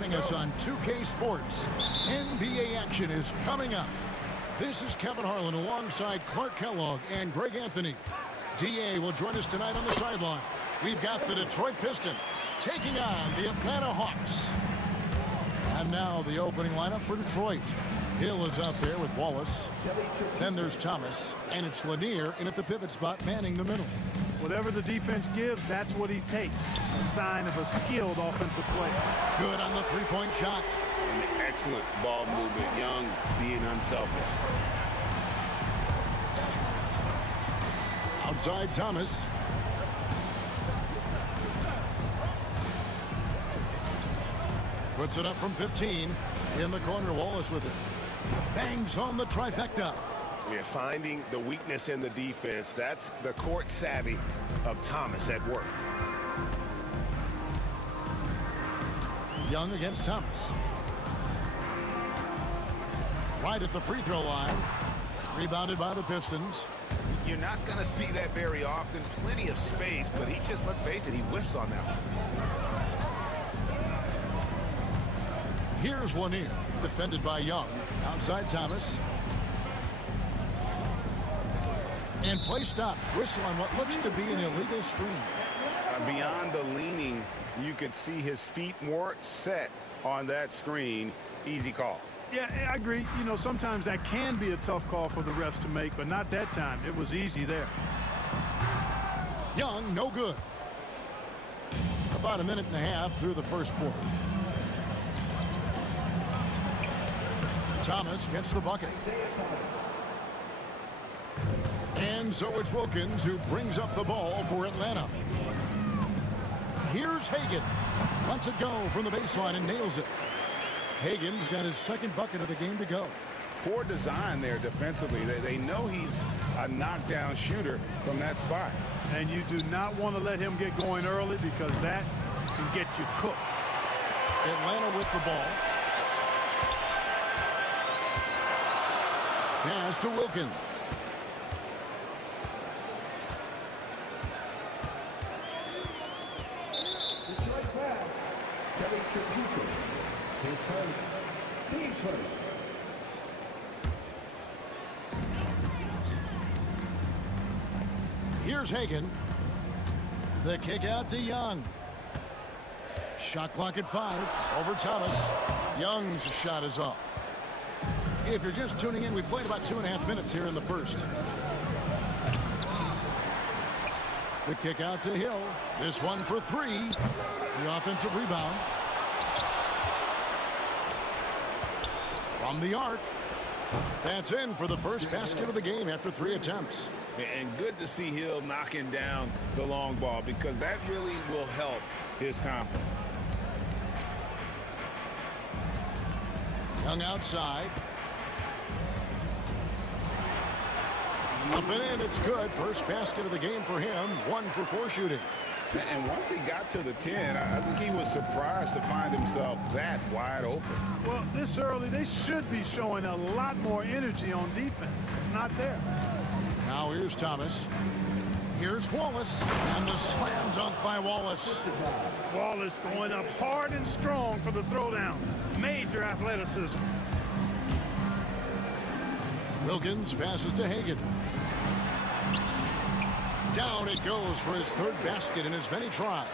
joining us on 2K Sports. NBA action is coming up. This is Kevin Harlan alongside Clark Kellogg and Greg Anthony. DA will join us tonight on the sideline. We've got the Detroit Pistons taking on the Atlanta Hawks. And now the opening lineup for Detroit. Hill is out there with Wallace. Then there's Thomas, and it's Lanier in at the pivot spot manning the middle. Whatever the defense gives, that's what he takes. A sign of a skilled offensive player. Good on the three-point shot. And excellent ball movement. Young being unselfish. Outside Thomas. Puts it up from 15. In the corner, Wallace with it. Bangs home the trifecta. Yeah, finding the weakness in the defense. That's the court savvy of Thomas at work. Young against Thomas. Right at the free throw line. Rebounded by the Pistons. You're not going to see that very often. Plenty of space, but he just, let's face it, he whiffs on that one. Here's Lanier, defended by Young. Outside Thomas. And play stops. Whistle on what looks to be an illegal screen. Beyond the leaning, you could see his feet weren't set on that screen. Easy call. Yeah, I agree. You know, sometimes that can be a tough call for the refs to make, but not that time. It was easy there. Young, no good. About a minute and a half through the first quarter. Thomas gets the bucket. And so it's Wilkins who brings up the ball for Atlanta. Here's Hagan. Lets it go from the baseline and nails it. Hagan's got his second bucket of the game to go. Poor design there defensively. They know he's a knockdown shooter from that spot. And you do not want to let him get going early because that can get you cooked. Atlanta with the ball. Pass to Wilkins. Here's Hagan. The kick out to Young. Shot clock at 5. Over Thomas. Young's shot is off. If you're just tuning in, we played about 2.5 minutes here in the first. The kick out to Hill. This one for 3. The offensive rebound. From the arc. That's in for the first basket of the game after 3 attempts. And good to see Hill knocking down the long ball because that really will help his confidence. Young outside. Up and in, it's good. First basket of the game for him. 1 for 4 shooting. And once he got to the 10, I think he was surprised to find himself that wide open. Well, this early, they should be showing a lot more energy on defense. It's not there. Now here's Thomas. Here's Wallace. And the slam dunk by Wallace. Wallace going up hard and strong for the throwdown. Major athleticism. Wilkins passes to Hagan. Down it goes for his 3rd basket in as many tries.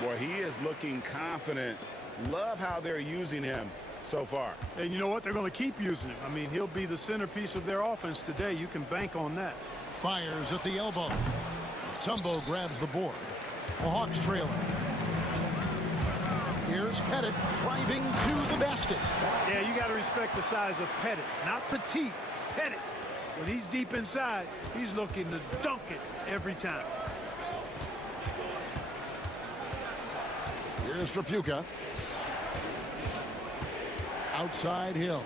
Boy, he is looking confident. Love how they're using him so far. And you know what? They're going to keep using him. I mean, he'll be the centerpiece of their offense today. You can bank on that. Fires at the elbow. Tumbo grabs the board. The Hawks trailing. Here's Pettit driving to the basket. Yeah, you got to respect the size of Pettit. Not petite, Pettit. When he's deep inside, he's looking to dunk it every time. Here's Trapuka. Outside Hill.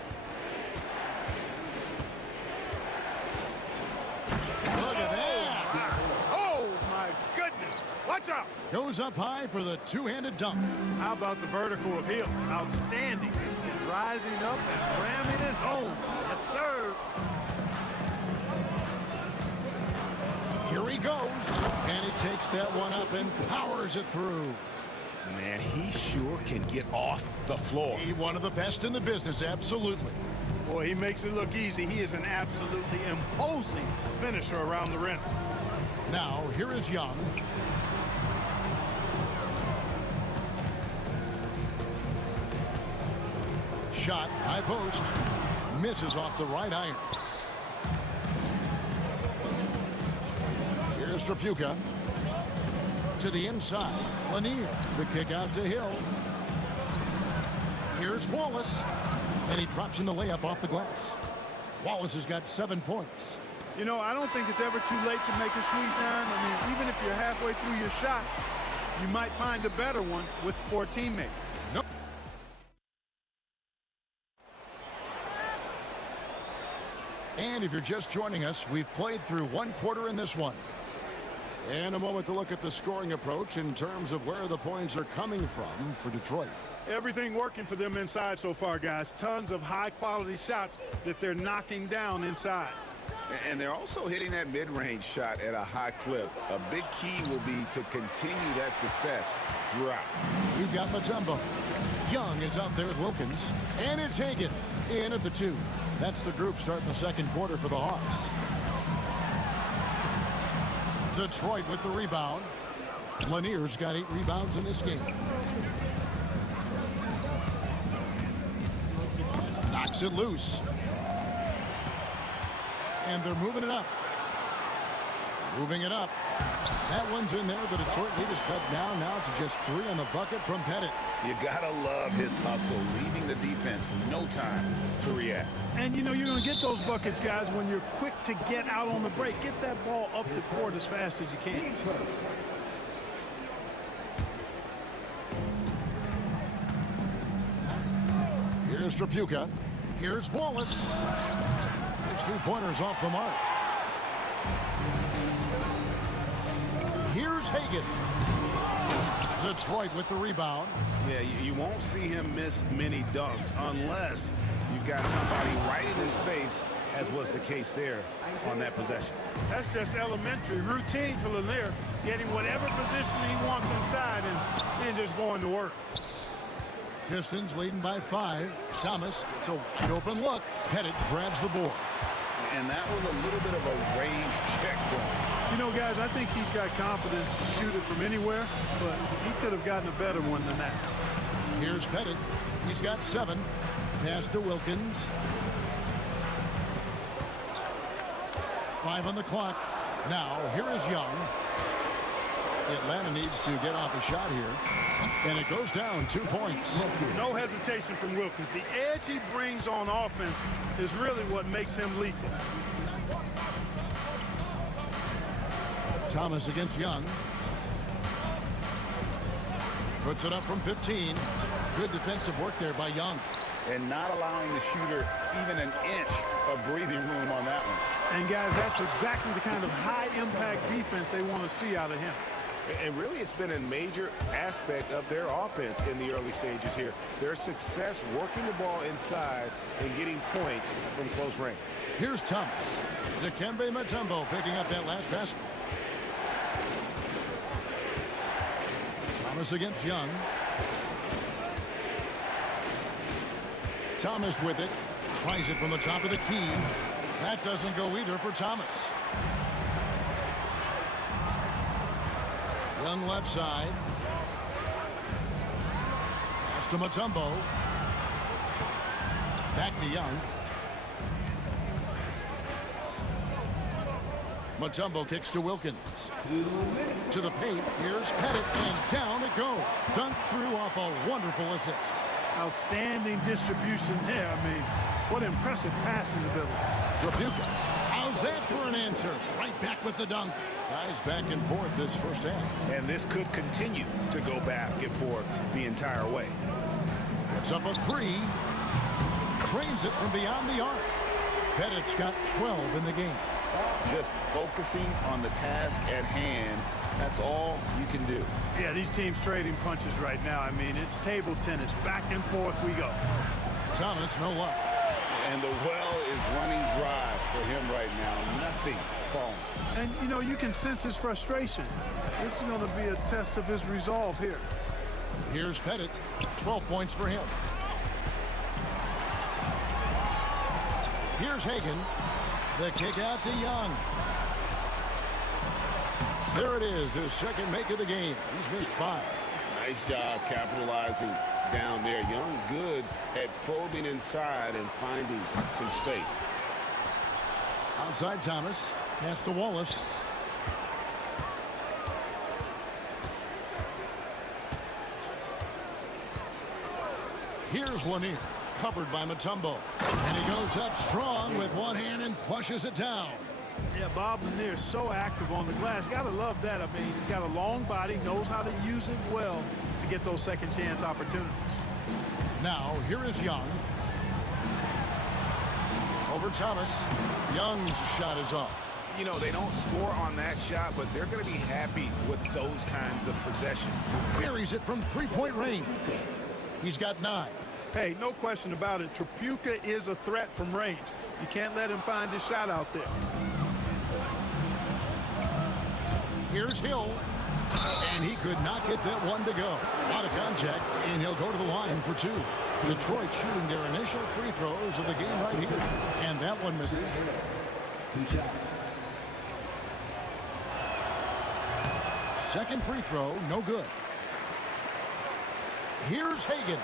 Look at that. Oh, my goodness. What's up? Goes up high for the two-handed dunk. How about the vertical of Hill? Outstanding. And rising up and ramming it home. Yes, sir. Here he goes. And he takes that one up and powers it through. Man, he sure can get off the floor. He one of the best in the business, absolutely. Boy, he makes it look easy. He is an absolutely imposing finisher around the rim. Now, here is Young. Shot, high post. Misses off the right iron. Here's Trapuka. To the inside. Lanier. The kick out to Hill. Here's Wallace. And he drops in the layup off the glass. Wallace has got 7 points. You know, I don't think it's ever too late to make a sweet time. I mean, even if you're halfway through your shot, you might find a better one with 4 teammates. Nope. And if you're just joining us, we've played through 1 quarter in this one. And a moment to look at the scoring approach in terms of where the points are coming from for Detroit. Everything working for them inside so far, guys. Tons of high-quality shots that they're knocking down inside. And they're also hitting that mid-range shot at a high clip. A big key will be to continue that success throughout. We've got Mutombo. Young is out there with Wilkins. And it's Hagan in at the 2. That's the group starting the second quarter for the Hawks. Detroit with the rebound. Lanier's got 8 rebounds in this game. Knocks it loose. And they're moving it up. Moving it up. That one's in there. The Detroit lead is cut down now to just 3 on the bucket from Pettit. You gotta love his hustle, leaving the defense no time to react. And, you know, you're going to get those buckets, guys, when you're quick to get out on the break. Get that ball up the court as fast as you can. Here's Trapuka. Here's Wallace. His 3-pointers off the mark. Here's Hagan. Detroit with the rebound. Yeah, you won't see him miss many dunks unless you've got somebody right in his face, as was the case there on that possession. That's just elementary routine for Lanier, getting whatever position he wants inside and then just going to work. Pistons leading by 5. Thomas gets a wide open look. Pettit grabs the board. And that was a little bit of a range check for him. You know, guys, I think he's got confidence to shoot it from anywhere, but he could have gotten a better one than that. Here's Pettit. He's got 7. Pass to Wilkins. 5 on the clock. Now, here is Young. Atlanta needs to get off a shot here. And it goes down 2 points. No hesitation from Wilkins. The edge he brings on offense is really what makes him lethal. Thomas against Young. Puts it up from 15. Good defensive work there by Young. And not allowing the shooter even an inch of breathing room on that one. And, guys, that's exactly the kind of high-impact defense they want to see out of him. And really, it's been a major aspect of their offense in the early stages here. Their success working the ball inside and getting points from close range. Here's Thomas. Dikembe Mutombo picking up that last basket. Thomas against Young. Thomas with it. Tries it from the top of the key. That doesn't go either for Thomas. Young left side. Pass to Mutombo. Back to Young. Mutombo kicks to Wilkins. To the paint. Here's Pettit. And down it goes. Dunked through off a wonderful assist. Outstanding distribution there. I mean, what impressive passing ability. Trapuka. How's that for an answer? Right back with the dunk. Guys back and forth this first half. And this could continue to go back and forth the entire way. It's up a 3. Cranes it from beyond the arc. Pettit's got 12 in the game. Just focusing on the task at hand. That's all you can do. Yeah, these teams trading punches right now. I mean, it's table tennis. Back and forth we go. Thomas, no luck. And the well is running dry for him right now. Nothing falling. And, you know, you can sense his frustration. This is going to be a test of his resolve here. Here's Pettit. 12 points for him. Here's Hagan. The kick out to Young. There it is, his second make of the game. He's missed 5. Nice job capitalizing down there. Young good at probing inside and finding some space. Outside Thomas. Pass to Wallace. Here's Lanier. Covered by Mutombo. And he goes up strong with one hand and flushes it down. Yeah, Bob Lanier is so active on the glass. Got to love that. I mean, he's got a long body, knows how to use it well to get those second chance opportunities. Now, here is Young. Over Thomas. Young's shot is off. You know, they don't score on that shot, but they're going to be happy with those kinds of possessions. Buries it from three-point range. He's got 9. Hey, no question about it. Tripucka is a threat from range. You can't let him find his shot out there. Here's Hill. And he could not get that one to go. A lot of contact, and he'll go to the line for 2. Detroit shooting their initial free throws of the game right here. And that one misses. Second free throw, no good. Here's Hagan.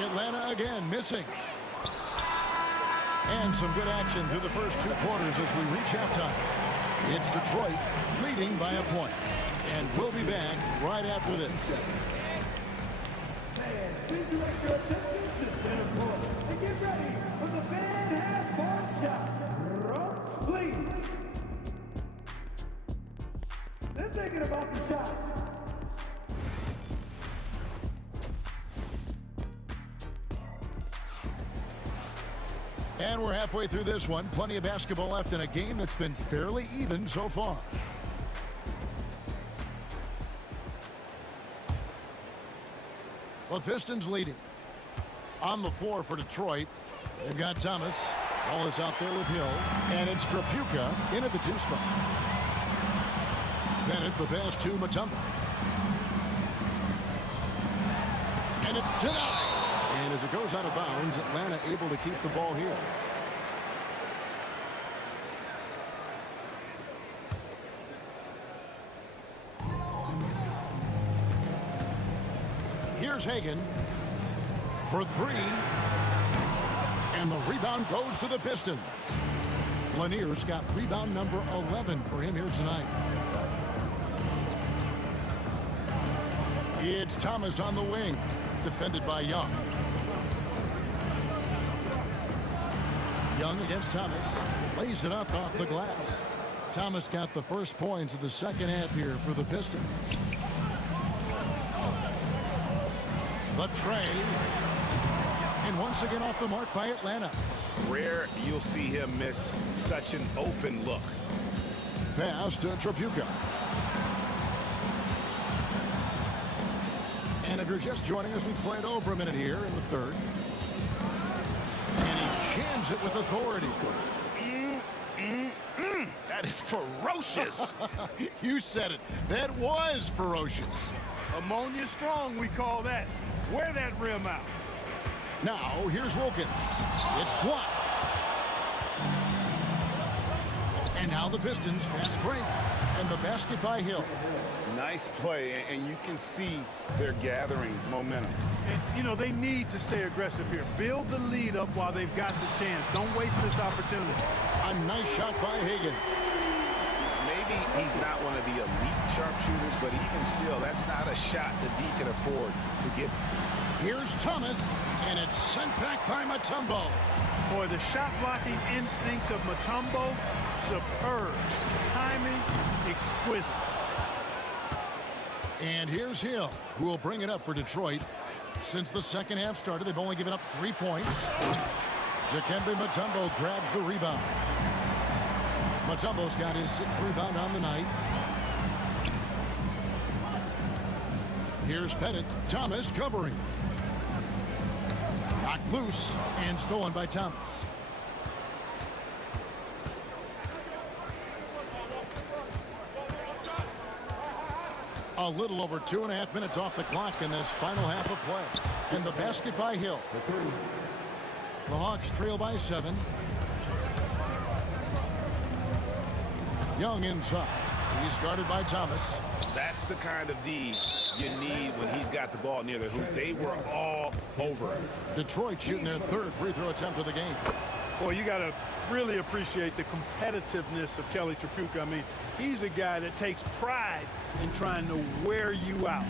Atlanta again missing. And some good action through the first 2 quarters as we reach halftime. It's Detroit leading by a point. And we'll be back right after this. Please direct your attention to center court and get ready for the fan half-court shot. Ropes, please. They're thinking about the shot. And we're halfway through this one. Plenty of basketball left in a game that's been fairly even so far. The Pistons leading. On the floor for Detroit, they've got Thomas. Ball is out there with Hill. And it's Tripucka in at the 2 spot. Bennett the pass to Mutombo. And it's denied. And as it goes out of bounds, Atlanta able to keep the ball here. Here's Hagan for 3. And the rebound goes to the Pistons. Lanier's got rebound number 11 for him here tonight. It's Thomas on the wing, defended by Young. Young against Thomas. Lays it up off the glass. Thomas got the first points of the second half here for the Pistons. The tray. And once again off the mark by Atlanta. Rare you'll see him miss such an open look. Pass to Tripucka. And if you're just joining us, we played over a minute here in the third. And he jams it with authority. That is ferocious. You said it. That was ferocious. Ammonia strong, we call that. Wear that rim out. Now, here's Wilkins. It's blocked. And now the Pistons fast break. And the basket by Hill. Nice play, and you can see they're gathering momentum. And, you know, they need to stay aggressive here. Build the lead up while they've got the chance. Don't waste this opportunity. A nice shot by Hagan. Maybe he's not one of the elite sharpshooters, but even still, that's not a shot that he can afford to give. Here's Thomas, and it's sent back by Mutombo. Boy, the shot blocking instincts of Mutombo, superb. Timing, exquisite. And here's Hill, who will bring it up for Detroit. Since the second half started, they've only given up 3 points. Dikembe Mutombo grabs the rebound. Mutombo's got his 6th rebound on the night. Here's Pettit. Thomas covering. Knocked loose and stolen by Thomas. A little over 2.5 minutes off the clock in this final half of play. And the basket by Hill. The Hawks trail by 7. Young inside. He's guarded by Thomas. That's the kind of D you need when he's got the ball near the hoop. They were all over him. Detroit shooting their 3rd free throw attempt of the game. Boy, you got to really appreciate the competitiveness of Kelly Tripucka. I mean, he's a guy that takes pride in trying to wear you out.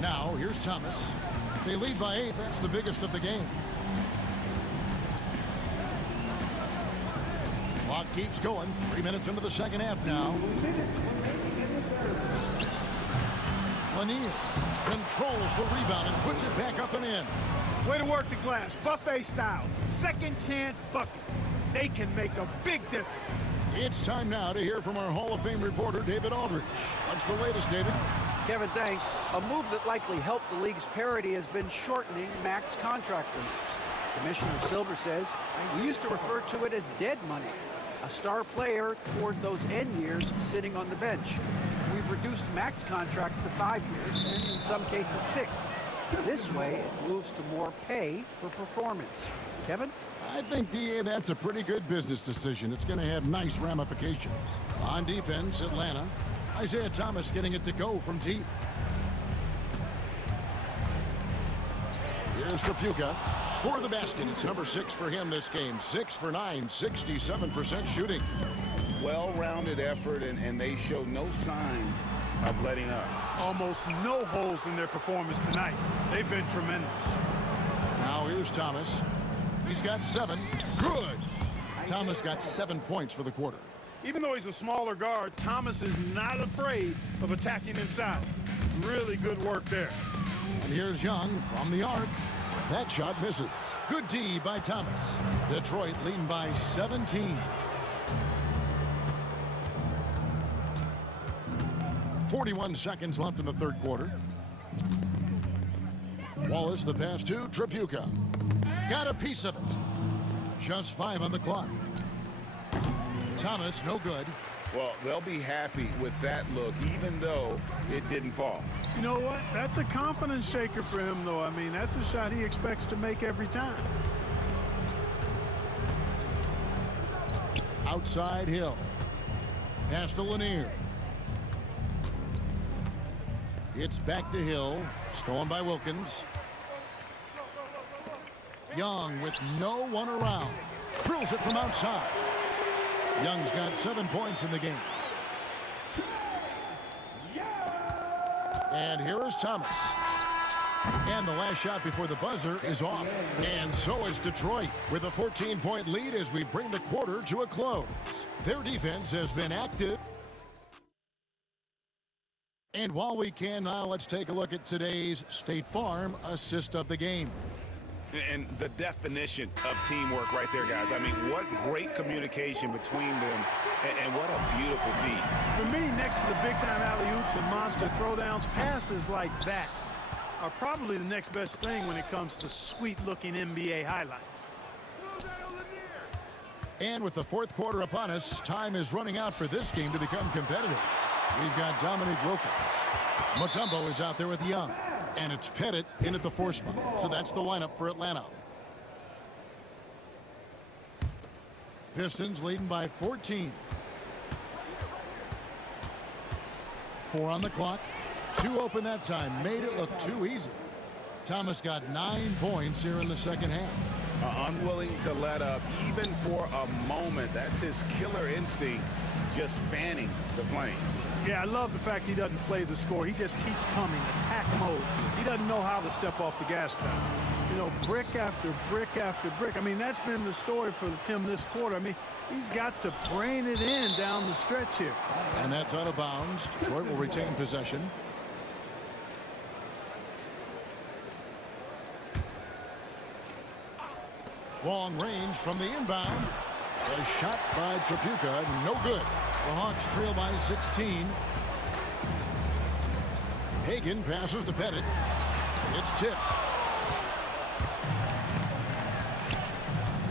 Now, here's Thomas. They lead by 8. That's the biggest of the game. Clock keeps going. 3 minutes into the second half now. Lanier controls the rebound and puts it back up and in. Way to work the glass, buffet style. Second chance buckets. They can make a big difference. It's time now to hear from our Hall of Fame reporter, David Aldridge. What's the latest, David? Kevin, thanks. A move that likely helped the league's parity has been shortening max contract limits. Commissioner Silver says we used to refer to it as dead money, a star player toward those end years sitting on the bench. We've reduced max contracts to 5 years, and in some cases 6. This way, it moves to more pay for performance. Kevin? I think, DA, that's a pretty good business decision. It's going to have nice ramifications. On defense, Atlanta. Isaiah Thomas getting it to go from deep. Here's Tripucka. Score the basket. It's number 6 for him this game. 6 for 9, 67% shooting. Well-rounded effort, and they show no signs of letting up. Almost no holes in their performance tonight. They've been tremendous. Now here's Thomas. He's got 7. Good. Thomas got 7 points for the quarter. Even though he's a smaller guard, Thomas is not afraid of attacking inside. Really good work there. And here's Young from the arc. That shot misses. Good D by Thomas. Detroit leading by 17. .41 seconds left in the 3rd quarter. Wallace the pass to Tripucka. Got a piece of it. Just 5 on the clock. Thomas, no good. Well, they'll be happy with that look, even though it didn't fall. You know what? That's a confidence shaker for him, though. I mean, that's a shot he expects to make every time. Outside Hill. Pass to Lanier. It's back to Hill. Stolen by Wilkins. Young with no one around. Drills it from outside. Young's got 7 points in the game. And here is Thomas. And the last shot before the buzzer is off. And so is Detroit with a 14-point lead as we bring the quarter to a close. Their defense has been active. And while we can now, let's take a look at today's State Farm assist of the game. And the definition of teamwork right there, guys. I mean, what great communication between them, and what a beautiful feat. For me, next to the big-time alley-oops and monster throwdowns, passes like that are probably the next best thing when it comes to sweet-looking NBA highlights. And with the 4th quarter upon us, time is running out for this game to become competitive. We've got Dominic Wilkins. Mutombo is out there with Young. And it's Pettit in at the 4 spot. So that's the lineup for Atlanta. Pistons leading by 14. 4 on the clock. 2 open that time. Made it look too easy. Thomas got 9 points here in the second half. Unwilling to let up even for a moment. That's his killer instinct, just fanning the flame. Yeah, I love the fact he doesn't play the score. He just keeps coming, attack mode. He doesn't know how to step off the gas pedal. You know, brick after brick after brick. I mean, that's been the story for him this quarter. I mean, he's got to brain it in down the stretch here. And that's out of bounds. Detroit will retain possession. Long range from the inbound. A shot by Tripucka, no good. The Hawks trail by 16. Hagan passes to Pettit. It's tipped.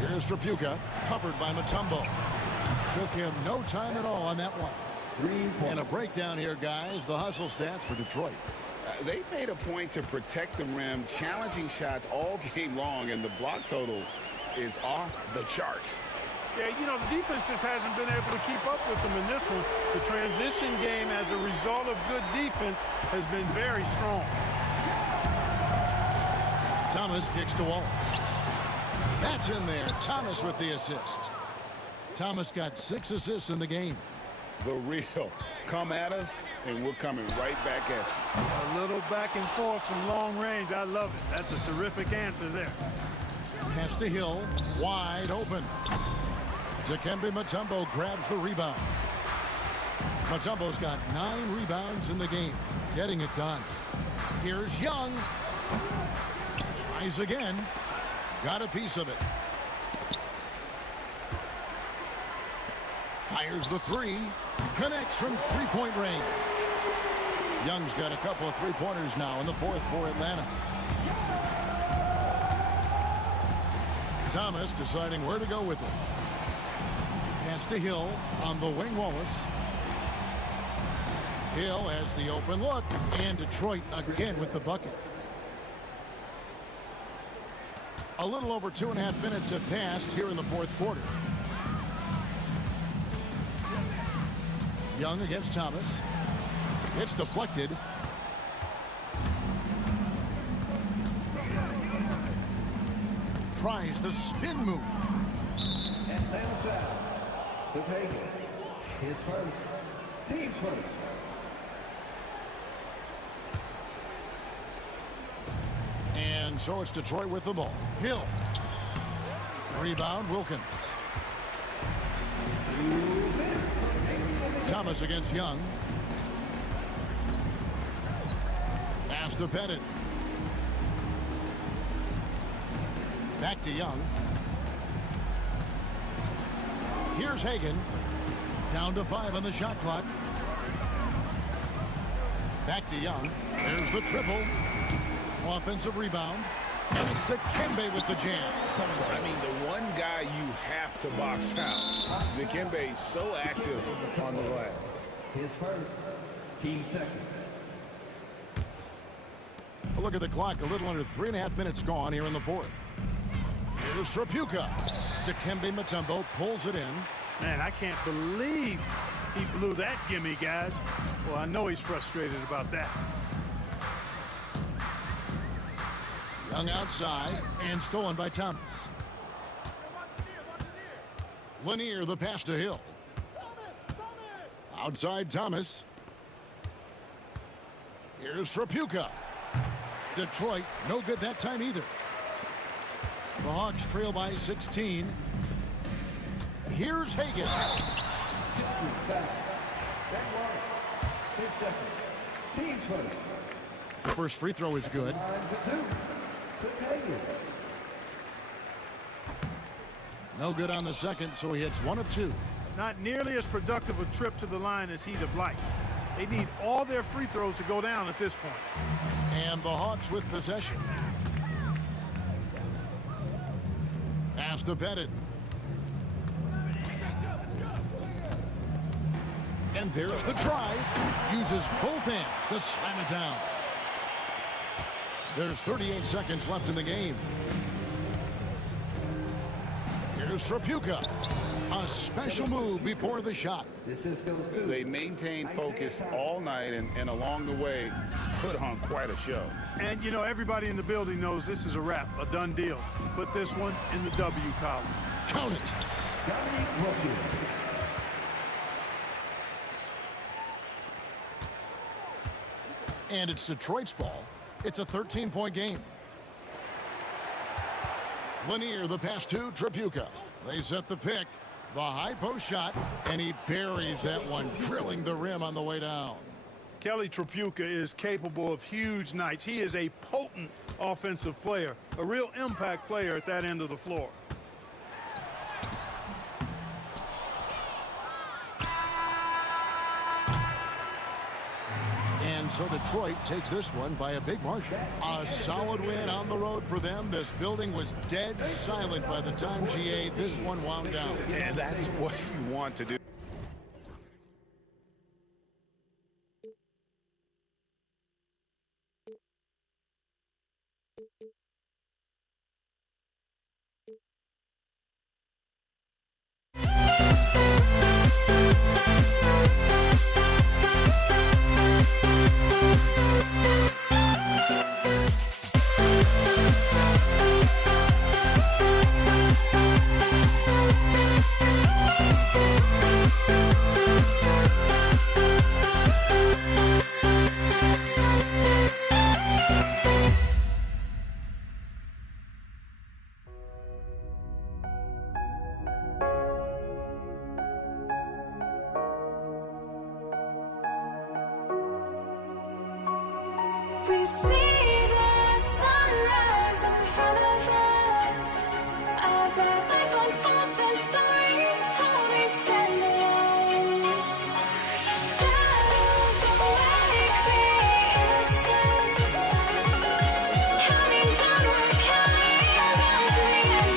Here's Tripucka, covered by Mutombo. Took him no time at all on that one. 3 points. And a breakdown here, guys. The hustle stats for Detroit. They made a point to protect the rim, challenging shots all game long, and the block total is off the charts. Yeah, you know, the defense just hasn't been able to keep up with them in this one. The transition game, as a result of good defense, has been very strong. Thomas kicks to Wallace. That's in there. Thomas with the assist. Thomas got 6 assists in the game. The real. Come at us, and we're coming right back at you. A little back and forth from long range. I love it. That's a terrific answer there. Pass to Hill. Wide open. Dikembe Mutombo grabs the rebound. Mutombo's got 9 rebounds in the game. Getting it done. Here's Young. Tries again. Got a piece of it. Fires the 3. Connects from three-point range. Young's got a couple of three-pointers now in the 4th for Atlanta. Thomas deciding where to go with it. Pass to Hill on the wing. Wallace. Hill has the open look, and Detroit again with the bucket. A little over 2.5 minutes have passed here in the 4th quarter. Young against Thomas. It's deflected. Tries the spin move. Atlanta foul. The Vegas. His first. Team's first. And so it's Detroit with the ball. Hill. Rebound, Wilkins. Thomas against Young. Pass to Pettit. Back to Young. Here's Hagan. Down to 5 on the shot clock. Back to Young. There's the triple. Offensive rebound. And it's Dikembe with the jam. I mean, the one guy you have to box out. Dikembe so active on the glass. His first. Team second. A look at the clock. A little under 3.5 minutes gone here in the 4th. Here's Trapuka. Dikembe Mutombo pulls it in. Man, I can't believe he blew that gimme, guys. Well, I know he's frustrated about that. Young outside and stolen by Thomas. Lanier, the pass to Hill. Outside Thomas. Here's Trapuka. Detroit, no good that time either. The Hawks trail by 16. Here's Hagan. His second. Team's first. The first free throw is good. 9-2. The Vegas. No good on the second, so he hits 1 of 2. Not nearly as productive a trip to the line as he'd have liked. They need all their free throws to go down at this point. And the Hawks with possession. Pass to Pettit. And there's the drive. Uses both hands to slam it down. There's 38 seconds left in the game. Here's Trapuka. A special move before the shot. This is goes to. They maintained focus all night and along the way put on quite a show. And, you know, everybody in the building knows this is a wrap, a done deal. Put this one in the W column. Count it. Dominique Wilkins. And it's Detroit's ball. It's a 13-point game. Lanier, the pass to Trapuka. They set the pick. The high post shot, and he buries that one, drilling the rim on the way down. Kelly Trapuka is capable of huge nights. He is a potent offensive player, a real impact player at that end of the floor. And so Detroit takes this one by a big margin. A solid win on the road for them. This building was dead silent by the time, GA, this one wound down. And that's what you want to do. We see the sunrise in front of us. As our life unfolds and stories told, we stand alone. Shadows away, innocence. Counting down, we're counting down to the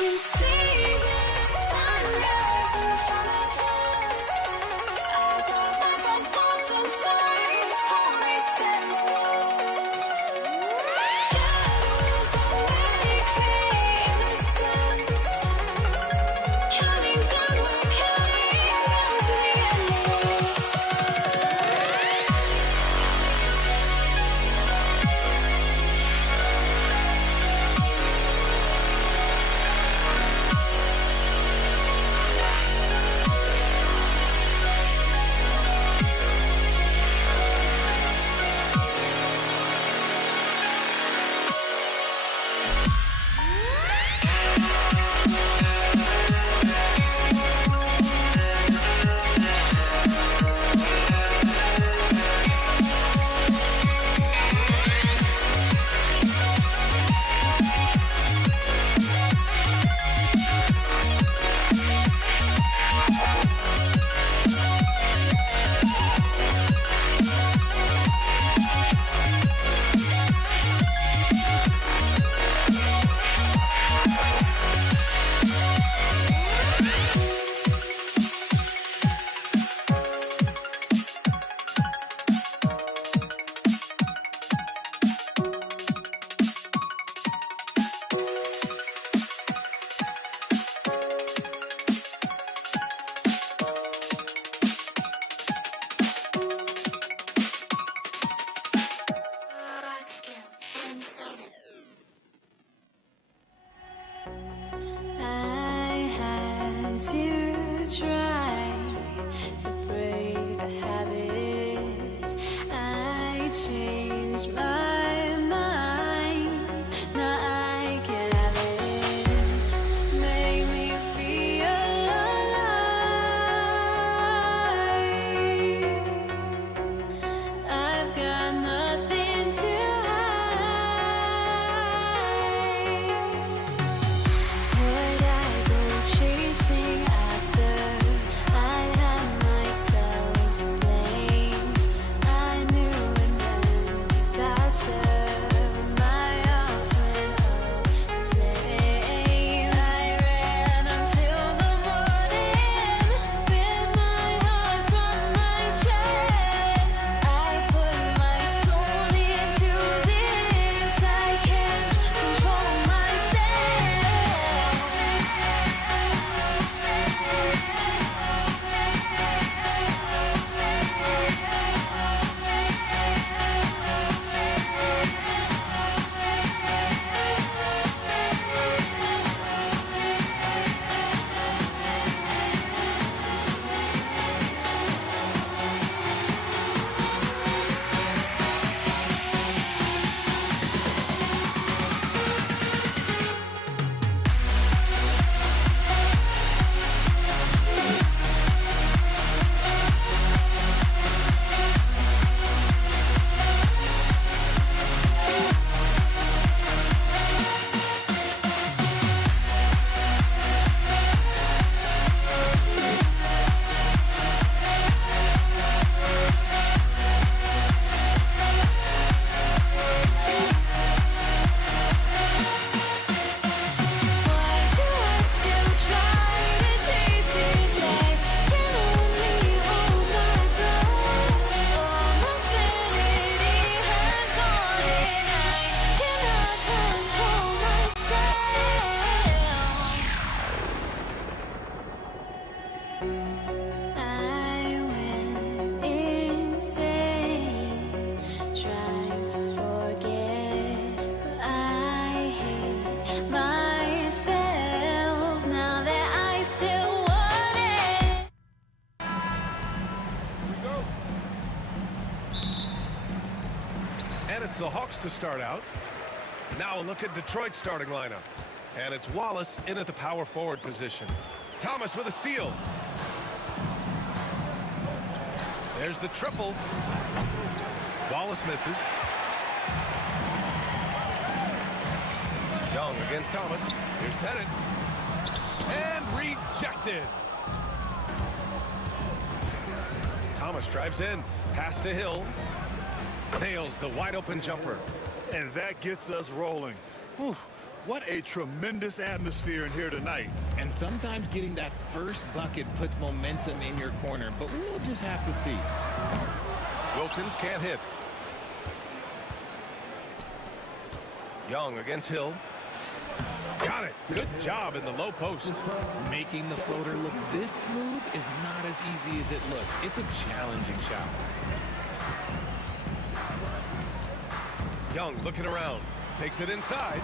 We see the sunrise in front of us. As our life unfolds and stories told, we stand alone. Shadows away, innocence. Counting down, we're counting down to the endless. I had to try to break the habit. I changed my mind. Now I can have it. Make me feel alive. I've got nothing to would I go chasing after? I had myself to blame. I knew it meant disaster. And it's the Hawks to start out. Now a look at Detroit's starting lineup. And it's Wallace in at the power forward position. Thomas with a steal. There's the triple. Wallace misses. Young against Thomas. Here's Pettit. And rejected. Thomas drives in. Pass to Hill. Nails the wide open jumper. And that gets us rolling. Whew, what a tremendous atmosphere in here tonight. And sometimes getting that first bucket puts momentum in your corner, but we'll just have to see. Wilkins can't hit. Young against Hill. Got it. Good job in the low post. Making the floater look this smooth is not as easy as it looks. It's a challenging shot. Young looking around. Takes it inside.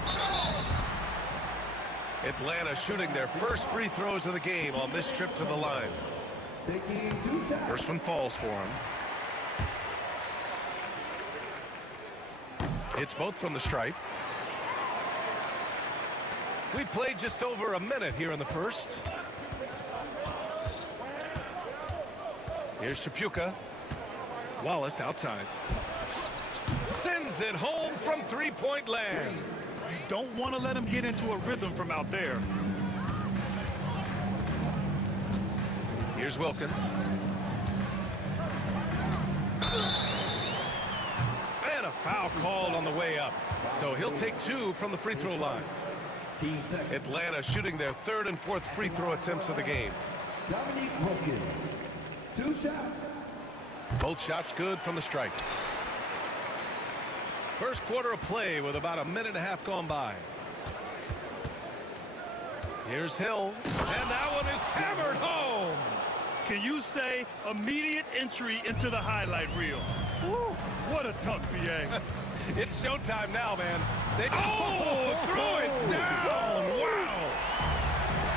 Atlanta shooting their first free throws of the game on this trip to the line. First one falls for him. Hits both from the stripe. We played just over a minute here in the first. Here's Chapuka. Wallace outside. Sends it home from three-point land. Don't want to let him get into a rhythm from out there. Here's Wilkins. And a foul called on the way up. So he'll take two from the free throw line. Atlanta shooting their third and fourth free throw attempts of the game. Dominique Wilkins, 2 shots. Both shots good from the stripe. First quarter of play with about a minute and a half gone by. Here's Hill, and that one is hammered home. Can you say immediate entry into the highlight reel? Woo, what a dunk, BA. It's showtime now, man. Throw it down. Wow.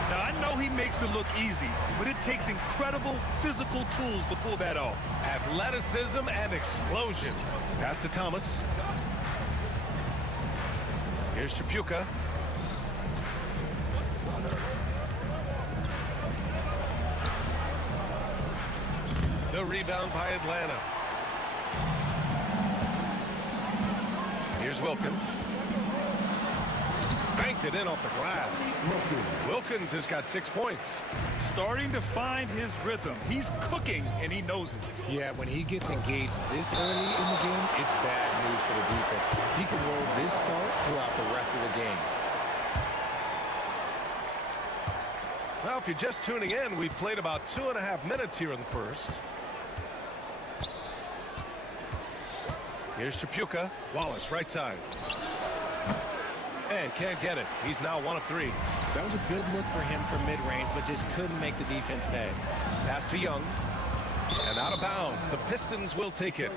Now, I know he makes it look easy, but it takes incredible physical tools to pull that off. Athleticism and explosion. Pass to Thomas. Here's Chapuka. The rebound by Atlanta. Here's Wilkins. Banked it in off the glass. Wilkins has got 6 points. Starting to find his rhythm. He's cooking, and he knows it. Yeah, when he gets engaged this early in the game, it's bad news for the defense. He can roll this start throughout the rest of the game. Well, if you're just tuning in, we've played about 2.5 minutes here in the first. Here's Chapuka. Wallace, right side. And can't get it. He's now 1 of 3. That was a good look for him from mid-range, but just couldn't make the defense pay. Pass to Young. And out of bounds. The Pistons will take it.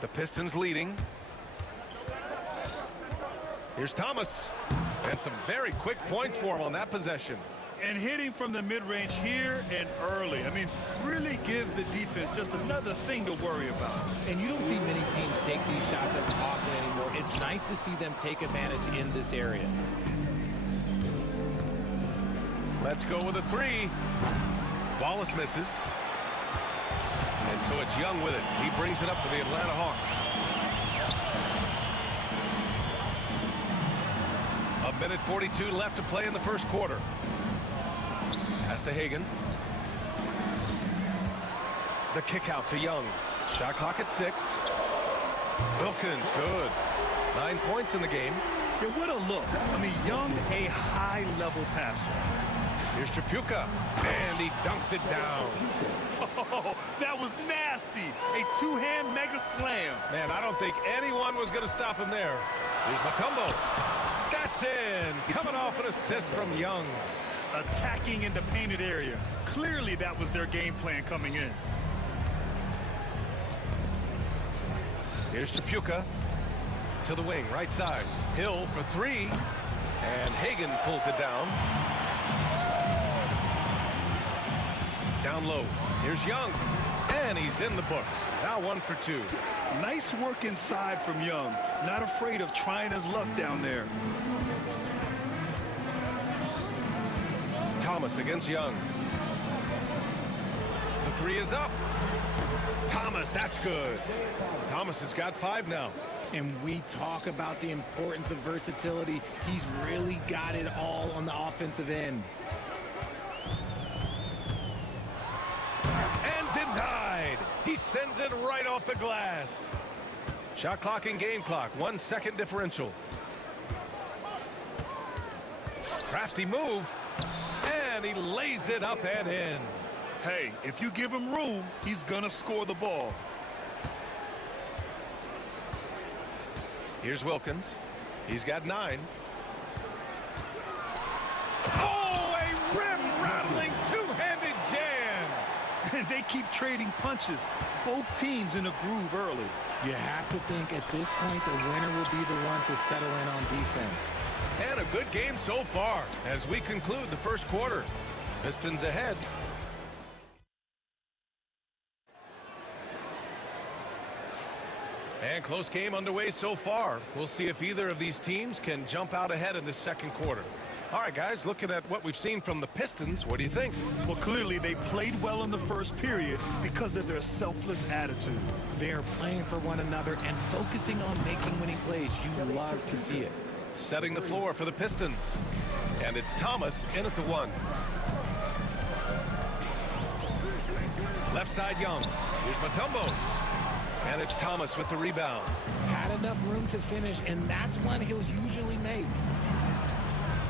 The Pistons leading. Here's Thomas. And some very quick points for him on that possession. And hitting from the mid-range here and early. I mean, really give the defense just another thing to worry about. And you don't see many teams take these shots as often anymore. It's nice to see them take advantage in this area. Let's go with a 3. Wallace misses. And so it's Young with it. He brings it up for the Atlanta Hawks. A minute 42 left to play in the first quarter. Pass to Hagan. The kick out to Young. Shot clock at 6. Wilkins, good. 9 points in the game. Yeah, what a look. I mean, Young, a high-level passer. Here's Chapuka, and he dunks it down. Oh, that was nasty. A two-hand mega slam. Man, I don't think anyone was going to stop him there. Here's Mutombo. That's in. Coming off an assist from Young. Attacking in the painted area. Clearly that was their game plan coming in. Here's Chapuka to the wing, right side. Hill for 3, and Hagan pulls it down. Down down low. Here's Young, and he's in the books. Now 1 for 2. Nice work inside from Young. Not afraid of trying his luck down there. Thomas against Young. The 3 is up. Thomas, that's good. Thomas has got 5 now. And we talk about the importance of versatility. He's really got it all on the offensive end. And denied. He sends it right off the glass. Shot clock and game clock. 1 second differential. Crafty move. And he lays it up and in. Hey, if you give him room, he's gonna score the ball. Here's Wilkins. He's got 9. Oh, a rim-rattling two-handed jam. They keep trading punches. Both teams in a groove early. You have to think at this point the winner will be the one to settle in on defense. And a good game so far as we conclude the first quarter. Pistons ahead. And close game underway so far. We'll see if either of these teams can jump out ahead in this second quarter. All right, guys, looking at what we've seen from the Pistons, what do you think? Well, clearly they played well in the first period because of their selfless attitude. They're playing for one another and focusing on making winning plays. You love to see it. Setting the floor for the Pistons. And it's Thomas in at the 1. Left side Young. Here's Mutombo. And it's Thomas with the rebound. Had enough room to finish, and that's one he'll usually make.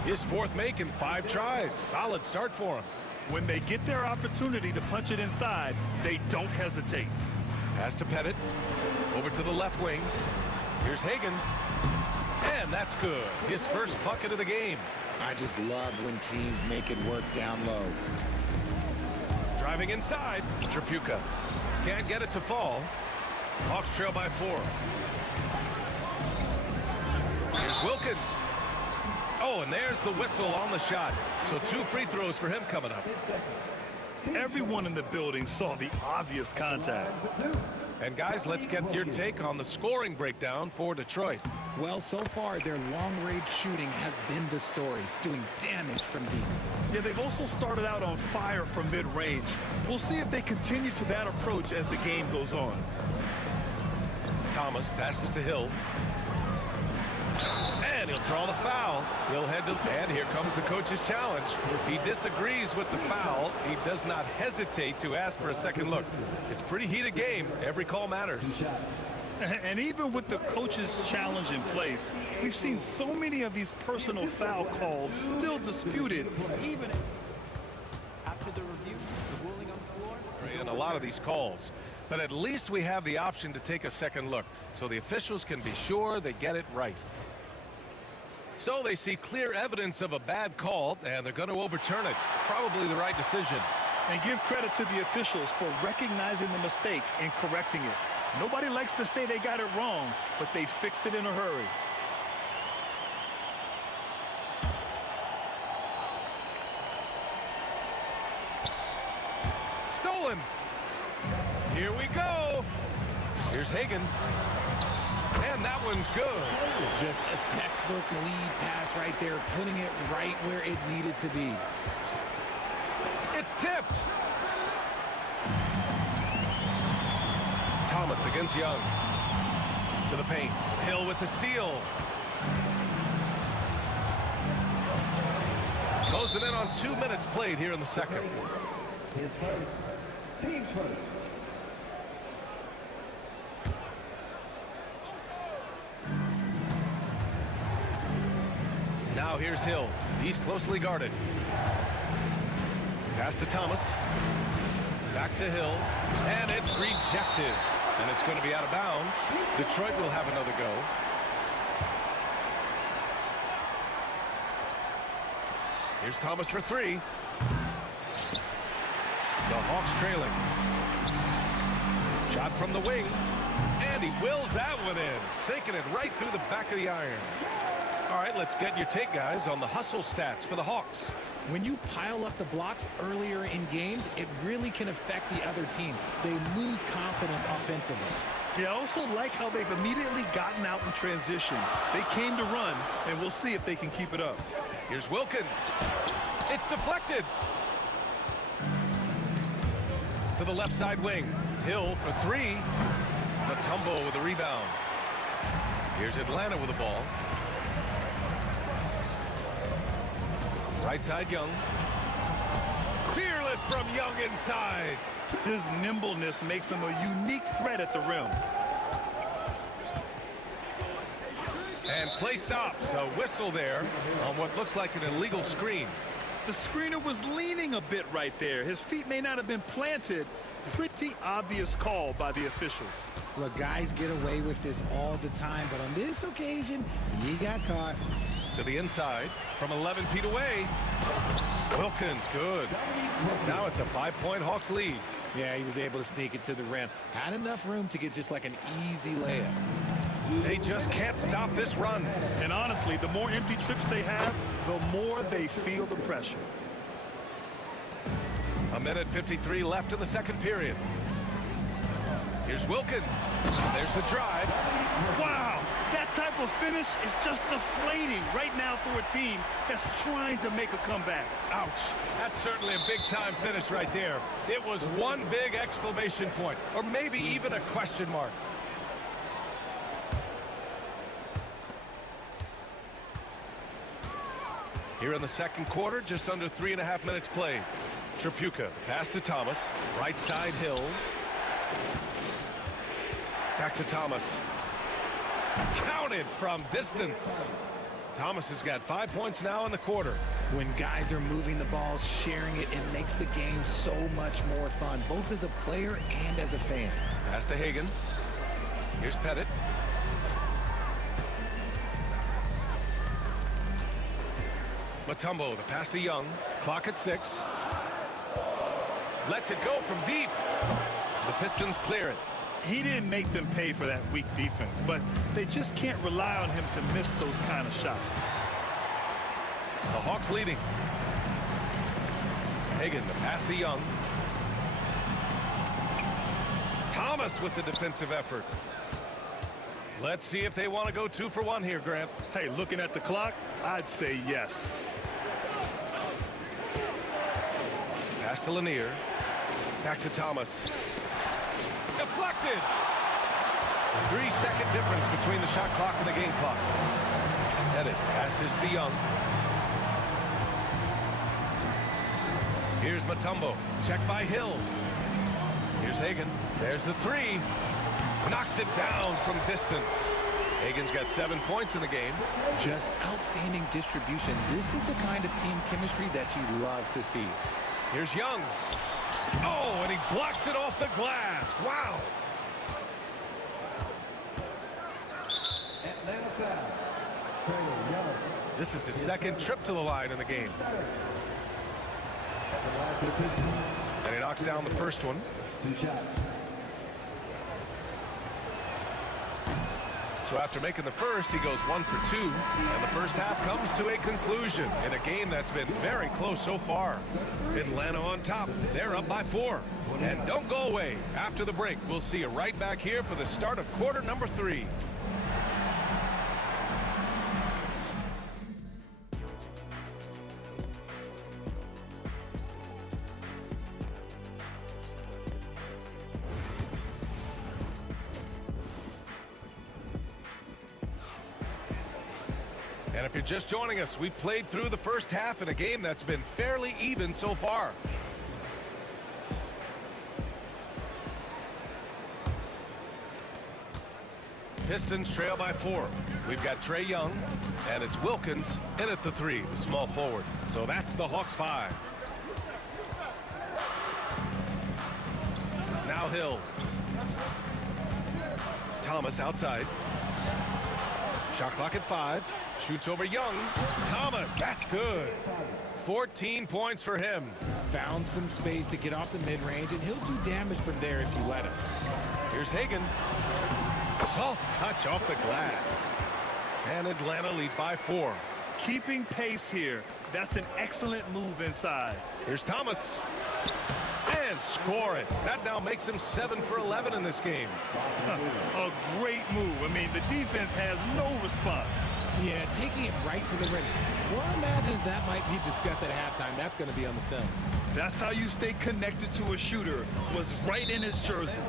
His 4th make in 5 tries. Solid start for him. When they get their opportunity to punch it inside, they don't hesitate. Pass to Pettit. Over to the left wing. Here's Hagan. And that's good. His first bucket of the game. I just love when teams make it work down low. Driving inside. Tripucka. Can't get it to fall. Hawks trail by 4. Here's Wilkins. Oh, and there's the whistle on the shot. So 2 free throws for him coming up. Everyone in the building saw the obvious contact. And guys, let's get your take on the scoring breakdown for Detroit. Well, so far, their long-range shooting has been the story, doing damage from deep. Yeah, they've also started out on fire from mid-range. We'll see if they continue to that approach as the game goes on. Thomas passes to Hill. And he'll draw the foul. He'll head to, and here comes the coach's challenge. He disagrees with the foul. He does not hesitate to ask for a second look. It's a pretty heated game. Every call matters. And even with the coach's challenge in place, we've seen so many of these personal foul calls still disputed, even After the review, the ruling on the floor. In a lot of these calls. But at least we have the option to take a second look, so the officials can be sure they get it right. So they see clear evidence of a bad call, and they're going to overturn it. Probably the right decision. and give credit to the officials for recognizing the mistake and correcting it. Nobody likes to say they got it wrong, but they fixed it in a hurry. Stolen. Here we go. Here's Hagan. And that one's good. Just a textbook lead pass right there, putting it right where it needed to be. It's tipped. Thomas against Young. To the paint. Hill with the steal. Closing in on 2 minutes played here in the second. His first. Team first. Now here's Hill. He's closely guarded. Pass to Thomas. Back to Hill. And it's rejected. And it's going to be out of bounds. Detroit will have another go. Here's Thomas for three. The Hawks trailing. Shot from the wing. And he wills that one in. Sinking it right through the back of the iron. All right, let's get your take, guys, on the hustle stats for the Hawks. When you pile up the blocks earlier in games, it really can affect the other team. They lose confidence offensively. Yeah, I also like how they've immediately gotten out in transition. They came to run, and we'll see if they can keep it up. Here's Wilkins. It's deflected. To the left side wing. Hill for three. Mutombo with the rebound. Here's Atlanta with the ball. Right side, Young. Fearless from Young inside. His nimbleness makes him a unique threat at the rim. And play stops. A whistle there on what looks like an illegal screen. The screener was leaning a bit right there. His feet may not have been planted. Pretty obvious call by the officials. Look, guys get away with this all the time, but on this occasion, he got caught. To the inside from 11 feet away. Wilkins, good. Now it's a 5-point Hawks lead. Yeah, he was able to sneak it to the rim. Had enough room to get just like an easy layup. They just can't stop this run. And honestly, the more empty trips they have, the more they feel the pressure. A minute 53 left in the second period. Here's Wilkins. There's the drive. Wow, that type of finish is just deflating right now for a team that's trying to make a comeback. Ouch. That's certainly a big-time finish right there. It was one big exclamation point, or maybe even a question mark. Here in the second quarter, just under 3.5 minutes played. Tripucka, pass to Thomas. Right side, Hill. Back to Thomas. Counted from distance. Thomas has got 5 points now in the quarter. When guys are moving the ball, sharing it, it makes the game so much more fun, both as a player and as a fan. Pass to Hagan. Here's Pettit. Mutombo, the pass to Young. Clock at 6. Lets it go from deep. The Pistons clear it. He didn't make them pay for that weak defense, but they just can't rely on him to miss those kind of shots. The Hawks leading. Hagan, the pass to Young. Thomas with the defensive effort. Let's see if they want to go 2 for 1 here, Grant. Hey, looking at the clock, I'd say yes. Pass to Lanier. Back to Thomas. Deflected. 3-second difference between the shot clock and the game clock. Pettit passes to Young. Here's Mutombo. Check by Hill. Here's Hagan. There's the 3. Knocks it down from distance. Hagan's got 7 points in the game. Just outstanding distribution. This is the kind of team chemistry that you love to see. Here's Young. Oh, and he blocks it off the glass. Wow. Atlanta foul. Trae Young. This is his second trip to the line in the game. At the line for the Pistons. And he knocks down the first one. 2 shots. So after making the first, he goes 1 for 2. And the first half comes to a conclusion in a game that's been very close so far. Atlanta on top. They're up by 4. And don't go away. After the break, we'll see you right back here for the start of quarter number 3. And if you're just joining us, we played through the first half in a game that's been fairly even so far. Pistons trail by 4. We've got Trae Young, and it's Wilkins in at the 3, the small forward. So that's the Hawks 5. Now Hill. Thomas outside. Shot clock at 5. Shoots over Young. Thomas, that's good. 14 points for him. Found some space to get off the mid-range, and he'll do damage from there if you let him. Here's Hagan. Soft touch off the glass. And Atlanta leads by 4. Keeping pace here. That's an excellent move inside. Here's Thomas. And score it. That now makes him 7 for 11 in this game. A great move. I mean, the defense has no response. Yeah, taking it right to the rim. One imagines that might be discussed at halftime. That's going to be on the film. That's how you stay connected to a shooter. Was right in his jersey.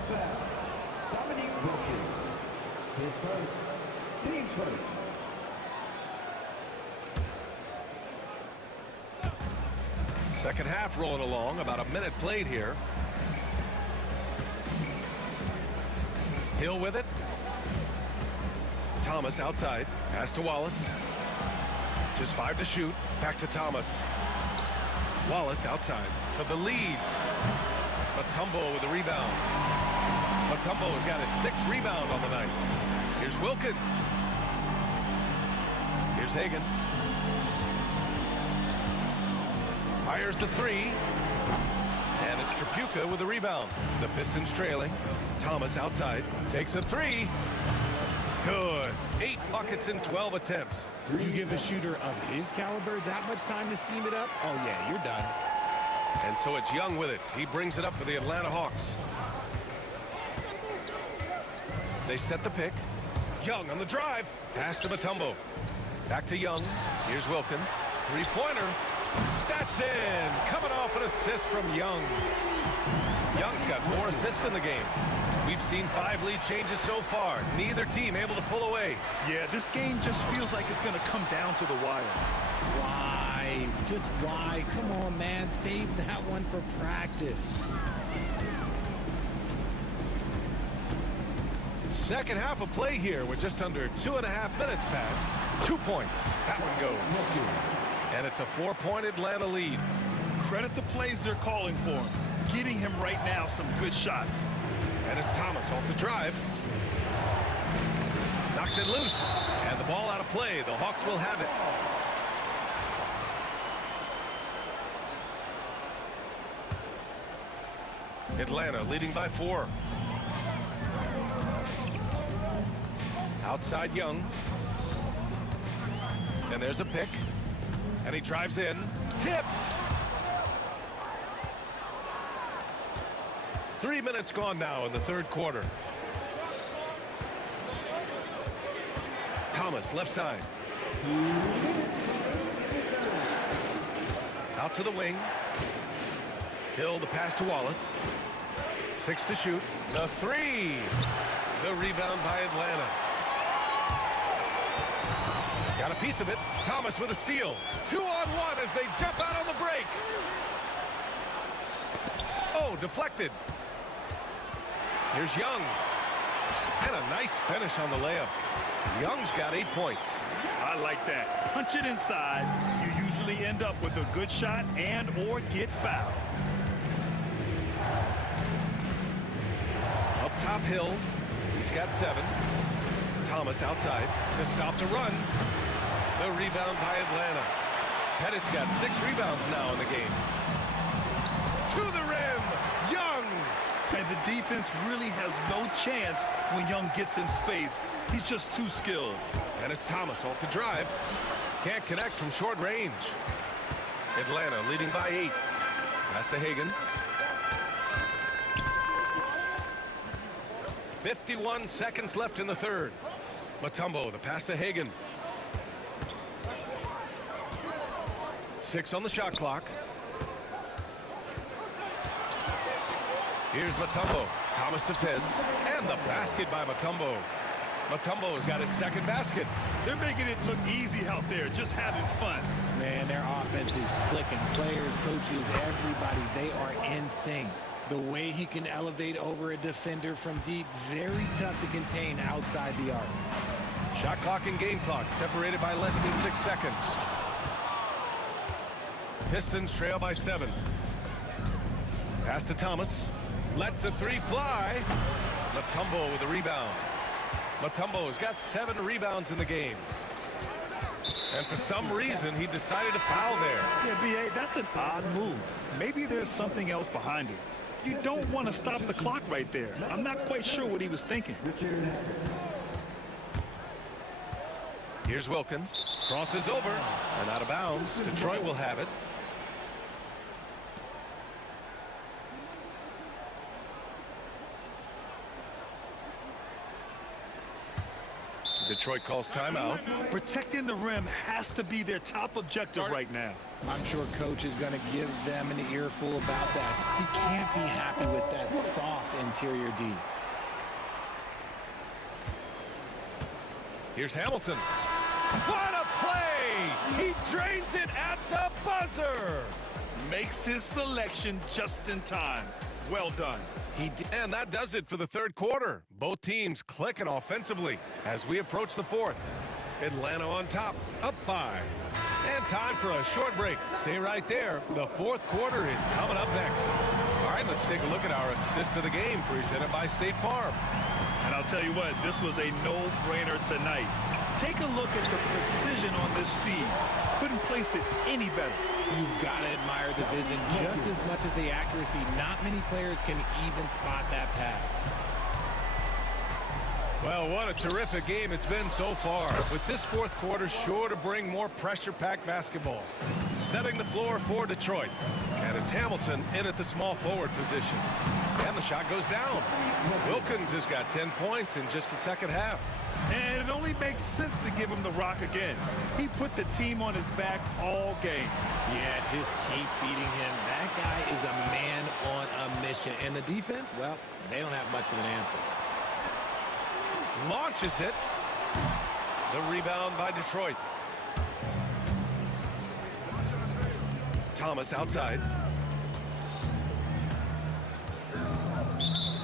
Dominique Wilkins. His first. Team first. Second half rolling along. About a minute played here. Hill with it. Thomas outside. Pass to Wallace. Just 5 to shoot. Back to Thomas. Wallace outside for the lead. Mutombo with the rebound. Mutombo has got his 6th rebound on the night. Here's Wilkins. Here's Hagan. Fires the 3. And it's Tripucka with the rebound. The Pistons trailing. Thomas outside. Takes a 3. Good. 8 buckets in 12 attempts. You give a shooter of his caliber that much time to seam it up? Oh, yeah, you're done. And so it's Young with it. He brings it up for the Atlanta Hawks. They set the pick. Young on the drive. Pass to Mutombo. Back to Young. Here's Wilkins. 3-pointer. That's in. Coming off an assist from Young. Young's got 4 assists in the game. We've seen 5 lead changes so far. Neither team able to pull away. Yeah, this game just feels like it's going to come down to the wire. Why? Just why? Come on, man. Save that one for practice. Second half of play here. We're just under 2.5 minutes past. 2 points. That one goes. And it's a 4-point Atlanta lead. Credit the plays they're calling for him. Getting him right now some good shots. And it's Thomas off the drive. Knocks it loose. And the ball out of play. The Hawks will have it. Atlanta leading by 4. Outside Young. And there's a pick. And he drives in. Tipped. 3 minutes gone now in the 3rd quarter. Thomas, left side. Out to the wing. Hill, the pass to Wallace. 6 to shoot. The 3. The rebound by Atlanta. Got a piece of it. Thomas with a steal. 2-on-1 as they jump out on the break. Oh, deflected. Here's Young. And a nice finish on the layup. Young's got 8 points. I like that. Punch it inside. You usually end up with a good shot and or get fouled. Up top Hill. He's got 7. Thomas outside to stop the run. The rebound by Atlanta. Pettit's got 6 rebounds now in the game. To the rim. Young. And the defense really has no chance when Young gets in space. He's just too skilled. And it's Thomas off the drive. Can't connect from short range. Atlanta leading by 8. Pass to Hagan. 51 seconds left in the 3rd. Mutombo, the pass to Hagan. 6 on the shot clock. Here's Mutombo. Thomas defends. And the basket by Mutombo. Mutombo has got his 2nd basket. They're making it look easy out there, just having fun. Man, their offense is clicking. Players, coaches, everybody, they are in sync. The way he can elevate over a defender from deep, very tough to contain outside the arc. Shot clock and game clock separated by less than 6 seconds. Pistons trail by 7. Pass to Thomas. Lets the 3 fly. Mutombo with the rebound. Mutombo has got 7 rebounds in the game. And for some reason, he decided to foul there. Yeah, B.A., that's an odd move. Maybe there's something else behind it. You don't want to stop the clock right there. I'm not quite sure what he was thinking. Here's Wilkins. Crosses over and out of bounds. Detroit will have it. Detroit calls timeout. Protecting the rim has to be their top objective right now. I'm sure coach is going to give them an earful about that. He can't be happy with that soft interior D. Here's Hamilton. What a play! He drains it at the buzzer. Makes his selection just in time. Well done. And that does it for the third quarter. Both teams clicking offensively as we approach the fourth. Atlanta on top, up 5. And time for a short break. Stay right there. The fourth quarter is coming up next. All right, let's take a look at our assist of the game presented by State Farm. And I'll tell you what, this was a no-brainer tonight. Take a look at the precision on this feed. Couldn't place it any better. You've got to admire the vision just as much as the accuracy. Not many players can even spot that pass. Well, what a terrific game it's been so far, with this fourth quarter sure to bring more pressure-packed basketball. Setting the floor for Detroit, and it's Hamilton in at the small forward position. And the shot goes down. Wilkins has got 10 points in just the second half. And it only makes sense to give him the rock again. He put the team on his back all game. Yeah, just keep feeding him. That guy is a man on a mission. And the defense, well, they don't have much of an answer. Launches it. The rebound by Detroit. Thomas outside.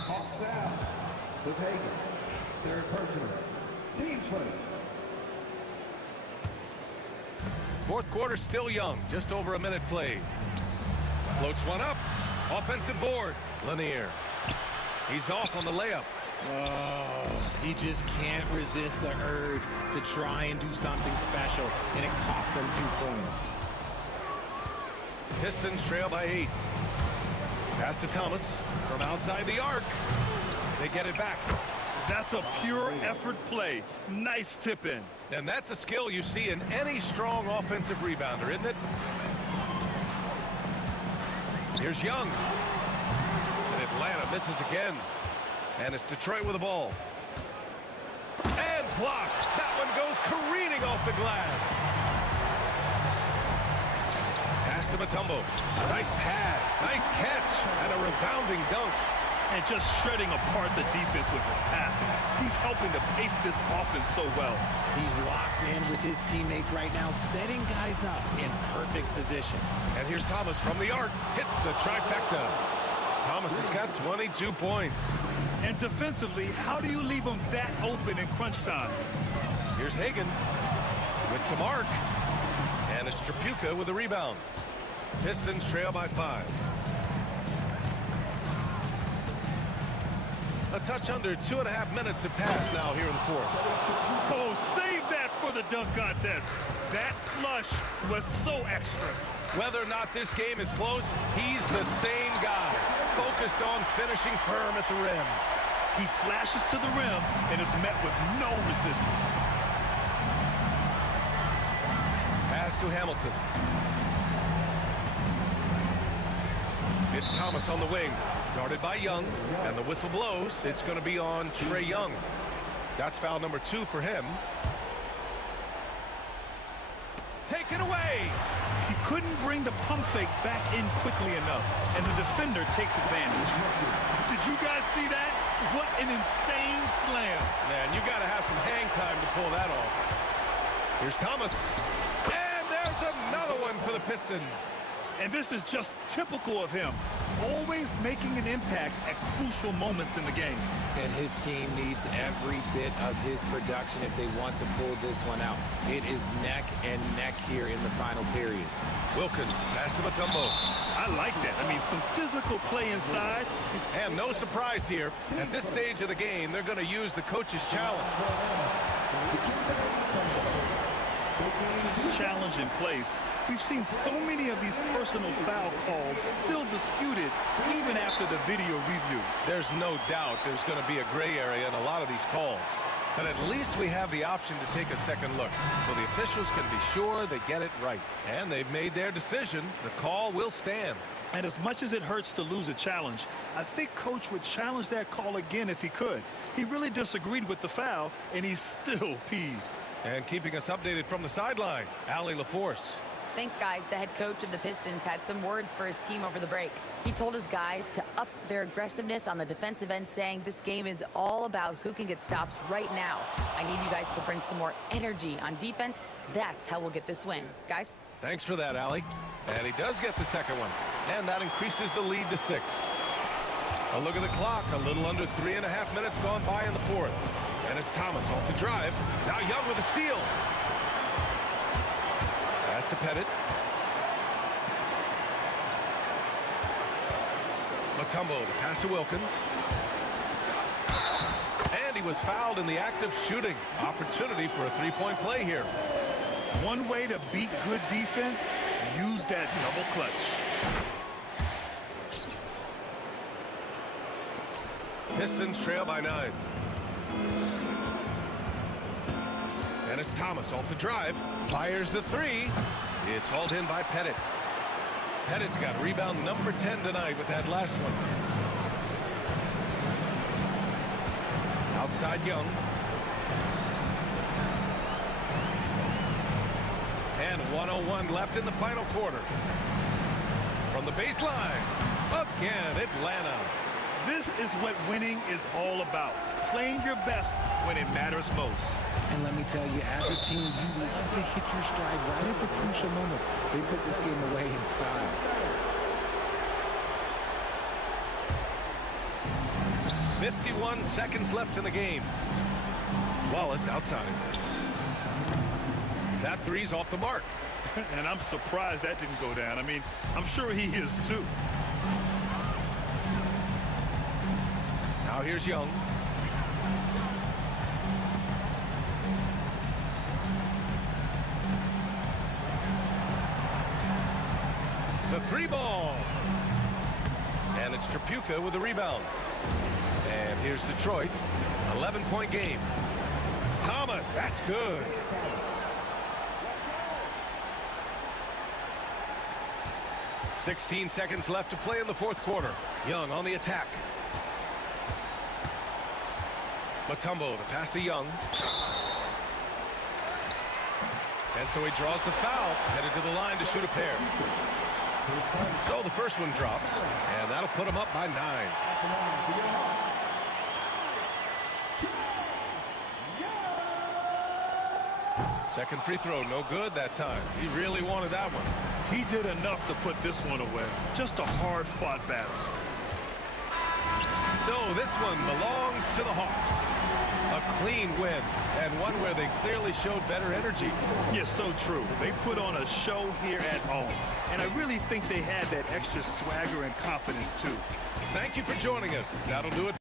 Hawks down. With Hagan. Third personal. Team first. Fourth quarter still young. Just over a minute played. Floats one up. Offensive board. Lanier. He's off on the layup. Oh, he just can't resist the urge to try and do something special, and it cost them 2 points. Pistons trail by 8. Pass to Thomas from outside the arc. They get it back. That's a pure effort play. Nice tip in. And that's a skill you see in any strong offensive rebounder, isn't it? Here's Young. And Atlanta misses again. And it's Detroit with the ball. And blocked. That one goes careening off the glass. Pass to Mutombo. Nice pass. Nice catch. And a resounding dunk. And just shredding apart the defense with his passing. He's helping to pace this offense so well. He's locked in with his teammates right now, setting guys up in perfect position. And here's Thomas from the arc. Hits the trifecta. Thomas has got 22 points. And defensively, how do you leave him that open in crunch time? Here's Hagan with some arc. And it's Tripucka with the rebound. Pistons trail by 5. A touch under 2.5 minutes have passed now here in the fourth. Oh, save that for the dunk contest. That flush was so extra. Whether or not this game is close, he's the same guy, focused on finishing firm at the rim. He flashes to the rim and is met with no resistance. Pass to Hamilton. It's Thomas on the wing, guarded by Young, and the whistle blows. It's going to be on Trae Young. That's foul number 2 for him. Taken away. He couldn't bring the pump fake back in quickly enough, and the defender takes advantage. Did you guys see that? What an insane slam. Man, you got to have some hang time to pull that off. Here's Thomas. And there's another one for the Pistons. And this is just typical of him, always making an impact at crucial moments in the game. And his team needs every bit of his production if they want to pull this one out. It is neck and neck here in the final period. Wilkins, pass to Mutombo. I like that. I mean, some physical play inside. And no surprise here. At this stage of the game, they're going to use the coach's challenge. Challenge in place. We've seen so many of these personal foul calls still disputed even after the video review. There's no doubt there's going to be a gray area in a lot of these calls. But at least we have the option to take a second look, so the officials can be sure they get it right. And they've made their decision. The call will stand. And as much as it hurts to lose a challenge, I think Coach would challenge that call again if he could. He really disagreed with the foul, and he's still peeved. And keeping us updated from the sideline, Allie LaForce. Thanks, guys. The head coach of the Pistons had some words for his team over the break. He told his guys to up their aggressiveness on the defensive end, saying this game is all about who can get stops right now. I need you guys to bring some more energy on defense. That's how we'll get this win. Guys? Thanks for that, Allie. And he does get the second one. And that increases the lead to 6. A look at the clock. A little under 3.5 minutes gone by in the fourth. And it's Thomas off the drive. Now Young with a steal. Pass to Pettit. Mutombo to pass to Wilkins. And he was fouled in the act of shooting. Opportunity for a three-point play here. One way to beat good defense, use that double clutch. Pistons trail by 9. And it's Thomas off the drive. Fires the three. It's hauled in by Pettit. Pettit's got rebound number 10 tonight with that last one. Outside Young. And 1:01 left in the final quarter. From the baseline. Again, Atlanta. This is what winning is all about. Playing your best when it matters most. And let me tell you, as a team, you love to hit your stride right at the crucial moments. They put this game away in style. .51 seconds left in the game. Wallace outside. That three's off the mark. And I'm surprised that didn't go down. I mean, I'm sure he is too. Now here's Young. The three ball. And it's Tripucka with the rebound. And here's Detroit. 11-point game. Thomas, that's good. .16 seconds left to play in the fourth quarter. Young on the attack. Mutombo to pass to Young. And so he draws the foul, headed to the line to shoot a pair. So the first one drops, and that'll put him up by 9. Second free throw, no good that time. He really wanted that one. He did enough to put this one away. Just a hard-fought battle. So this one belongs to the Hawks. A clean win, and one where they clearly showed better energy. Yes, so true. They put on a show here at home. And I really think they had that extra swagger and confidence, too. Thank you for joining us. That'll do it.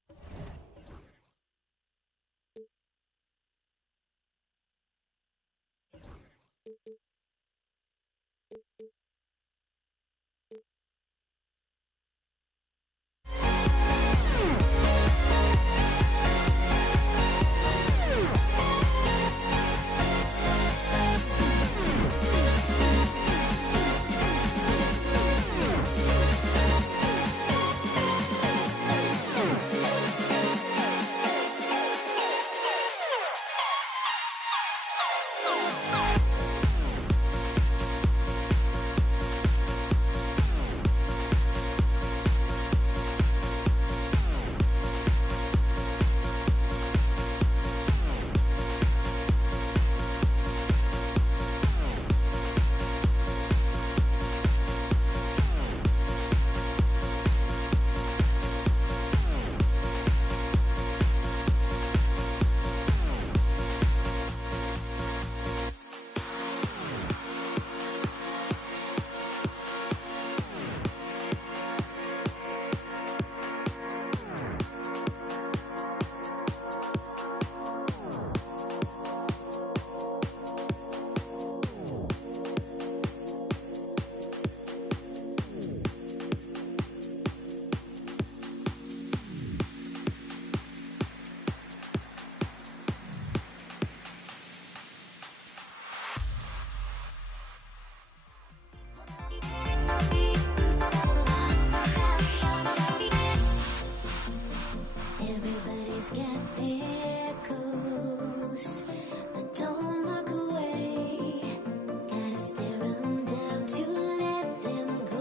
Everybody's got their ghosts, but don't look away. Gotta stare 'em down to let them go.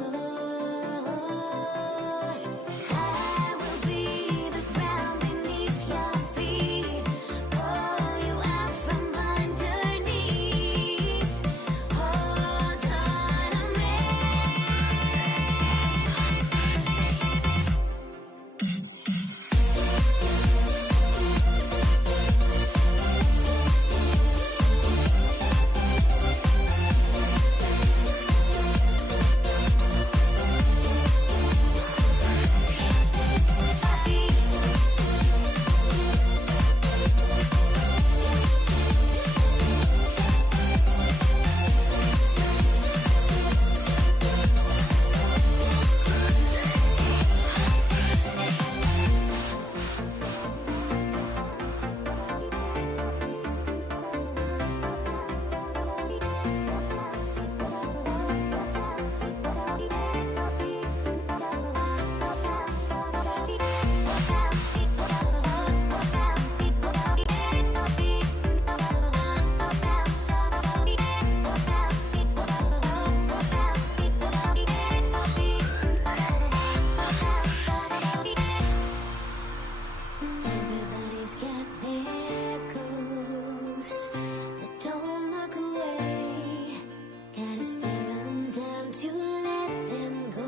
I will be the ground beneath your feet, pull you out from underneath. Hold on to me. Everybody's got their ghosts, but don't look away. Gotta stare 'em down to let them go.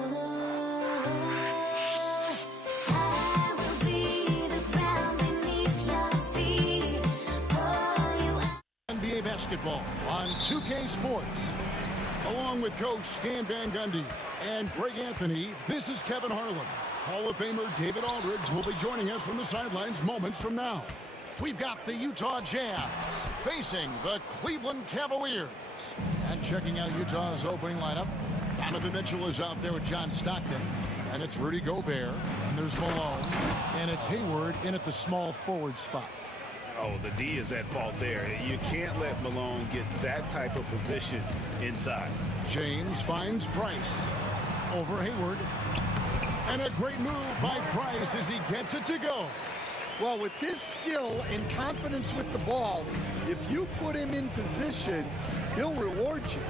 I will be the ground beneath your feet, pull you out. NBA basketball on 2K Sports. Along with Coach Stan Van Gundy and Greg Anthony, this is Kevin Harlan. Hall of Famer David Aldridge will be joining us from the sidelines moments from now. We've got the Utah Jazz facing the Cleveland Cavaliers. And checking out Utah's opening lineup, Donovan Mitchell is out there with John Stockton. And it's Rudy Gobert. And there's Malone. And it's Hayward in at the small forward spot. Oh, the D is at fault there. You can't let Malone get that type of position inside. James finds Price over Hayward. And a great move by Price as he gets it to go. Well, with his skill and confidence with the ball, if you put him in position, he'll reward you.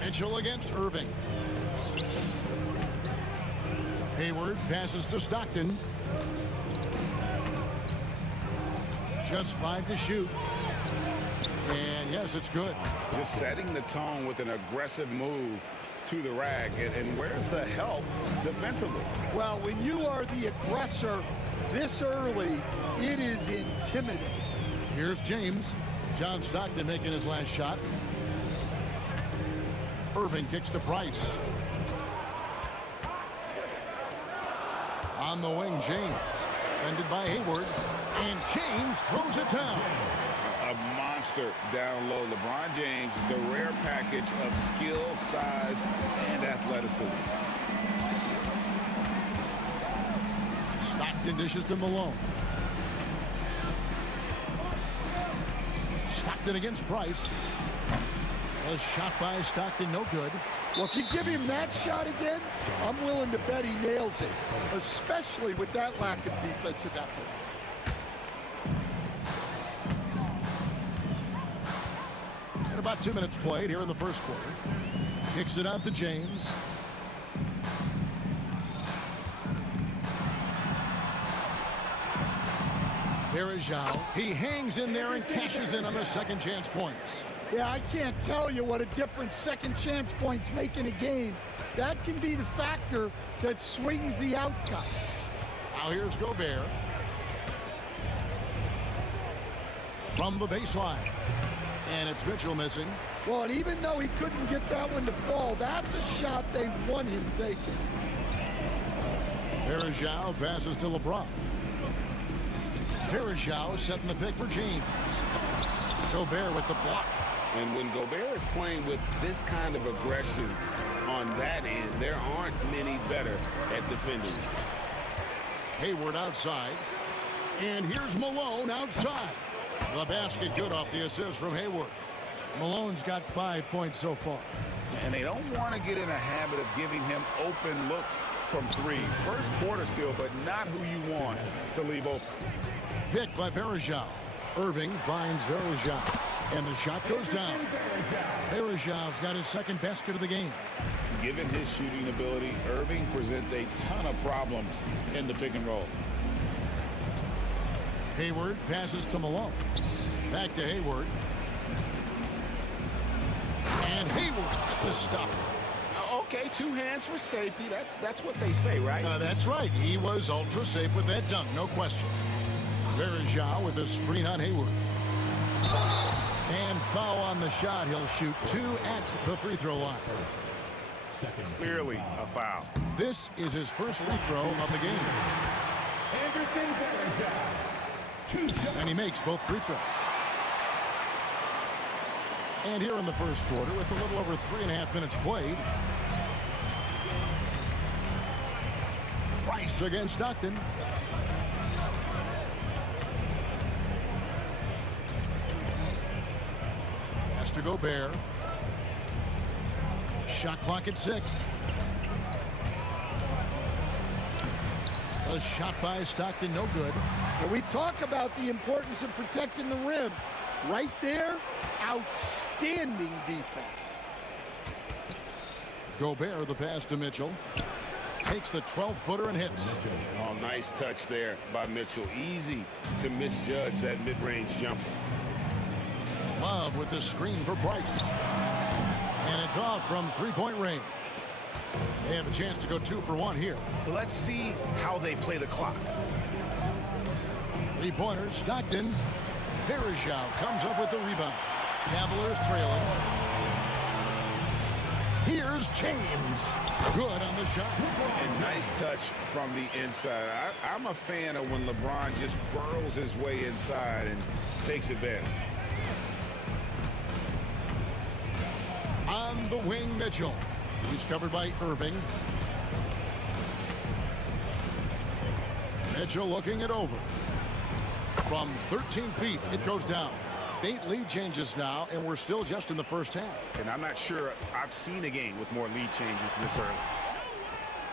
Mitchell against Irving. Hayward passes to Stockton. Just 5 to shoot. And yes, it's good. Just setting the tone with an aggressive move to the rack. And where's the help defensively? Well, when you are the aggressor this early, it is intimidating. Here's James. John Stockton making his last shot. Irving kicks to Price. On the wing, James. Defended by Hayward. And James throws it down. A monster down low. LeBron James, the rare package of skill, size, and athleticism. Stockton dishes to Malone. Stockton against Price. A shot by Stockton, no good. Well, if you give him that shot again, I'm willing to bet he nails it, especially with that lack of defensive effort. And about 2 minutes played here in the first quarter. Kicks it out to James. There is Zhao. He hangs in there and cashes in on the second chance points. Yeah, I can't tell you what a difference second chance points make in a game. That can be the factor that swings the outcome. Now here's Gobert. From the baseline. And it's Mitchell missing. Well, and even though he couldn't get that one to fall, that's a shot they want him taking. There is Zhao. Passes to LeBron. There is Zhao setting the pick for James. Gobert with the block. And when Gobert is playing with this kind of aggression on that end, there aren't many better at defending. Hayward outside. And here's Malone outside. The basket good off the assist from Hayward. Malone's got 5 points so far. And they don't want to get in a habit of giving him open looks from three. First quarter still, but not who you want to leave open. Picked by Verajao. Irving finds Verajao. And the shot goes down. Verajao's got his second basket of the game. Given his shooting ability, Irving presents a ton of problems in the pick and roll. Hayward passes to Malone. Back to Hayward. And Hayward at the stuff. Okay, 2 hands for safety. That's what they say, right? That's right. He was ultra safe with that dunk, no question. Verajao with a screen on Hayward. And foul on the shot. He'll shoot 2 at the free throw line. Clearly a foul. This is his first free throw of the game. And he makes both free throws. And here in the first quarter, with a little over 3.5 minutes played, Price against Stockton. Has to go Gobert. Shot clock at 6. A shot by Stockton, no good. And we talk about the importance of protecting the rim. Right there, outstanding defense. Gobert, the pass to Mitchell. Takes the 12-footer and hits. Oh, nice touch there by Mitchell. Easy to misjudge that mid-range jumper. Love with the screen for Price. And it's off from three-point range. They have a chance to go 2 for 1 here. Let's see how they play the clock. Three-pointers, Stockton. Verajao comes up with the rebound. Cavaliers trailing. Here's James. Good on the shot. And nice touch from the inside. I'm a fan of when LeBron just burrows his way inside and takes advantage. On the wing, Mitchell. He's covered by Irving. Mitchell looking it over. From 13 feet, it goes down. 8 lead changes now, and we're still just in the first half. And I'm not sure I've seen a game with more lead changes this early.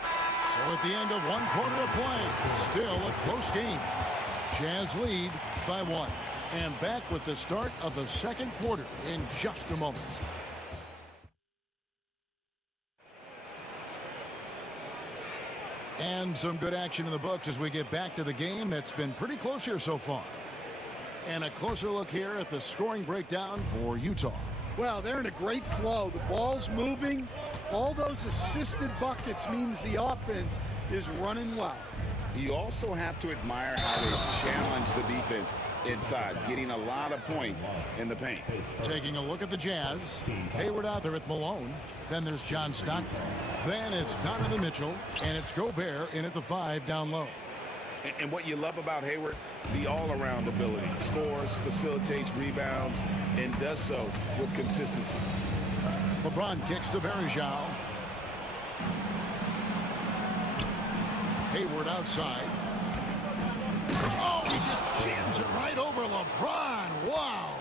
So at the end of 1 quarter of play, still a close game. Jazz lead by 1. And back with the start of the second quarter in just a moment. And some good action in the books as we get back to the game that's been pretty close here so far. And a closer look here at the scoring breakdown for Utah. Well, they're in a great flow. The ball's moving. All those assisted buckets means the offense is running well. You also have to admire how they challenge the defense inside, getting a lot of points in the paint. Taking a look at the Jazz. Hayward out there with Malone. Then there's John Stockton. Then it's Donovan Mitchell, and it's Gobert in at the 5 down low. And what you love about Hayward, the all-around ability. Scores, facilitates, rebounds, and does so with consistency. LeBron kicks to Verajao. Hayward outside. Oh, he just jams it right over LeBron. Wow.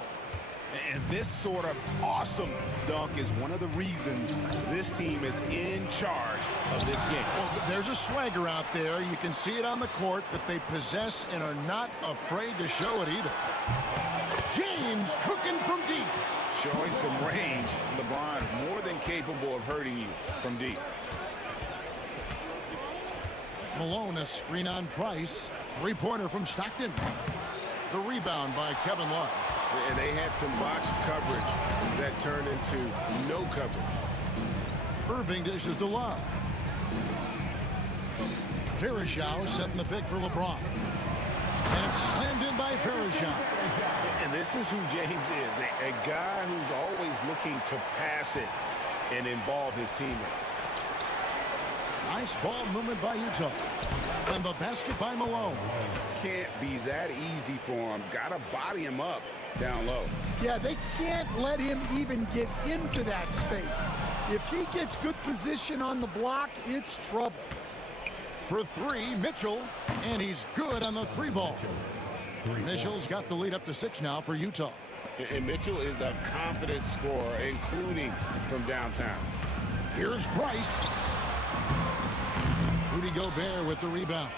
And this sort of awesome dunk is one of the reasons this team is in charge of this game. Well, there's a swagger out there. You can see it on the court that they possess and are not afraid to show it either. James cooking from deep. Showing some range. LeBron more than capable of hurting you from deep. Malone, a screen on Price. Three-pointer from Stockton. The rebound by Kevin Love. And they had some botched coverage that turned into no coverage. Irving dishes to Love. Verajao setting the pick for LeBron. And it's slammed in by Verajao. And this is who James is, a guy who's always looking to pass it and involve his teammates. Nice ball movement by Utah. And the basket by Malone. Can't be that easy for him. Got to body him up down low. Yeah, they can't let him even get into that space. If he gets good position on the block, it's trouble. For 3, Mitchell, and he's good on the 3 ball. Mitchell's got the lead up to 6 now for Utah. And Mitchell is a confident scorer, including from downtown. Here's Price. Gobert with the rebound.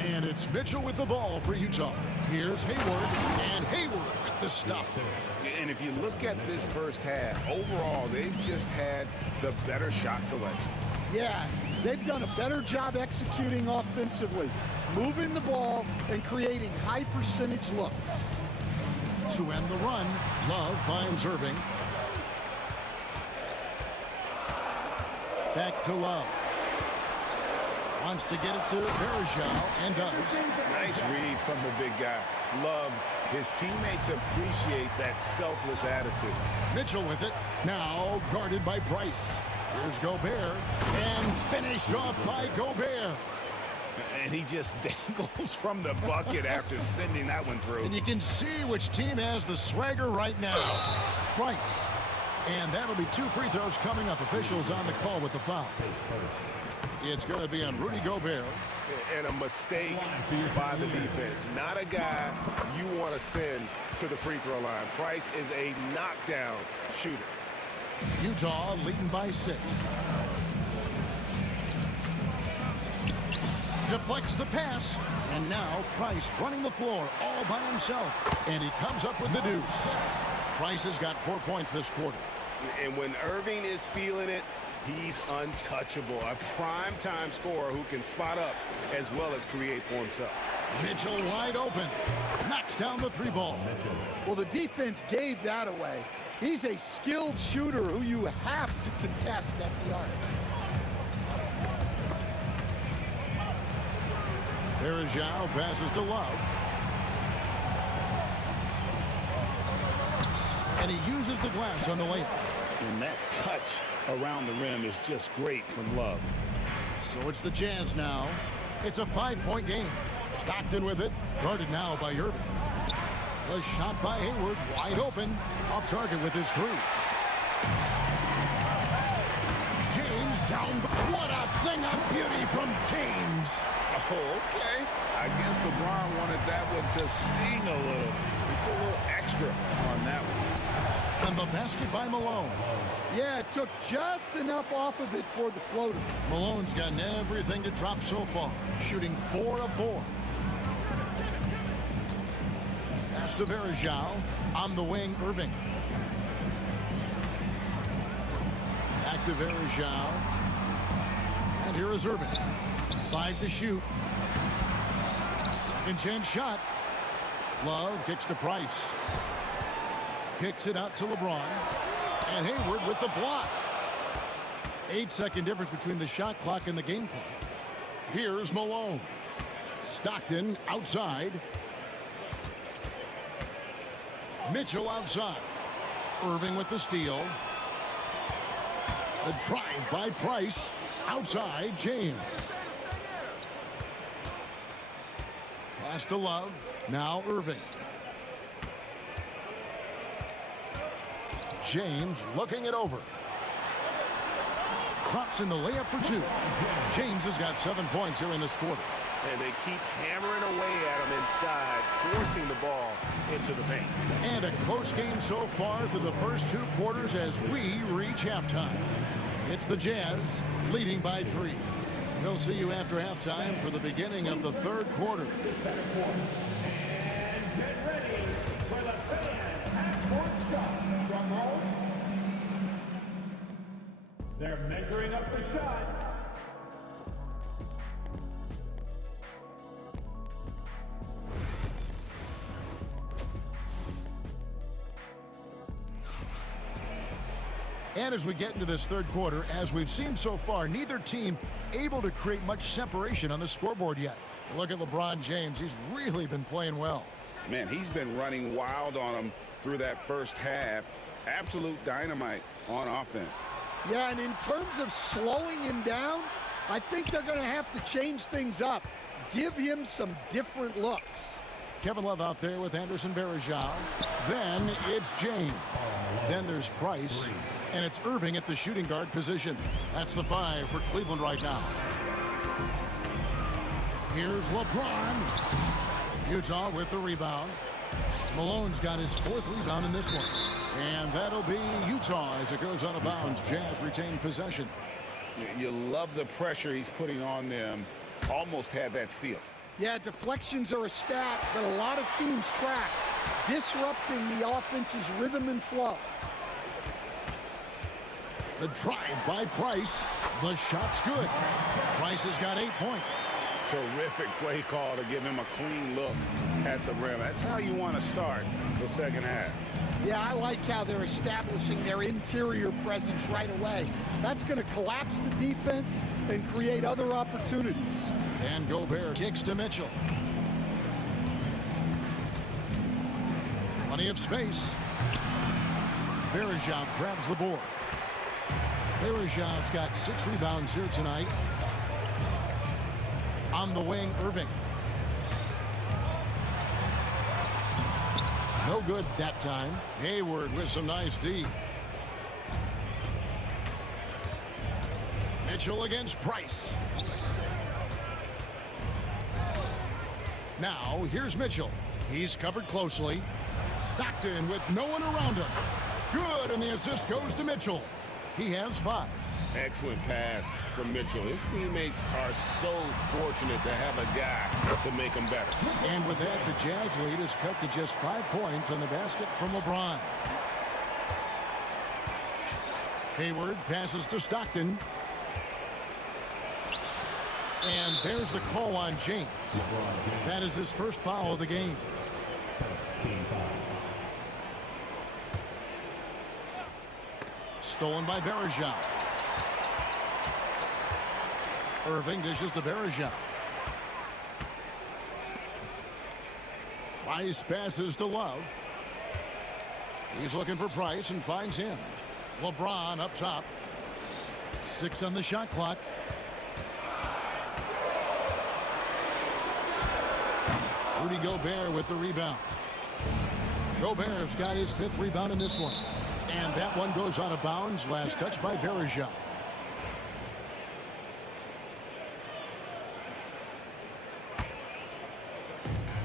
And it's Mitchell with the ball for Utah. Here's Hayward, and Hayward with the stuff. And if you look at this first half, overall, they've just had the better shot selection. Yeah, they've done a better job executing offensively, moving the ball and creating high percentage looks. To end the run, Love finds Irving. Back to Love. Wants to get it to Verjao and does. Nice read from the big guy. Love. His teammates appreciate that selfless attitude. Mitchell with it. Now guarded by Price. Here's Gobert. And finished off by Gobert. And he just dangles from the bucket after sending that one through. And you can see which team has the swagger right now. Price. And that'll be 2 free throws coming up. Officials on the call with the foul. It's going to be on Rudy Gobert. And a mistake by the defense. Not a guy you want to send to the free throw line. Price is a knockdown shooter. Utah leading by 6. Deflects the pass. And now Price running the floor all by himself. And he comes up with the deuce. Price has got 4 points this quarter. And when Irving is feeling it, he's untouchable. A prime-time scorer who can spot up as well as create for himself. Mitchell wide open. Knocks down the 3 ball. Well, the defense gave that away. He's a skilled shooter who you have to contest at the arc. Verjao passes to Love. And he uses the glass on the layup. And that touch around the rim is just great from Love. So it's the Jazz now. It's a 5-point game. Stockton with it. Guarded now by Irving. The shot by Hayward. Wide open. Off target with his 3. James down. What a thing of beauty from James. Oh, okay. I guess LeBron wanted that one to sting a little. He put a little extra on that one. And the basket by Malone. Yeah, it took just enough off of it for the floater. Malone's gotten everything to drop so far. Shooting 4 of 4. Pass to Verjao. On the wing, Irving. Back to Verjao. And here is Irving. 5 to shoot. Second chance shot. Love kicks to Price. Kicks it out to LeBron. And Hayward with the block. 8-second difference between the shot clock and the game clock. Here's Malone. Stockton outside. Mitchell outside. Irving with the steal. The drive by Price. Outside, James. Pass to Love. Now Irving. James looking it over. Drops in the layup for 2. James has got 7 points here in this quarter. And they keep hammering away at him inside, forcing the ball into the paint. And a close game so far through the first 2 quarters as we reach halftime. It's the Jazz leading by 3. We'll see you after halftime for the beginning of the 3rd quarter. And get ready for the fan half-court shot. Drum roll. They're measuring up the shot. And as we get into this 3rd quarter, as we've seen so far, neither team able to create much separation on the scoreboard yet. Look at LeBron James. He's really been playing well. Man, he's been running wild on him through that first half. Absolute dynamite on offense. Yeah, and in terms of slowing him down, I think they're going to have to change things up. Give him some different looks. Kevin Love out there with Anderson Varejao. Then it's James. Then there's Price. And it's Irving at the shooting guard position. That's the 5 for Cleveland right now. Here's LeBron. Utah with the rebound. Malone's got his 4th rebound in this one. And that'll be Utah as it goes out of bounds. Jazz retain possession. You love the pressure he's putting on them. Almost had that steal. Yeah, deflections are a stat that a lot of teams track, disrupting the offense's rhythm and flow. The drive by Price. The shot's good. Price has got 8 points. Terrific play call to give him a clean look at the rim. That's how you want to start the second half. Yeah, I like how they're establishing their interior presence right away. That's going to collapse the defense and create other opportunities. And Gobert kicks to Mitchell. Plenty of space. Verejao grabs the board. Verejao's got 6 rebounds here tonight. On the wing, Irving. No good that time. Hayward with some nice D. Mitchell against Price. Now, here's Mitchell. He's covered closely. Stockton with no one around him. Good, and the assist goes to Mitchell. He has 5. Excellent pass from Mitchell. His teammates are so fortunate to have a guy to make them better. And with that, the Jazz lead is cut to just 5 points on the basket from LeBron. Hayward passes to Stockton. And there's the call on James. That is his first foul of the game. Stolen by Verejao. Irving dishes to Verejao. Price passes to Love. He's looking for Price and finds him. LeBron up top. 6 on the shot clock. Rudy Gobert with the rebound. Gobert's got his 5th rebound in this one. And that one goes out of bounds. Last touch by Verejao.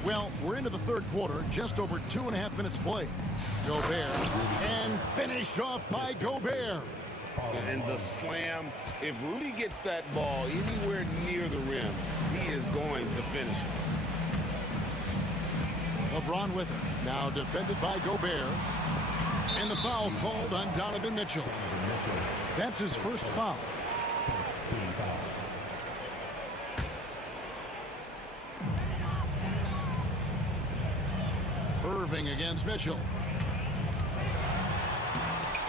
Well, we're into the third quarter, just over 2.5 minutes played. Gobert, and finished off by Gobert. And the slam, if Rudy gets that ball anywhere near the rim, he is going to finish it. LeBron with it, now defended by Gobert. And the foul called on Donovan Mitchell. That's his first foul. Irving against Mitchell.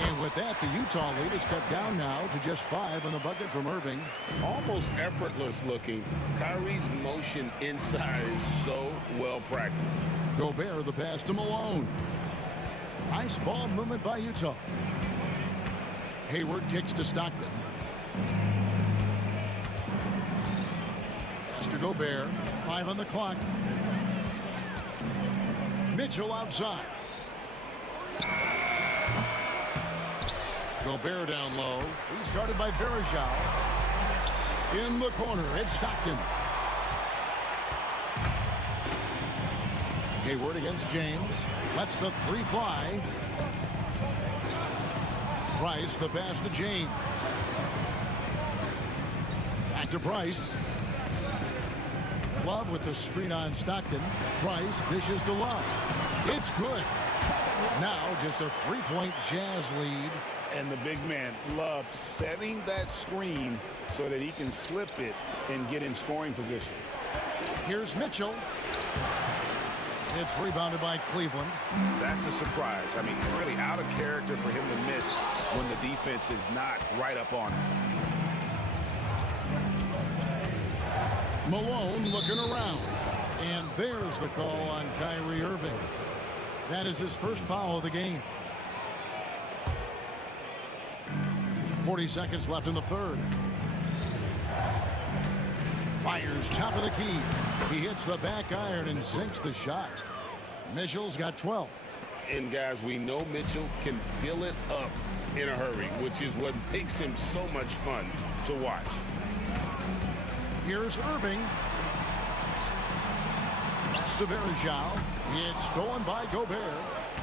And with that, the Utah lead is cut down now to just 5 on the bucket from Irving. Almost effortless looking. Kyrie's motion inside is so well practiced. Gobert the pass to Malone. Nice ball movement by Utah. Hayward kicks to Stockton. Pass to Gobert. 5 on the clock. Mitchell outside. Gobert down low. He's guarded by Verejao. In the corner, it's Stockton. Hayward against James. Lets the 3 fly. Price, the pass to James. Back to Price. Love with the screen on Stockton. Price dishes to Love. It's good. Now just a 3-point Jazz lead. And the big man, Love, setting that screen so that he can slip it and get in scoring position. Here's Mitchell. It's rebounded by Cleveland. That's a surprise. I mean, really out of character for him to miss when the defense is not right up on him. Malone looking around. And there's the call on Kyrie Irving. That is his first foul of the game. 40 seconds left in the third. Fires top of the key. He hits the back iron and sinks the shot. Mitchell's got 12. And guys, we know Mitchell can fill it up in a hurry, which is what makes him so much fun to watch. Here's Irving. Pass to Verejao. It's stolen by Gobert.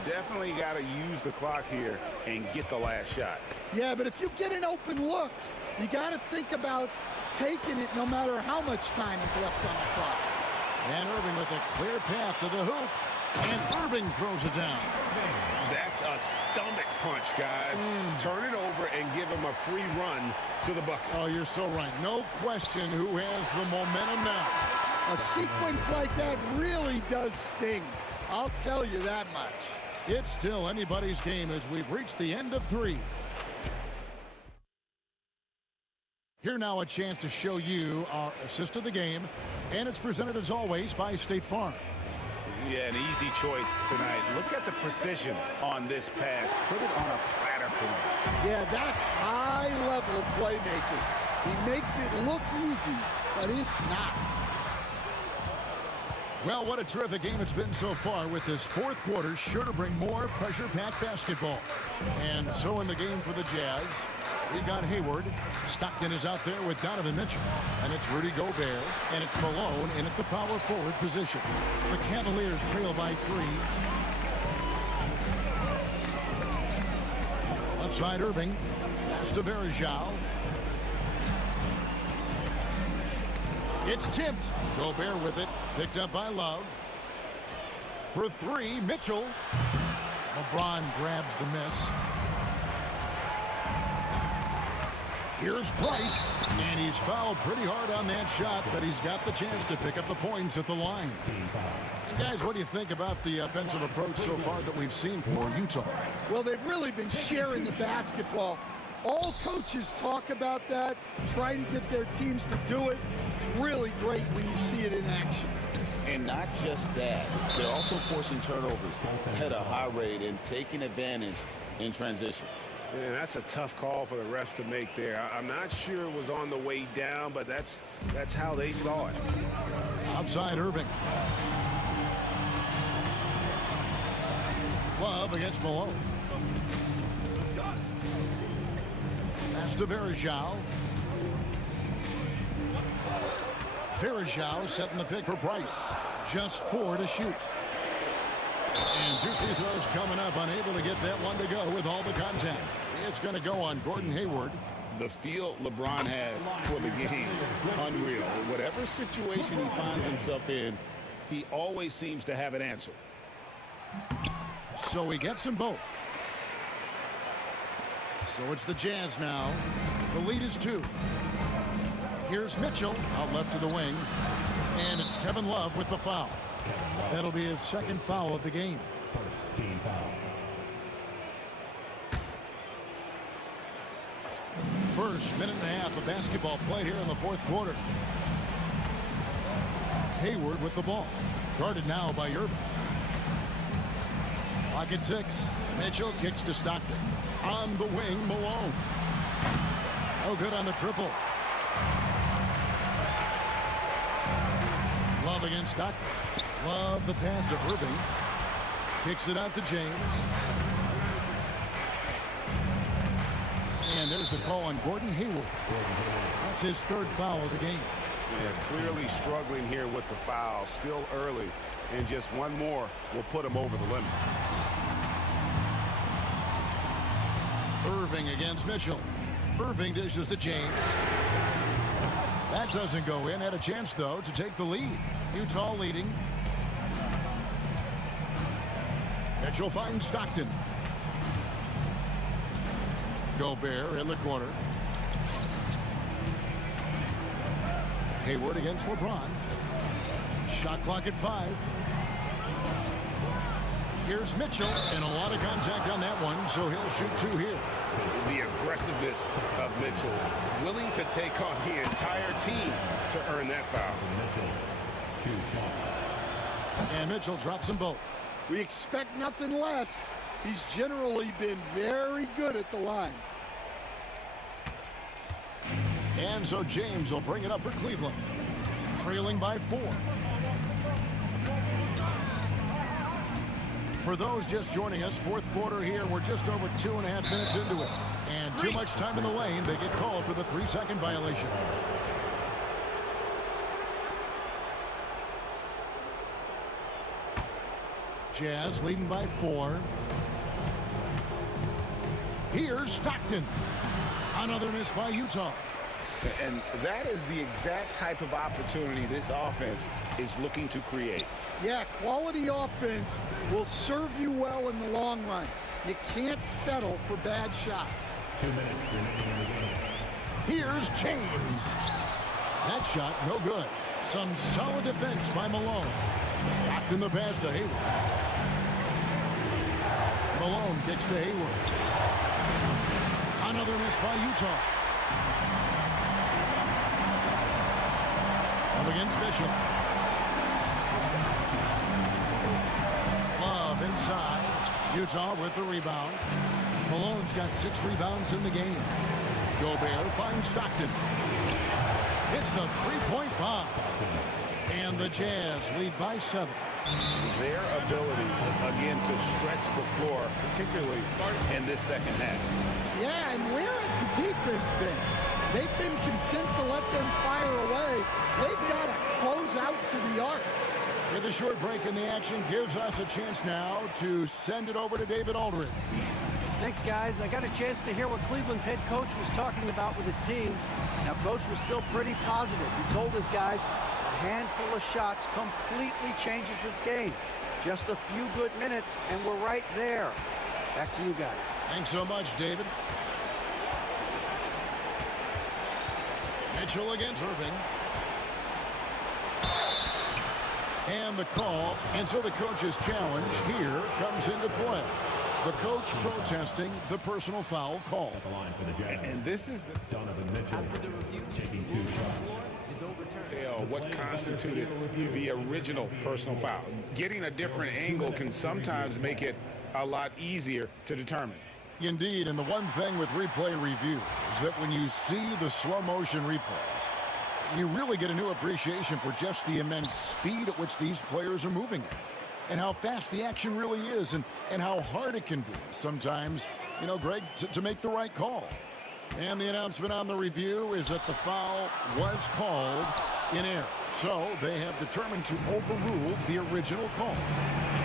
Definitely got to use the clock here and get the last shot. Yeah, but if you get an open look, You got to think about taking it no matter how much time is left on the clock. And Irving with a clear path to the hoop. And Irving throws it down. That's a stomach punch, guys. Turn it over and give him a free run to the bucket. Oh, you're so right. No question who has the momentum now. A sequence like that really does sting. I'll tell you that much. It's still anybody's game as we've reached the end of 3. Here now a chance to show you our assist of the game. And it's presented as always by State Farm. Yeah, an easy choice tonight. Look at the precision on this pass. Put it on a platter for him. Yeah, that's high-level playmaking. He makes it look easy, but it's not. Well, what a terrific game it's been so far, with this fourth quarter sure to bring more pressure-packed basketball. And so in the game for the Jazz, we've got Hayward. Stockton is out there with Donovan Mitchell. And it's Rudy Gobert. And it's Malone in at the power forward position. The Cavaliers trail by 3. Left side Irving. Pass to Varejao. It's tipped. Gobert with it. Picked up by Love. For 3, Mitchell. LeBron grabs the miss. Here's Price, and he's fouled pretty hard on that shot, but he's got the chance to pick up the points at the line. And guys, what do you think about the offensive approach so far that we've seen for Utah? Well, they've really been sharing the basketball. All coaches talk about that, try to get their teams to do it. It's really great when you see it in action. And not just that, they're also forcing turnovers at a high rate and taking advantage in transition. Yeah, that's a tough call for the refs to make there. I'm not sure it was on the way down, but that's how they saw it. Outside Irving. Love against Malone. Pass to Varejao. Varejao setting the pick for Price. Just 4 to shoot. And 2 free throws coming up, unable to get that one to go with all the contact. It's going to go on Gordon Hayward. The feel LeBron has for the game, unreal. Whatever situation he finds himself in, he always seems to have an answer. So he gets them both. So it's the Jazz now. The lead is 2. Here's Mitchell out left to the wing. And it's Kevin Love with the foul. That'll be his second foul of the game. First team foul. First minute and a half of basketball played here in the fourth quarter. Hayward with the ball. Guarded now by Irving. Clock at 6. Mitchell kicks to Stockton. On the wing, Malone. Oh, good on the triple. Love against Stockton. Love the pass to Irving. Kicks it out to James. And there's the call on Gordon Hayward. That's his 3rd foul of the game. Yeah, clearly struggling here with the foul. Still early. And just one more will put him over the limit. Irving against Mitchell. Irving dishes to James. That doesn't go in. Had a chance, though, to take the lead. Utah leading. Mitchell finds Stockton. Gobert in the corner. Hayward against LeBron. Shot clock at 5. Here's Mitchell, and a lot of contact on that one, so he'll shoot 2 here. The aggressiveness of Mitchell, willing to take on the entire team to earn that foul. And Mitchell drops them both. We expect nothing less. He's generally been very good at the line. And so James will bring it up for Cleveland, trailing by 4. For those just joining us, fourth quarter here, we're just over 2.5 minutes into it. And too much time in the lane, they get called for the 3-second violation. Jazz leading by 4. Here's Stockton. Another miss by Utah. And that is the exact type of opportunity this offense is looking to create. Yeah, quality offense will serve you well in the long run. You can't settle for bad shots. 2 minutes remaining in the game. Here's James. That shot, no good. Some solid defense by Malone. Stopped in the pass to Hayward. Malone kicks to Hayward. Another miss by Utah. Up against Mitchell. Love inside. Utah with the rebound. Malone's got 6 rebounds in the game. Gobert finds Stockton. It's the three-point bomb. And the Jazz lead by 7. Their ability, again, to stretch the floor, particularly in this second half. Yeah, and where has the defense been? They've been content to let them fire away. They've got to close out to the arc. With a short break in the action gives us a chance now to send it over to David Aldridge. Thanks, guys. I got a chance to hear what Cleveland's head coach was talking about with his team. Now, coach was still pretty positive. He told his guys a handful of shots completely changes this game. Just a few good minutes, and we're right there. Back to you guys. Thanks so much, David. Mitchell against Irving. And the call, and so the coach's challenge here comes into play. The coach protesting the personal foul call. At the line for the Jazz. And this is the Donovan Mitchell taking 2 shots. tell what constituted the original personal foul. Getting a different angle can sometimes make it a lot easier to determine. Indeed, and the one thing with replay review is that when you see the slow motion replays, you really get a new appreciation for just the immense speed at which these players are moving at, and how fast the action really is, and how hard it can be sometimes, you know, Greg, to make the right call. And the announcement on the review is that the foul was called in error. So they have determined to overrule the original call.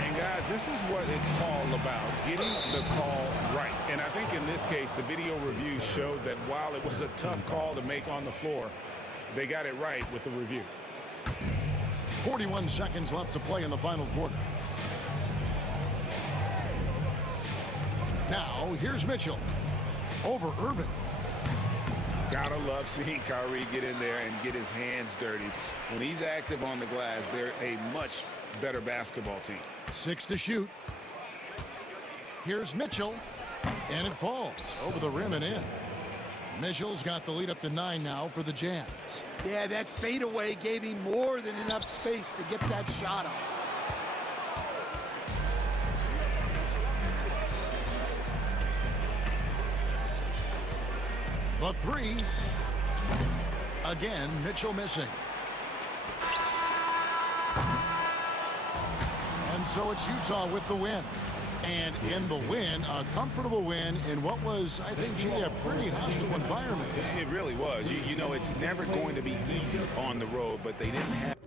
And guys, this is what it's all about, getting the call right. And I think in this case, the video review showed that while it was a tough call to make on the floor, they got it right with the review. 41 seconds left to play in the final quarter. Now, here's Mitchell over Irving. Gotta love seeing Kyrie get in there and get his hands dirty. When he's active on the glass, they're a much better basketball team. 6 to shoot. Here's Mitchell, and it falls over the rim and in. Mitchell's got the lead up to 9 now for the Jazz. Yeah, that fadeaway gave him more than enough space to get that shot off. The 3. Again, Mitchell missing. And so it's Utah with the win. And in the win, a comfortable win in what was, I think, G, a pretty hostile environment. It really was. You know, it's never going to be easy on the road, but they didn't have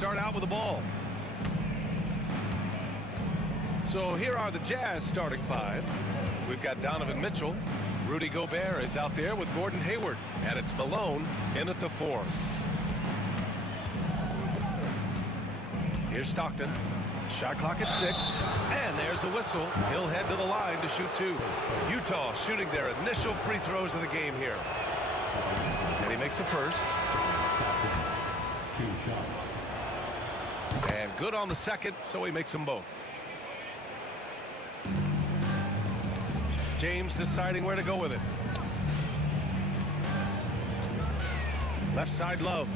start out with the ball. So here are the Jazz starting five. We've got Donovan Mitchell. Rudy Gobert is out there with Gordon Hayward. And it's Malone in at the 4. Here's Stockton. Shot clock at 6. And there's a whistle. He'll head to the line to shoot 2. Utah shooting their initial free throws of the game here. And he makes the first. And good on the second, so he makes them both. James deciding where to go with it. Left side, Love.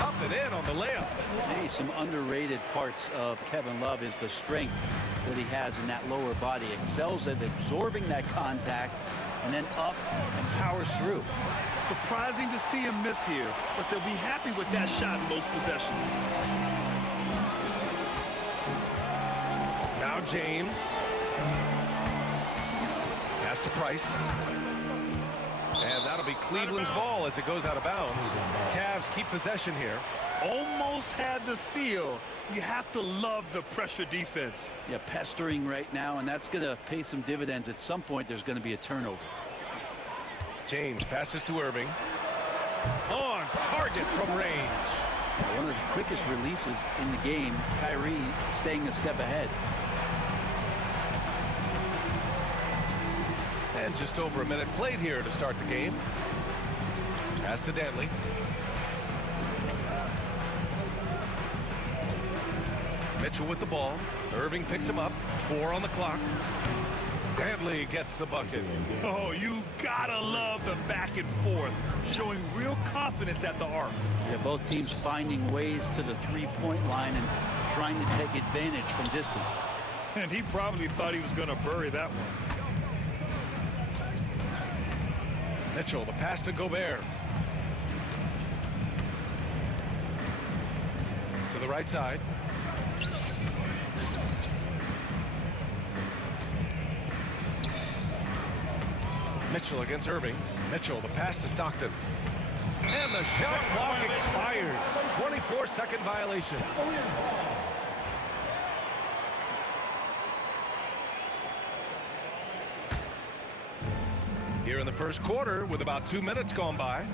Up and in on the layup. Maybe some underrated parts of Kevin Love is the strength that he has in that lower body. Excels at absorbing that contact and then up and powers through. Surprising to see him miss here, but they'll be happy with that shot in most possessions. Now James. Pass to Price. And that'll be Cleveland's ball as it goes out of bounds. Cavs keep possession here. Almost had the steal. You have to love the pressure defense. Yeah, pestering right now, and that's going to pay some dividends. At some point, there's going to be a turnover. James passes to Irving. On target from range. One of the quickest releases in the game. Kyrie staying a step ahead. And just over a minute played here to start the game. Pass to Dantley. Mitchell with the ball. Irving picks him up. 4 on the clock. Dantley gets the bucket. Oh, you gotta love the back and forth, showing real confidence at the arc. Yeah, both teams finding ways to the three-point line and trying to take advantage from distance. And he probably thought he was going to bury that one. Mitchell, the pass to Gobert. To the right side. Mitchell against Irving. Mitchell, the pass to Stockton. And the shot clock expires. 24-second violation. Here in the first quarter with about 2 minutes gone by.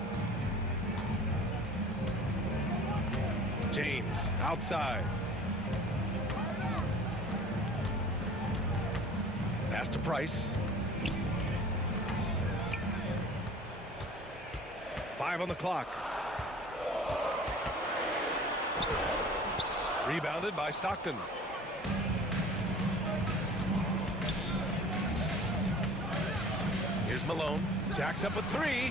James outside. Pass to Price. 5 on the clock. Rebounded by Stockton. Here's Malone. Jacks up a 3.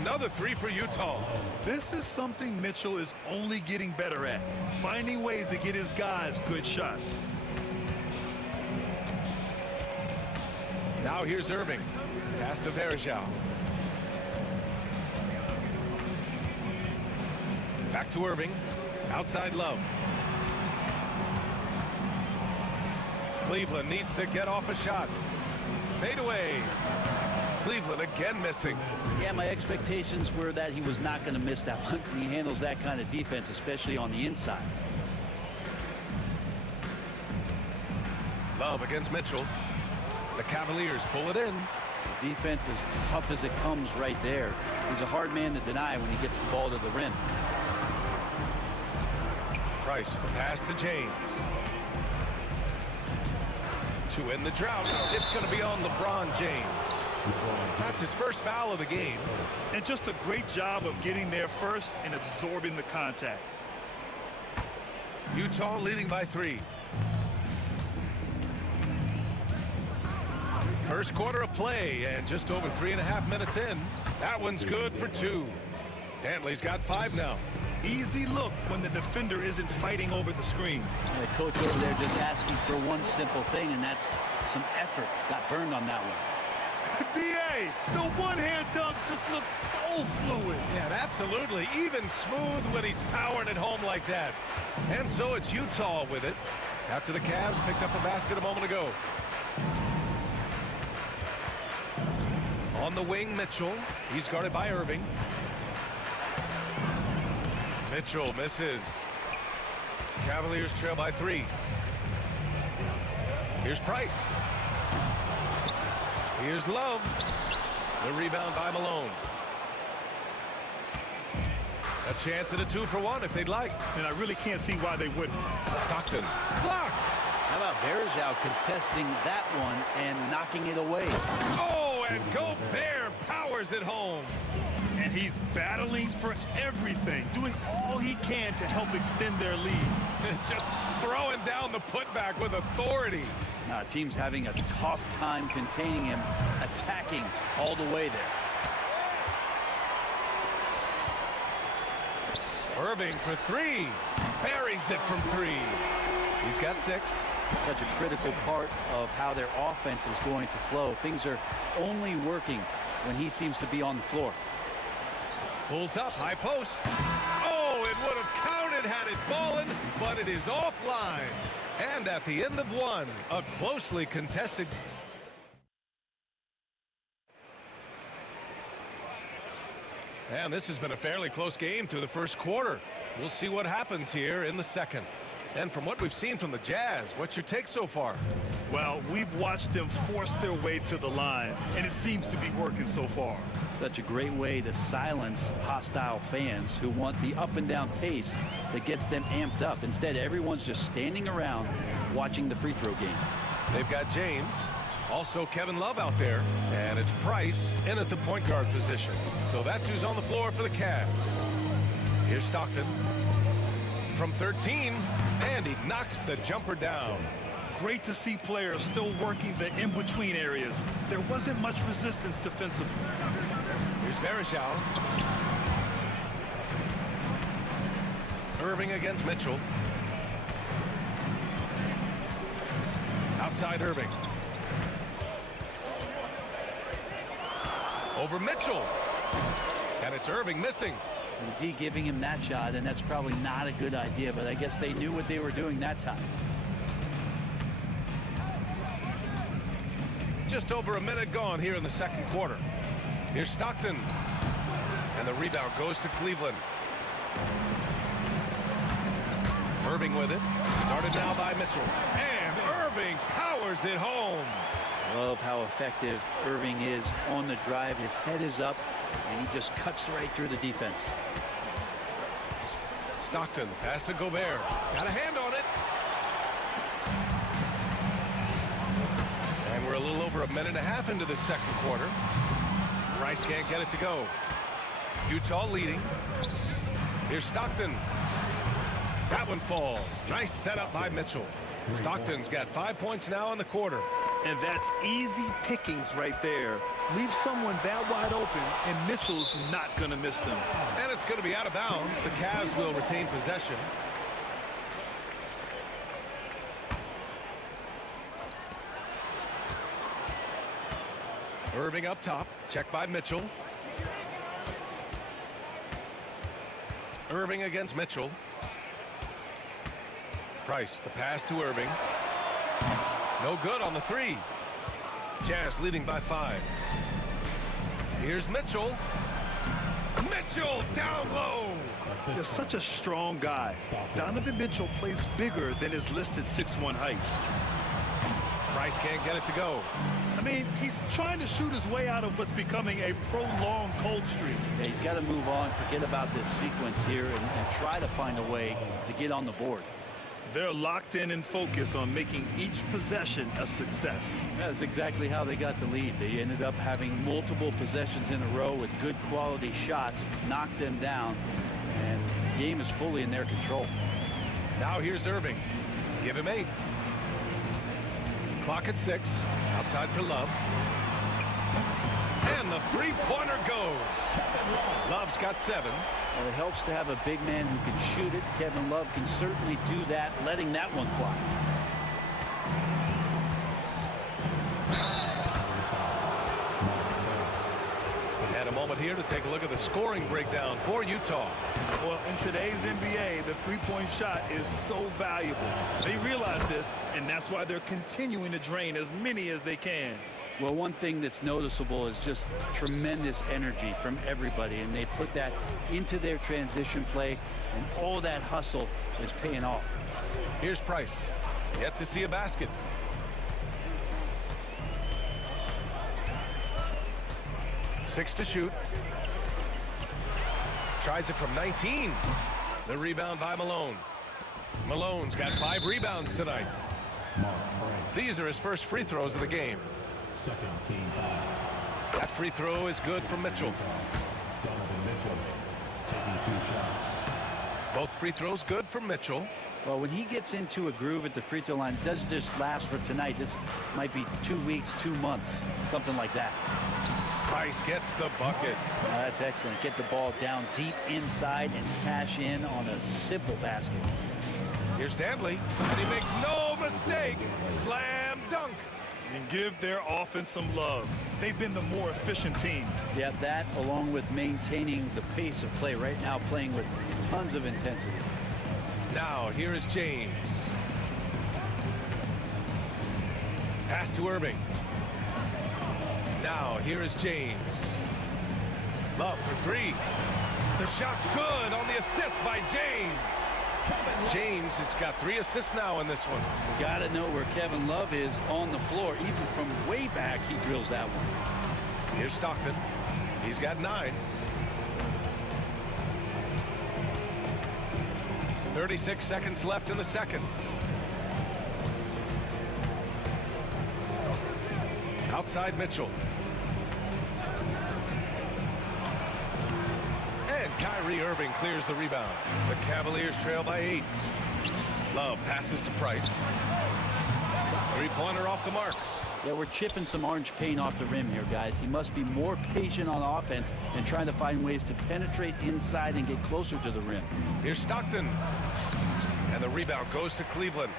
Another 3 for Utah. This is something Mitchell is only getting better at, finding ways to get his guys good shots. Now here's Irving. Pass to Verjao. Back to Irving. Outside Love. Cleveland needs to get off a shot. Fade away. Cleveland again missing. Yeah, my expectations were that he was not going to miss that one. He handles that kind of defense, especially on the inside. Love against Mitchell. The Cavaliers pull it in. Defense as tough as it comes right there. He's a hard man to deny when he gets the ball to the rim. Price, the pass to James. To end the drought. It's going to be on LeBron James. That's his first foul of the game. And just a great job of getting there first and absorbing the contact. Utah leading by 3. First quarter of play and just over 3.5 minutes in. That one's good for 2. Dantley's got 5 now. Easy look when the defender isn't fighting over the screen. And the coach over there just asking for one simple thing, and that's some effort. Got burned on that one. B.A., the one-hand dunk just looks so fluid. Yeah, absolutely. Even smooth when he's powering it home like that. And so it's Utah with it after the Cavs picked up a basket a moment ago. On the wing, Mitchell. He's guarded by Irving. Mitchell misses. Cavaliers trail by 3. Here's Price. Here's Love. The rebound by Malone. A chance at a 2-for-1 if they'd like. And I really can't see why they wouldn't. Stockton blocked. How about Varejao contesting that one and knocking it away? Oh, and Gobert powers it home. And he's battling for everything, doing all he can to help extend their lead. Just throwing down the putback with authority. Team's having a tough time containing him, attacking all the way there. Irving for 3. Buries it from 3. He's got 6. Such a critical part of how their offense is going to flow. Things are only working when he seems to be on the floor. Pulls up, high post. Oh, it would have counted had it fallen, but it is offline. And at the end of 1, a closely contested. And this has been a fairly close game through the first quarter. We'll see what happens here in the second. And from what we've seen from the Jazz, what's your take so far? Well, we've watched them force their way to the line, and it seems to be working so far. Such a great way to silence hostile fans who want the up and down pace that gets them amped up. Instead, everyone's just standing around watching the free throw game. They've got James, also Kevin Love out there, and it's Price in at the point guard position. So that's who's on the floor for the Cavs. Here's Stockton from 13, and he knocks the jumper down. Great to see players still working the in-between areas. There wasn't much resistance defensively. Here's Varejao. Irving against Mitchell. Outside Irving. Over Mitchell. And it's Irving missing. The D giving him that shot, and that's probably not a good idea, but I guess they knew what they were doing that time. Just over a minute gone here in the second quarter. Here's Stockton. And the rebound goes to Cleveland. Irving with it. Started now by Mitchell. And Irving powers it home. Love how effective Irving is on the drive. His head is up, and he just cuts right through the defense. Stockton, pass to Gobert. Got a hand on it. And we're a little over a minute and a half into the second quarter. Rice can't get it to go. Utah leading. Here's Stockton. That one falls. Nice setup by Mitchell. Stockton's got 5 points now in the quarter. And that's easy pickings right there. Leave someone that wide open, and Mitchell's not going to miss them. And it's going to be out of bounds. The Cavs will retain possession. Irving up top. Checked by Mitchell. Irving against Mitchell. Price, the pass to Irving. No good on the 3. Jazz leading by 5. Here's Mitchell. Mitchell down low. They're such a strong guy. Donovan Mitchell plays bigger than his listed 6'1" height. Price can't get it to go. I mean, he's trying to shoot his way out of what's becoming a prolonged cold streak. Yeah, he's got to move on, forget about this sequence here, and try to find a way to get on the board. They're locked in and focused on making each possession a success. That's exactly how they got the lead. They ended up having multiple possessions in a row with good quality shots, knocked them down, and the game is fully in their control. Now here's Irving. Give him 8. Clock at 6. Outside for Love. And the three-pointer goes. Love's got 7. Well, it helps to have a big man who can shoot it. Kevin Love can certainly do that, letting that one fly. And a moment here to take a look at the scoring breakdown for Utah. Well, in today's NBA, the three-point shot is so valuable. They realize this, and that's why they're continuing to drain as many as they can. Well, one thing that's noticeable is just tremendous energy from everybody, and they put that into their transition play, and all that hustle is paying off. Here's Price. Yet to see a basket. Six to shoot. Tries it from 19. The rebound by Malone. Malone's got 5 rebounds tonight. These are his first free throws of the game. That free throw is good from Mitchell. Both free throws good from Mitchell. Well, when he gets into a groove at the free throw line, it doesn't just last for tonight. This might be 2 weeks, 2 months, something like that. Price gets the bucket. That's excellent. Get the ball down deep inside and cash in on a simple basket. Here's Dantley, and he makes no mistake. Slam dunk. And give their offense some love. They've been the more efficient team. Yeah, that along with maintaining the pace of play right now, playing with tons of intensity. Now, here is James. Pass to Irving. Now, here is James. Love for 3. The shot's good on the assist by James. James has got 3 assists now in this one. Got to know where Kevin Love is on the floor. Even from way back, he drills that one. Here's Stockton. He's got 9. 36 seconds left in the second. Outside Mitchell. And Kyrie Irving clears the rebound. The Cavaliers trail by 8. Love passes to Price. 3-pointer off the mark. Yeah, we're chipping some orange paint off the rim here, guys. He must be more patient on offense and trying to find ways to penetrate inside and get closer to the rim. Here's Stockton. And the rebound goes to Cleveland.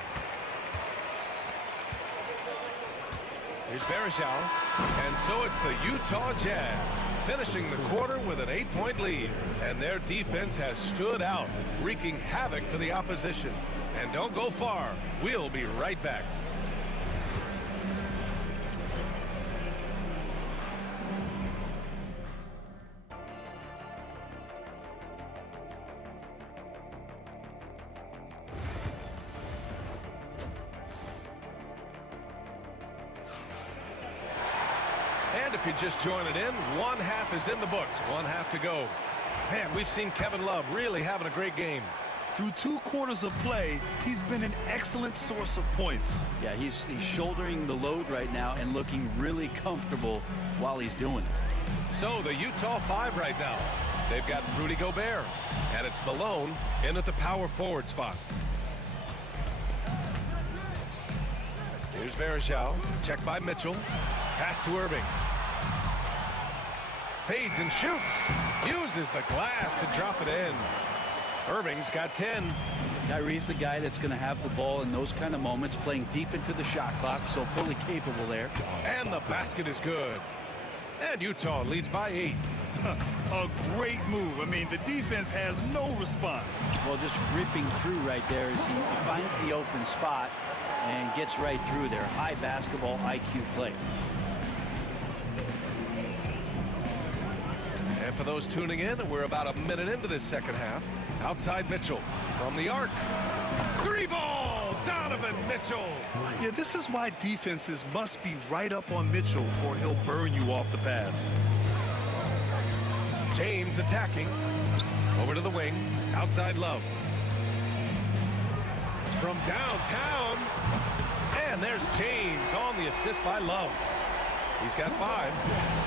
Here's Varejao. And so it's the Utah Jazz finishing the quarter with an 8-point lead. And their defense has stood out, wreaking havoc for the opposition. And don't go far. We'll be right back. And if you're just joining in, 1 half is in the books. 1 half to go. Man, we've seen Kevin Love really having a great game. Through 2 quarters of play, he's been an excellent source of points. Yeah, he's shouldering the load right now and looking really comfortable while he's doing it. So the Utah 5 right now. They've got Rudy Gobert, and it's Malone in at the power forward spot. Here's Varejao, checked by Mitchell. Pass to Irving. Fades and shoots. Uses the glass to drop it in. Irving's got 10. Kyrie's the guy that's going to have the ball in those kind of moments, playing deep into the shot clock, so fully capable there. And the basket is good. And Utah leads by 8. A great move. I mean, the defense has no response. Well, just ripping through right there as he finds the open spot and gets right through there. High basketball IQ play. And for those tuning in, we're about a minute into this second half. Outside Mitchell from the arc. 3-ball, Donovan Mitchell. Yeah, this is why defenses must be right up on Mitchell or he'll burn you off the pass. James attacking. Over to the wing. Outside Love. From downtown. And there's James on the assist by Love. He's got 5.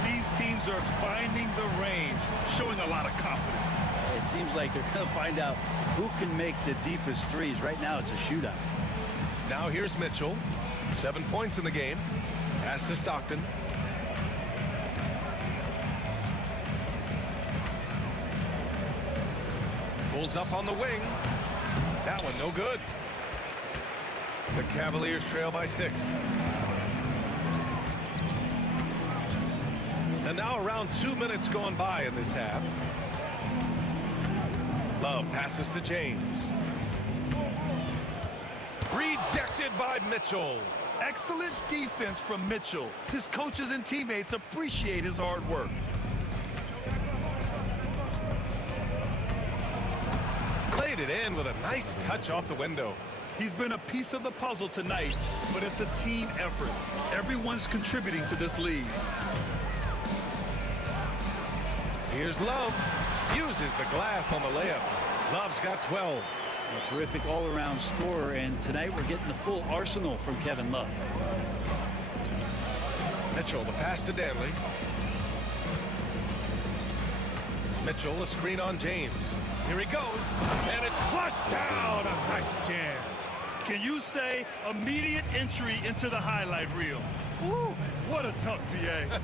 These teams are finding the range, showing a lot of confidence. It seems like they're going to find out who can make the deepest threes. Right now, it's a shootout. Now here's Mitchell. 7 points in the game. Pass to Stockton. Pulls up on the wing. That one no good. The Cavaliers trail by 6. And now around 2 minutes gone by in this half. Love passes to James. Rejected Deflected by Mitchell. Excellent defense from Mitchell. His coaches and teammates appreciate his hard work. Played it in with a nice touch off the window. He's been a piece of the puzzle tonight, but it's a team effort. Everyone's contributing to this lead. Here's Love. Uses the glass on the layup. Love's got 12. A terrific all-around scorer, and tonight we're getting the full arsenal from Kevin Love. Mitchell, the pass to Danley. Mitchell, a screen on James. Here he goes, and it's flushed down. A nice jam. Can you say immediate entry into the highlight reel? Woo, what a tuck, BA.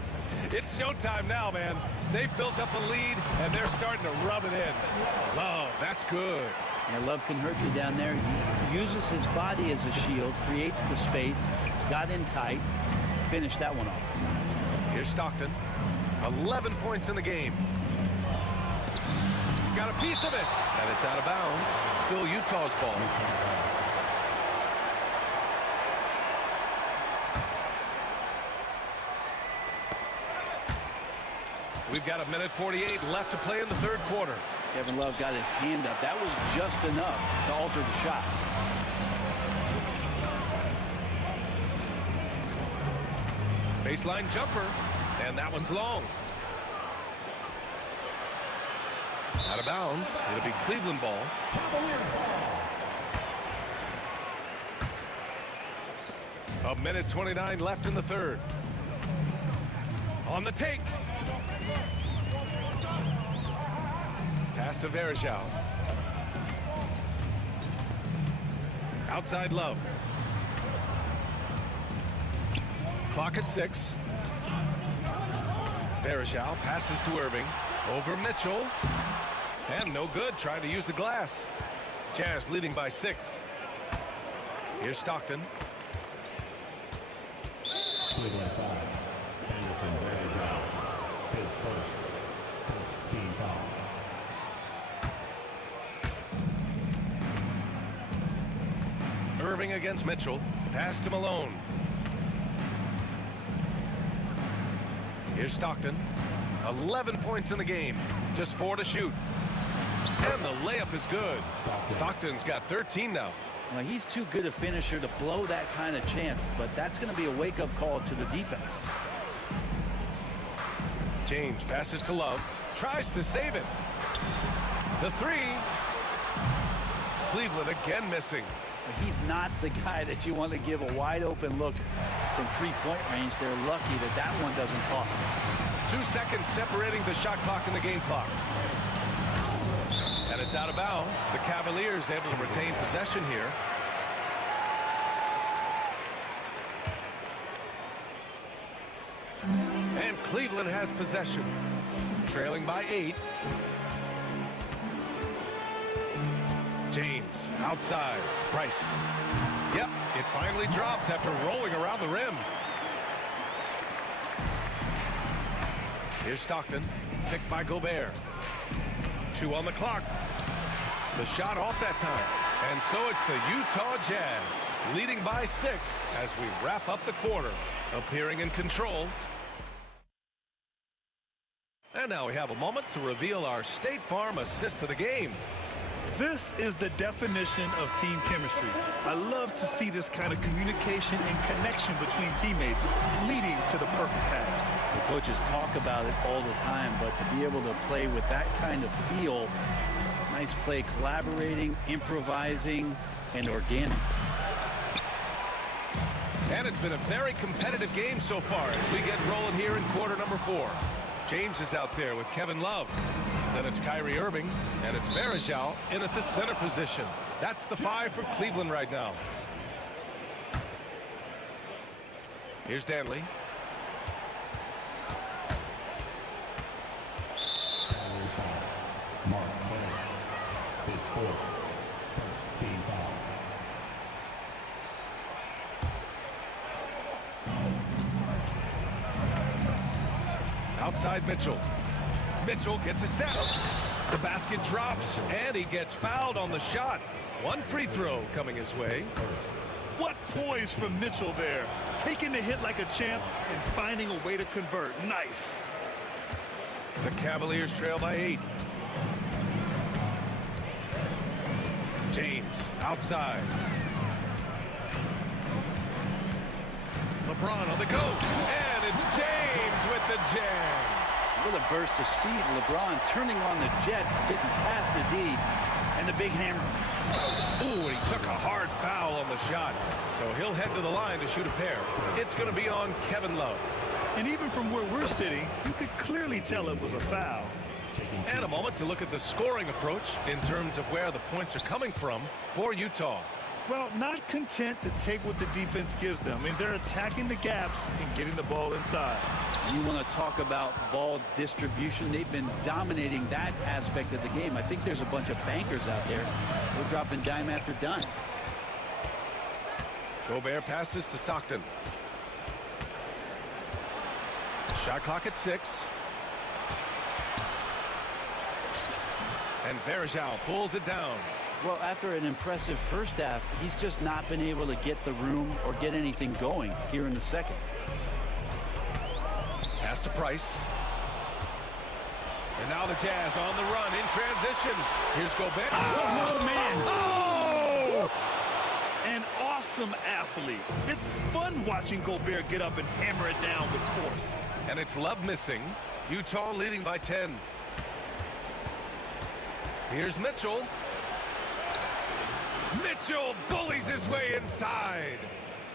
It's showtime now, man. They've built up a lead, and they're starting to rub it in. Love, that's good. Yeah, Love can hurt you down there. He uses his body as a shield, creates the space, got in tight, finished that one off. Here's Stockton. 11 points in the game. Got a piece of it, and it's out of bounds. Still Utah's ball. We've got 1:48 left to play in the third quarter. Kevin Love got his hand up. That was just enough to alter the shot. Baseline jumper, and that one's long. Out of bounds. It'll be Cleveland ball. A 1:29 left in the third. On the take. Pass to Verjao. Outside Love. Clock at 6. Verjao passes to Irving. Over Mitchell. And no good, trying to use the glass. Jazz leading by 6. Here's Stockton. Cleveland 5. Anderson Verjao. His first team foul. Irving against Mitchell. Pass to Malone. Here's Stockton. 11 points in the game. Just 4 to shoot. And the layup is good. Stockton's got 13 now. Well, he's too good a finisher to blow that kind of chance, but that's going to be a wake-up call to the defense. James passes to Love. Tries to save it. The 3. Cleveland again missing. He's not the guy that you want to give a wide-open look from three-point range. They're lucky that that one doesn't cost them. 2 seconds separating the shot clock and the game clock. And it's out of bounds. The Cavaliers able to retain possession here. And Cleveland has possession. Trailing by 8. James outside. Price. Yep, it finally drops after rolling around the rim. Here's Stockton. Picked by Gobert. 2 on the clock. The shot off that time. And so it's the Utah Jazz leading by 6 as we wrap up the quarter. Appearing in control. And now we have a moment to reveal our State Farm assist of the game. This is the definition of team chemistry. I love to see this kind of communication and connection between teammates leading to the perfect pass. The coaches talk about it all the time, but to be able to play with that kind of feel, nice play, collaborating, improvising, and organic. And it's been a very competitive game so far as we get rolling here in quarter number 4. James is out there with Kevin Love. Then it's Kyrie Irving, and it's Verjao in at the center position. That's the 5 for Cleveland right now. Here's Danley. Mark Harris, his first team foul. Outside Mitchell. Mitchell gets a step. The basket drops, and he gets fouled on the shot. 1 free throw coming his way. What poise from Mitchell there. Taking the hit like a champ and finding a way to convert. Nice. The Cavaliers trail by 8. James outside. LeBron on the go. And it's James with the jam. With a burst of speed, LeBron turning on the Jets, getting past the D, and the big hammer. Ooh, and he took a hard foul on the shot. So he'll head to the line to shoot a pair. It's going to be on Kevin Love. And even from where we're sitting, you could clearly tell it was a foul. And a moment to look at the scoring approach in terms of where the points are coming from for Utah. Well, not content to take what the defense gives them. I mean, they're attacking the gaps and getting the ball inside. You want to talk about ball distribution. They've been dominating that aspect of the game. I think there's a bunch of bankers out there. They're dropping dime after dime. Gobert passes to Stockton. Shot clock at 6. And Varejao pulls it down. Well, after an impressive first half, he's just not been able to get the room or get anything going here in the second. Pass to Price. And now the Jazz on the run in transition. Here's Gobert. Oh, man. Oh! An awesome athlete. It's fun watching Gobert get up and hammer it down with force. And it's Love missing. Utah leading by 10. Here's Mitchell. Mitchell bullies his way inside.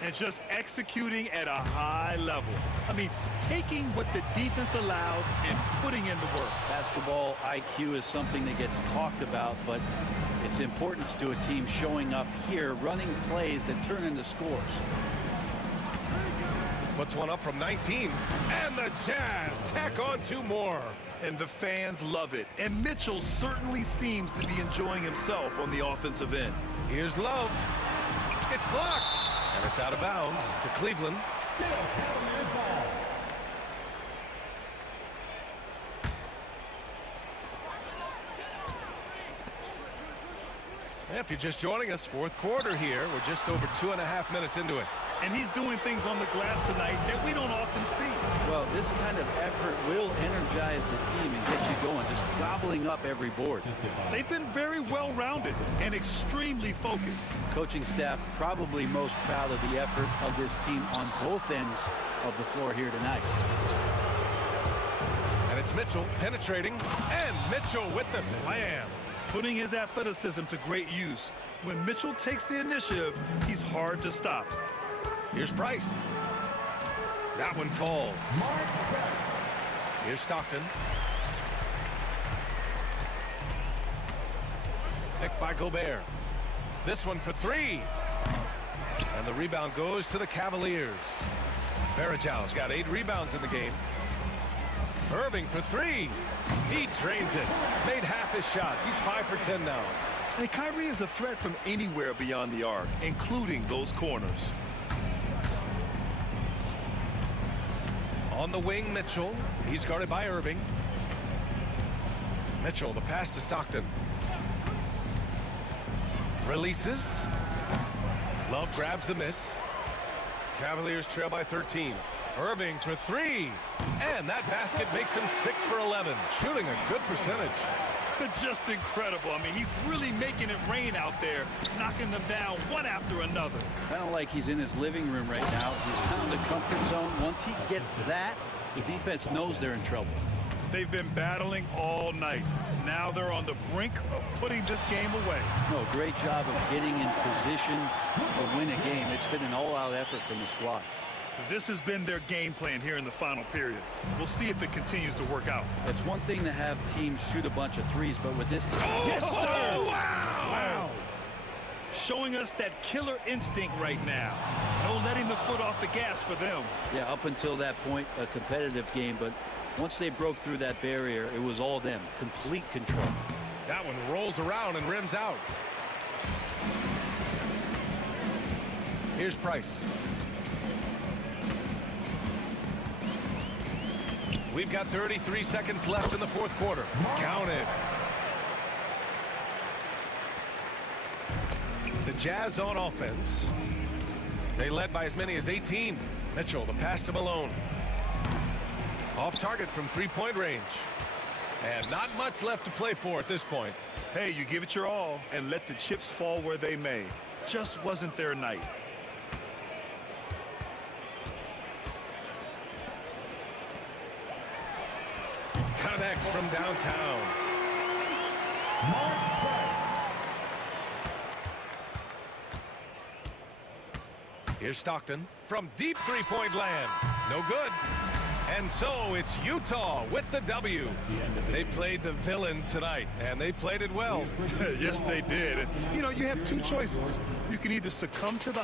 And just executing at a high level. I mean, taking what the defense allows and putting in the work. Basketball IQ is something that gets talked about, but its importance to a team showing up here, running plays that turn into scores. Puts one up from 19. And the Jazz tack on 2 more. And the fans love it. And Mitchell certainly seems to be enjoying himself on the offensive end. Here's Love. It's blocked. And it's out of bounds to Cleveland. If you're just joining us, fourth quarter here. We're just over 2.5 minutes into it. And he's doing things on the glass tonight that we don't often see. Well, this kind of effort will energize the team and get you going, just gobbling up every board. They've been very well-rounded and extremely focused. Coaching staff probably most proud of the effort of this team on both ends of the floor here tonight. And it's Mitchell penetrating, and Mitchell with the slam. Putting his athleticism to great use. When Mitchell takes the initiative, he's hard to stop. Here's Price. That one falls. Here's Stockton. Picked by Gobert. This one for 3. And the rebound goes to the Cavaliers. Varejao's got 8 rebounds in the game. Irving for 3. He drains it. Made half his shots. He's 5 for 10 now. And Kyrie is a threat from anywhere beyond the arc, including those corners. On the wing, Mitchell. He's guarded by Irving. Mitchell, the pass to Stockton. Releases. Love grabs the miss. Cavaliers trail by 13. Irving for 3. And that basket makes him 6 for 11. Shooting a good percentage. Just incredible. I mean, he's really making it rain out there, knocking them down one after another. Kind of like he's in his living room right now. He's found a comfort zone. Once he gets that, the defense knows they're in trouble. They've been battling all night. Now they're on the brink of putting this game away. No, great job of getting in position to win a game. It's been an all-out effort from the squad. This has been their game plan here in the final period. We'll see if it continues to work out. It's one thing to have teams shoot a bunch of threes, but with this team... Yes, sir! Wow! Showing us that killer instinct right now. No letting the foot off the gas for them. Yeah, up until that point, a competitive game, but once they broke through that barrier, it was all them. Complete control. That one rolls around and rims out. Here's Price. We've got 33 seconds left in the fourth quarter. Count it. The Jazz on offense. They led by as many as 18. Mitchell, the pass to Malone. Off target from three-point range. And not much left to play for at this point. Hey, you give it your all and let the chips fall where they may. Just wasn't their night. Connects from downtown. Here's Stockton from deep three-point land. No good. And so it's Utah with the W. They played the villain tonight, and they played it well. Yes, they did. And, you know, you have two choices. You can either succumb to the...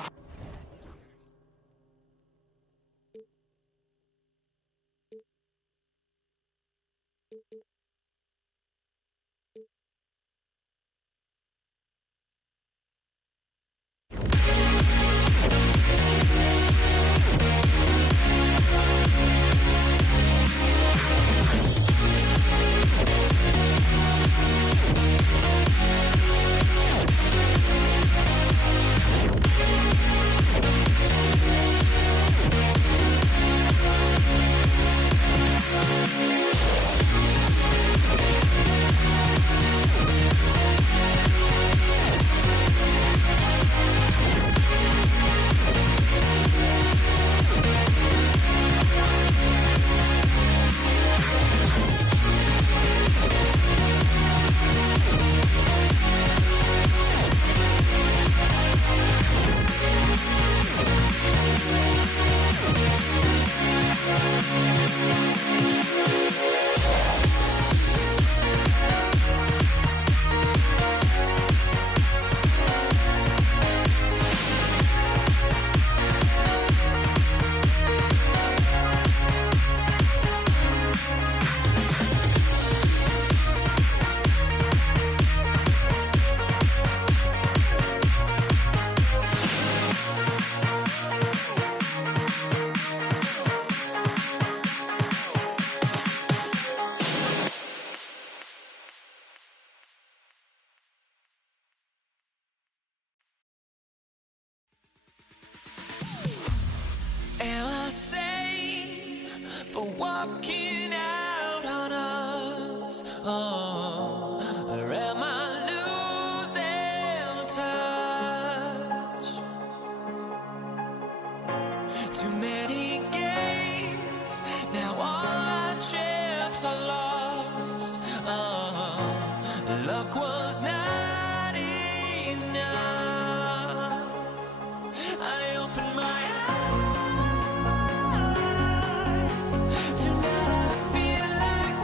Am I safe for walking out on us? Oh, or am I losing touch? Too many games, now all our chips are lost. Oh, luck was not enough. I opened my eyes. Tonight I feel like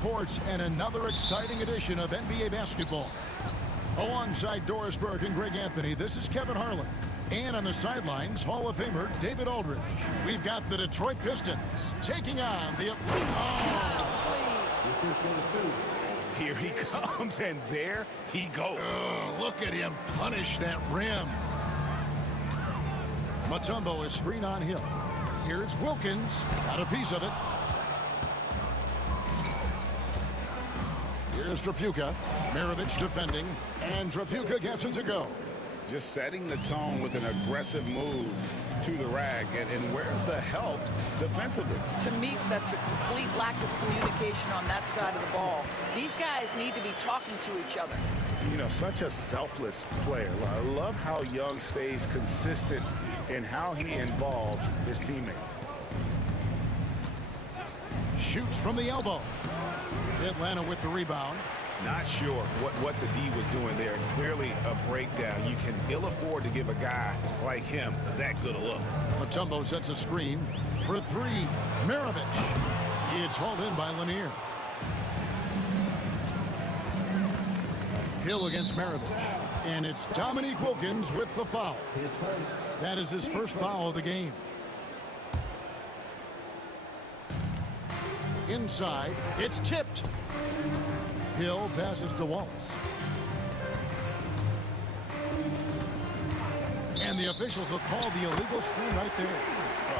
Sports and another exciting edition of NBA basketball. Alongside Doris Burke and Greg Anthony, this is Kevin Harlan. And on the sidelines, Hall of Famer David Aldridge. We've got the Detroit Pistons taking on the... Here he comes, and there he goes. Oh, look at him punish that rim. Mutombo is screen on Hill. Here's Wilkins. Got a piece of it. Here's Trapuka. Maravich defending. And Trapuka gets it to go. Just setting the tone with an aggressive move to the rag. And where's the help defensively? To me, that's a complete lack of communication on that side of the ball. These guys need to be talking to each other. You know, such a selfless player. I love how Young stays consistent in how he involves his teammates. Shoots from the elbow. Atlanta with the rebound. Not sure what the D was doing there. Clearly a breakdown. You can ill afford to give a guy like him that good a look. Mutombo sets a screen for three. Maravich. It's hauled in by Lanier. Hill against Maravich. And it's Dominique Wilkins with the foul. That is his first foul of the game. Inside, it's tipped. Hill passes to Wallace. And the officials will call the illegal screen right there.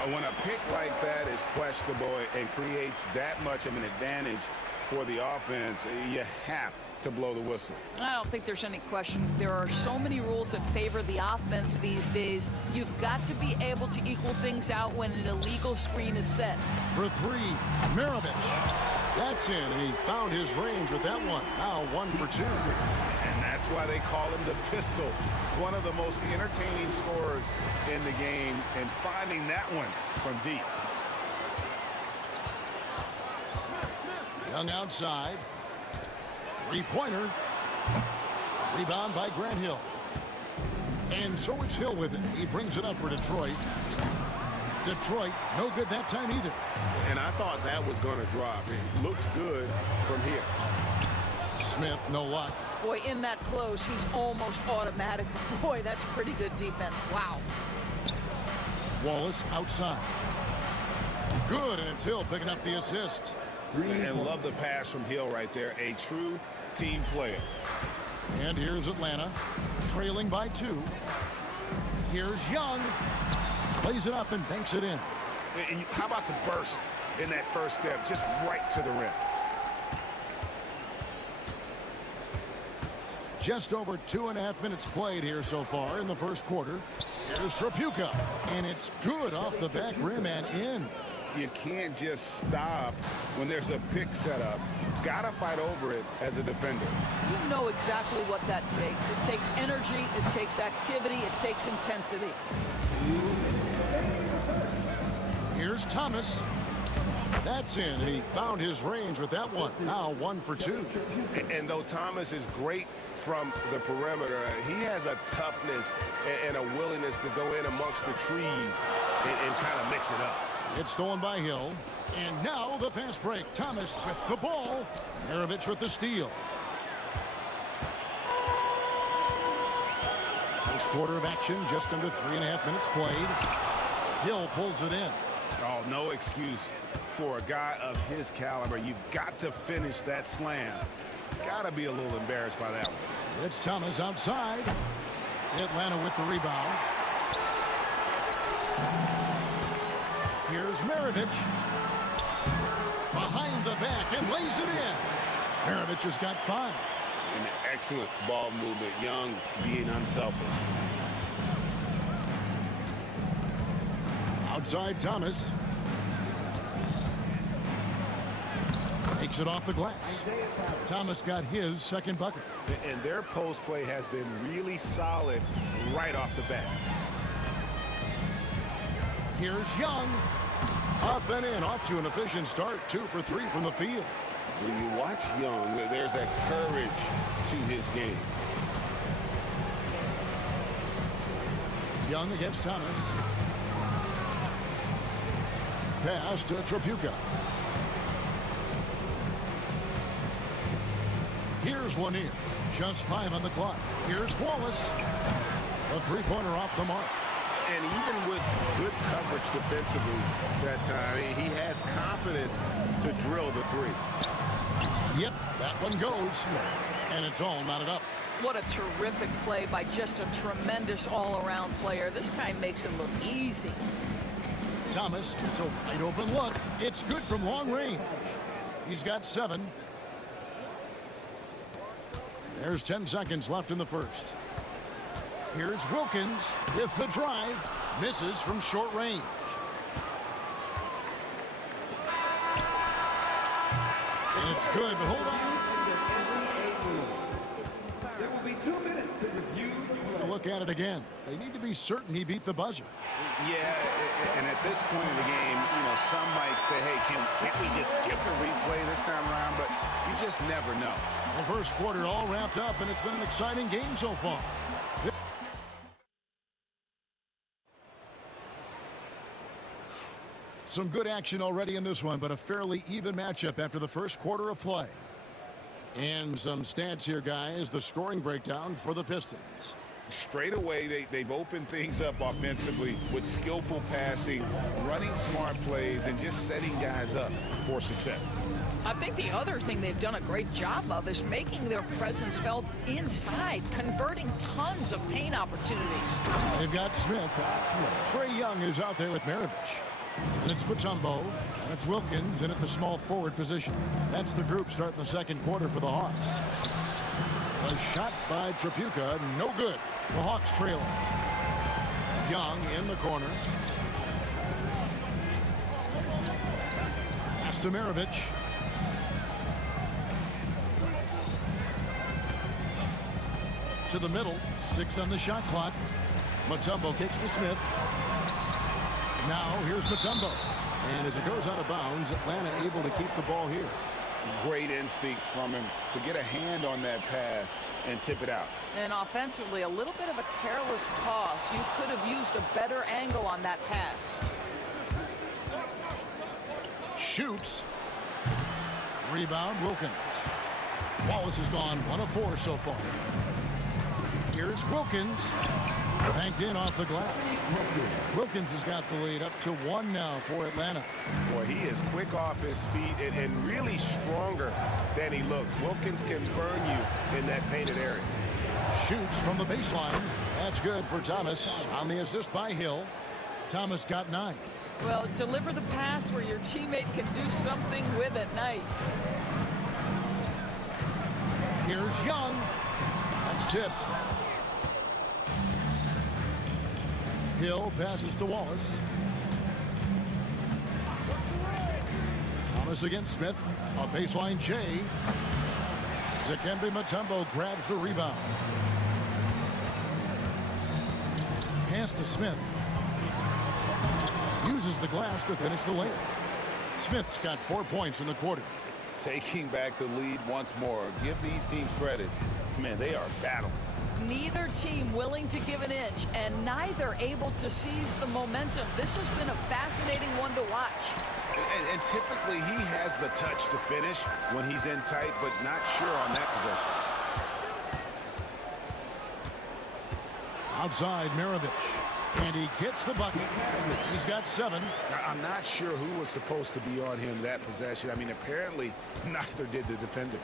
When a pick like that is questionable and creates that much of an advantage for the offense, you have to blow the whistle. I don't think there's any question. There are so many rules that favor the offense these days. You've got to be able to equal things out when an illegal screen is set. For three, Maravich. That's in, and he found his range with that one. Now 1 for 2. And that's why they call him the pistol. One of the most entertaining scorers in the game, and finding that one from deep. Young outside. Three-pointer. Rebound by Grant Hill. And so it's Hill with it. He brings it up for Detroit. Detroit, no good that time either. And I thought that was going to drop. It looked good from here. Smith, no luck. Boy, in that close, he's almost automatic. Boy, that's pretty good defense. Wow. Wallace outside. Good, and it's Hill picking up the assist. And love the pass from Hill right there. A true team player. And here's Atlanta, trailing by 2. Here's Young. Plays it up and banks it in. And how about the burst in that first step, just right to the rim? Just over 2.5 minutes played here so far in the first quarter. Here's Trapuka, and it's good off the back rim and in. You can't just stop when there's a pick set up. Gotta fight over it as a defender. You know exactly what that takes. It takes energy, it takes activity, it takes intensity. Here's Thomas. That's in, and he found his range with that one. Now 1 for 2. And though Thomas is great from the perimeter, he has a toughness and a willingness to go in amongst the trees and kind of mix it up. It's stolen by Hill. And now the fast break. Thomas with the ball. Maravich with the steal. First quarter of action, just under 3.5 minutes played. Hill pulls it in. Oh, no excuse for a guy of his caliber. You've got to finish that slam. Got to be a little embarrassed by that one. It's Thomas outside. Atlanta with the rebound. Here's Maravich. Behind the back and lays it in. Maravich has got 5. An excellent ball movement. Young being unselfish. Outside Thomas. Takes it off the glass. Thomas got his second bucket. And their post play has been really solid right off the bat. Here's Young. Up and in, off to an efficient start. 2 for 3 from the field. When you watch Young, there's a courage to his game. Young against Thomas. Pass to Trapuka. Here's one in. Just 5 on the clock. Here's Wallace. A three-pointer off the mark. And even with good coverage defensively that time, he has confidence to drill the three. Yep, that one goes. And it's all knotted up. What a terrific play by just a tremendous all-around player. This guy makes it look easy. Thomas, it's a wide open look. It's good from long range. He's got 7. There's 10 seconds left in the first. Here's Wilkins with the drive. Misses from short range. And it's good, but hold on. There will be 2 minutes to review. Look at it again. They need to be certain he beat the buzzer. Yeah, and at this point in the game, some might say, hey, can't we just skip the replay this time around? But you just never know. The first quarter all wrapped up, and it's been an exciting game so far. Some good action already in this one, but a fairly even matchup after the first quarter of play. And some stats here, guys. The scoring breakdown for the Pistons. Straight away, they've opened things up offensively with skillful passing, running smart plays, and just setting guys up for success. I think the other thing they've done a great job of is making their presence felt inside, converting tons of paint opportunities. They've got Smith. Trae Young is out there with Maravich. And it's Mutombo, and it's Wilkins in at the small forward position. That's the group starting the second quarter for the Hawks. A shot by Tripucka, no good. The Hawks trailing. Young in the corner. Pass to Maravich. To the middle, 6 on the shot clock. Mutombo kicks to Smith. Now here's Mutombo. And as it goes out of bounds, Atlanta able to keep the ball here. Great instincts from him to get a hand on that pass and tip it out. And offensively, a little bit of a careless toss. You could have used a better angle on that pass. Shoots. Rebound, Wilkins. Wallace has gone 1 of 4 so far. Here's Wilkins. Banked in off the glass. Wilkins has got the lead up to 1 now for Atlanta. Boy, he is quick off his feet and really stronger than he looks. Wilkins can burn you in that painted area. Shoots from the baseline. That's good for Thomas on the assist by Hill. Thomas got 9. Well, deliver the pass where your teammate can do something with it. Nice. Here's Young. That's tipped. Hill passes to Wallace. Thomas against Smith. A baseline J. Dikembe Mutombo grabs the rebound. Pass to Smith. Uses the glass to finish the layup. Smith's got 4 points in the quarter. Taking back the lead once more. Give these teams credit. Man, they are battling. Neither team willing to give an inch, and neither able to seize the momentum. This has been a fascinating one to watch. And typically he has the touch to finish when he's in tight, but not sure on that possession. Outside Maravich. And he gets the bucket. He's got 7. I'm not sure who was supposed to be on him that possession. I mean, apparently neither did the defenders.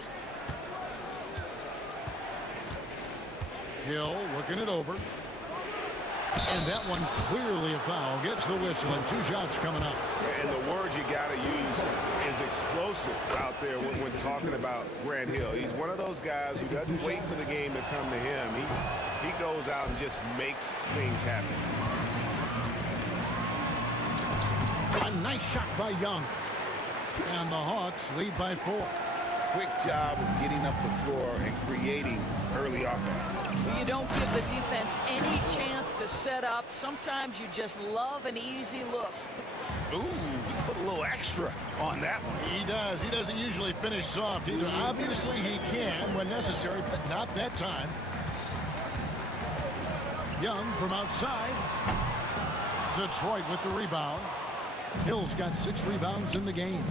Hill working it over. And that one clearly a foul. Gets the whistle and 2 shots coming up. And the word you got to use is explosive out there when talking about Grant Hill. He's one of those guys who doesn't wait for the game to come to him. He goes out and just makes things happen. A nice shot by Young. And the Hawks lead by 4. Quick job of getting up the floor and creating early offense. You don't give the defense any chance to set up. Sometimes you just love an easy look. Ooh, he put a little extra on that one. He does. He doesn't usually finish soft either. Obviously, he can when necessary, but not that time. Young from outside. Detroit with the rebound. Hill's got 6 rebounds in the game.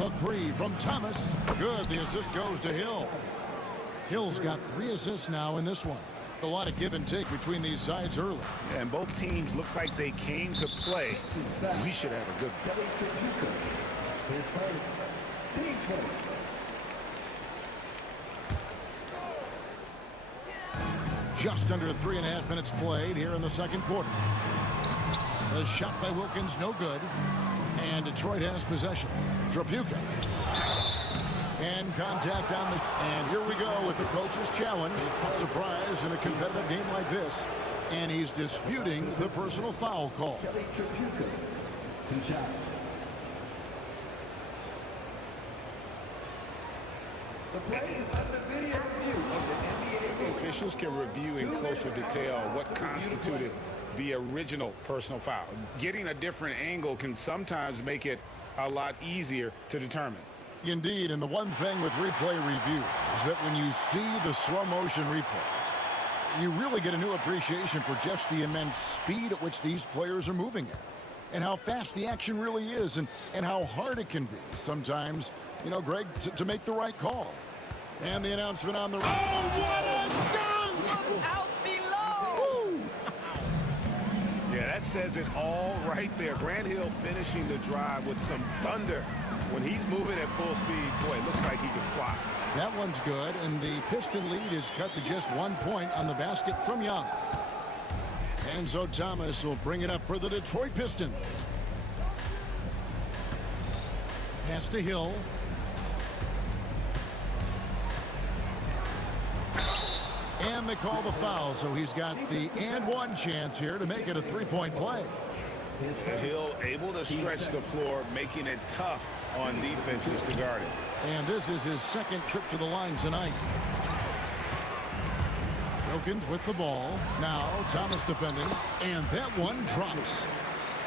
A 3 from Thomas. Good. The assist goes to Hill. Hill's got 3 assists now in this one. A lot of give and take between these sides early. Yeah, and both teams look like they came to play. We should have a good Just under 3.5 minutes played here in the second quarter. The shot by Wilkins, no good. And Detroit has possession. Trapuka. And contact on the... And here we go with the coach's challenge. Surprise in a competitive game like this. And he's disputing the personal foul call. The play is under video review of the NBA. Officials can review in closer detail what constituted the original personal foul. Getting a different angle can sometimes make it a lot easier to determine. Indeed, and the one thing with replay review is that when you see the slow motion replays, you really get a new appreciation for just the immense speed at which these players are moving at, and how fast the action really is, and how hard it can be sometimes, you know, Greg, to make the right call. And the announcement on the... Oh, what a dunk! Look out below! Yeah, that says it all right there. Grant Hill finishing the drive with some thunder. When he's moving at full speed, boy, it looks like he can fly. That one's good, and the Piston lead is cut to just 1 point on the basket from Young. Enzo Thomas will bring it up for the Detroit Pistons. Pass to Hill. And they call the foul, so he's got the and one chance here to make it a 3-point play. Hill able to stretch the floor, making it tough on defenses to guard it. And this is his second trip to the line tonight. Wilkins with the ball. Now Thomas defending, and that one drops.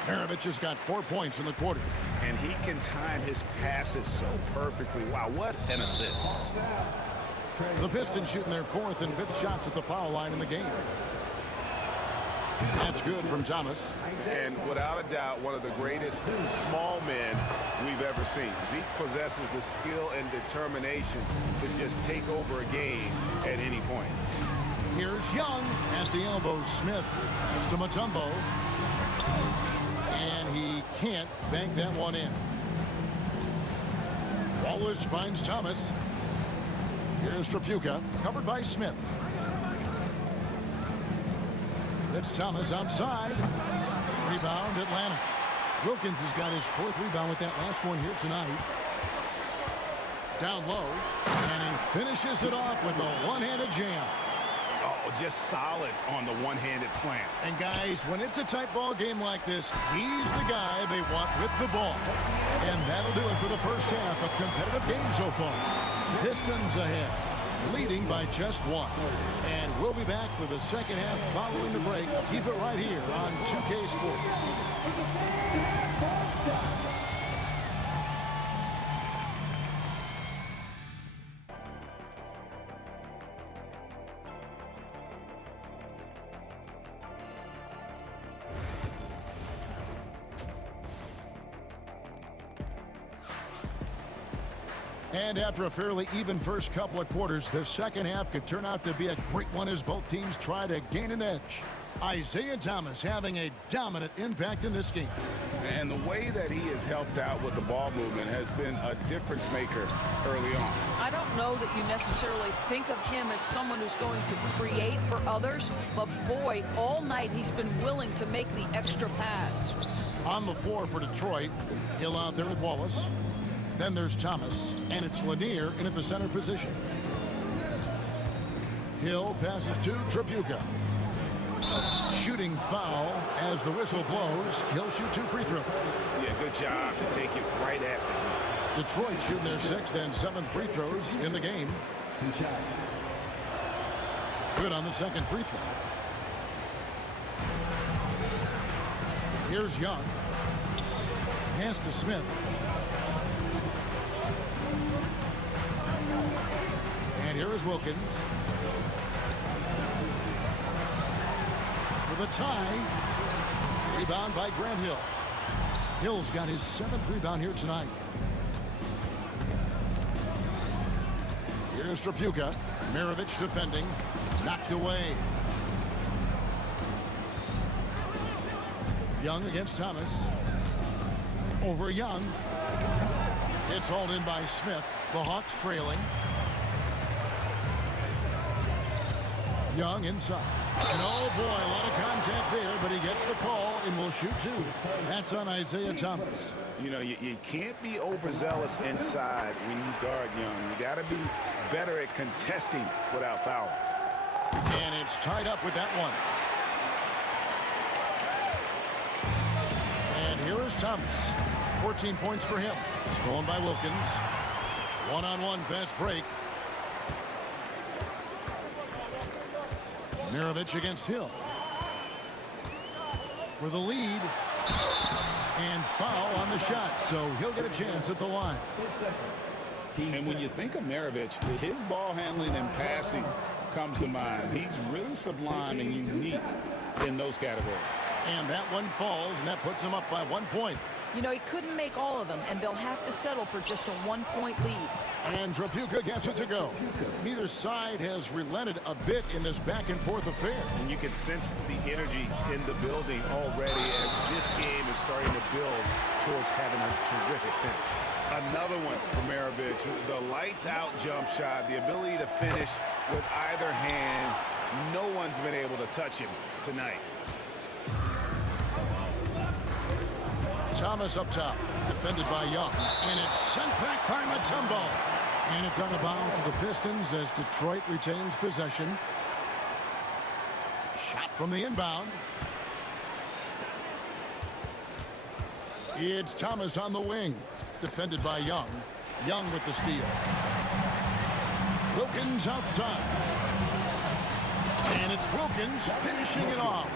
Maravich has got 4 points in the quarter. And he can time his passes so perfectly. Wow, what an assist. The Pistons shooting their 4th and 5th shots at the foul line in the game. That's good from Thomas. And without a doubt, one of the greatest small men we've ever seen. Zeke possesses the skill and determination to just take over a game at any point. Here's Young at the elbow. Smith has to Mutombo. And he can't bank that one in. Wallace finds Thomas. Here's Trapuka, covered by Smith. It's Thomas outside. Rebound, Atlanta. Wilkins has got his 4th rebound with that last one here tonight. Down low, and he finishes it off with a one-handed jam. Oh, just solid on the one-handed slam. And guys, when it's a tight ball game like this, he's the guy they want with the ball. And that'll do it for the first half. A competitive game so far. Pistons ahead, leading by just 1. And we'll be back for the second half following the break. Keep it right here on 2K Sports. And after a fairly even first couple of quarters, the second half could turn out to be a great one as both teams try to gain an edge. Isaiah Thomas having a dominant impact in this game. And the way that he has helped out with the ball movement has been a difference maker early on. I don't know that you necessarily think of him as someone who's going to create for others, but boy, all night he's been willing to make the extra pass. On the floor for Detroit, Hill out there with Wallace. Then there's Thomas, and it's Lanier in at the center position. Hill passes to Trapuka. Shooting foul as the whistle blows. He'll shoot 2 free throws. Yeah, good job to take it right at the Detroit shooting their 6th and 7th free throws in the game. Good on the second free throw. Here's Young. Pass to Smith. And here is Wilkins. For the tie. Rebound by Grant Hill. Hill's got his 7th rebound here tonight. Here's Trapuka. Mirovic defending. Knocked away. Young against Thomas. Over Young. It's hauled in by Smith. The Hawks trailing. Young inside. And oh boy, a lot of contact there, but he gets the call and will shoot two. That's on Isaiah Thomas. You know, you can't be overzealous inside when you guard Young. You got to be better at contesting without fouling. And it's tied up with that one. And here is Thomas. 14 points for him. Stolen by Wilkins. One-on-one fast break. Mirovic against Hill. For the lead. And foul on the shot, so he'll get a chance at the line. And when you think of Mirovic, his ball handling and passing comes to mind. He's really sublime and unique in those categories. And that one falls, and that puts him up by 1 point. You know, he couldn't make all of them, and they'll have to settle for just a 1-point lead. And Trapuka gets it to go. Neither side has relented a bit in this back-and-forth affair. And you can sense the energy in the building already as this game is starting to build towards having a terrific finish. Another one for Mirovic. The lights-out jump shot, the ability to finish with either hand. No one's been able to touch him tonight. Thomas up top, defended by Young, and it's sent back by Mutombo. And it's on a bounce to the Pistons as Detroit retains possession. Shot from the inbound. It's Thomas on the wing, defended by Young. Young with the steal. Wilkins outside. And it's Wilkins finishing it off.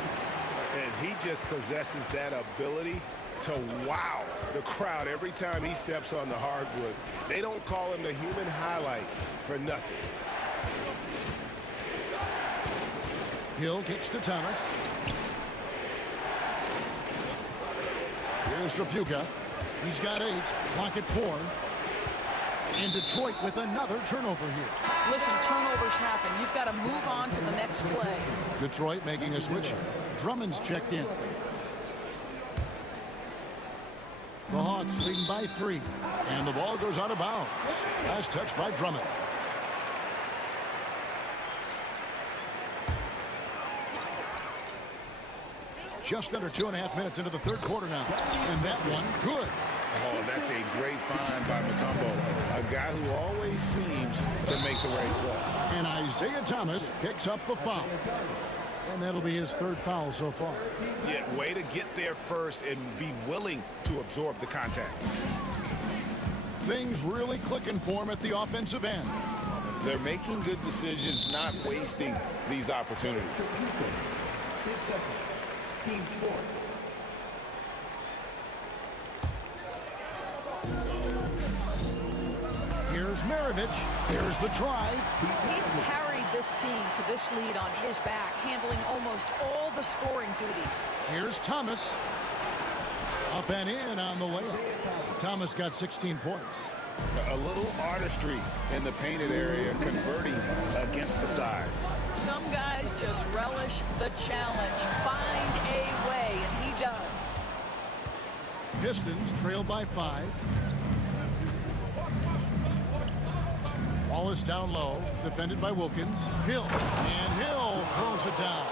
And he just possesses that ability to wow the crowd every time he steps on the hardwood. They don't call him the human highlight for nothing. Hill kicks to Thomas. Here's Trapuka. He's got 8. Clock at 4. And Detroit with another turnover here. Listen, turnovers happen. You've got to move on to the next play. Detroit making a switch here. Drummond's checked in. The Hawks leading by 3. And the ball goes out of bounds. Last touch by Drummond. Just under 2.5 minutes into the third quarter now. And that one, good. Oh, that's a great find by Mutombo. A guy who always seems to make the right play. And Isaiah Thomas picks up the foul. And that'll be his 3rd foul so far. Yeah, way to get there first and be willing to absorb the contact. Things really clicking for him at the offensive end. They're making good decisions, not wasting these opportunities. Team's fourth. Here's Mirovic. Here's the drive. He's carried this team to this lead on his back, handling almost all the scoring duties. Here's Thomas. Up and in on the layup. Thomas got 16 points. A little artistry in the painted area, converting against the size. Some guys just relish the challenge. Find a way, and he does. Pistons trail by 5. Wallace down low, defended by Wilkins. Hill, and Hill throws it down.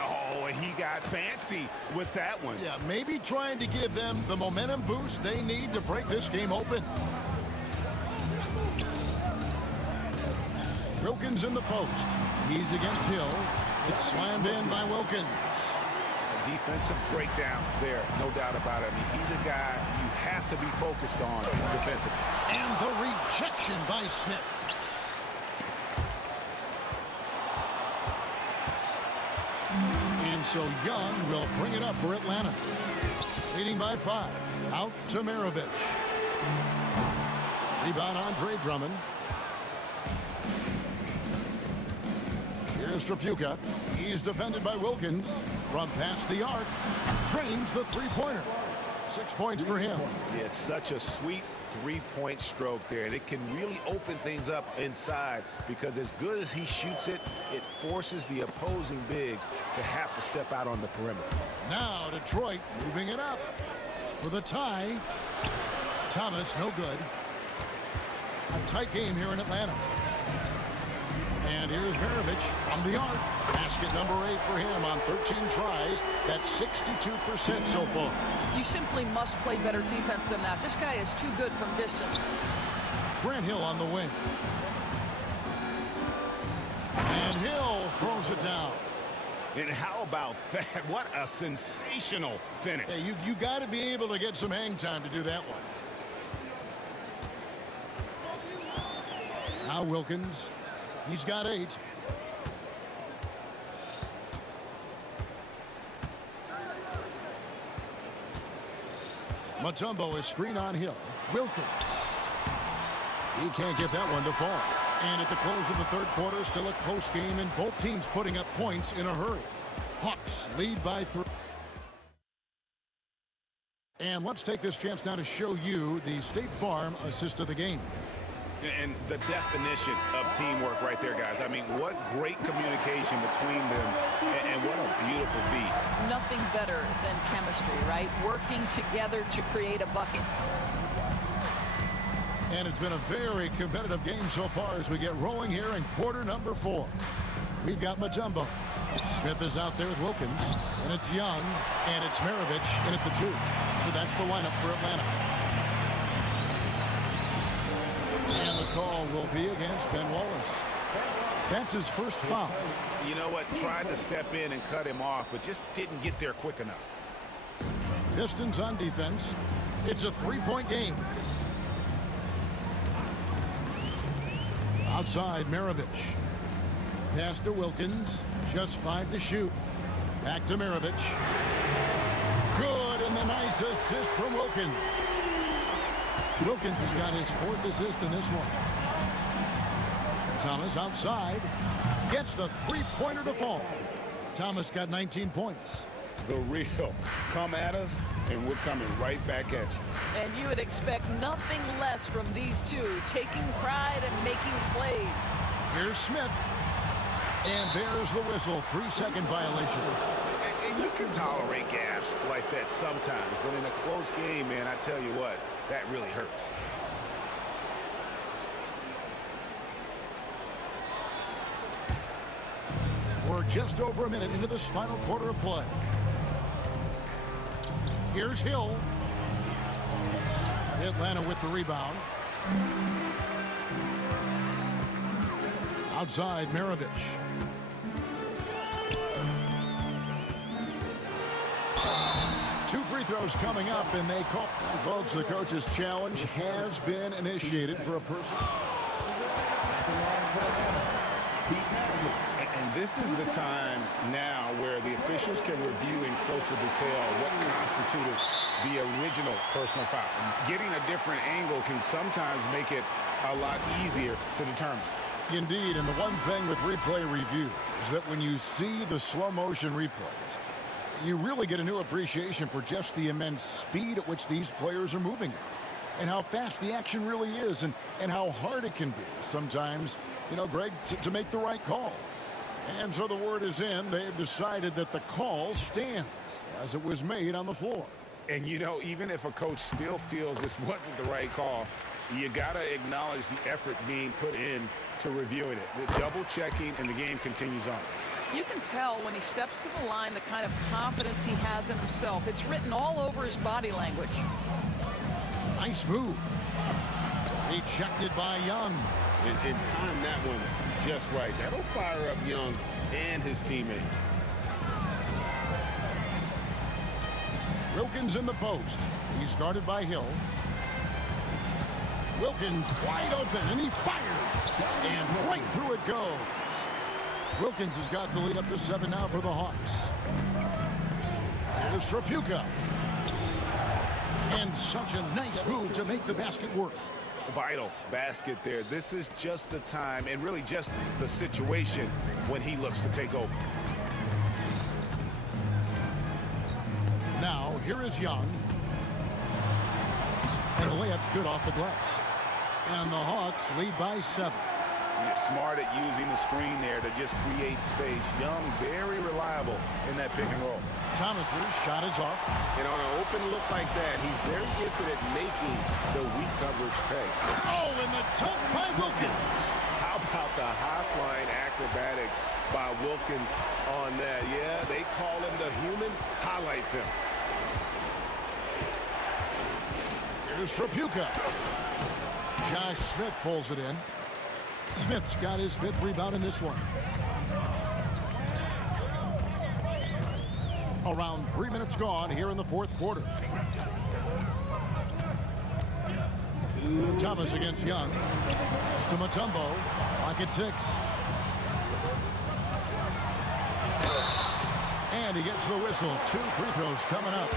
Oh, he got fancy with that one. Yeah, maybe trying to give them the momentum boost they need to break this game open. Wilkins in the post. He's against Hill. It's slammed in by Wilkins. A defensive breakdown there, no doubt about it. I mean, he's a guy you have to be focused on defensively. And the rejection by Smith. And so Young will bring it up for Atlanta. Leading by 5. Out to Mirovic. Rebound Andre Drummond. Here's Trapuka. He's defended by Wilkins. From past the arc, drains the three-pointer. 6 points for him. Yeah, it's such a sweet three-point stroke there, and it can really open things up inside because as good as he shoots it, it forces the opposing bigs to have to step out on the perimeter. Now Detroit moving it up for the tie. Thomas, no good. A tight game here in Atlanta. And here's Maravich from the arc. Basket number 8 for him on 13 tries. That's 62% so far. You simply must play better defense than that. This guy is too good from distance. Grant Hill on the wing. And Hill throws it down. And how about that? What a sensational finish. Hey, you got to be able to get some hang time to do that one. Now Wilkins. He's got 8. Mutombo is screen on Hill. Wilkins. He can't get that one to fall. And at the close of the third quarter, still a close game, and both teams putting up points in a hurry. Hawks lead by 3. And let's take this chance now to show you the State Farm assist of the game. And the definition of teamwork right there, guys. I mean, what great communication between them, and what a beautiful feat. Nothing better than chemistry, right? Working together to create a bucket. And it's been a very competitive game so far as we get rolling here in quarter number 4. We've got Mutombo. Smith is out there with Wilkins. And it's Young. And it's Maravich in at the 2. So that's the lineup for Atlanta. And the call will be against Ben Wallace. That's his first foul. You know what? Tried to step in and cut him off, but just didn't get there quick enough. Pistons on defense. It's a 3-point game. Outside, Maravich. Pass to Wilkins. Just 5 to shoot. Back to Maravich. Good, and the nice assist from Wilkins. Wilkins has got his 4th assist in this one. Thomas outside. Gets the 3-pointer to fall. Thomas got 19 points. The real. Come at us, and we're coming right back at you. And you would expect nothing less from these two, taking pride and making plays. Here's Smith. And there's the whistle. 3-second violation. And you can tolerate gaffes like that sometimes, but in a close game, man, I tell you what, that really hurts. We're just over a minute into this final quarter of play. Here's Hill. Atlanta with the rebound. Outside, Maravich. Two free throws coming up, and they call. And folks, the coach's challenge has been initiated for a person. And this is the time now where the officials can review in closer detail what constituted the original personal foul. Getting a different angle can sometimes make it a lot easier to determine. Indeed, and the one thing with replay review is that when you see the slow motion replays, you really get a new appreciation for just the immense speed at which these players are moving at, and how fast the action really is, and how hard it can be sometimes, you know, Greg, to make the right call. And so the word is in. They've decided that the call stands as it was made on the floor. And, you know, even if a coach still feels this wasn't the right call, you got to acknowledge the effort being put in to reviewing it. The double checking, and the game continues on. You can tell when he steps to the line the kind of confidence he has in himself. It's written all over his body language. Nice move. Ejected by Young. And time that one just right. That'll fire up Young and his teammate. Wilkins in the post. He's guarded by Hill. Wilkins wide open, and he fires. And right through it goes. Wilkins has got the lead up to 7 now for the Hawks. There's Trapuka. And such a nice move to make the basket work. Vital basket there. This is just the time, and really just the situation when he looks to take over. Now, here is Young. And the layup's good off the glass. And the Hawks lead by 7. He's smart at using the screen there to just create space. Young, very reliable in that pick and roll. Thomas's shot is off. And on an open look like that, he's very gifted at making the weak coverage pay. Oh, and the dunk by Wilkins. How about the high-flying acrobatics by Wilkins on that? Yeah, they call him the human highlight film. Here's Trapuka. Josh Smith pulls it in. Smith's got his 5th rebound in this one. Around 3 minutes gone here in the 4th quarter. Thomas against Young. Pass to Mutombo. Clock at 6. And he gets the whistle. 2 free throws coming up.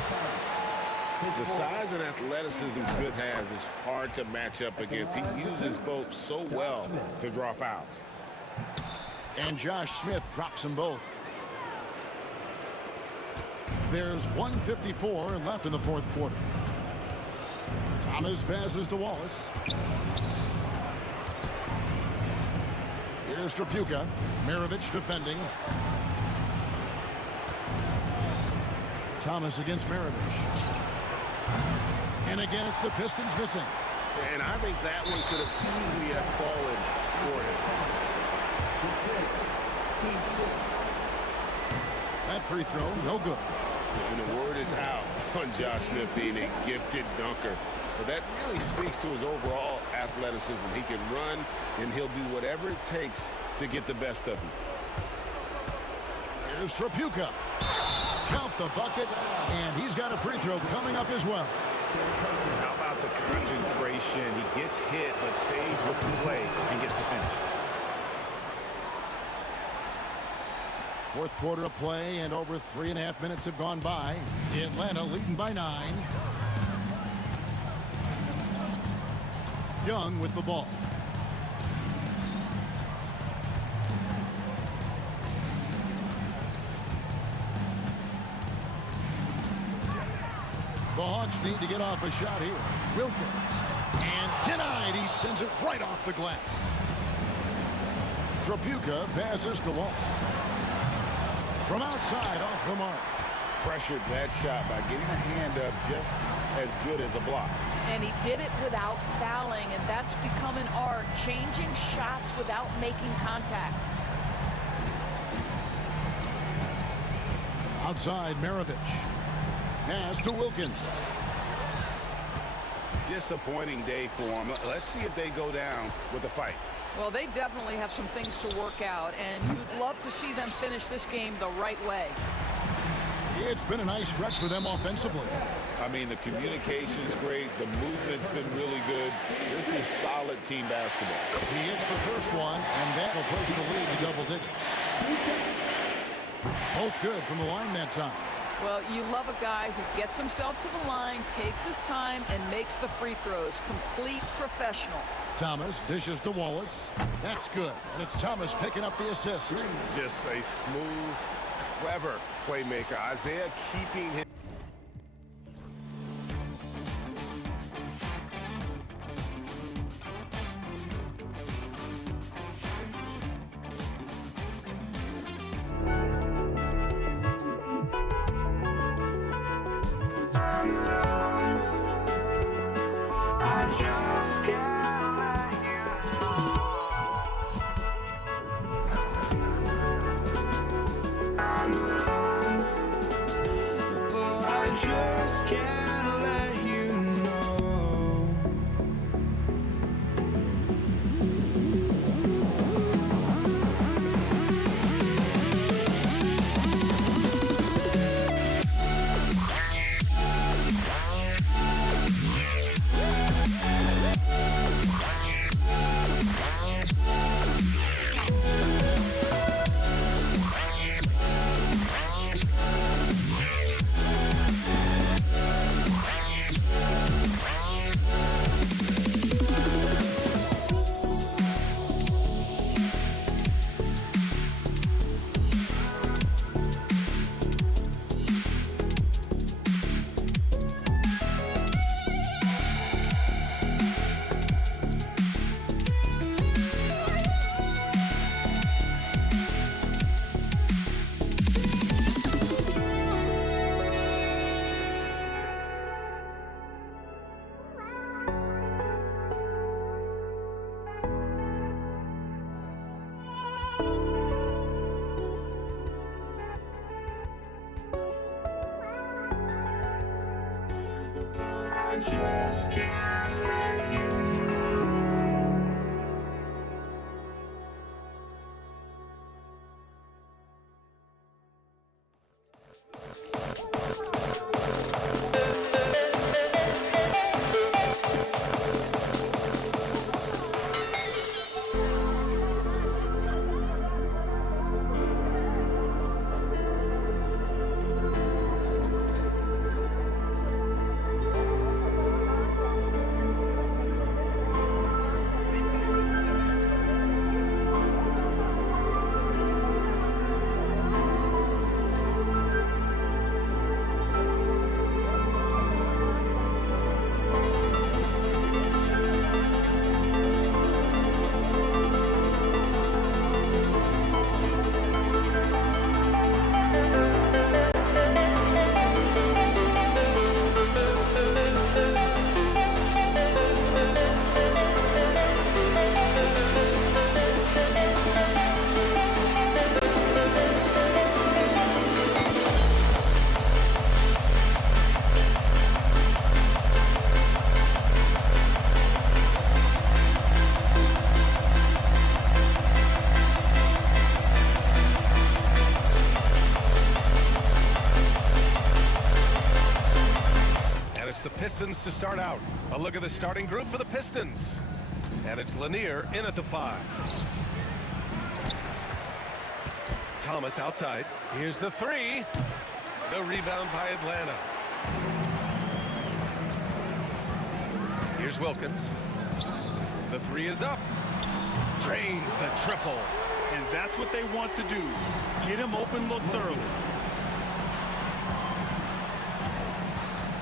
The size and athleticism Smith has is hard to match up against. He uses both so well to draw fouls. And Josh Smith drops them both. There's 1:54 left in the 4th quarter. Thomas passes to Wallace. Here's Trapuka. Maravich defending. Thomas against Maravich. And again, it's the Pistons missing. And I think that one could have easily have fallen for him. That free throw, no good. And the word is out on Josh Smith being a gifted dunker. But that really speaks to his overall athleticism. He can run, and he'll do whatever it takes to get the best of him. Here's Trapuka. Count the bucket, and he's got a free throw coming up as well. How about the concentration? He gets hit, but stays with the play and gets the finish. 4th quarter of play, and over 3.5 minutes have gone by. Atlanta leading by 9. Young with the ball. The Hawks need to get off a shot here. Wilkins. And denied. He sends it right off the glass. Trapuka passes to Wallace. From outside, off the mark. Pressured that shot by getting a hand up just as good as a block. And he did it without fouling, and that's become an art, changing shots without making contact. Outside, Maravich. Pass to Wilkins. Disappointing day for him. Let's see if they go down with a fight. Well, they definitely have some things to work out, and you'd love to see them finish this game the right way. It's been a nice stretch for them offensively. I mean, the communication's great. The movement's been really good. This is solid team basketball. He hits the first one, and that'll push the lead to double digits. Both good from the line that time. Well, you love a guy who gets himself to the line, takes his time, and makes the free throws. Complete professional. Thomas dishes to Wallace. That's good. And it's Thomas picking up the assist. Just a smooth, clever playmaker. Isaiah keeping him. just can't let you. Pistons to start out. A look at the starting group for the Pistons. And it's Lanier in at the 5. Thomas outside. Here's the 3. The rebound by Atlanta. Here's Wilkins. The 3 is up. Drains the triple. And that's what they want to do. Get him open looks early.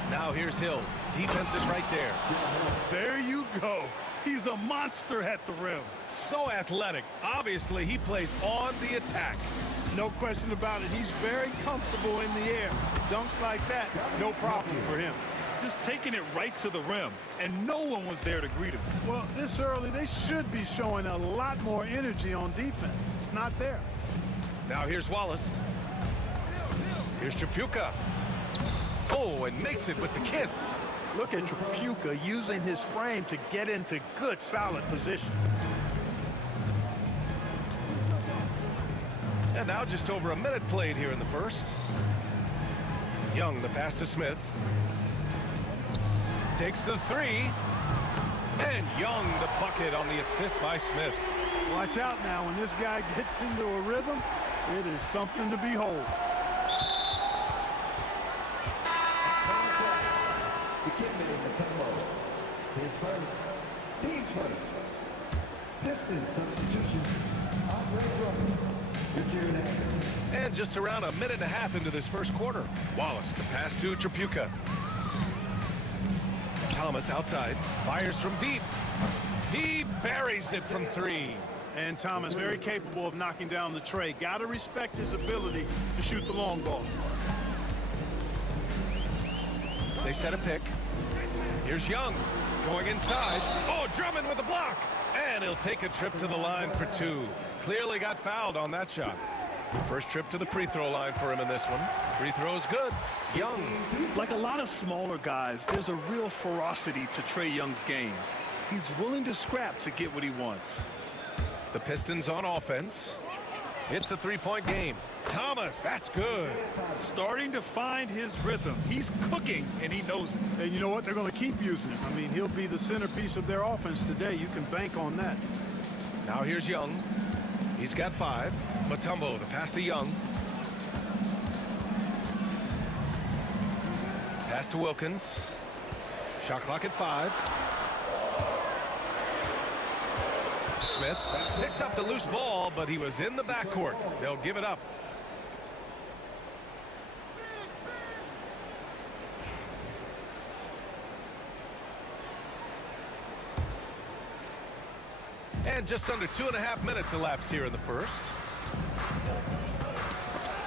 Now here's Hill. Defense is right there. There you go. He's a monster at the rim. So athletic. Obviously, he plays on the attack. No question about it. He's very comfortable in the air. Dunks like that, no problem for him. Just taking it right to the rim, and no one was there to greet him. Well, this early, they should be showing a lot more energy on defense. It's not there. Now here's Wallace. Here's Tripucka. Oh, and makes it with the kiss. Look at Tripucka using his frame to get into good, solid position. And now just over a minute played here in the first. Young, the pass to Smith. Takes the 3. And Young, the bucket on the assist by Smith. Watch out now. When this guy gets into a rhythm, it is something to behold. His first, team's first. Pistons substitution. And just around a minute and a half into this first quarter. Wallace, the pass to Tripucka. Thomas outside, fires from deep. He buries it from 3. And Thomas very capable of knocking down the tray. Got to respect his ability to shoot the long ball. They set a pick. Here's Young going inside. Oh, Drummond with the block. And he'll take a trip to the line for 2. Clearly got fouled on that shot. First trip to the free throw line for him in this one. Free throw's good. Young. Like a lot of smaller guys, there's a real ferocity to Trae Young's game. He's willing to scrap to get what he wants. The Pistons on offense. It's a 3-point game. Thomas, that's good. Starting to find his rhythm. He's cooking, and he knows it. And you know what? They're going to keep using him. I mean, he'll be the centerpiece of their offense today. You can bank on that. Now here's Young. He's got 5. Mutombo, the pass to Young. Pass to Wilkins. Shot clock at 5. Smith picks up the loose ball, but he was in the backcourt. They'll give it up. And just under 2.5 minutes elapsed here in the first.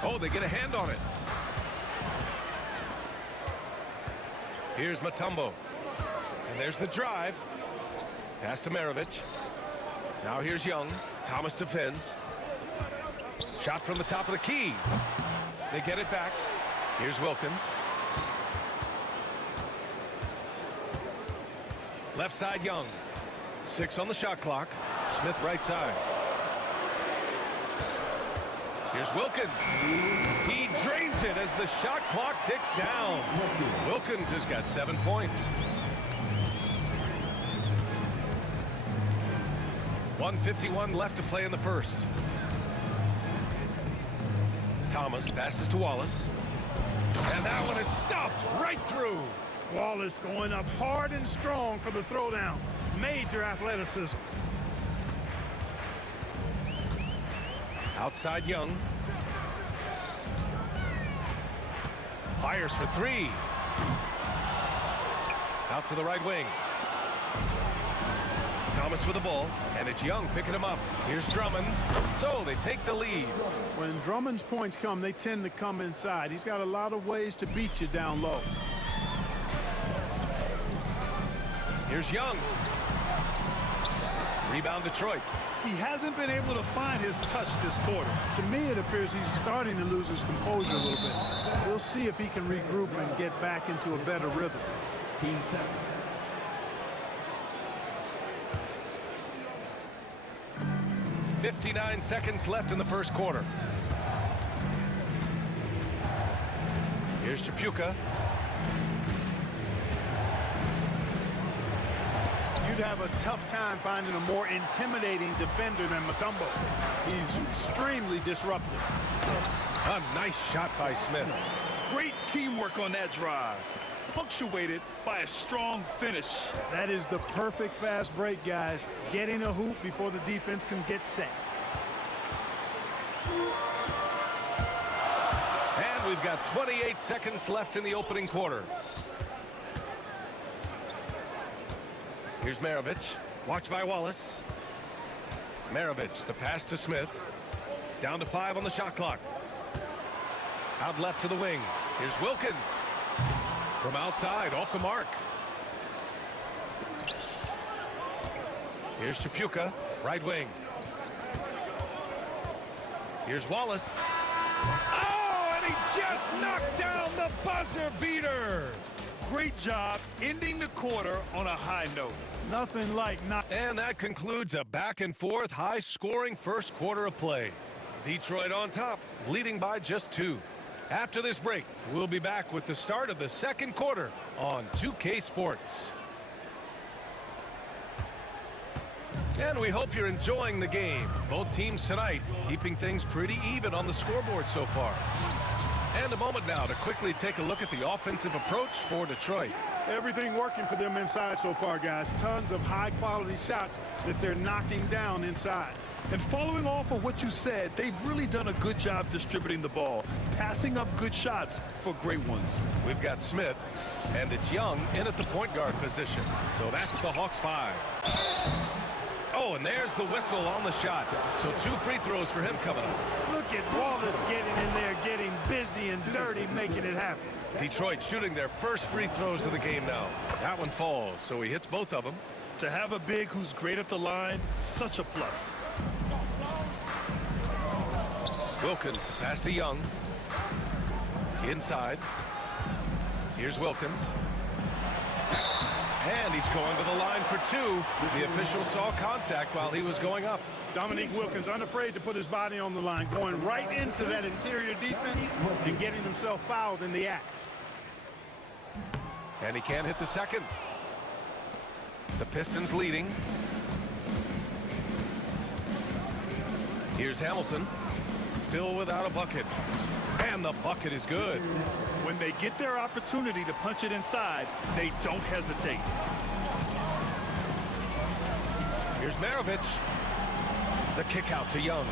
Oh, they get a hand on it. Here's Mutombo. And there's the drive. Pass to Maravich. Now here's Young. Thomas defends. Shot from the top of the key. They get it back. Here's Wilkins. Left side, Young. 6 on the shot clock. Smith right side. Here's Wilkins. He drains it as the shot clock ticks down. Wilkins has got 7 points. 1:51 left to play in the first. Thomas passes to Wallace. And that one is stuffed right through. Wallace going up hard and strong for the throwdown. Major athleticism. Outside Young. Fires for 3. Out to the right wing. Thomas with the ball, and it's Young picking him up. Here's Drummond. So they take the lead. When Drummond's points come, they tend to come inside. He's got a lot of ways to beat you down low. Here's Young. Rebound Detroit. He hasn't been able to find his touch this quarter. To me, it appears he's starting to lose his composure a little bit. We'll see if he can regroup and get back into a better rhythm. Team 7. 59 seconds left in the first quarter. Here's Chapuka. You'd have a tough time finding a more intimidating defender than Mutombo. He's extremely disruptive. A nice shot by Smith. Great teamwork on that drive, punctuated by a strong finish. That is the perfect fast break, guys. Getting a hoop before the defense can get set. And we've got 28 seconds left in the opening quarter. Here's Maravich. Watched by Wallace. Maravich, the pass to Smith. Down to 5 on the shot clock. Out left to the wing. Here's Wilkins. From outside, off the mark. Here's Chapuka, right wing. Here's Wallace. Oh, and he just knocked down the buzzer beater. Great job ending the quarter on a high note. Nothing like not. And that concludes a back and forth, high-scoring first quarter of play. Detroit on top, leading by just 2. After this break, we'll be back with the start of the second quarter on 2K Sports. And we hope you're enjoying the game. Both teams tonight keeping things pretty even on the scoreboard so far. And a moment now to quickly take a look at the offensive approach for Detroit. Everything working for them inside so far, guys. Tons of high-quality shots that they're knocking down inside. And following off of what you said, they've really done a good job distributing the ball, passing up good shots for great ones. We've got Smith, and it's Young in at the point guard position. So that's the Hawks 5. Oh, and there's the whistle on the shot. So 2 free throws for him coming up. Look at Wallace getting in there, getting busy and dirty, making it happen. Detroit shooting their first free throws of the game now. That one falls, so he hits both of them. To have a big who's great at the line, such a plus. Wilkins, pass to Young. Inside. Here's Wilkins. And he's going to the line for 2. The official saw contact while he was going up. Dominique Wilkins, unafraid to put his body on the line, going right into that interior defense and getting himself fouled in the act. And he can't hit the second. The Pistons leading. Here's Hamilton. Still without a bucket. And the bucket is good. When they get their opportunity to punch it inside, they don't hesitate. Here's Maravich. The kick out to Young.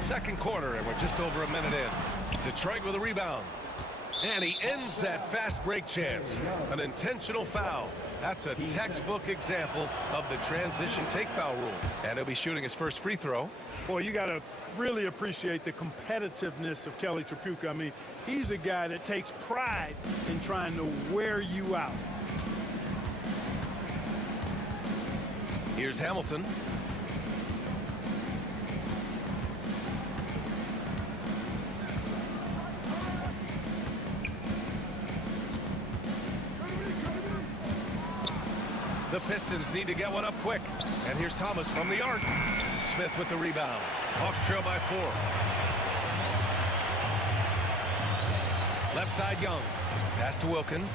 Second quarter, and we're just over a minute in. Detroit with a rebound. And he ends that fast break chance. An intentional foul. That's a textbook example of the transition take foul rule. And he'll be shooting his first free throw. Boy, you got to really appreciate the competitiveness of Kelly Tripucka. I mean, he's a guy that takes pride in trying to wear you out. Here's Hamilton. The Pistons need to get one up quick. And here's Thomas from the arc. Smith with the rebound. Hawks trail by 4. Left side, Young. Pass to Wilkins.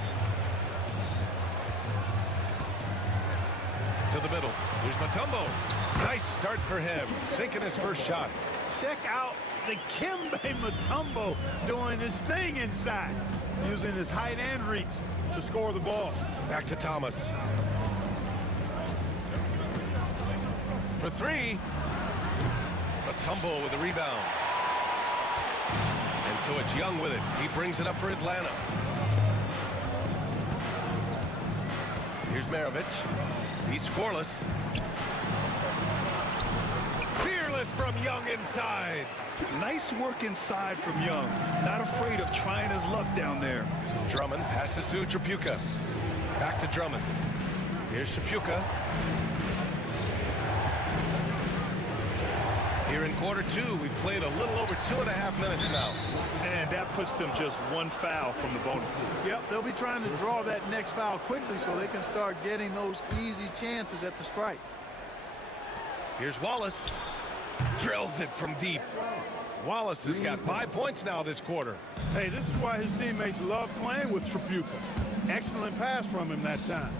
To the middle. Here's Mutombo. Nice start for him. Sinking his first shot. Check out the Kimbe Mutombo doing his thing inside, using his height and reach to score the ball. Back to Thomas. For 3. Mutombo with the rebound. And so it's Young with it. He brings it up for Atlanta. Here's Maravich. He's scoreless. Fearless from Young inside. Nice work inside from Young. Not afraid of trying his luck down there. Drummond passes to Tripucka. Back to Drummond. Here's Tripucka. Here in quarter 2, we've played a little over 2.5 minutes now. And that puts them just 1 foul from the bonus. Yep, they'll be trying to draw that next foul quickly so they can start getting those easy chances at the strike. Here's Wallace. Drills it from deep. Wallace has got 5 points now this quarter. Hey, this is why his teammates love playing with Tripucka. Excellent pass from him that time.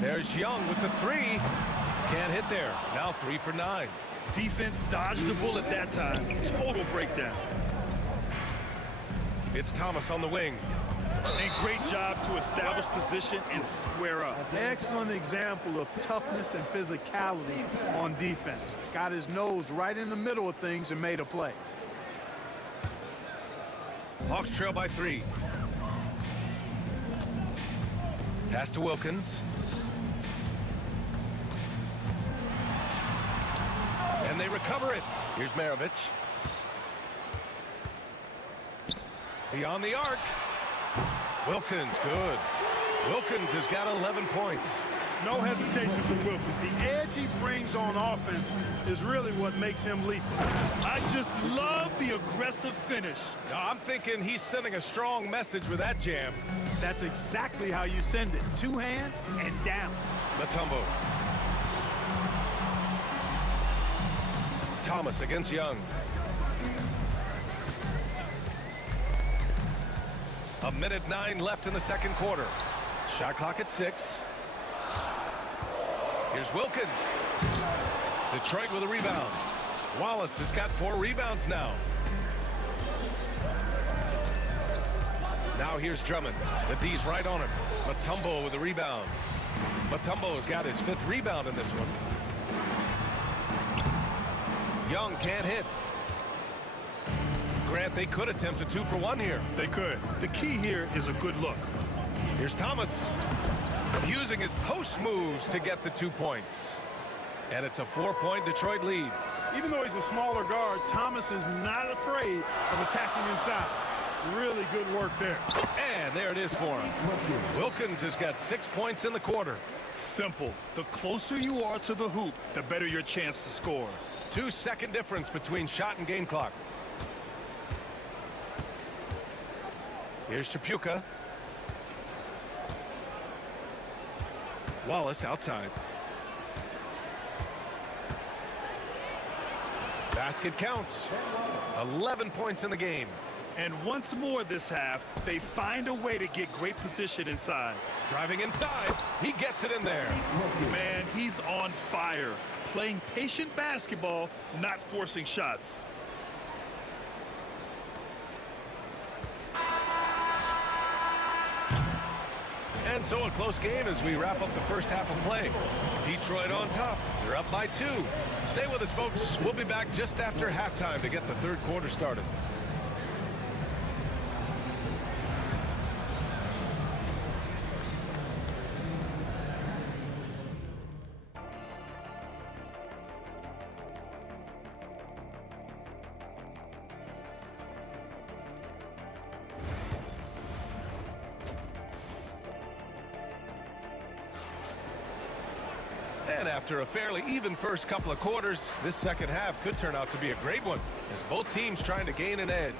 There's Young with the 3. Can't hit there. Now 3 for 9. Defense dodged the bullet that time. Total breakdown. It's Thomas on the wing. And great job to establish position and square up. Excellent example of toughness and physicality on defense. Got his nose right in the middle of things and made a play. Hawks trail by 3. Pass to Wilkins. And they recover it. Here's Maravich. Beyond the arc. Wilkins, good. Wilkins has got 11 points. No hesitation for Wilkins. The edge he brings on offense is really what makes him lethal. I just love the aggressive finish. Now, I'm thinking he's sending a strong message with that jam. That's exactly how you send it. 2 hands and down. Mutombo. Thomas against Young. A minute 9 left in the second quarter. Shot clock at 6. Here's Wilkins. Detroit with a rebound. Wallace has got 4 rebounds now. Now here's Drummond. The D's right on him. Mutombo with a rebound. Mutombo has got his 5th rebound in this one. Young can't hit. Grant, they could attempt a 2 for 1 here. They could. The key here is a good look. Here's Thomas using his post moves to get the 2 points. And it's a 4-point Detroit lead. Even though he's a smaller guard, Thomas is not afraid of attacking inside. Really good work there. And there it is for him. Wilkins has got 6 points in the quarter. Simple. The closer you are to the hoop, the better your chance to score. 2-second difference between shot and game clock. Here's Tripucka. Wallace outside. Basket counts. 11 points in the game. And once more this half, they find a way to get great position inside. Driving inside. He gets it in there. Man, he's on fire. Playing patient basketball, not forcing shots. And so a close game as we wrap up the first half of play. Detroit on top. They're up by 2. Stay with us, folks. We'll be back just after halftime to get the third quarter started. And after a fairly even first couple of quarters, this second half could turn out to be a great one as both teams trying to gain an edge.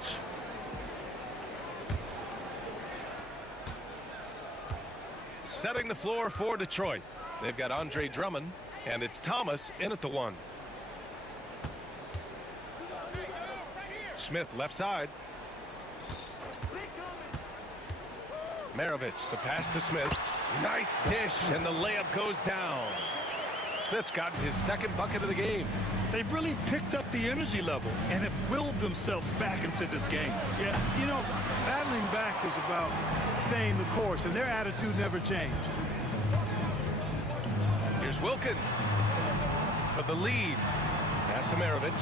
setting the floor for Detroit. They've got Andre Drummond, and it's Thomas in at the one. Smith left side. Maravich, the pass to Smith. Nice dish, and the layup goes down. Smith's gotten his second bucket of the game. They've really picked up the energy level and have willed themselves back into this game. Yeah, you know, battling back is about staying the course, and their attitude never changed. Here's Wilkins for the lead. Pass to Maravich.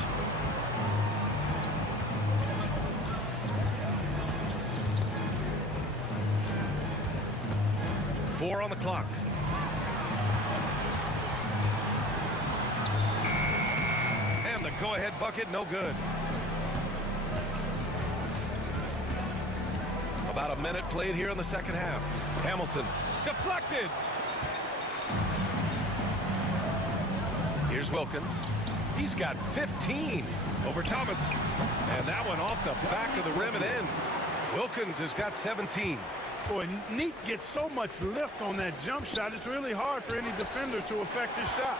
Four on the clock. And the go-ahead bucket, no good. About a minute played here in the second half. Hamilton deflected. Here's Wilkins. He's got 15 over Thomas. And that one off the back of the rim and in. Wilkins has got 17. Boy, Neat gets so much lift on that jump shot, it's really hard for any defender to affect his shot.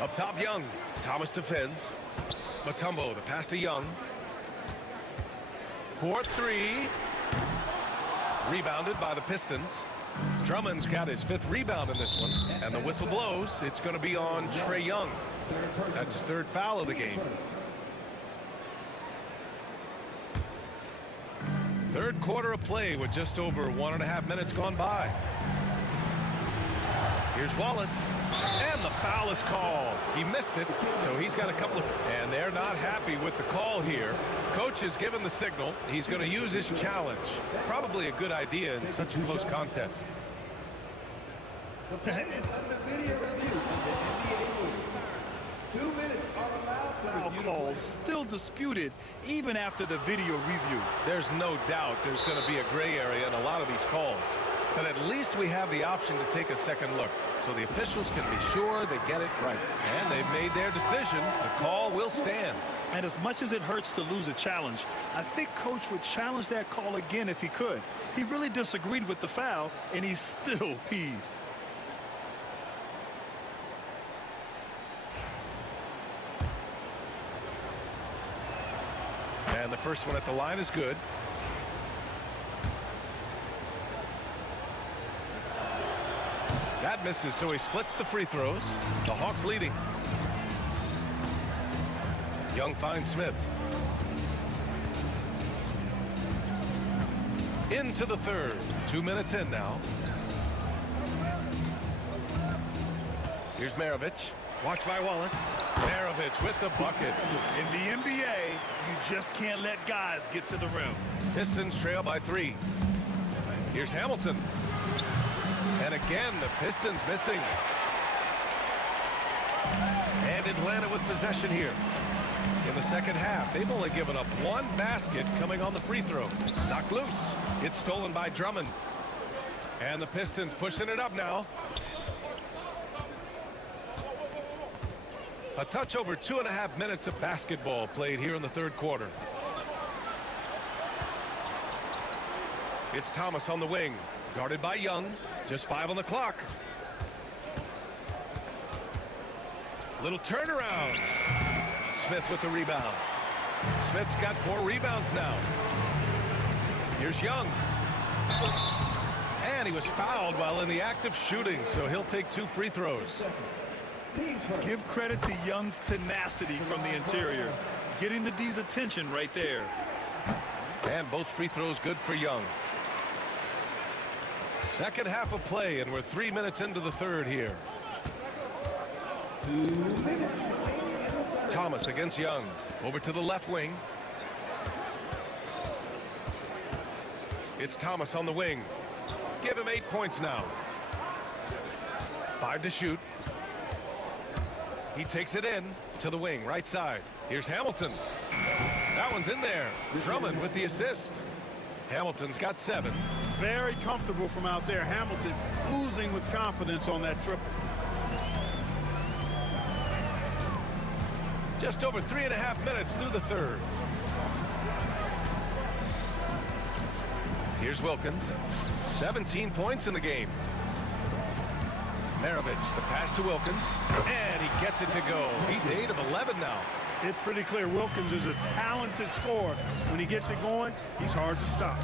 Up top, Young. Thomas defends. Mutombo, the pass to Young. 4-3. Rebounded by the Pistons. Drummond's got his 5th rebound in this one. And the whistle blows. It's going to be on Trae Young. That's his 3rd foul of the game. Third quarter of play with just over 1.5 minutes gone by. Here's Wallace. And the foul is called. He missed it, so he's got a couple of... And they're not happy with the call here. Coach has given the signal. He's going to use his challenge. Probably a good idea in such a close contest. The play is under video review of the NBA League. 2 minutes are allowed Foul calls still disputed even after the video review. There's no doubt there's going to be a gray area in a lot of these calls. But at least we have the option to take a second look. So the officials can be sure they get it right. And they've made their decision. The call will stand. And as much as it hurts to lose a challenge, I think Coach would challenge that call again if he could. He really disagreed with the foul, and he's still peeved. And the first one at the line is good. That misses, so he splits the free throws. The Hawks leading. Young finds Smith. Into the third. 2 minutes in now. Here's Maravich. Watch by Wallace. Maravich with the bucket. In the NBA, you just can't let guys get to the rim. Pistons trail by 3. Here's Hamilton. And again, the Pistons missing. And Atlanta with possession here. In the second half, they've only given up 1 basket coming on the free throw. Knocked loose. It's stolen by Drummond. And the Pistons pushing it up now. A touch over 2.5 minutes of basketball played here in the third quarter. It's Thomas on the wing, guarded by Young. Just 5 on the clock. Little turnaround. Smith with the rebound. Smith's got 4 rebounds now. Here's Young. And he was fouled while in the act of shooting, so he'll take 2 free throws. Give credit to Young's tenacity from the interior. Getting the D's attention right there. And both free throws good for Young. Second half of play, and we're 3 minutes into the third here. 2 minutes. Thomas against Young. Over to the left wing. It's Thomas on the wing. Give him 8 points now. 5 to shoot. He takes it in to the wing, right side. Here's Hamilton. That one's in there. Drummond with the assist. Hamilton's got 7. Very comfortable from out there. Hamilton oozing with confidence on that triple. Just over 3.5 minutes through the third. Here's Wilkins. 17 points in the game. Maravich, the pass to Wilkins, and he gets it to go. He's 8 of 11 now. It's pretty clear Wilkins is a talented scorer. When he gets it going, he's hard to stop.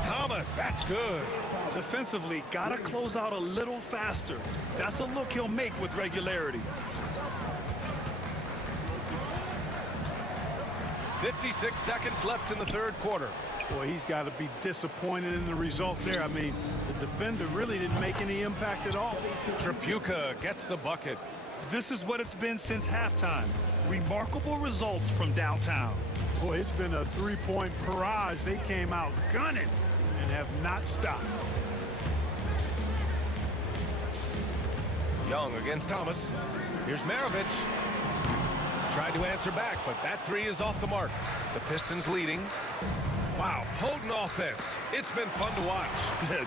Thomas, that's good. Defensively, got to close out a little faster. That's a look he'll make with regularity. 56 seconds left in the third quarter. Boy, he's got to be disappointed in the result there. I mean, the defender really didn't make any impact at all. Tripucka gets the bucket. This is what it's been since halftime. Remarkable results from downtown. Boy, it's been a three-point barrage. They came out gunning and have not stopped. Young against Thomas. Here's Maravich. Tried to answer back, but that three is off the mark. The Pistons leading. Wow, potent offense. It's been fun to watch.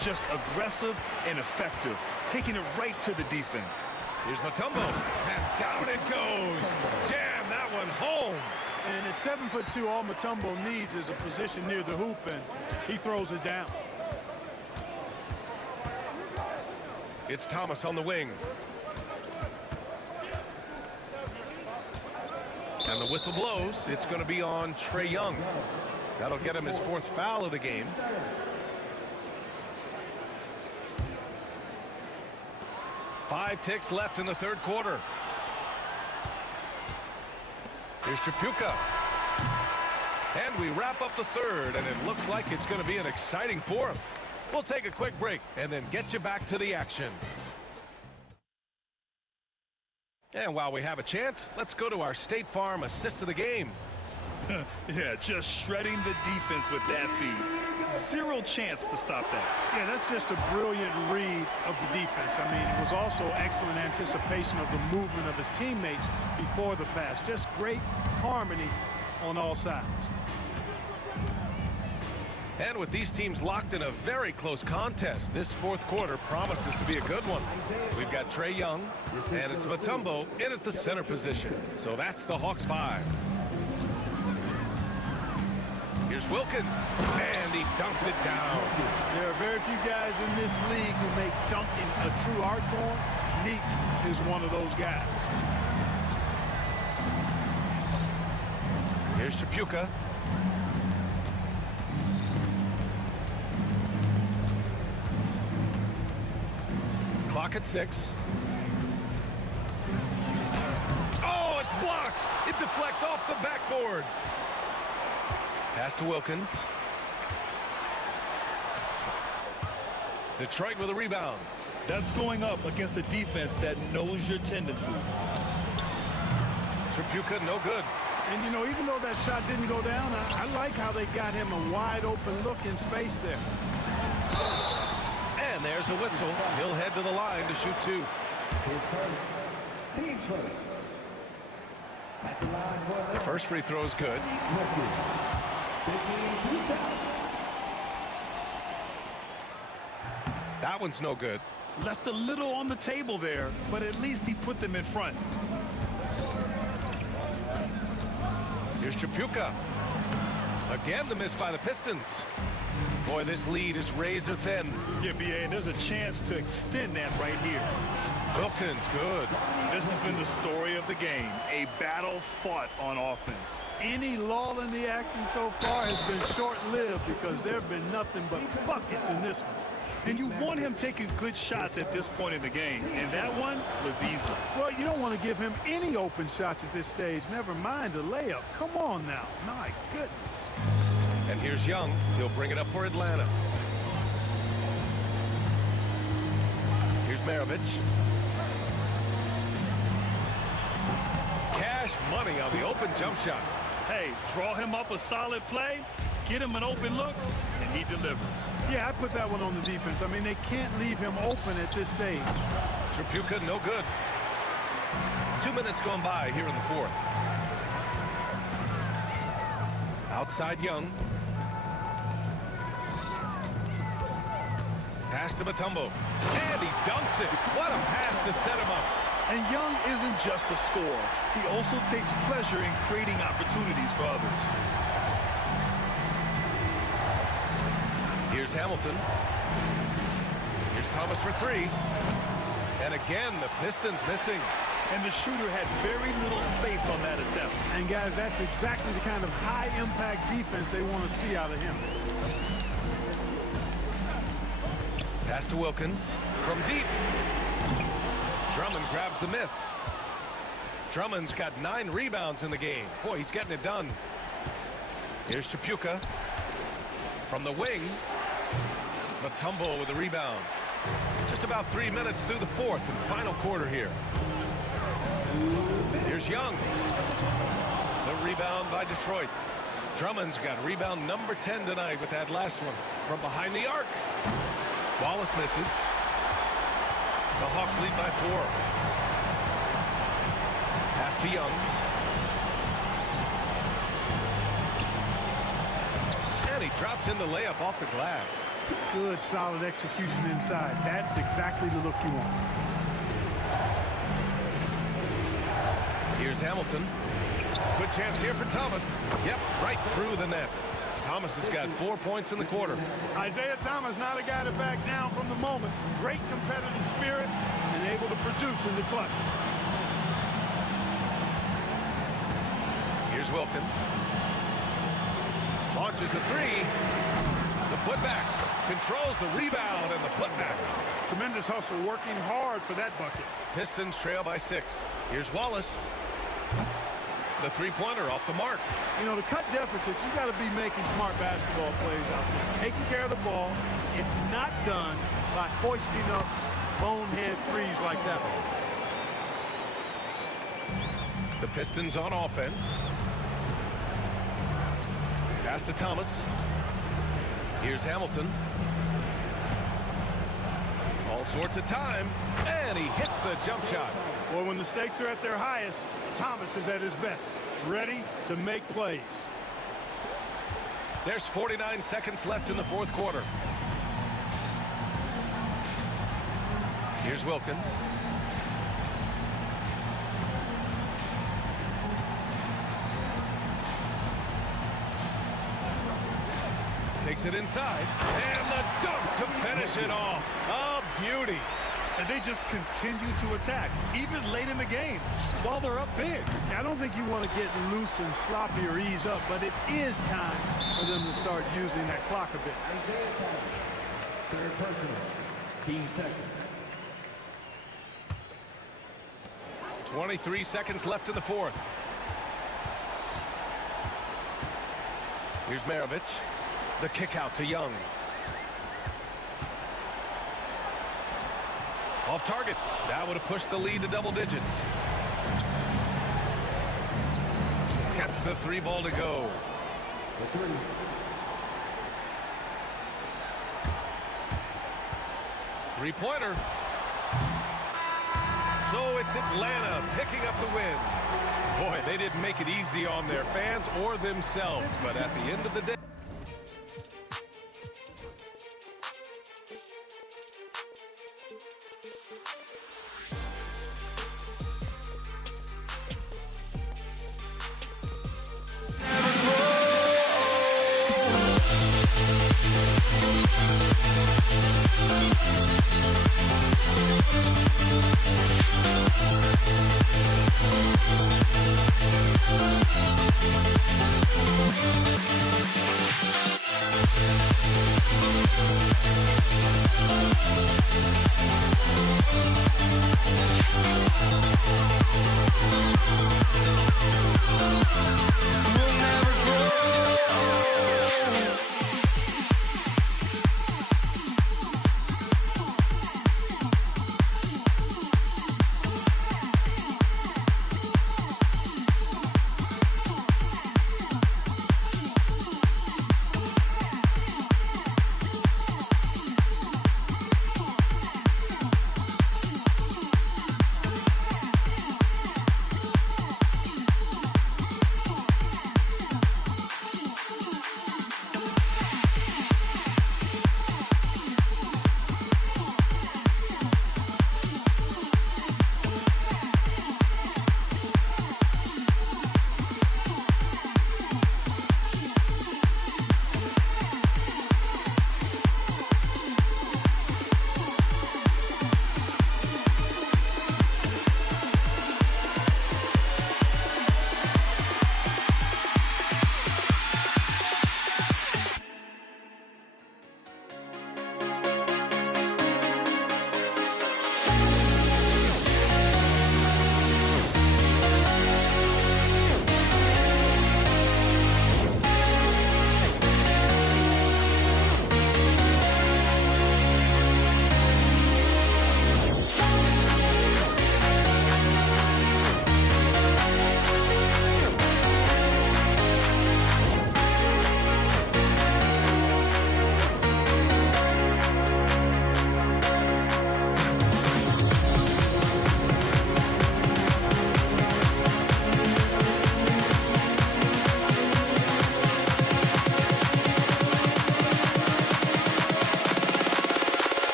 Just aggressive and effective, taking it right to the defense. Here's Mutombo, and down it goes. Jam that one home. And at 7'2", all Mutombo needs is a position near the hoop, and he throws it down. It's Thomas on the wing. And the whistle blows. It's going to be on Trae Young. That'll get him his 4th foul of the game. Five ticks left in the third quarter. Here's Tripucka. And we wrap up the third, and it looks like it's going to be an exciting fourth. We'll take a quick break and then get you back to the action. And while we have a chance, let's go to our State Farm assist of the game. Yeah, just shredding the defense with that feed. Zero chance to stop that. Yeah, that's just a brilliant read of the defense. I mean, it was also excellent anticipation of the movement of his teammates before the pass. Just great harmony on all sides. And with these teams locked in a very close contest, this fourth quarter promises to be a good one. We've got Trae Young, and it's Mutombo in at the center position. So that's the Hawks 5. Here's Wilkins, and he dunks it down. There are very few guys in this league who make dunking a true art form. Neek is one of those guys. Here's Tripucka. Clock at 6. Oh, it's blocked. It deflects off the backboard. Pass to Wilkins. Detroit with a rebound. That's going up against a defense that knows your tendencies. Tripucka, no good. And, you know, even though that shot didn't go down, I like how they got him a wide-open look in space there. And there's a whistle. He'll head to the line to shoot 2. Team first. At the line for The first free throw is good. That one's no good. Left a little on the table there, but at least he put them in front. Here's Tripucka. Again, the miss by the Pistons. Boy, this lead is razor thin. Yeah, BA, and there's a chance to extend that right here. Wilkins, good. This has been the story of the game, a battle fought on offense. Any lull in the action so far has been short-lived because there have been nothing but buckets in this one. And you want him taking good shots at this point in the game, and that one was easy. Well, you don't want to give him any open shots at this stage, never mind a layup. Come on now, my goodness. And here's Young. He'll bring it up for Atlanta. Here's Maravich. Cash money on the open jump shot. Hey, draw him up a solid play, get him an open look, and he delivers. Yeah, I put that one on the defense. I mean, they can't leave him open at this stage. Tripucka, no good. 2 minutes gone by here in the fourth. Outside Young. Pass to Mutombo. And he dunks it. What a pass to set him up. And Young isn't just a scorer. He also takes pleasure in creating opportunities for others. Here's Here's Hamilton. Here's Thomas for three. And again, the Pistons missing. And the shooter had very little space on that attempt. And guys, that's exactly the kind of high-impact defense they want to see out of him. Pass to Wilkins from deep. Drummond grabs the miss. Drummond's got 9 rebounds in the game. Boy, he's getting it done. Here's Chapuka from the wing. Mutombo with the rebound. Just about 3 minutes through the fourth and final quarter here. Here's Young. The rebound by Detroit. Drummond's got rebound number 10 tonight with that last one from behind the arc. Wallace misses. The Hawks lead by 4. Pass to Young. And he drops in the layup off the glass. Good, solid execution inside. That's exactly the look you want. Here's Hamilton. Good chance here for Thomas. Yep, right through the net. Thomas has got 4 points in the quarter. Isaiah Thomas, not a guy to back down from the moment. Great competitive spirit and able to produce in the clutch. Here's Wilkins. Launches a three. The putback. Controls the rebound and the putback. Tremendous hustle, working hard for that bucket. Pistons trail by 6. Here's Wallace. The three-pointer off the mark. You know, to cut deficits, you got to be making smart basketball plays out there. Taking care of the ball. It's not done by hoisting up bonehead threes like that one. The Pistons on offense. Pass to Thomas. Here's Hamilton. All sorts of time. And he hits the jump shot. Well, when the stakes are at their highest, Thomas is at his best, ready to make plays. There's 49 seconds left in the fourth quarter. Here's Wilkins. Takes it inside. And the dunk to finish it off. A beauty. And they just continue to attack, even late in the game, while they're up big. I don't think you want to get loose and sloppy or ease up, but it is time for them to start using that clock a bit. Isaiah Thomas, third personal, team second. 23 seconds left in the fourth. Here's Maravich. The kick out to Young. Off target. That would have pushed the lead to double digits. Gets the 3 ball to go. The 3. Three-pointer. So it's Atlanta picking up the win. Boy, they didn't make it easy on their fans or themselves, but at the end of the day,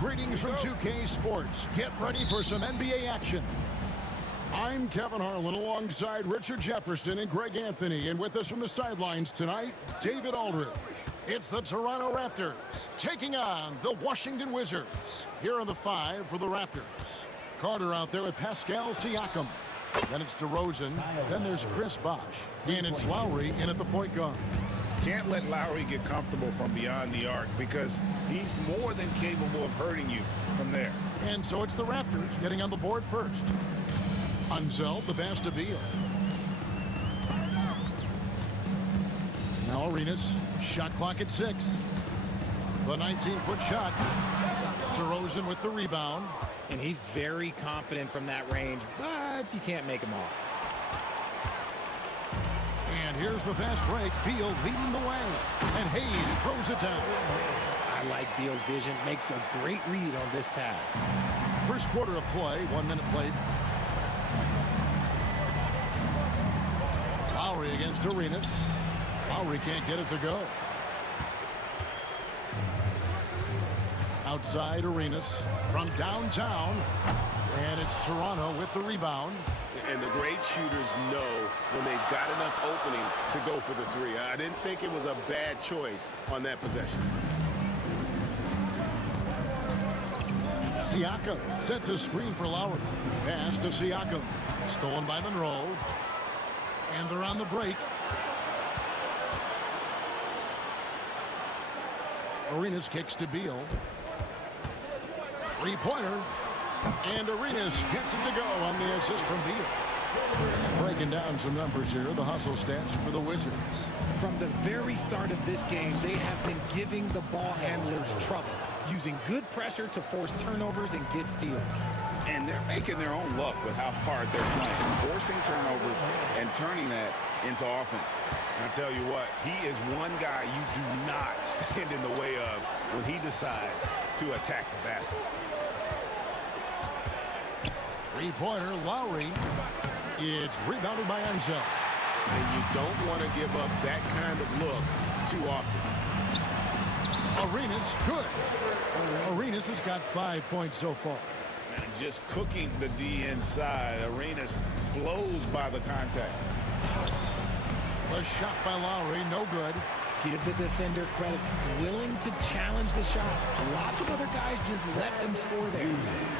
Greetings from 2K Sports. Get ready for some NBA action. I'm Kevin Harlan alongside Richard Jefferson and Greg Anthony. And with us from the sidelines tonight, David Aldridge. It's the Toronto Raptors taking on the Washington Wizards. Here are the five for the Raptors. Carter out there with Pascal Siakam. Then it's DeRozan. Then there's Chris Bosh. And it's Lowry in at the point guard. Can't let Lowry get comfortable from beyond the arc because he's more than capable of hurting you from there. And so it's the Raptors getting on the board first. Unzel, the pass to Beal. Now Arenas, shot clock at 6. The 19-foot shot. DeRozan with the rebound. And he's very confident from that range, but you can't make him all. And here's the fast break. Beal leading the way. And Hayes throws it down. I like Beal's vision. Makes a great read on this pass. First quarter of play. 1 minute played. Lowry against Arenas. Lowry can't get it to go. Outside Arenas from downtown. And it's Toronto with the rebound. And the great shooters know when they've got enough opening to go for the three. I didn't think it was a bad choice on that possession. Siakam sets a screen for Lowry. Pass to Siakam. Stolen by Monroe. And they're on the break. Arenas kicks to Beal. Three-pointer. And Arenas gets it to go on the assist from Beal. Breaking down some numbers here, the hustle stats for the Wizards. From the very start of this game, they have been giving the ball handlers trouble, using good pressure to force turnovers and get steals. And they're making their own luck with how hard they're playing, forcing turnovers and turning that into offense. And I tell you what, he is one guy you do not stand in the way of when he decides to attack the basket. Three-pointer, Lowry. It's rebounded by Unzel. And you don't want to give up that kind of look too often. Arenas, good. Arenas has got 5 points so far. And just cooking the D inside. Arenas blows by the contact. The shot by Lowry, no good. Give the defender credit, willing to challenge the shot. Lots of other guys just let them score there.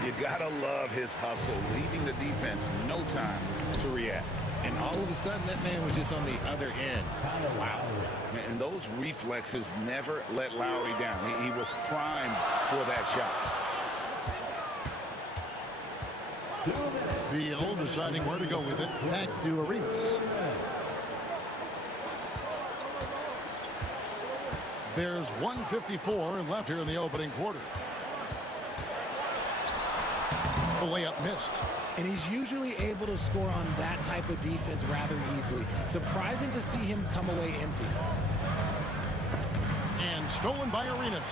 You gotta love his hustle, leaving the defense no time to react. And all of a sudden, that man was just on the other end. Wow. And those reflexes never let Lowry down. He was primed for that shot. Beal deciding where to go with it. Back to Arenas. There's 1:54 left here in the opening quarter. The layup missed. And he's usually able to score on that type of defense rather easily. Surprising to see him come away empty. And stolen by Arenas.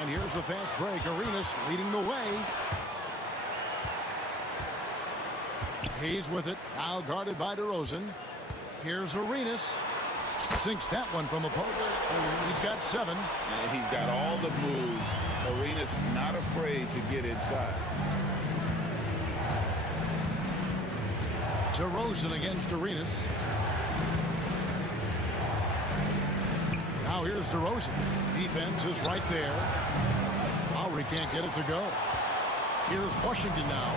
And here's the fast break. Arenas leading the way. He's with it. Now guarded by DeRozan. Here's Arenas. Sinks that one from the post. He's got 7. And he's got all the moves. Arenas not afraid to get inside. DeRozan against Arenas. Now here's DeRozan. Defense is right there. Lowry can't get it to go. Here's Washington now.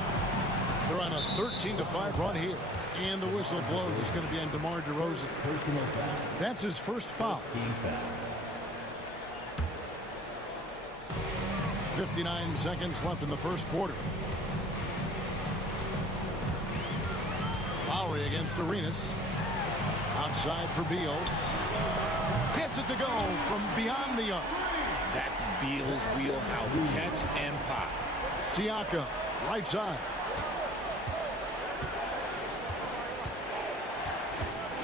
They're on a 13-5 run here. And the whistle blows. It's going to be on DeMar DeRozan. Personal foul. That's his first foul. Team foul. 59 seconds left in the first quarter. Lowry against Arenas. Outside for Beal. Gets it to go from beyond the arc. That's Beal's wheelhouse. Catch and pop. Siakam, right side.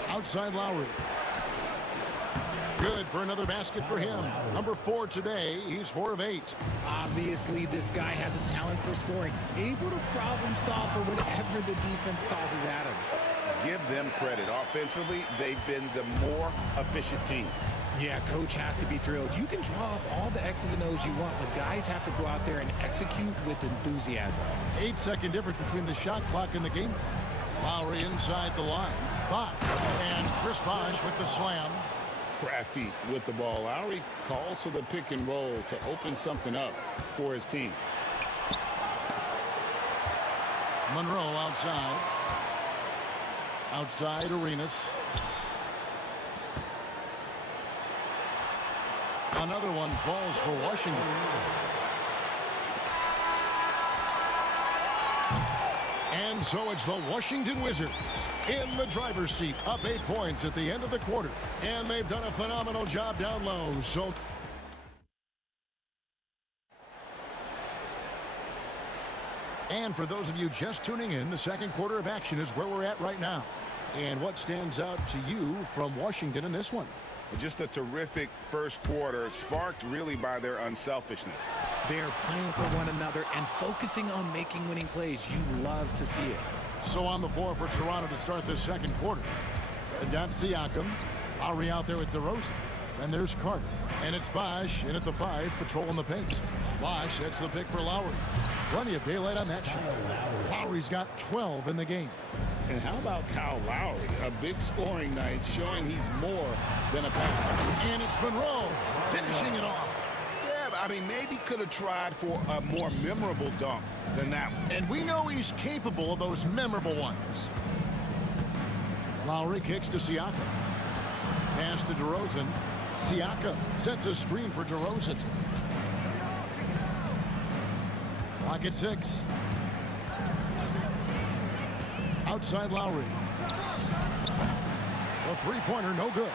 Outside Lowry. Good for another basket for him. Number 4 today. He's 4 of 8. Obviously, this guy has a talent for scoring. Able to problem solve for whatever the defense tosses at him. Give them credit. Offensively, they've been the more efficient team. Yeah, coach has to be thrilled. You can draw up all the X's and O's you want, but guys have to go out there and execute with enthusiasm. 8-second difference between the shot clock and the game clock. Lowry inside the line. Bosh. And Chris Bosh with the slam. Crafty with the ball. Lowry calls for the pick and roll to open something up for his team. Monroe outside. Outside Arenas. Another one falls for Washington. And so it's the Washington Wizards in the driver's seat, up 8 points at the end of the quarter. And they've done a phenomenal job down low. So and for those of you just tuning in, the second quarter of action is where we're at right now. And what stands out to you from Washington in this one? Just a terrific first quarter, sparked really by their unselfishness. They're playing for one another and focusing on making winning plays. You love to see it. So on the floor for Toronto to start the second quarter. And that's Siakam. Lowry out there with DeRozan. Then there's Carter. And it's Bosh in at the 5, patrolling the paint. Bosh, that's the pick for Lowry. Plenty of daylight on that shot. Lowry's got 12 in the game. And how about Kyle Lowry? A big scoring night showing he's more than a passer. And it's Monroe finishing it off. Yeah, I mean, maybe could have tried for a more memorable dunk than that one. And we know he's capable of those memorable ones. Lowry kicks to Siakam. Pass to DeRozan. Siakam sets a screen for DeRozan. Clock at 6. Outside Lowry. The three-pointer, no good.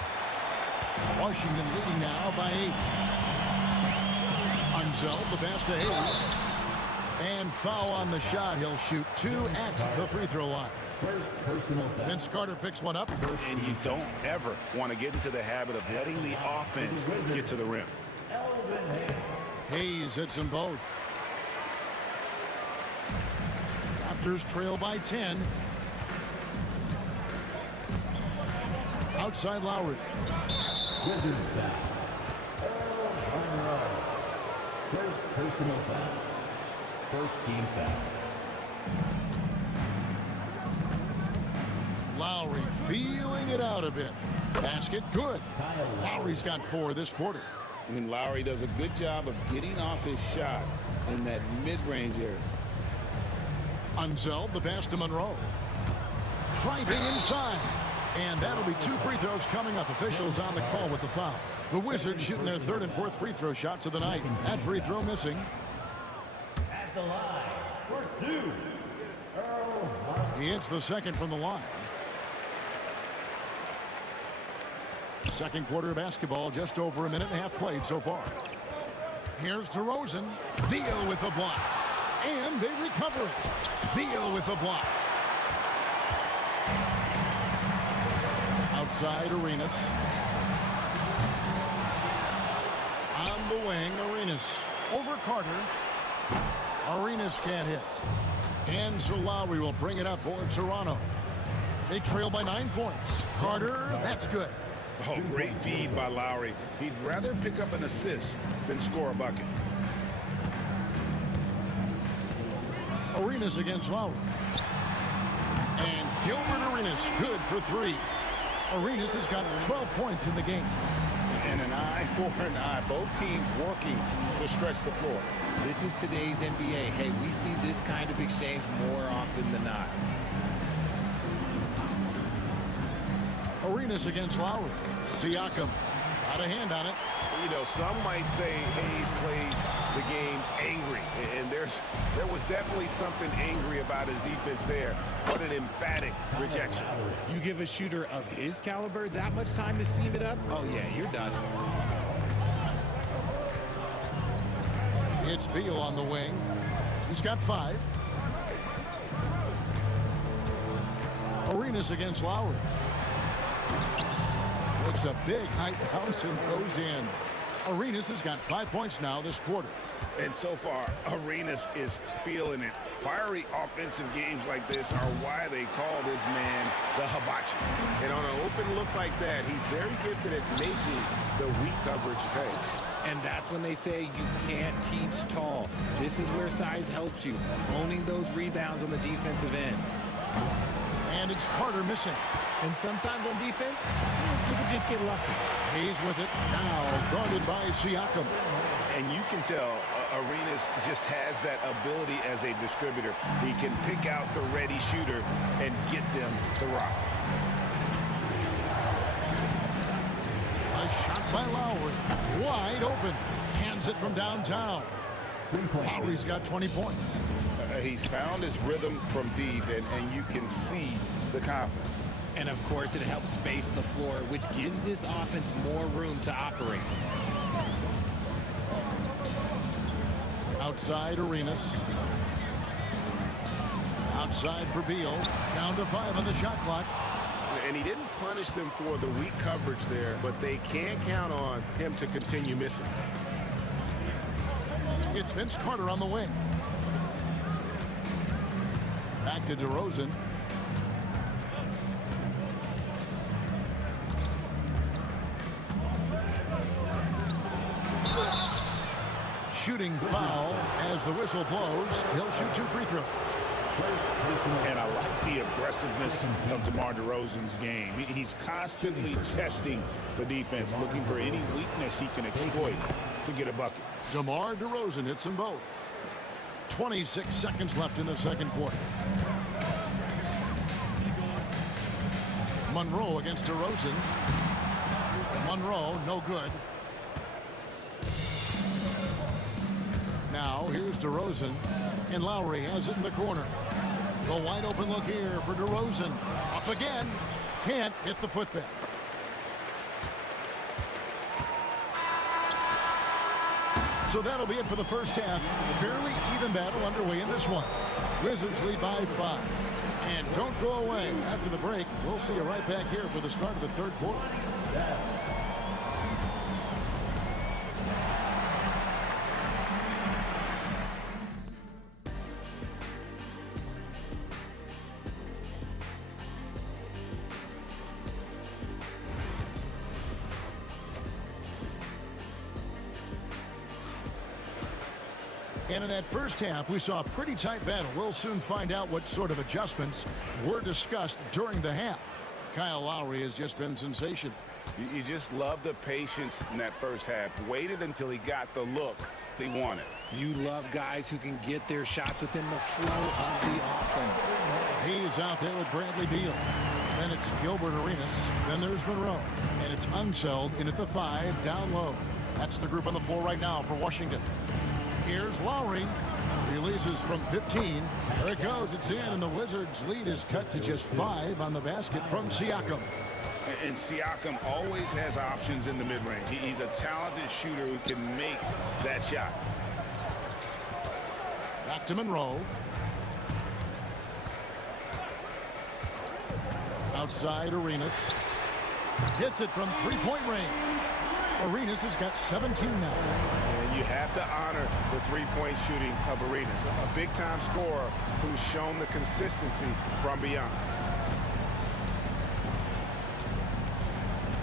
Washington leading now by 8. Unzel, the pass to Hayes. And foul on the shot. He'll shoot 2 at the free throw line. First personal foul. Vince Carter picks one up. And you don't ever want to get into the habit of letting the offense get to the rim. Hayes hits them both. Raptors trail by 10. Outside Lowry. Wizards foul. Monroe. First personal foul. First team foul. Lowry feeling it out a bit. Basket good. Lowry's got 4 this quarter. And Lowry does a good job of getting off his shot in that mid-range area. Unzel, the pass to Monroe. Driving inside. And that'll be 2 free throws coming up. Officials on the call with the foul. The Wizards shooting their 3rd and 4th free throw shots of the night. That free throw missing. At the line for 2. He hits the 2nd from the line. Second quarter of basketball, just over a minute and a half played so far. Here's DeRozan. Beal with the block. And they recover it. Beal with the block. Outside Arenas. On the wing, Arenas. Over Carter. Arenas can't hit. And so Lowry will bring it up for Toronto. They trail by 9 points. Carter, that's good. Oh, great feed by Lowry. He'd rather pick up an assist than score a bucket. Arenas against Lowry. And Gilbert Arenas, good for 3. Arenas has got 12 points in the game. And an eye for an eye. Both teams working to stretch the floor. This is today's NBA. Hey, we see this kind of exchange more often than not. Arenas against Lowry. Siakam. Got a hand on it. You know, some might say Hayes plays the game angry, and there was definitely something angry about his defense there. What an emphatic rejection. You give a shooter of his caliber that much time to seam it up, oh yeah, you're done. It's Beal on the wing. He's got 5. Arenas against Lowry. Looks a big high bounce and goes in. Arenas has got 5 points now this quarter. And so far, Arenas is feeling it. Fiery offensive games like this are why they call this man the hibachi. And on an open look like that, he's very gifted at making the weak coverage pay. And that's when they say you can't teach tall. This is where size helps you, owning those rebounds on the defensive end. And it's Carter missing. And sometimes on defense, you can just get lucky. He's with it now, guarded by Siakam. And you can tell Arenas just has that ability as a distributor. He can pick out the ready shooter and get them the rock. A shot by Lowry. Wide open. Cans it from downtown. Lowry's got 20 points. He's found his rhythm from deep, and you can see the confidence. And of course, it helps space the floor, which gives this offense more room to operate. Outside Arenas. Outside for Beal. Down to 5 on the shot clock. And he didn't punish them for the weak coverage there, but they can't count on him to continue missing. It's Vince Carter on the wing. Back to DeRozan. Shooting foul as the whistle blows. He'll shoot 2 free throws. And I like the aggressiveness of DeMar DeRozan's game. He's constantly testing the defense, looking for any weakness he can exploit to get a bucket. DeMar DeRozan hits them both. 26 seconds left in the second quarter. Monroe against DeRozan. Monroe, no good. Now, here's DeRozan, and Lowry has it in the corner. The wide open look here for DeRozan. Up again. Can't hit the putback. So that'll be it for the first half. Fairly even battle underway in this one. Wizards lead by 5. And don't go away. After the break, we'll see you right back here for the start of the third quarter. And in that first half, we saw a pretty tight battle. We'll soon find out what sort of adjustments were discussed during the half. Kyle Lowry has just been sensational. You just love the patience in that first half. Waited until he got the look he wanted. You love guys who can get their shots within the flow of the offense. He's out there with Bradley Beal. Then it's Gilbert Arenas. Then there's Monroe. And it's Unseld in at the 5, down low. That's the group on the floor right now for Washington. Here's Lowry. Releases from 15. There it goes. It's in, and the Wizards' lead is cut to just 5 on the basket from Siakam. And Siakam always has options in the mid-range. He's a talented shooter who can make that shot. Back to Monroe. Outside Arenas. Hits it from three-point range. Arenas has got 17 now. And you have to honor the three-point shooting of Arenas. A big-time scorer who's shown the consistency from beyond.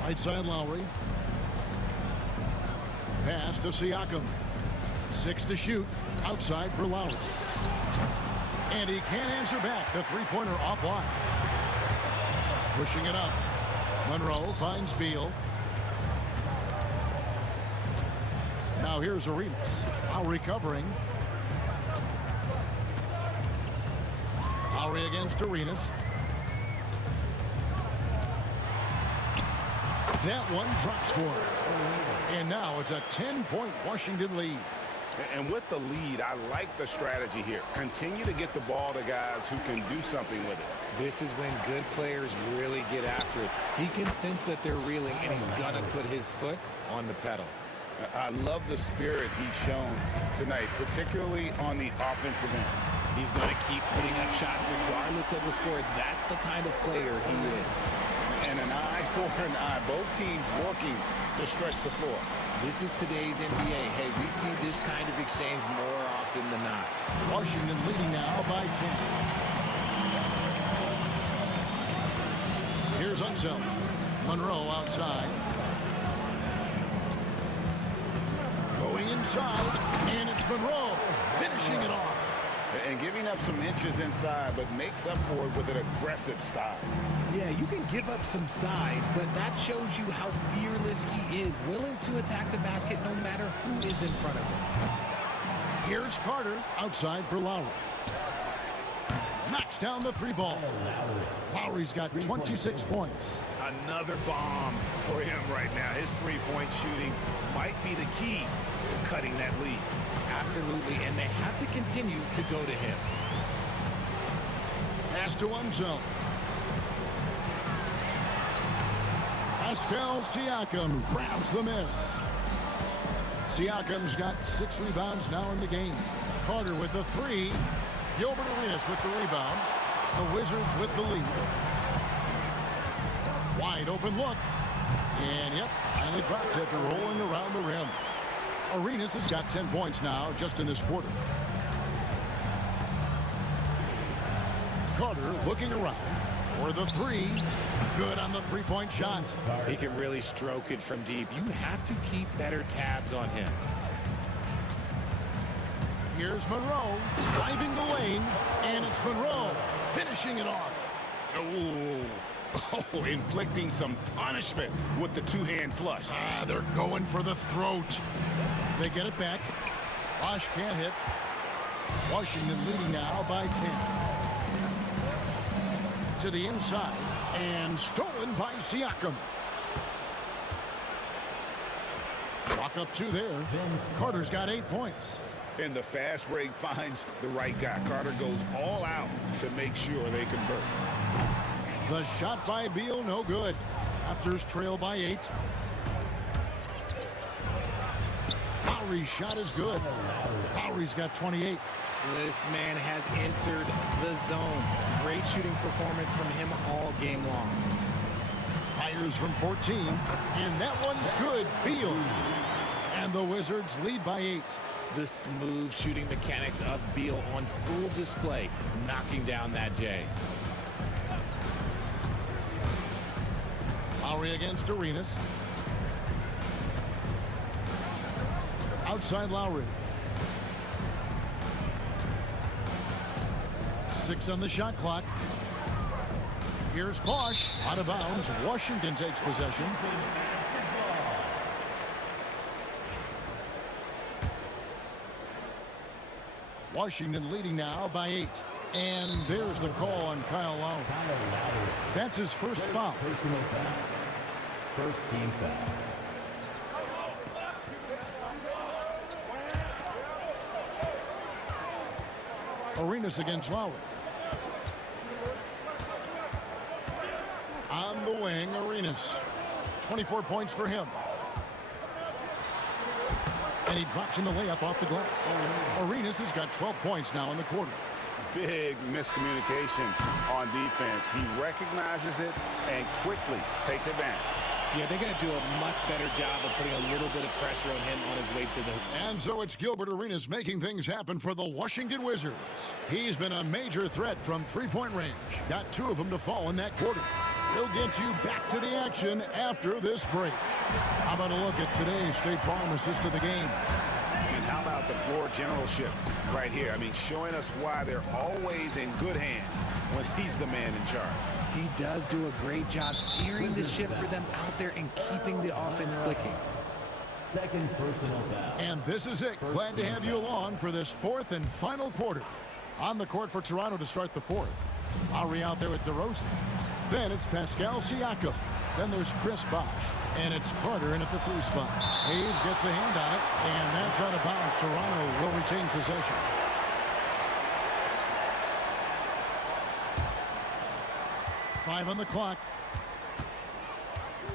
Right side Lowry. Pass to Siakam. 6 to shoot. Outside for Lowry. And he can't answer back. The three-pointer offline. Pushing it up. Monroe finds Beal. Now here's Arenas. Lowry covering. against Arenas. That one drops for him. And now it's a 10-point Washington lead. And with the lead, I like the strategy here. Continue to get the ball to guys who can do something with it. This is when good players really get after it. He can sense that they're reeling, and he's going to put his foot on the pedal. I love the spirit he's shown tonight, particularly on the offensive end. He's going to keep putting up shots regardless of the score. That's the kind of player he is. And an eye for an eye. Both teams working to stretch the floor. This is today's NBA. Hey, we see this kind of exchange more often than not. Washington leading now by 10. Here's Unseld. Monroe outside. Going inside, and it's Monroe finishing it off. And giving up some inches inside, but makes up for it with an aggressive style. Yeah, you can give up some size, but that shows you how fearless he is, willing to attack the basket no matter who is in front of him. Here's Carter outside for Lowry. Knocks down the three ball. Lowry's got 26 points. Another bomb for him right now. His three-point shooting might be the key to cutting that lead. Absolutely, and they have to continue to go to him. Pass to Unseld. Pascal Siakam grabs the miss. Siakam's got 6 rebounds now in the game. Carter with the three. Gilbert Arenas with the rebound. The Wizards with the lead. Wide open look. And yep, finally drops after rolling around the rim. Arenas has got 10 points now just in this quarter. Carter looking around for the three. Good on the three-point shot. He can really stroke it from deep. You have to keep better tabs on him. Here's Monroe driving the lane, and it's Monroe finishing it off. Oh, inflicting some punishment with the two-hand flush. They're going for the throat. They get it back. Bosch can't hit. Washington leading now by 10. To the inside, and stolen by Siakam. Chalk up 2 there. Carter's got 8 points. And the fast break finds the right guy. Carter goes all out to make sure they convert. The shot by Beal, no good. Raptors trail by 8. Lowry's shot is good. Lowry's got 28. This man has entered the zone. Great shooting performance from him all game long. Fires from 14, and that one's good. Beal. And the Wizards lead by 8. The smooth shooting mechanics of Beal on full display, knocking down that J. Lowry against Arenas. Outside Lowry. 6 on the shot clock. Here's Bosch out of bounds. Washington takes possession. Washington leading now by 8. And there's the call on Kyle Lowry. That's his first foul. Personal foul. First team foul. Arenas against Lowry. On the wing, Arenas. 24 points for him. And he drops in the layup off the glass. Arenas has got 12 points now in the quarter. Big miscommunication on defense. He recognizes it and quickly takes advantage. Yeah, they're going to do a much better job of putting a little bit of pressure on him on his way to the... And so it's Gilbert Arenas making things happen for the Washington Wizards. He's been a major threat from three-point range. Got 2 of them to fall in that quarter. He'll get you back to the action after this break. How about a look at today's State Farm assist of the game? And how about the floor generalship right here? I mean, showing us why they're always in good hands when he's the man in charge. He does do a great job steering the ship for them out there and keeping the offense clicking. Second personal foul. And this is it. Glad to have you along for this 4th and final quarter. On the court for Toronto to start the 4th. Lowry out there with DeRozan. Then it's Pascal Siakam. Then there's Chris Bosh. And it's Carter in at the 3 spot. Hayes gets a hand on it, and that's out of bounds. Toronto will retain possession. Five on the clock.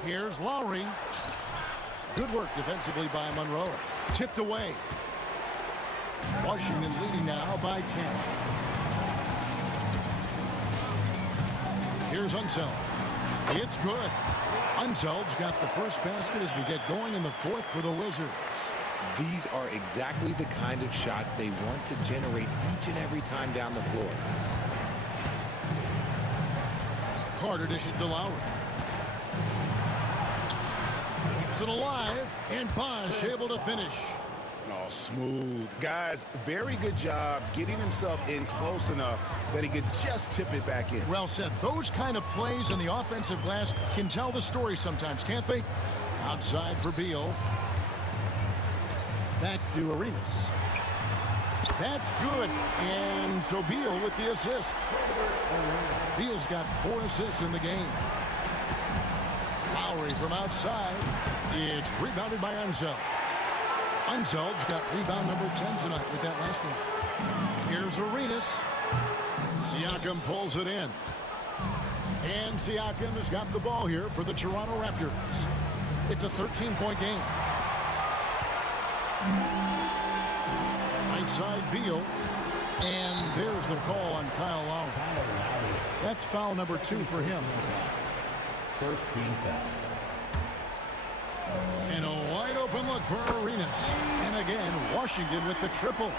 Here's Lowry. Good work defensively by Monroe. Tipped away. Washington leading now by 10. Here's Unseld. It's good. Unseld's got the first basket as we get going in the 4th for the Wizards. These are exactly the kind of shots they want to generate each and every time down the floor. Carter dishes to Lowry. Keeps it alive, and Bosh able to finish. Oh, smooth. Guys, very good job getting himself in close enough that he could just tip it back in. Well said. Those kind of plays in the offensive glass can tell the story sometimes, can't they? Outside for Beal. Back to Arenas. That's good. And so Beal with the assist. Beal's got 4 assists in the game. Lowry from outside. It's rebounded by Unseld. Unseld's got rebound number 10 tonight with that last one. Here's Arenas. Siakam pulls it in. And Siakam has got the ball here for the Toronto Raptors. It's a 13-point game. Right side Beal. And there's the call on Kyle Lowry. That's foul number 2 for him. First team foul. And a wide open look for Arenas. And again, Washington with the triple.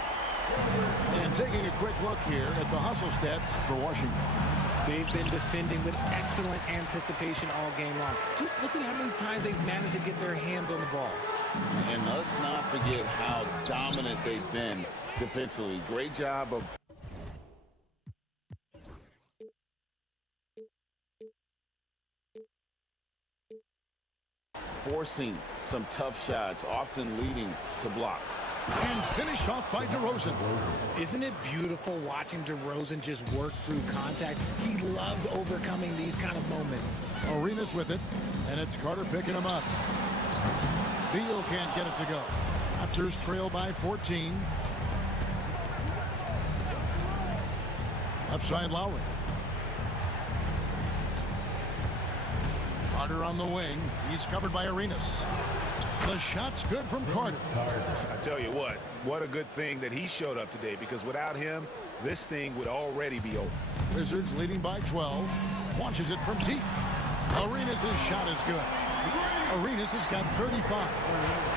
And taking a quick look here at the hustle stats for Washington. They've been defending with excellent anticipation all game long. Just look at how many times they've managed to get their hands on the ball. And let's not forget how dominant they've been defensively. Great job of forcing some tough shots, often leading to blocks. And finished off by DeRozan. Isn't it beautiful watching DeRozan just work through contact? He loves overcoming these kind of moments. Arenas with it, and it's Carter picking him up. Beal can't get it to go. Raptors trail by 14. Left side Lowry. Carter on the wing. He's covered by Arenas. The shot's good from Carter. I tell you what a good thing that he showed up today, because without him, this thing would already be over. Wizards leading by 12. Launches it from deep. Arenas' shot is good. Arenas has got 35.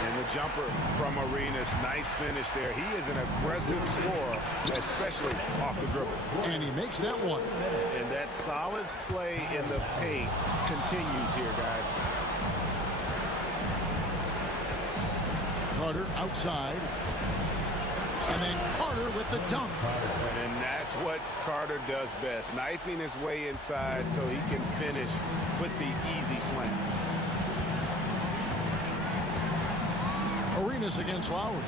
And the jumper from Arenas, nice finish there. He is an aggressive scorer, especially off the dribble. And he makes that one. And that solid play in the paint continues here, guys. Carter outside. And then Carter with the dunk. And that's what Carter does best, knifing his way inside so he can finish with the easy slam. Arenas against Lowry.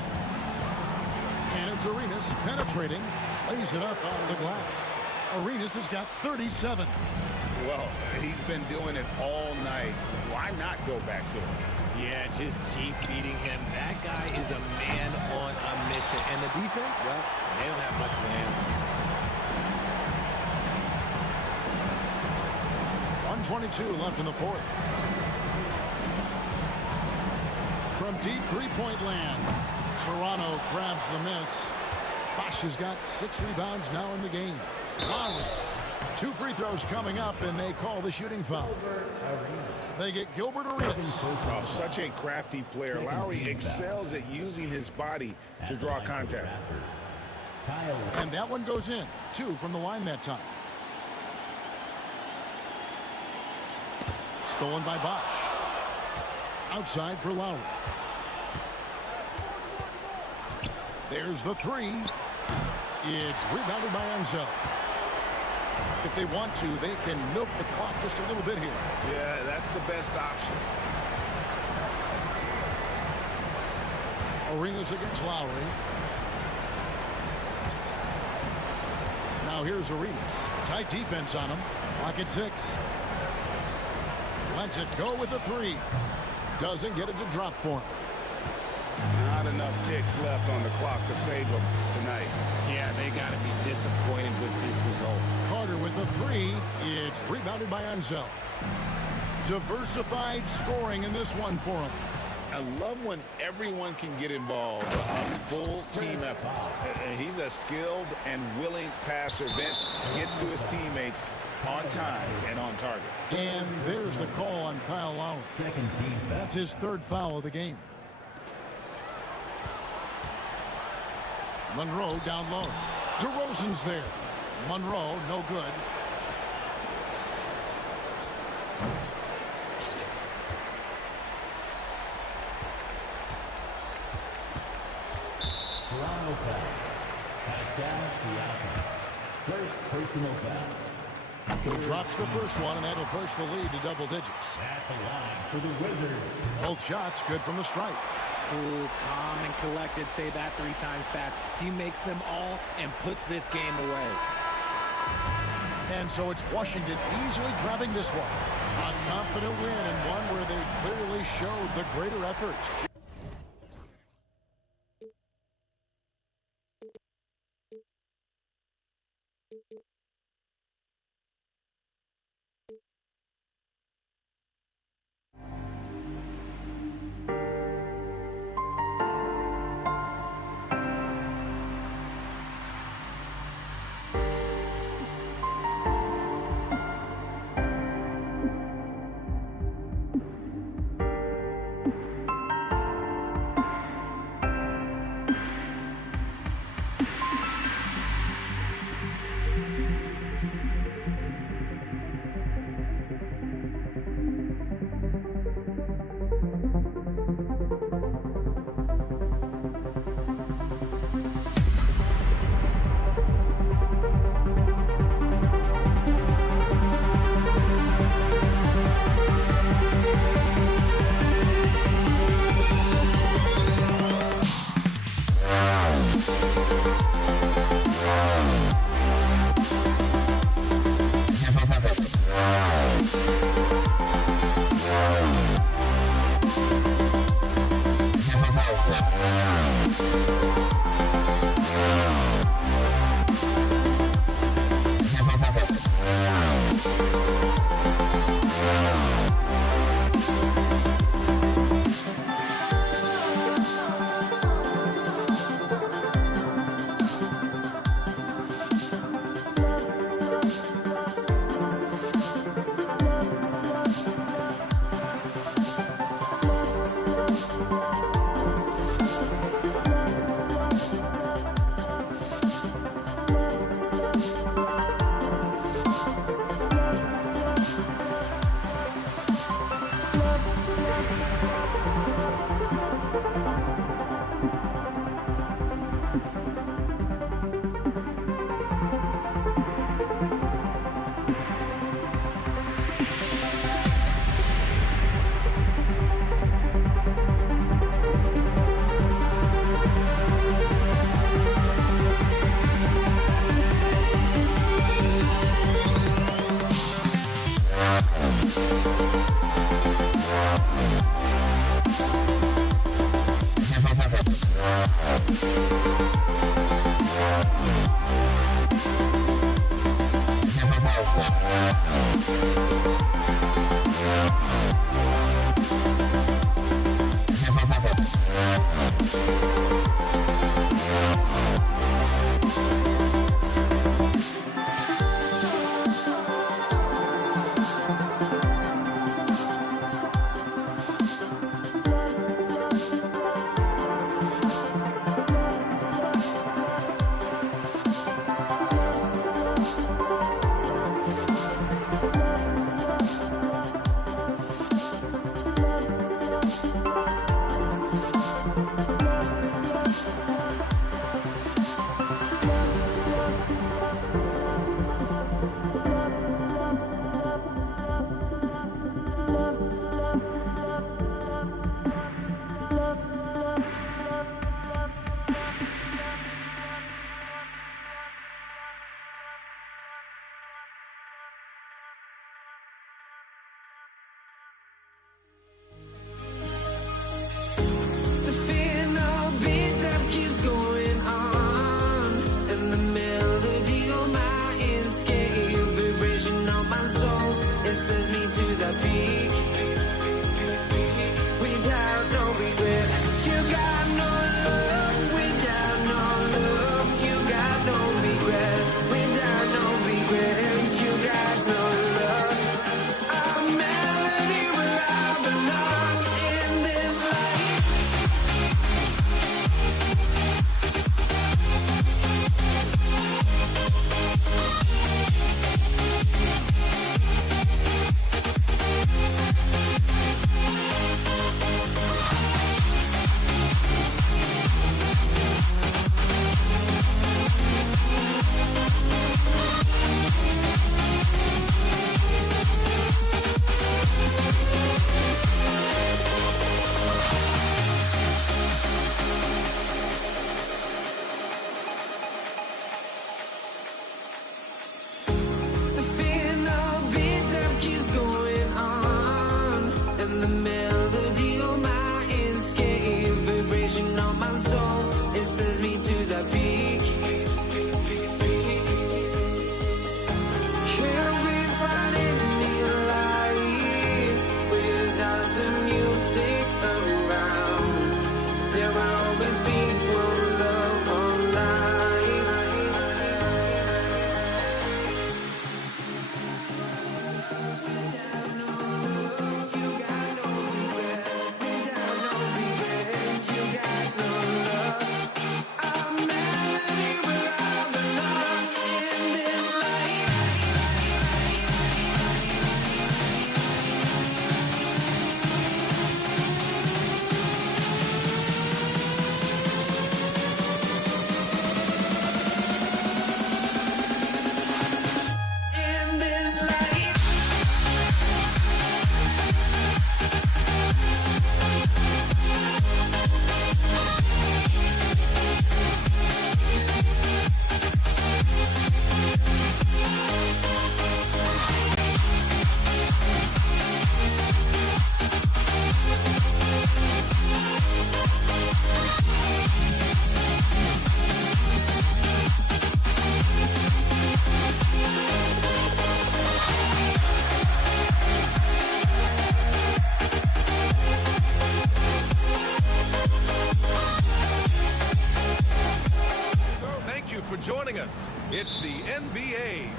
And it's Arenas penetrating. Lays it up out of the glass. Arenas has got 37. Well, he's been doing it all night. Why not go back to him? Yeah, just keep feeding him. That guy is a man on a mission. And the defense, well, they don't have much of an answer. 1:22 left in the 4th. From deep three-point land, Toronto grabs the miss. Bosh has got 6 rebounds now in the game. Lowry, 2 free throws coming up, and they call the shooting foul. They get Gilbert Arenas. Oh, such a crafty player. Lowry excels at using his body to draw contact. And that one goes in. 2 from the line that time. Stolen by Bosh. Outside for Lowry. There's the 3. It's rebounded by Enzo. If they want to, they can milk the clock just a little bit here. Yeah, that's the best option. Arenas against Lowry. Now Now here's Arenas. Tight defense on him. Clock at 6. Lets it go with a 3. Doesn't get it to drop for him. Not enough ticks left on the clock to save them tonight. Yeah, they got to be disappointed with this result. Carter with the 3. It's rebounded by Ansel. Diversified scoring in this one for him. I love when everyone can get involved. A full team effort. And he's a skilled and willing passer. Vince gets to his teammates on time and on target. And there's the call on Kyle Lowry. Second team foul. That's his 3rd foul of the game. Monroe down low. DeRozan's there. Monroe, no good. Toronto foul. Pascal Siakam. First personal foul. He drops the first one, and that'll push the lead to double digits. At the line for the Wizards. Both shots good from the stripe. Cool, calm, and collected. Say that 3 times fast. He makes them all and puts this game away. And so it's Washington easily grabbing this one. A confident win and one where they clearly showed the greater effort.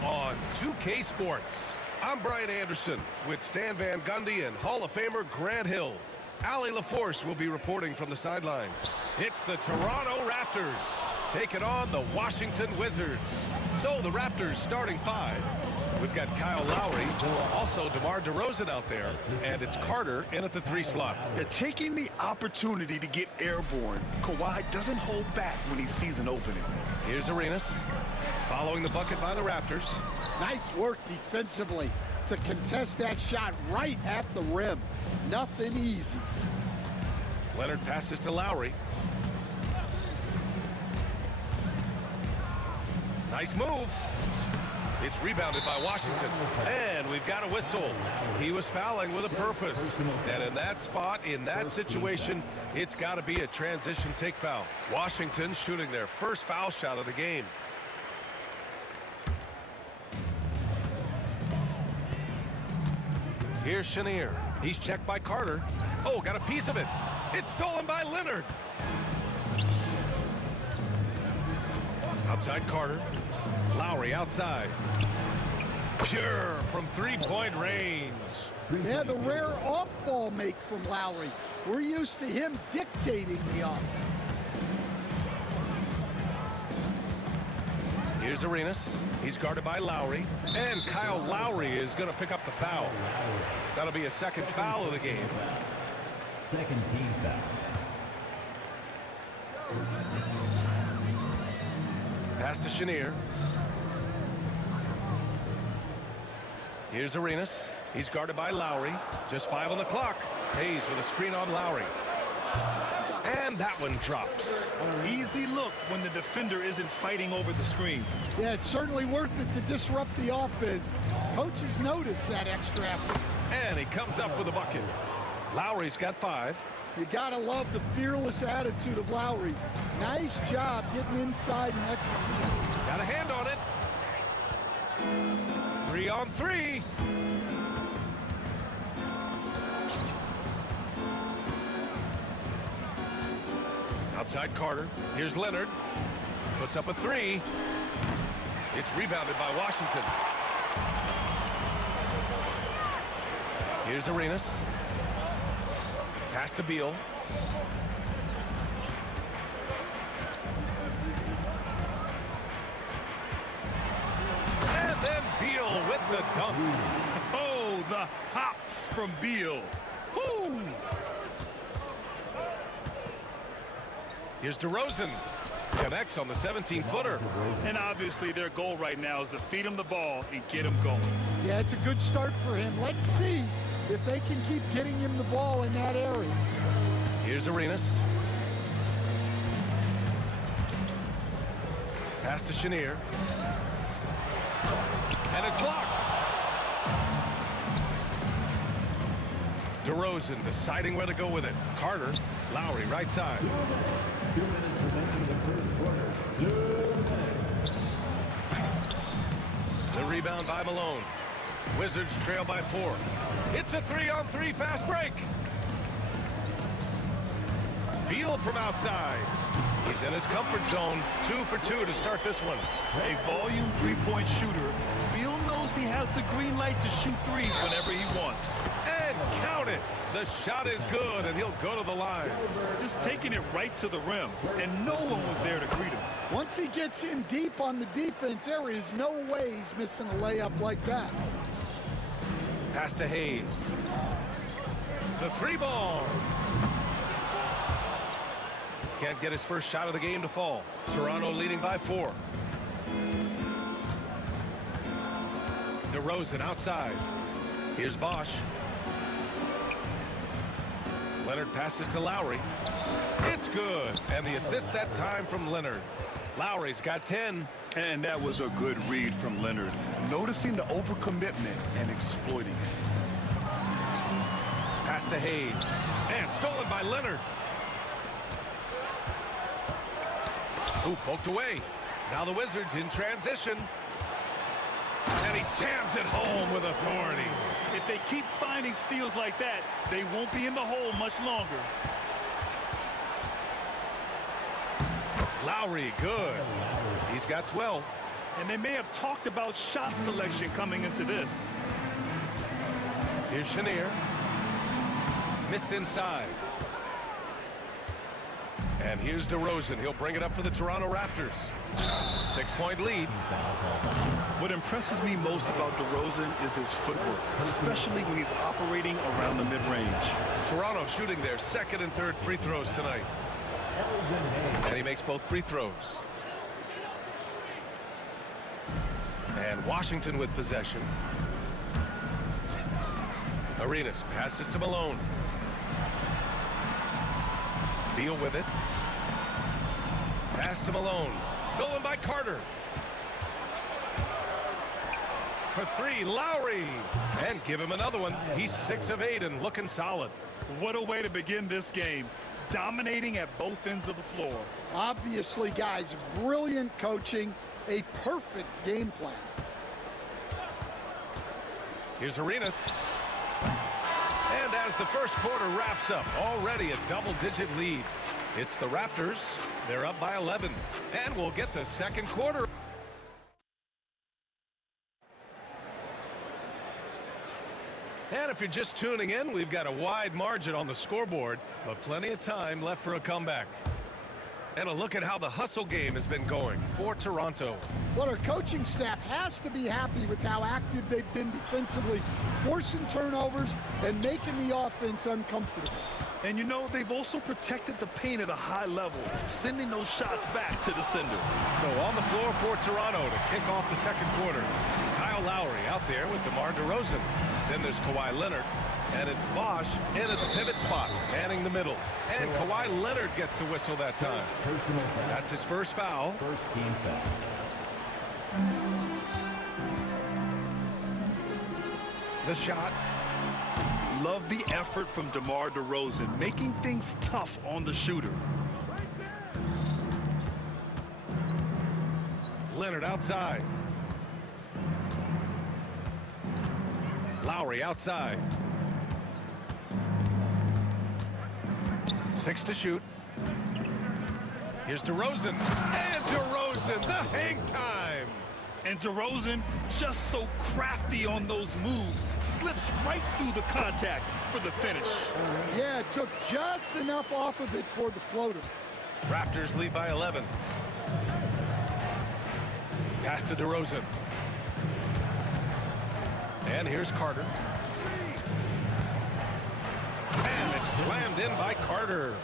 on 2K Sports. I'm Brian Anderson with Stan Van Gundy and Hall of Famer Grant Hill. Allie LaForce will be reporting from the sidelines. It's the Toronto Raptors taking on the Washington Wizards. So the Raptors starting five. We've got Kyle Lowry, also DeMar DeRozan out there, and it's Carter in at the 3 slot. They're taking the opportunity to get airborne. Kawhi doesn't hold back when he sees an opening. Here's Arenas, following the bucket by the Raptors. Nice work defensively to contest that shot right at the rim. Nothing easy. Leonard passes to Lowry. Nice move. It's rebounded by Washington. And we've got a whistle. He was fouling with a purpose. And in that spot, in that situation, it's got to be a transition take foul. Washington shooting their first foul shot of the game. Here's Chenier. He's checked by Carter. Oh, got a piece of it. It's stolen by Leonard. Outside Carter. Lowry outside. Pure from three-point range. Yeah, the rare off-ball make from Lowry. We're used to him dictating the offense. Here's Arenas. He's guarded by Lowry. And Kyle Lowry is going to pick up the foul. That'll be a second foul of the game. Second team foul. Pass to Chenier. Here's Arenas. He's guarded by Lowry. Just 5 on the clock. Hayes with a screen on Lowry. And that one drops. Easy look when the defender isn't fighting over the screen. Yeah, it's certainly worth it to disrupt the offense. Coaches notice that extra effort. And he comes up with a bucket. Lowry's got 5. You gotta love the fearless attitude of Lowry. Nice job getting inside and executing. Got a hand on it. 3 on 3. Outside Carter. Here's Leonard. Puts up a 3. It's rebounded by Washington. Here's Arenas. Pass to Beal. And then Beal with the dunk. Oh, the hops from Beal. Woo! Here's DeRozan. Connects on the 17-footer. And obviously their goal right now is to feed him the ball and get him going. Yeah, it's a good start for him. Let's see if they can keep getting him the ball in that area. Here's Arenas. Pass to Chenier. And it's blocked. DeRozan deciding where to go with it. Carter, Lowry right side. 2 minutes remaining in the first quarter. The rebound by Malone. Wizards trail by 4. It's a 3-on-3 fast break. Beal from outside. He's in his comfort zone. 2 for 2 to start this one. A volume three-point shooter. Beal knows he has the green light to shoot threes whenever he wants. And count it. The shot is good, and he'll go to the line. Just taking it right to the rim, and no one was there to greet him. Once he gets in deep on the defense, there is no way he's missing a layup like that. Pass to Hayes. The 3 ball. Can't get his first shot of the game to fall. Toronto leading by 4. DeRozan outside. Here's Bosch. Leonard passes to Lowry. It's good. And the assist that time from Leonard. Lowry's got 10. And that was a good read from Leonard. Noticing the overcommitment and exploiting it. Pass to Hayes. And stolen by Leonard. Ooh, poked away. Now the Wizards in transition. And he jams it home with authority. If they keep finding steals like that, they won't be in the hole much longer. Lowry, good. He's got 12. And they may have talked about shot selection coming into this. Here's Chenier. Missed inside. And here's DeRozan. He'll bring it up for the Toronto Raptors. 6-point lead. What impresses me most about DeRozan is his footwork, especially when he's operating around the mid-range. Toronto shooting their second and third free throws tonight. And he makes both free throws. And Washington with possession. Arenas passes to Malone. Beal with it. Pass to Malone. Stolen by Carter. For three, Lowry. And give him another one. He's 6 of 8 and looking solid. What a way to begin this game. Dominating at both ends of the floor. Obviously, guys, brilliant coaching, a perfect game plan. Here's Arenas. And as the first quarter wraps up, already a double-digit lead. It's the Raptors. They're up by 11. And we'll get the second quarter. And if you're just tuning in, we've got a wide margin on the scoreboard, but plenty of time left for a comeback. And a look at how the hustle game has been going for Toronto. Well, our coaching staff has to be happy with how active they've been defensively, forcing turnovers and making the offense uncomfortable. And you know, they've also protected the paint at a high level, sending those shots back to the sender. So on the floor for Toronto to kick off the second quarter. Kyle Lowry out there with DeMar DeRozan. Then there's Kawhi Leonard. And it's Bosch in at the pivot spot, manning the middle. And Kawhi Leonard gets a whistle that time. That's his first foul. First team foul. The shot. Love the effort from DeMar DeRozan, making things tough on the shooter. Leonard outside. Lowry outside. 6 to shoot. Here's DeRozan. And DeRozan, the hang time. And DeRozan, just so crafty on those moves, slips right through the contact for the finish. Yeah, it took just enough off of it for the floater. Raptors lead by 11. Pass to DeRozan. And here's Carter. And it's slammed in by Carter.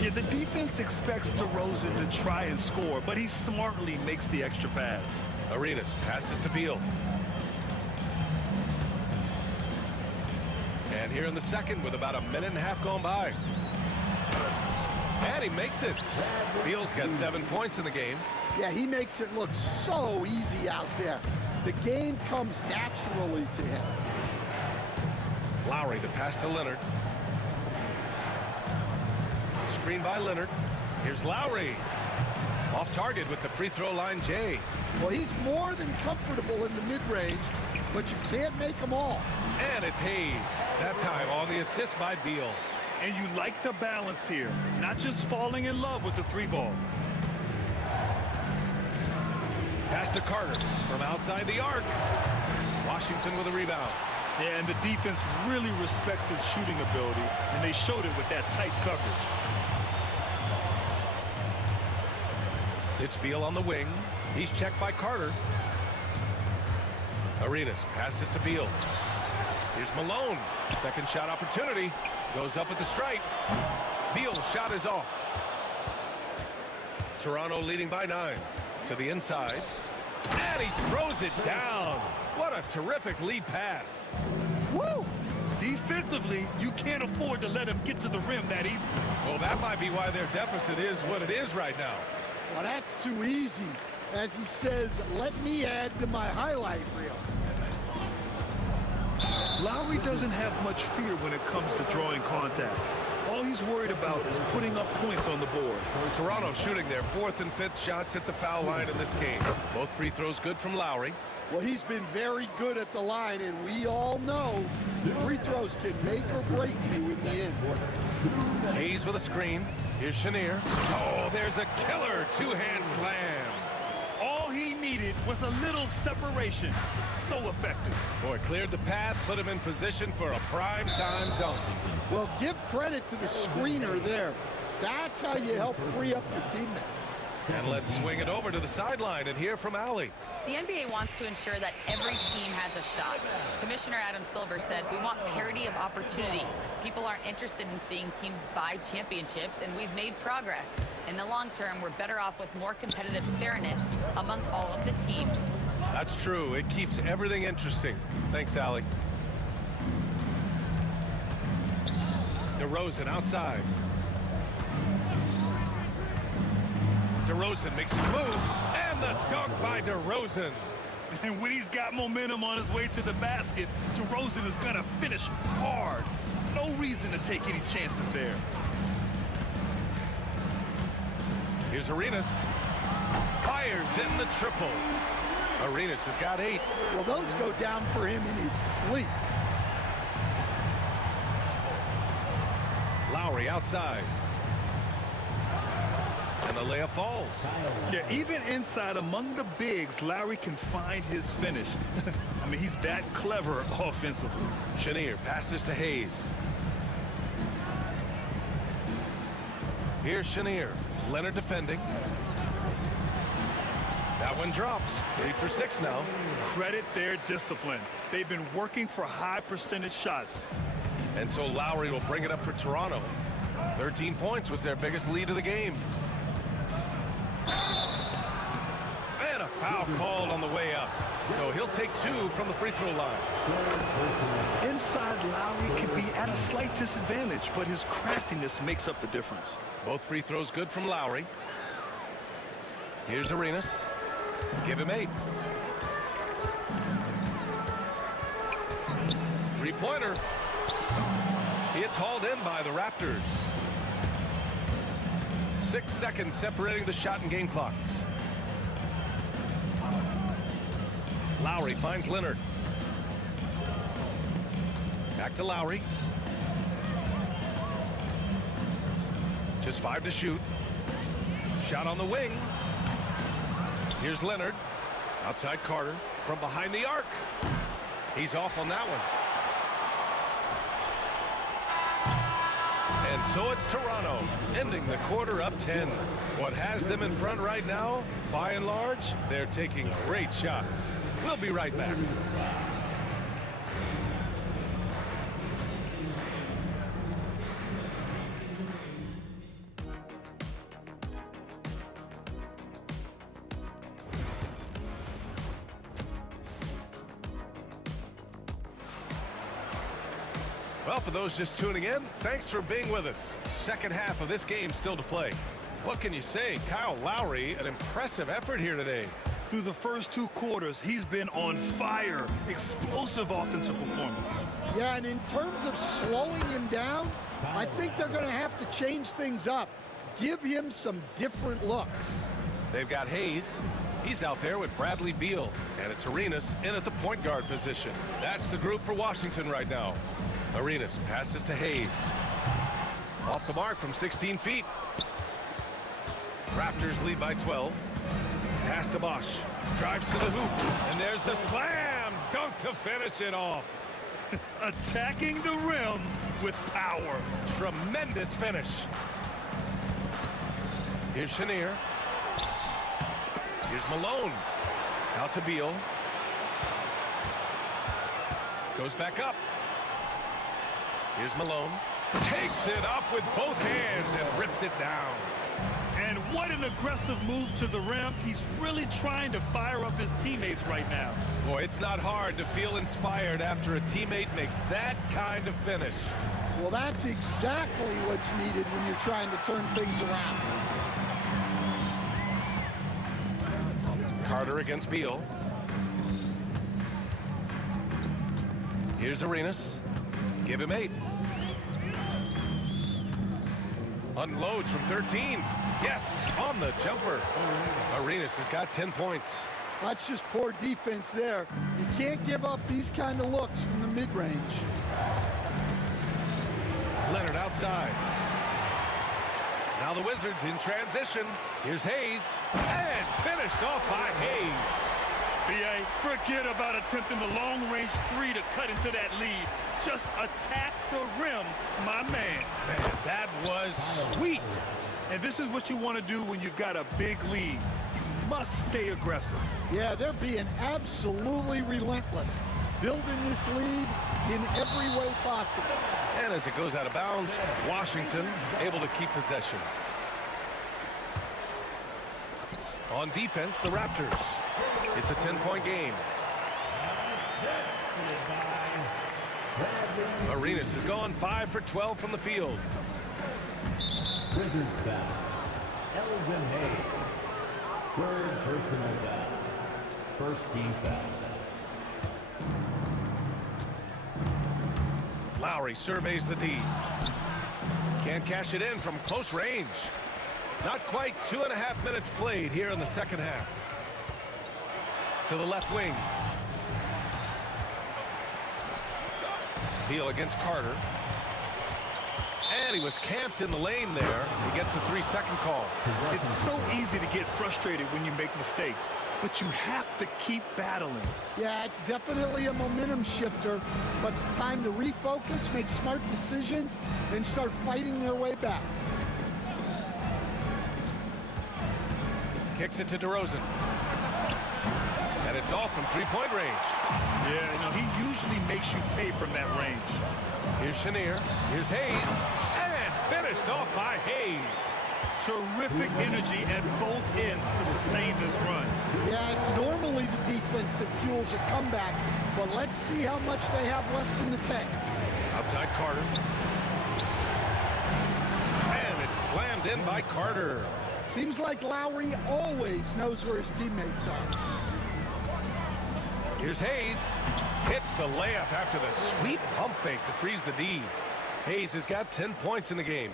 Yeah, the defense expects DeRozan to try and score, but he smartly makes the extra pass. Arenas passes to Beal. And here in the second with about a minute and a half gone by. And he makes it. Beal's got 7 points in the game. Yeah, he makes it look so easy out there. The game comes naturally to him. Lowry the pass to Leonard. Screen by Leonard. Here's Lowry. Off target with the free throw line, Jay. Well, he's more than comfortable in the mid-range, but you can't make them all. And it's Hayes. That time on the assist by Beal. And you like the balance here, not just falling in love with the three ball. Pass to Carter from outside the arc. Washington with a rebound. Yeah, and the defense really respects his shooting ability, and they showed it with that tight coverage. It's Beal on the wing. He's checked by Carter. Arenas passes to Beal. Here's Malone. Second shot opportunity. Goes up at the stripe. Beal's shot is off. Toronto leading by 9. To the inside. And he throws it down. What a terrific lead pass. Woo! Defensively, you can't afford to let him get to the rim that easy. Well, that might be why their deficit is what it is right now. Well, that's too easy. As he says, let me add to my highlight reel. Lowry doesn't have much fear when it comes to drawing contact. All he's worried about is putting up points on the board. Toronto shooting their 4th and 5th shots at the foul line in this game. Both free throws good from Lowry. Well, he's been very good at the line, and we all know free throws can make or break you in the end. Hayes with a screen. Here's Chenier. Oh, there's a killer two-hand slam. All he needed was a little separation. So effective. Boy, cleared the path, put him in position for a prime-time dunk. Well, give credit to the screener there. That's how you help free up your teammates. And let's swing it over to the sideline and hear from Allie. The NBA wants to ensure that every team has a shot. Commissioner Adam Silver said, we want parity of opportunity. People aren't interested in seeing teams buy championships, and we've made progress. In the long term, we're better off with more competitive fairness among all of the teams. That's true. It keeps everything interesting. Thanks, Allie. DeRozan outside. DeRozan makes his move, and the dunk by DeRozan. And when he's got momentum on his way to the basket, DeRozan is going to finish hard. No reason to take any chances there. Here's Arenas. Fires in the triple. Arenas has got 8. Well, those go down for him in his sleep. Lowry outside. And the layup falls. Yeah, even inside among the bigs, Lowry can find his finish. I mean, he's that clever offensively. Chenier passes to Hayes. Here's Chenier. Leonard defending. That one drops. 3 for 6 now. Credit their discipline. They've been working for high percentage shots. And so Lowry will bring it up for Toronto. 13 points was their biggest lead of the game. And a foul called on the way up. So he'll take 2 from the free throw line. Inside, Lowry can be at a slight disadvantage, but his craftiness makes up the difference. Both free throws good from Lowry. Here's Arenas. Give him 8. Three-pointer. It's hauled in by the Raptors. 6 seconds separating the shot and game clocks. Lowry finds Leonard. Back to Lowry. Just 5 to shoot. Shot on the wing. Here's Leonard. Outside Carter. From behind the arc. He's off on that one. And so it's Toronto, ending the quarter up 10. What has them in front right now, by and large, they're taking great shots. We'll be right back. Well, for those just tuning in, thanks for being with us. Second half of this game still to play. What can you say? Kyle Lowry, an impressive effort here today. Through the first 2 quarters, he's been on fire. Explosive offensive performance. Yeah, and in terms of slowing him down, I think they're going to have to change things up. Give him some different looks. They've got Hayes. He's out there with Bradley Beal. And it's Arenas in at the point guard position. That's the group for Washington right now. Arenas passes to Hayes. Off the mark from 16 feet. Raptors lead by 12. Pass to Bosch. Drives to the hoop. And there's the slam dunk to finish it off. Attacking the rim with power. Tremendous finish. Here's Chenier. Here's Malone. Out to Beal. Goes back up. Here's Malone. Takes it up with both hands and rips it down. And what an aggressive move to the rim. He's really trying to fire up his teammates right now. Boy, it's not hard to feel inspired after a teammate makes that kind of finish. Well, that's exactly what's needed when you're trying to turn things around. Carter against Beal. Here's Arenas. Give him 8. Unloads from 13. Yes, on the jumper. Arenas has got 10 points. That's just poor defense there. You can't give up these kind of looks from the mid-range. Leonard outside. Now the Wizards in transition. Here's Hayes. And finished off by Hayes. B.A., forget about attempting the long-range three to cut into that lead. Just attack the rim, my man. Man, that was sweet. And this is what you want to do when you've got a big lead. You must stay aggressive. Yeah, they're being absolutely relentless, building this lead in every way possible. And as it goes out of bounds, Washington able to keep possession. On defense, the Raptors. It's a 10-point game. Arenas has gone 5 for 12 from the field. Wizards foul. Elvin Hayes. Third personal foul. First team foul. Lowry surveys the D. Can't cash it in from close range. Not quite 2.5 minutes played here in the second half. To the left wing. Beal against Carter. And he was camped in the lane there. He gets a 3-second call. It's so easy to get frustrated when you make mistakes, but you have to keep battling. Yeah, it's definitely a momentum shifter, but it's time to refocus, make smart decisions, and start fighting their way back. Kicks it to DeRozan. And it's off from three-point range. Yeah, you know, he usually makes you pay from that range. Here's Chenier. Here's Hayes. And finished off by Hayes. Terrific energy at both ends to sustain this run. Yeah, it's normally the defense that fuels a comeback, but let's see how much they have left in the tank. Outside Carter. And it's slammed in by Carter. Seems like Lowry always knows where his teammates are. Here's Hayes. Hits the layup after the sweet pump fake to freeze the D. Hayes has got 10 points in the game.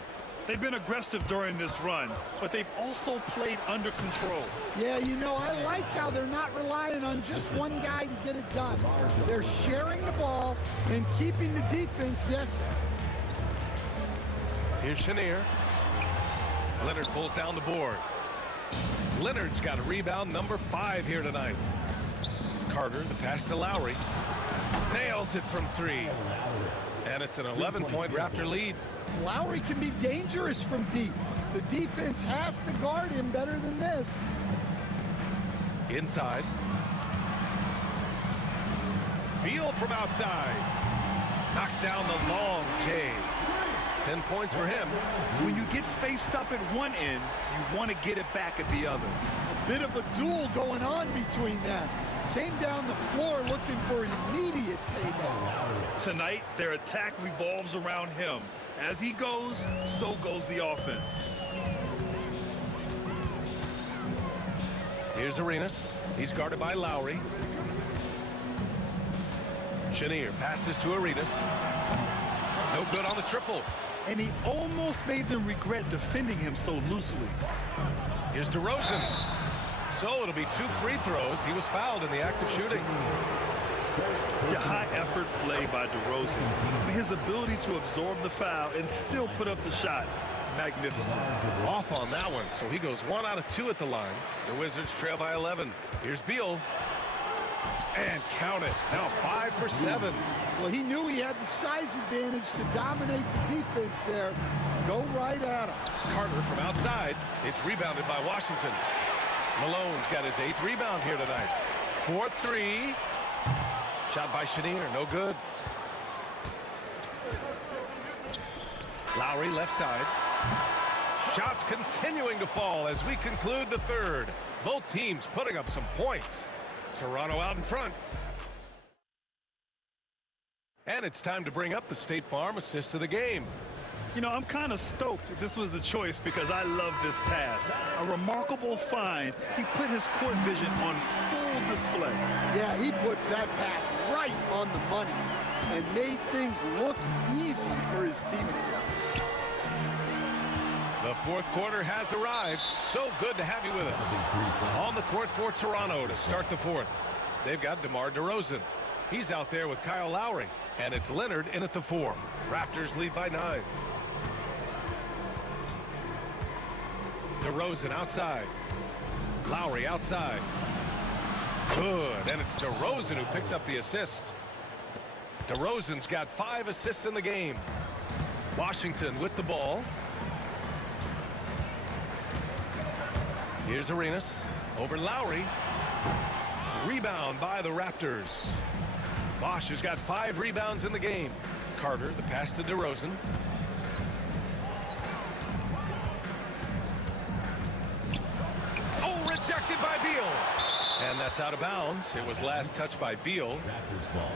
They've been aggressive during this run, but they've also played under control. Yeah, you know, I like how they're not relying on just one guy to get it done. They're sharing the ball and keeping the defense guessing. Here's Chenier. Leonard pulls down the board. Leonard's got a rebound number 5 here tonight. Carter, the pass to Lowry. Nails it from 3. And it's an 11-point Raptor lead. Lowry can be dangerous from deep. The defense has to guard him better than this. Inside. Beal from outside. Knocks down the long K. 10 points for him. When you get faced up at one end, you want to get it back at the other. A bit of a duel going on between them. Came down the floor looking for immediate payback. Tonight, their attack revolves around him. As he goes, so goes the offense. Here's Arenas. He's guarded by Lowry. Chenier passes to Arenas. No good on the triple. And he almost made them regret defending him so loosely. Here's DeRozan. So it'll be 2 free throws. He was fouled in the act of shooting. The high effort play by DeRozan. His ability to absorb the foul and still put up the shot. Magnificent. Off on that one, so he goes 1 out of 2 at the line. The Wizards trail by 11. Here's Beal. And count it. Now 5 for 7. Well, he knew he had the size advantage to dominate the defense there. Go right at him. Carter from outside. It's rebounded by Washington. Malone's got his 8th rebound here tonight. 4-3. Shot by Chenier, no good. Lowry left side. Shots continuing to fall as we conclude the third. Both teams putting up some points. Toronto out in front. And it's time to bring up the State Farm assist of the game. You know, I'm kind of stoked this was a choice because I love this pass. A remarkable find. He put his court vision on full display. Yeah, he puts that pass right on the money and made things look easy for his teammates. The fourth quarter has arrived. So good to have you with us. On the court for Toronto to start the fourth. They've got DeMar DeRozan. He's out there with Kyle Lowry. And it's Leonard in at the 4. Raptors lead by 9. DeRozan outside. Lowry outside. Good, and it's DeRozan who picks up the assist. DeRozan's got 5 assists in the game. Washington with the ball. Here's Arenas over Lowry. Rebound by the Raptors. Bosch has got 5 rebounds in the game. Carter, the pass to DeRozan. Oh, rejected by Beal. And that's out of bounds. It was last touched by Beal. Raptors ball.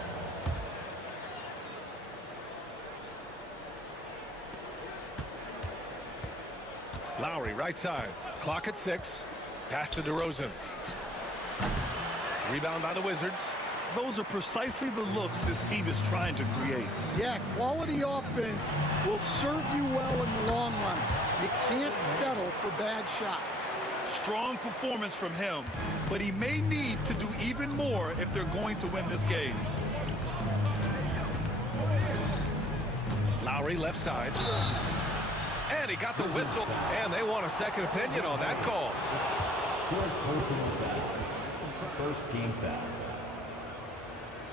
Lowry right side. Clock at 6. Pass to DeRozan. Rebound by the Wizards. Those are precisely the looks this team is trying to create. Yeah, quality offense will serve you well in the long run. You can't settle for bad shots. Strong performance from him, but he may need to do even more if they're going to win this game. Lowry left side. And he got the whistle, and they want a second opinion on that call. Fourth personal foul. First team foul.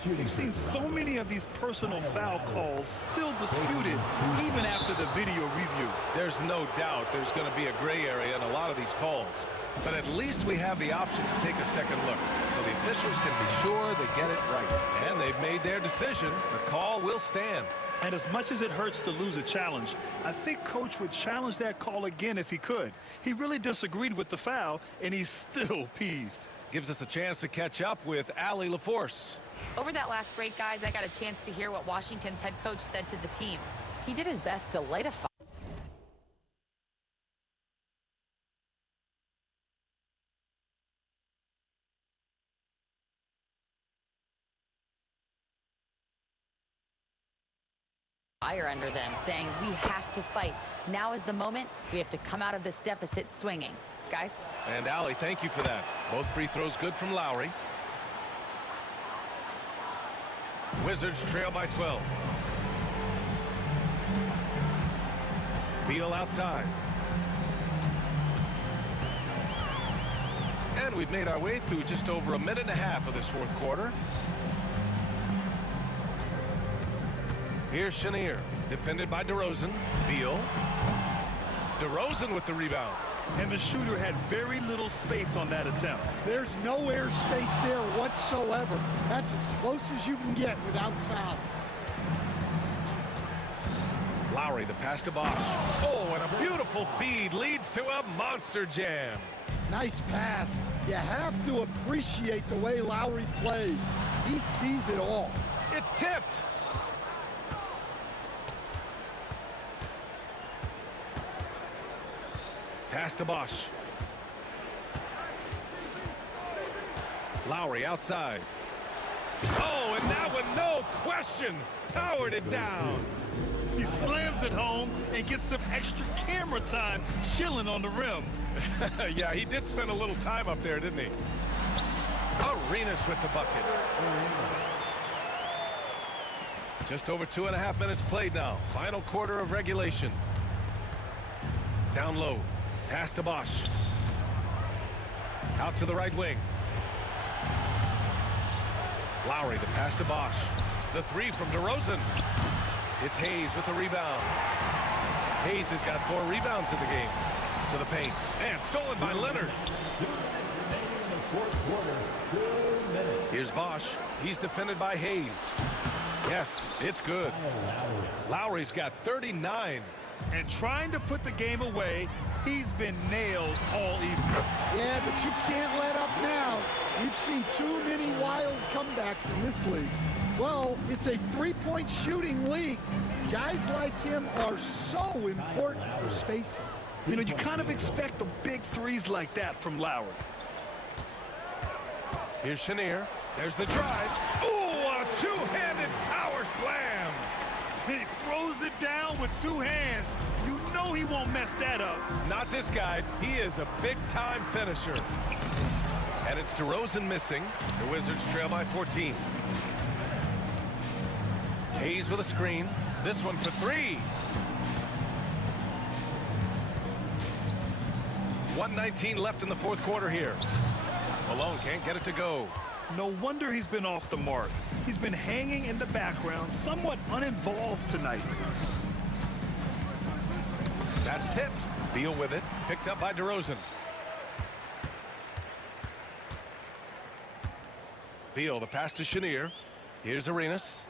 We've seen so many of these personal foul calls still disputed even after the video review. There's no doubt there's going to be a gray area in a lot of these calls. But at least we have the option to take a second look. So the officials can be sure they get it right. And they've made their decision. The call will stand. And as much as it hurts to lose a challenge, I think Coach would challenge that call again if he could. He really disagreed with the foul, and he's still peeved. Gives us a chance to catch up with Allie LaForce. Over that last break, guys, I got a chance to hear what Washington's head coach said to the team. He did his best to light a fire under them, saying we have to fight. Now is the moment. We have to come out of this deficit swinging. Guys? And Allie, thank you for that. Both free throws good from Lowry. Wizards trail by 12. Beal outside. And we've made our way through just over a minute and a half of this fourth quarter. Here's Chenier, defended by DeRozan. Beal. DeRozan with the rebound. And the shooter had very little space on that attempt. There's no air space there whatsoever. That's as close as you can get without foul. Lowry, the pass to Bosch. Oh, and a beautiful feed leads to a monster jam. Nice pass. You have to appreciate the way Lowry plays. He sees it all. It's tipped. Pass to Bosch. Lowry outside. Oh, and that one, no question, powered it down. He slams it home and gets some extra camera time chilling on the rim. Yeah, he did spend a little time up there, didn't he? Arenas with the bucket. Just over 2.5 minutes played now. Final quarter of regulation. Down low. Pass to Bosch. Out to the right wing. Lowry, the pass to Bosch. The three from DeRozan. It's Hayes with the rebound. Hayes has got 4 rebounds in the game. To the paint. And stolen by Leonard. Here's Bosch. He's defended by Hayes. Yes, it's good. Lowry's got 39. And trying to put the game away, he's been nails all evening. Yeah, but you can't let up now. We've seen too many wild comebacks in this league. Well, it's a three-point shooting league. Guys like him are so important for spacing. You know, you kind of expect the big threes like that from Lowry. Here's Chenier. There's the drive. Ooh, a two-handed power slam. And he throws it down with 2 hands. You know he won't mess that up. Not this guy. He is a big-time finisher. And it's DeRozan missing. The Wizards trail by 14. Hayes with a screen. This one for 3. 1:19 left in the fourth quarter here. Malone can't get it to go. No wonder he's been off the mark. He's been hanging in the background, somewhat uninvolved tonight. That's tipped. Beal with it. Picked up by DeRozan. Beal, the pass to Chenier. Here's Arenas.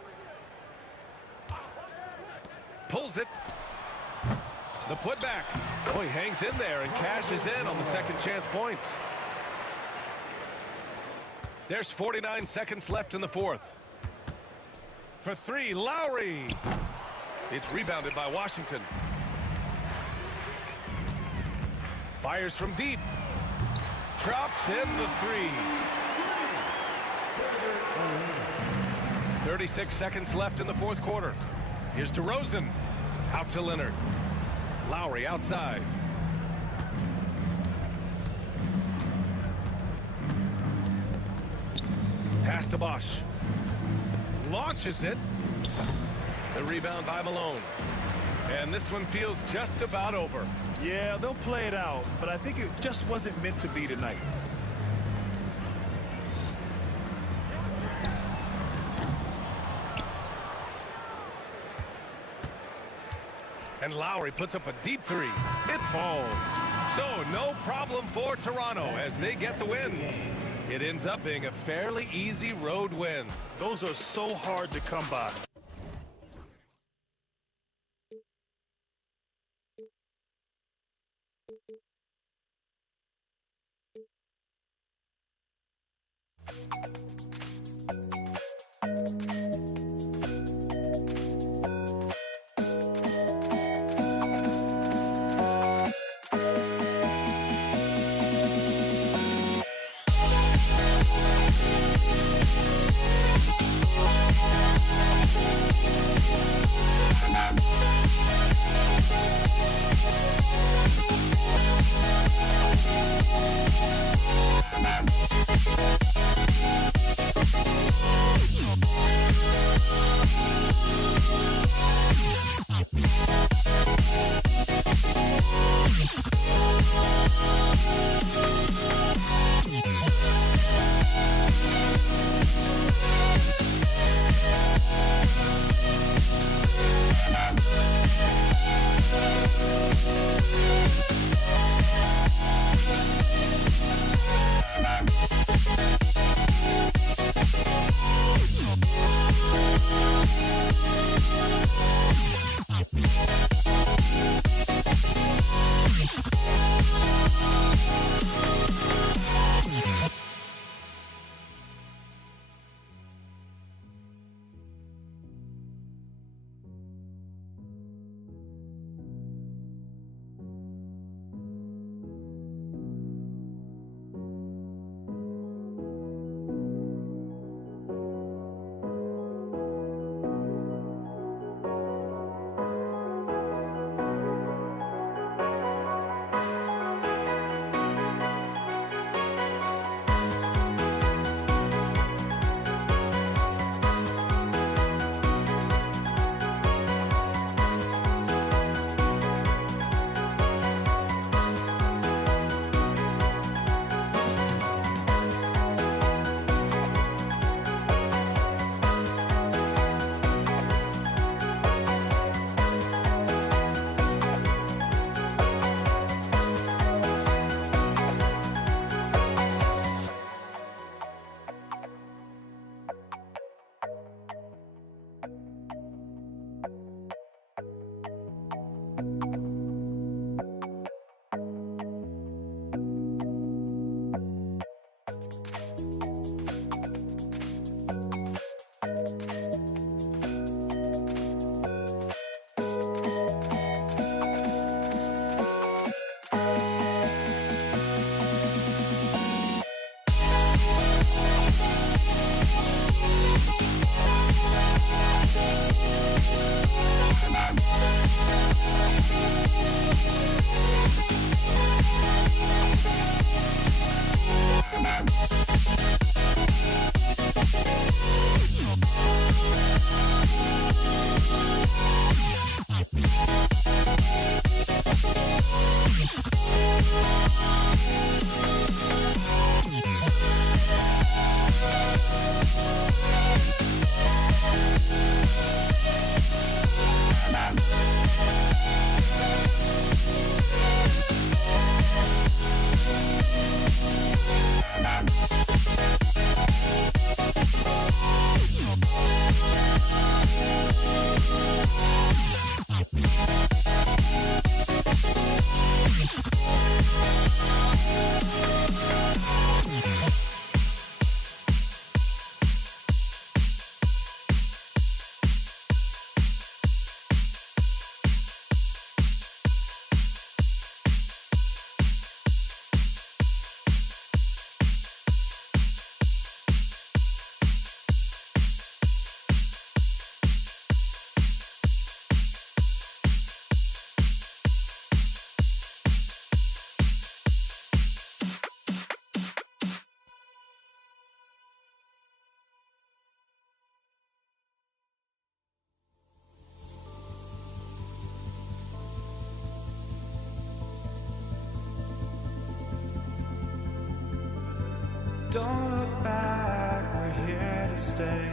Pulls it. The putback. Oh, he hangs in there and cashes in on the second chance points. There's 49 seconds left in the fourth. For three, Lowry. It's rebounded by Washington. Fires from deep. Drops in the three. 36 seconds left in the fourth quarter. Here's DeRozan. Out to Leonard. Lowry outside. Pass to Bosch. Launches it. The rebound by Malone. And this one feels just about over. Yeah, they'll play it out, but I think it just wasn't meant to be tonight. And Lowry puts up a deep three. It falls. So no problem for Toronto as they get the win. It ends up being a fairly easy road win. Those are so hard to come by. Don't look back, we're here to stay.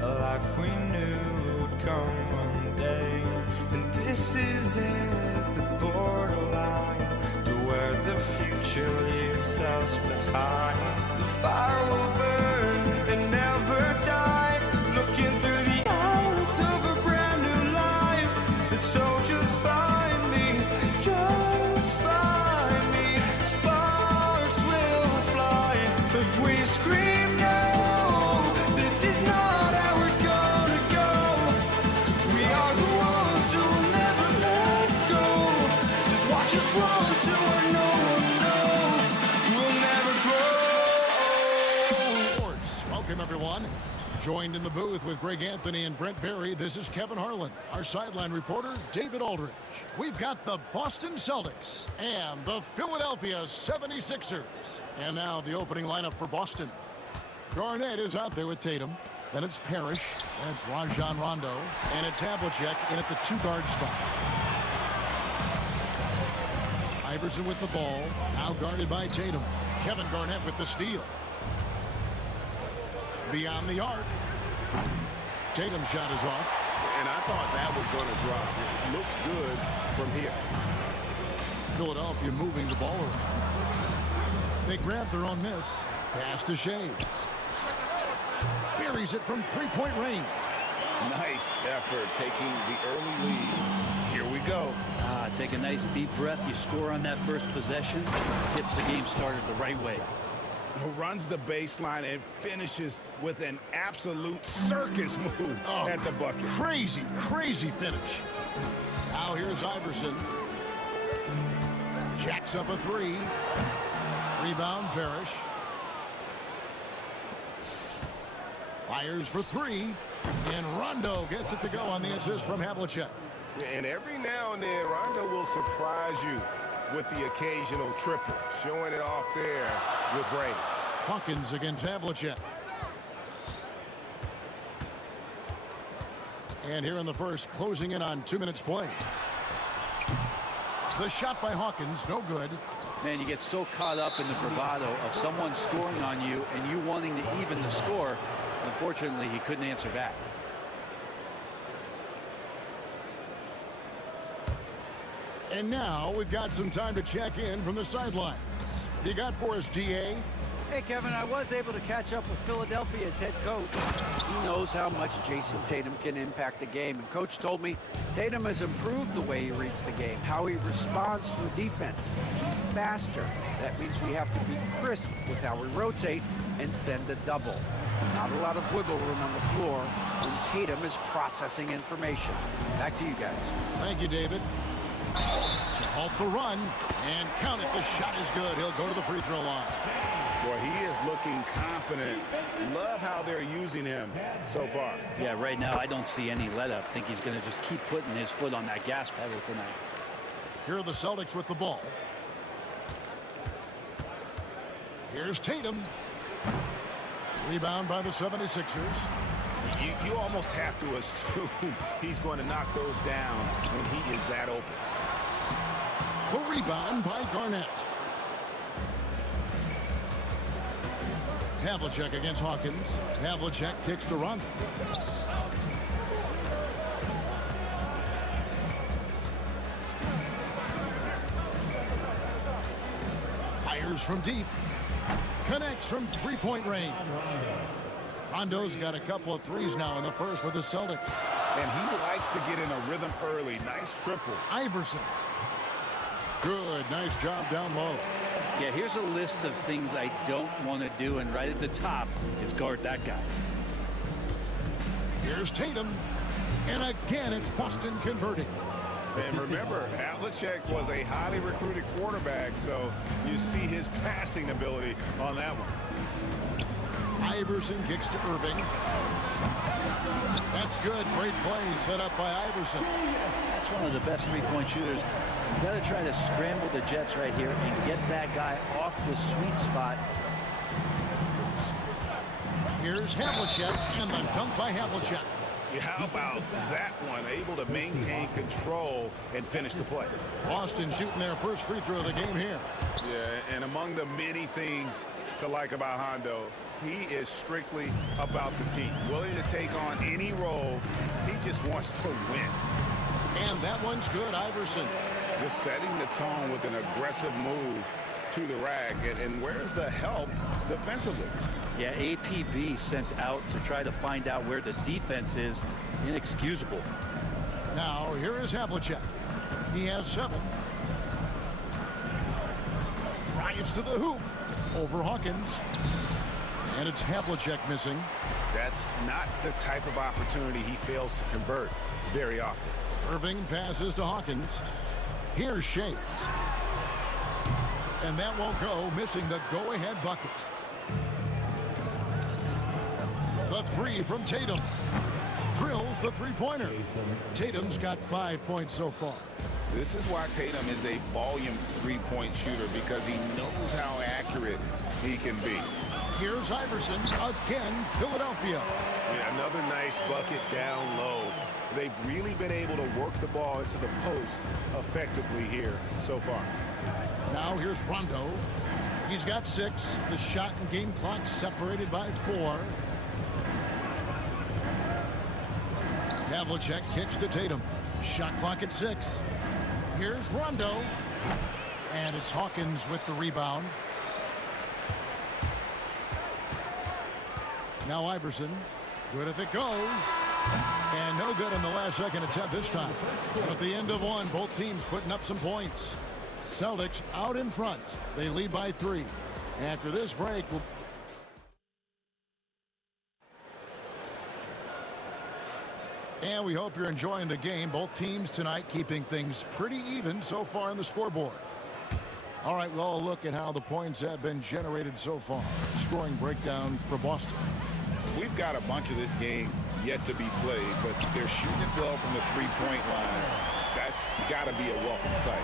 A life we knew would come one day. And this is it, the borderline to where the future leaves us behind. The fire will burn and never die. Looking through the eyes of a brand new life. And so just find me, just find me. Sparks will fly if we scream no. This is not how we're gonna go. We are the ones who'll never let go. Just watch us run to where no one knows. We'll never grow. Sports. Welcome, everyone. Joined in the booth with Greg Anthony and Brent Barry, this is Kevin Harlan. Our sideline reporter, David Aldridge. We've got the Boston Celtics and the Philadelphia 76ers. And now the opening lineup for Boston. Garnett is out there with Tatum. Then it's Parrish. And it's Rajon Rondo. And it's Havlicek in at the 2-guard spot. Iverson with the ball. Now guarded by Tatum. Kevin Garnett with the steal. Beyond the arc. Tatum's shot is off. And I thought that was going to drop. It looked good from here. Philadelphia moving the ball around. They grab their own miss. Pass to Shea. Buries it from three-point range. Nice effort taking the early lead. Here we go. Take a nice deep breath. You score on that first possession. Gets the game started the right way. Runs the baseline and finishes with an absolute circus move at the bucket. Crazy, crazy finish. Now here's Iverson. Jacks up a three. Rebound, Parrish. Fires for three. And Rondo gets it to go on the assist from Havlicek. And every now and then, Rondo will surprise you with the occasional triple, showing it off there with range. Hawkins against Havlicek. And here in the first, closing in on 2 minutes play. The shot by Hawkins, no good. Man, you get so caught up in the bravado of someone scoring on you and you wanting to even the score. Unfortunately, he couldn't answer back. And now we've got some time to check in from the sidelines. You got for us, DA? Hey, Kevin, I was able to catch up with Philadelphia's head coach. He knows how much Jason Tatum can impact the game. And Coach told me Tatum has improved the way he reads the game, how he responds to defense. He's faster. That means we have to be crisp with how we rotate and send a double. Not a lot of wiggle room on the floor when Tatum is processing information. Back to you guys. Thank you, David. To halt the run and count it. The shot is good. He'll go to the free throw line. Boy, he is looking confident. Love how they're using him so far. Yeah, right now I don't see any let up. I think he's going to just keep putting his foot on that gas pedal tonight. Here are the Celtics with the ball. Here's Tatum. Rebound by the 76ers. You almost have to assume he's going to knock those down when he is that open. The rebound by Garnett. Havlicek against Hawkins. Havlicek kicks to Rondo. Fires from deep. Connects from three-point range. Rondo's got a couple of threes now in the first for the Celtics. And he likes to get in a rhythm early. Nice triple. Iverson. Good. Nice job down low. Yeah, here's a list of things I don't want to do, and right at the top is guard that guy. Here's Tatum. And again, it's Boston converting. And remember, Havlicek was a highly recruited quarterback, so you see his passing ability on that one. Iverson kicks to Irving. That's good. Great play set up by Iverson. That's one of the best three-point shooters. You got to try to scramble the Jets right here and get that guy off the sweet spot. Here's Havlicek and the dunk by Havlicek. How about that one? Able to maintain control and finish the play. Boston shooting their first free throw of the game here. Yeah, and among the many things to like about Hondo. He is strictly about the team, willing to take on any role. He just wants to win. And that one's good, Iverson. Just setting the tone with an aggressive move to the rack. And where's the help defensively? Yeah, APB sent out to try to find out where the defense is. Inexcusable. Now, here is Havlicek. He has 7. Drives to the hoop. Over Hawkins. And it's Havlicek missing. That's not the type of opportunity he fails to convert very often. Irving passes to Hawkins. Here's Shades. And that won't go, missing the go-ahead bucket. The 3 from Tatum. Drills the three-pointer. Tatum's got 5 points so far. This is why Tatum is a volume three-point shooter, because he knows how accurate he can be. Here's Iverson. Again, Philadelphia. Yeah, another nice bucket down low. They've really been able to work the ball into the post effectively here so far. Now here's Rondo. He's got 6. The shot and game clock separated by 4. Havlicek kicks to Tatum. Shot clock at 6. Here's Rondo. And it's Hawkins with the rebound. Now Iverson. Good if it goes. And no good on the last second attempt this time. At the end of one, both teams putting up some points. Celtics out in front. They lead by 3. After this break, and we hope you're enjoying the game. Both teams tonight keeping things pretty even so far on the scoreboard. All right, well, a look at how the points have been generated so far. Scoring breakdown for Boston. We've got a bunch of this game yet to be played, but they're shooting it well from the three-point line. That's got to be a welcome sight.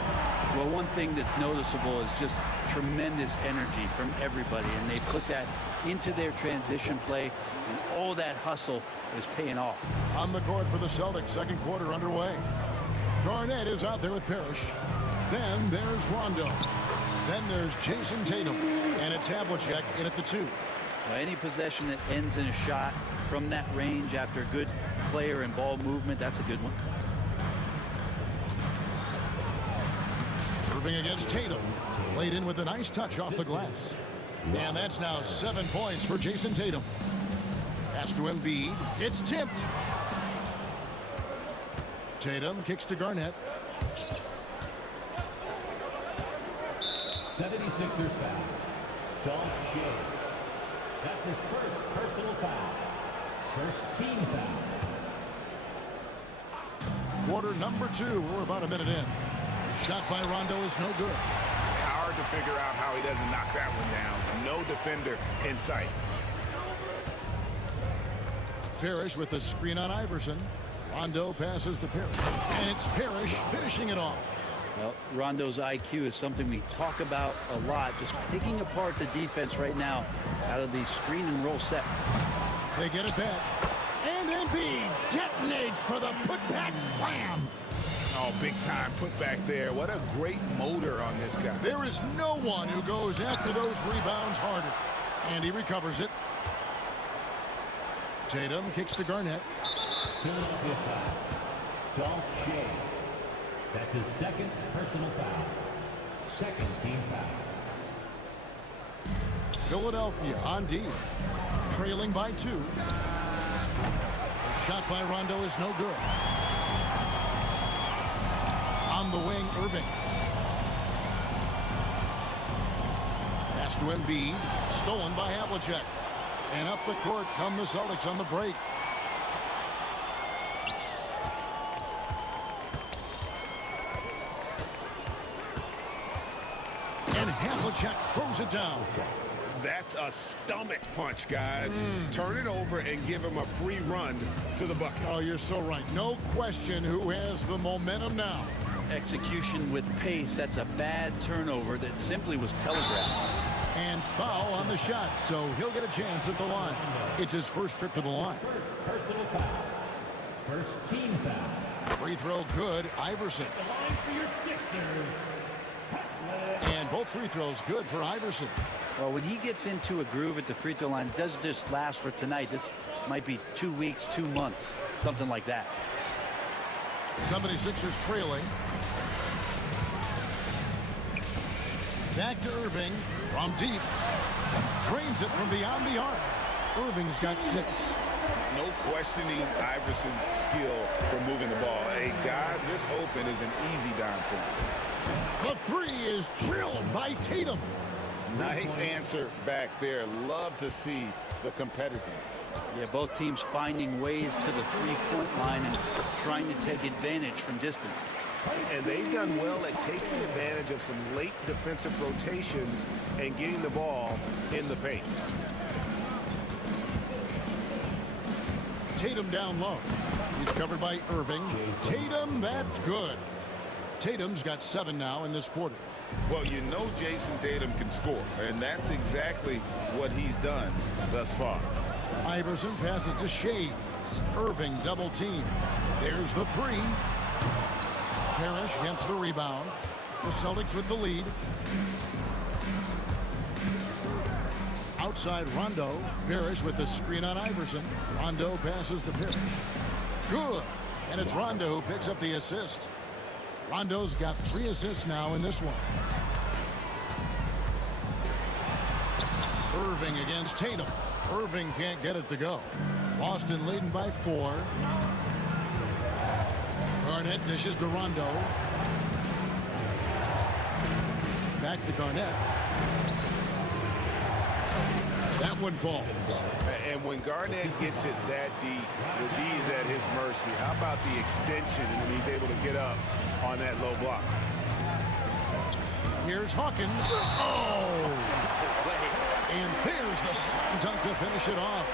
Well, one thing that's noticeable is just tremendous energy from everybody, and they put that into their transition play, and all that hustle is paying off. On the court for the Celtics, second quarter underway. Garnett is out there with Parrish. Then there's Rondo. Then there's Jason Tatum. And it's Havlicek in at the 2. Well, any possession that ends in a shot from that range after good player and ball movement, that's a good one. Irving against Tatum. Laid in with a nice touch off the glass. And that's now 7 points for Jason Tatum. Pass to Embiid. It's tipped. Tatum kicks to Garnett. 76ers foul. Dolph Shea. That's his first personal foul. First team foul. Quarter number 2. We're about a minute in. Shot by Rondo is no good. Hard to figure out how he doesn't knock that one down. No defender in sight. Parrish with the screen on Iverson. Rondo passes to Parrish. And it's Parrish finishing it off. Well, Rondo's IQ is something we talk about a lot, just picking apart the defense right now out of these screen and roll sets. They get it back. And Embiid detonates for the putback slam. Oh, big time putback there. What a great motor on this guy. There is no one who goes after those rebounds harder. And he recovers it. Tatum kicks to Garnett. Philadelphia foul. Dolph Shea. That's his second personal foul. Second team foul. Philadelphia on D. Trailing by 2. Shot by Rondo is no good. On the wing, Irving. Pass to Embiid. Stolen by Havlicek. And up the court come the Celtics on the break. And Havlicek throws it down. That's a stomach punch, guys. Turn it over and give him a free run to the bucket. Oh, you're so right. No question who has the momentum now. Execution with pace. That's a bad turnover that simply was telegraphed. And foul on the shot, so he'll get a chance at the line. It's his first trip to the line. First personal foul. First team foul. Free throw good, Iverson. The line for your Sixers. And both free throws good for Iverson. Well, when he gets into a groove at the free throw line, it doesn't just last for tonight. This might be 2 weeks, 2 months, something like that. 76ers trailing. Back to Irving from deep. Drains it from beyond the arc. Irving's got 6. No questioning Iverson's skill for moving the ball. A guy this open is an easy dime for him. The 3 is drilled by Tatum. Nice answer back there. Love to see the competitiveness. Yeah, both teams finding ways to the three-point line and trying to take advantage from distance. And they've done well at taking advantage of some late defensive rotations and getting the ball in the paint. Tatum down low. He's covered by Irving. Tatum, that's good. Tatum's got 7 now in this quarter. Well, you know Jason Tatum can score, and that's exactly what he's done thus far. Iverson passes to Shea. Irving double team. There's the 3. Parrish gets the rebound. The Celtics with the lead. Outside Rondo. Parrish with the screen on Iverson. Rondo passes to Parrish. Good. And it's Rondo who picks up the assist. Rondo's got 3 assists now in this one. Irving against Tatum. Irving can't get it to go. Boston leading by 4. Garnett dishes to Rondo. Back to Garnett. That one falls. And when Garnett gets it that deep, the D is at his mercy. How about the extension when he's able to get up on that low block? Here's Hawkins. Oh! And there's the slam dunk to finish it off.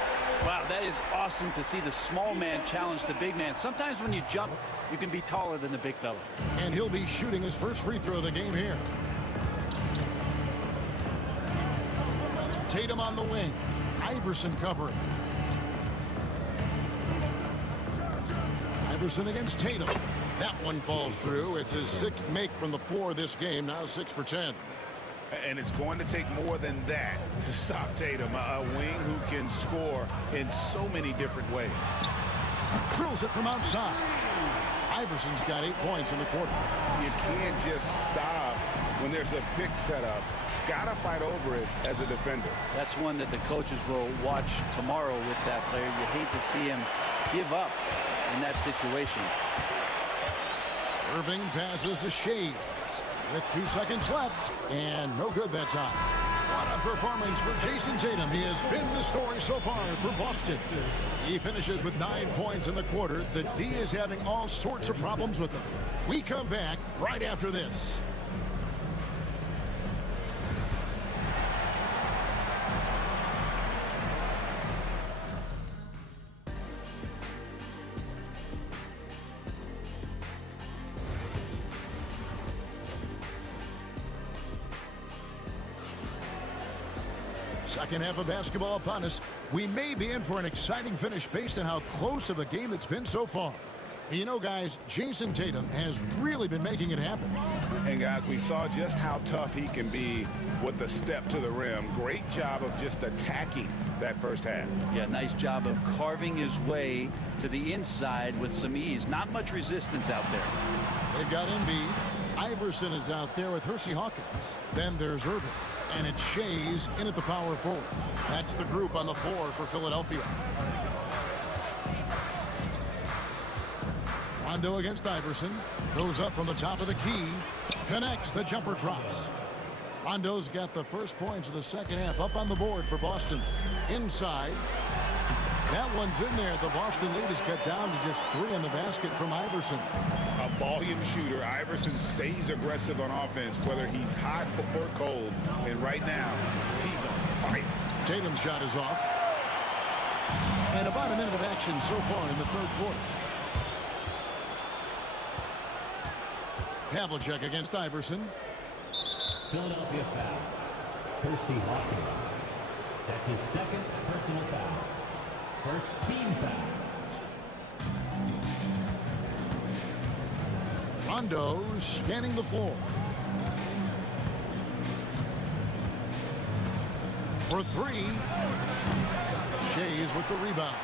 Wow, that is awesome to see the small man challenge the big man. Sometimes when you jump, you can be taller than the big fella. And he'll be shooting his first free throw of the game here. Tatum on the wing. Iverson covering. Iverson against Tatum. That one falls through. It's his 6th make from the floor this game. Now 6 for 10. And it's going to take more than that to stop Tatum. A wing who can score in so many different ways. Drills it from outside. Iverson's got 8 points in the quarter. You can't just stop when there's a pick set up. Gotta fight over it as a defender. That's one that the coaches will watch tomorrow with that player. You hate to see him give up in that situation. Irving passes to Shea with 2 seconds left, and no good that time. What a performance for Jason Tatum. He has been the story so far for Boston. He finishes with 9 points in the quarter. The D is having all sorts of problems with him. We come back right after this. Second half of basketball upon us. We may be in for an exciting finish based on how close of a game it's been so far. You know, guys, Jason Tatum has really been making it happen. And, guys, we saw just how tough he can be with the step to the rim. Great job of just attacking that first half. Yeah, nice job of carving his way to the inside with some ease. Not much resistance out there. They've got Embiid. Iverson is out there with Hersey Hawkins. Then there's Irving. And it's Shea's in at the power forward. That's the group on the floor for Philadelphia. Rondo against Iverson. Goes up from the top of the key. Connects. The jumper drops. Rondo's got the first points of the second half up on the board for Boston. Inside. That one's in there. The Boston lead is cut down to just 3 in the basket from Iverson. A volume shooter. Iverson stays aggressive on offense, whether he's hot or cold. And right now, he's on fire. Tatum's shot is off. And about a minute of action so far in the third quarter. Havlicek against Iverson. Philadelphia foul. Hersey Hawkins. That's his 2nd personal foul. First team foul. Rondo scanning the floor. for three. Shays with the rebound.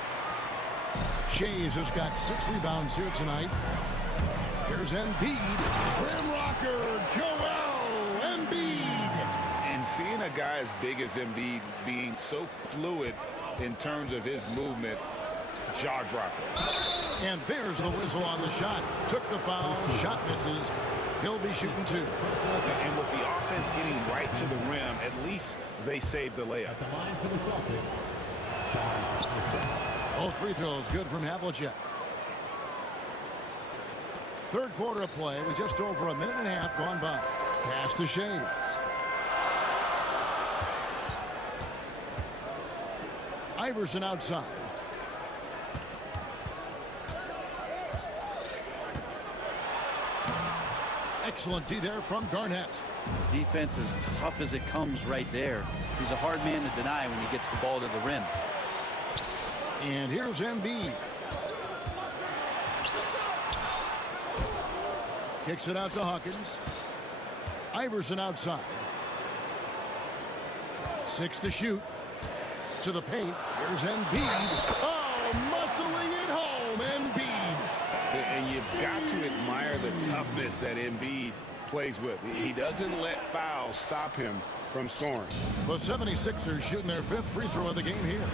Shays has got 6 rebounds here tonight. Here's Embiid. Rim rocker, Joel Embiid. And seeing a guy as big as Embiid being so fluid in terms of his movement, jaw-dropping. And there's the whistle on the shot. Took the foul, shot misses. He'll be shooting 2. And with the offense getting right to the rim, at least they saved the layup. Both free throws good from Havlicek. Third quarter of play with just over a minute and a half gone by. Pass to Shays. Iverson outside. Excellent D there from Garnett. Defense as tough as it comes right there. He's a hard man to deny when he gets the ball to the rim. And here's Embiid. Kicks it out to Hawkins. Iverson outside. 6 to shoot. To the paint. Here's Embiid. Oh, muscling it home. Embiid. And you've got to admire the toughness that Embiid plays with. He doesn't let fouls stop him from scoring. The 76ers shooting their 5th free throw of the game here.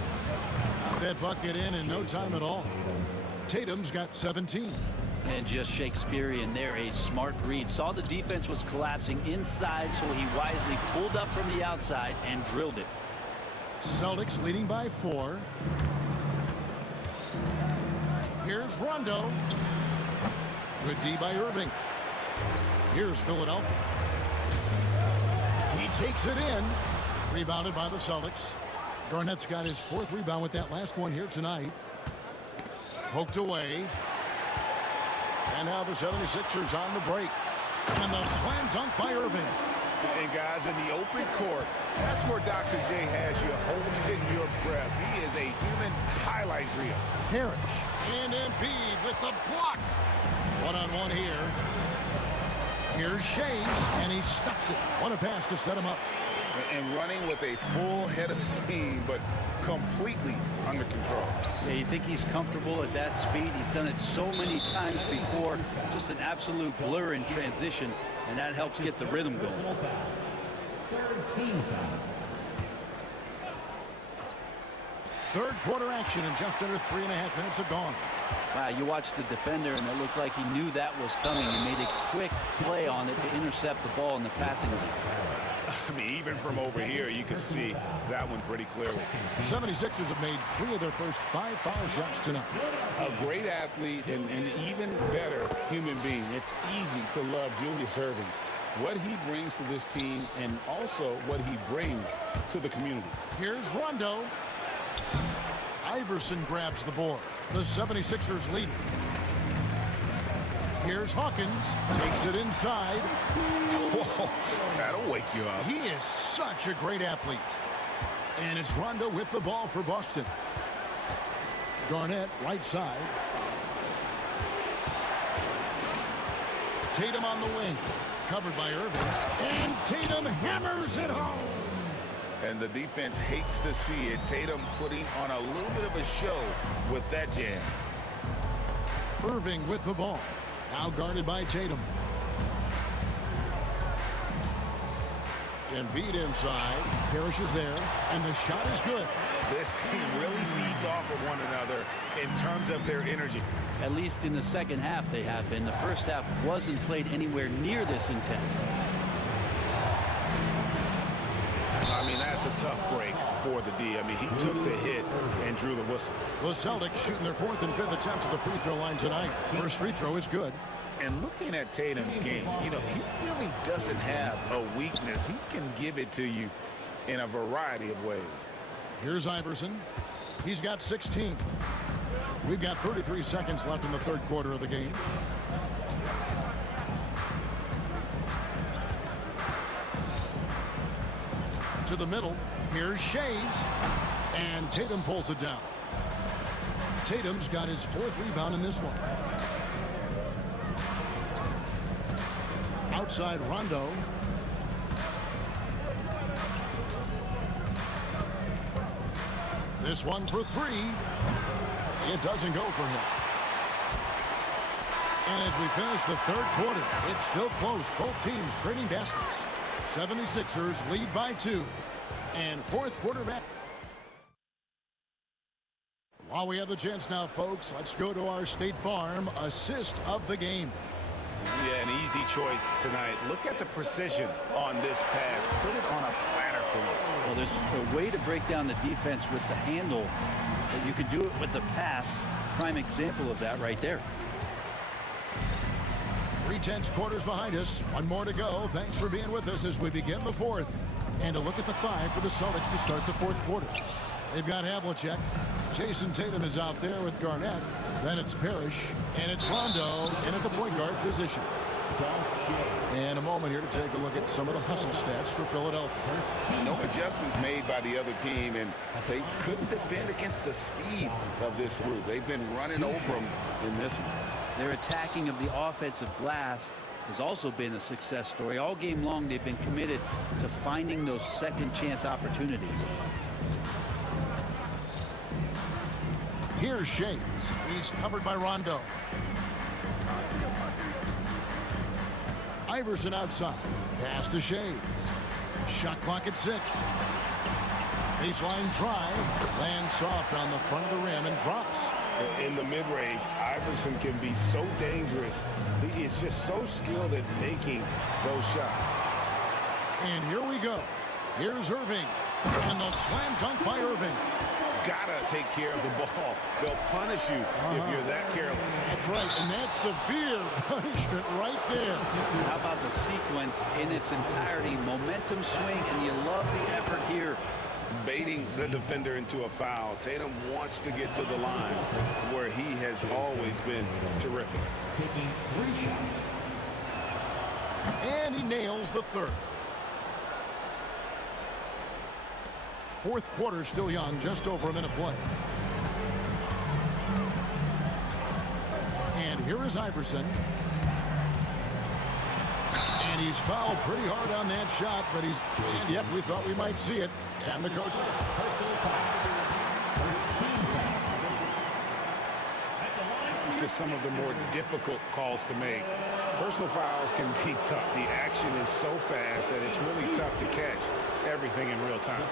Got that bucket in no time at all. Tatum's got 17. And just Shakespearean there, a smart read. Saw the defense was collapsing inside, so he wisely pulled up from the outside and drilled it. Celtics leading by 4. Here's Rondo. Good D by Irving. Here's Philadelphia. He takes it in. Rebounded by the Celtics. Garnett's got his 4th rebound with that last one here tonight. Poked away. And now the 76ers on the break. And the slam dunk by Irving. And guys, in the open court, that's where Dr. J has you holding your breath. He is a human highlight reel. Harris and Embiid with the block. One-on-one here. Here's Shays, and he stuffs it. What a pass to set him up. And running with a full head of steam, but completely under control. Yeah, you think he's comfortable at that speed? He's done it so many times before. Just an absolute blur in transition, and that helps get the rhythm going. Third team foul. Third quarter action, and just under 3.5 minutes have gone. Wow, you watched the defender, and it looked like he knew that was coming. He made a quick play on it to intercept the ball in the passing lane. I mean, even from over here, you can see that one pretty clearly. 76ers have made 3 of their first 5 foul shots tonight. A great athlete and an even better human being. It's easy to love Julius Erving. What he brings to this team and also what he brings to the community. Here's Rondo. Iverson grabs the board. The 76ers lead. Here's Hawkins. Takes it inside. Whoa, that'll wake you up. He is such a great athlete. And it's Rondo with the ball for Boston. Garnett, right side. Tatum on the wing. Covered by Irving. And Tatum hammers it home. And the defense hates to see it. Tatum putting on a little bit of a show with that jam. Irving with the ball. Now guarded by Tatum. Embiid inside. Parrish is there. And the shot is good. This team really feeds off of one another in terms of their energy. At least in the second half they have been. The first half wasn't played anywhere near this intense. I mean, that's a tough break for the D. I mean, he took the hit and drew the whistle. The Celtics shooting their 4th and 5th attempts at the free throw line tonight. First free throw is good. And looking at Tatum's game, you know, he really doesn't have a weakness. He can give it to you in a variety of ways. Here's Iverson. He's got 16. We've got 33 seconds left in the third quarter of the game. To the middle. Here's Shays. And Tatum pulls it down. Tatum's got his 4th rebound in this one. Outside Rondo. This one for three. It doesn't go for him. And as we finish the third quarter, it's still close. Both teams trading baskets. 76ers lead by 2. And fourth quarter back. While we have the chance now, folks, let's go to our State Farm assist of the game. Yeah, an easy choice tonight. Look at the precision on this pass. Put it on a platter for him. Well, there's a way to break down the defense with the handle, but you can do it with the pass. Prime example of that right there. 3/10 quarters behind us. One more to go. Thanks for being with us as we begin the fourth. And a look at the 5 for the Celtics to start the fourth quarter. They've got Havlicek. Jason Tatum is out there with Garnett. Then it's Parrish. And it's Rondo in at the point guard position. And a moment here to take a look at some of the hustle stats for Philadelphia. No adjustments made by the other team, and they couldn't defend against the speed of this group. They've been running over them in this one. Their attacking of the offensive glass has also been a success story. All game long, they've been committed to finding those second chance opportunities. Here's Shays. He's covered by Rondo. Iverson outside. Pass to Shays. Shot clock at 6. Baseline try. Lands soft on the front of the rim and drops. In the mid-range, Iverson can be so dangerous. He is just so skilled at making those shots. And here we go. Here's Irving. And the slam dunk by Irving. Gotta take care of the ball. They'll punish you if you're that careless. That's right, and that's severe punishment right there. How about the sequence in its entirety? Momentum swing, and you love the effort here. Baiting the defender into a foul. Tatum wants to get to the line where he has always been terrific. Taking 3 shots. And he nails the third. Fourth quarter still young, just over a minute play. And here is Iverson. And he's fouled pretty hard on that shot, but and yep, we thought we might see it. And the coach. It's just some of the more difficult calls to make. Personal fouls can be tough. The action is so fast that it's really tough to catch everything in real time.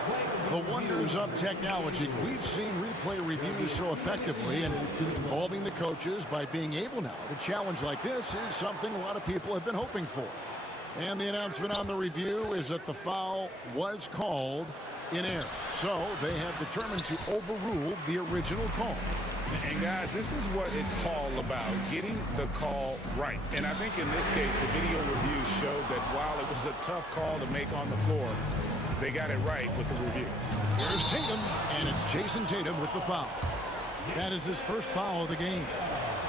The wonders of technology. We've seen replay reviews so effectively, and involving the coaches by being able now to challenge like this is something a lot of people have been hoping for. And the announcement on the review is that the foul was called in error. So they have determined to overrule the original call. And guys, this is what it's all about, getting the call right. And I think in this case, the video review showed that while it was a tough call to make on the floor, they got it right with the review. Here's Tatum, and it's Jason Tatum with the foul. That is his first foul of the game.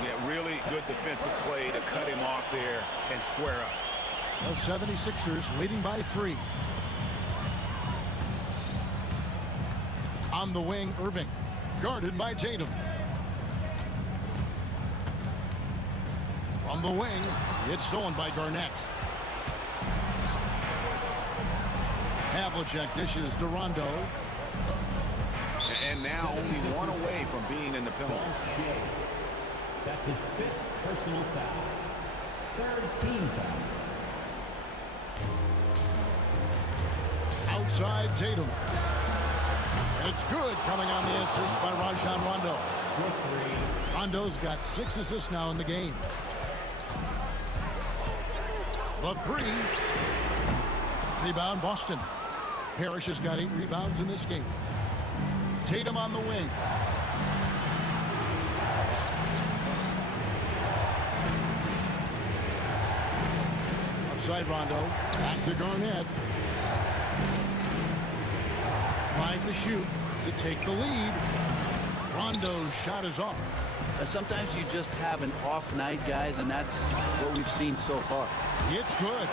Yeah, really good defensive play to cut him off there and square up. The 76ers leading by 3. On the wing, Irving, guarded by Tatum. From the wing, it's stolen by Garnett. Havlicek dishes to Rondo. And now only one away from being in the penalty. That's his 5th personal foul. 3rd team foul. Outside Tatum. It's good, coming on the assist by Rajon Rondo. Rondo's got 6 assists now in the game. The 3. Rebound Boston. Parrish has got 8 rebounds in this game. Tatum on the wing. Offside Rondo. Back to Garnett. 5 to shoot to take the lead. Rondo's shot is off. Sometimes you just have an off night, guys, and that's what we've seen so far. It's good.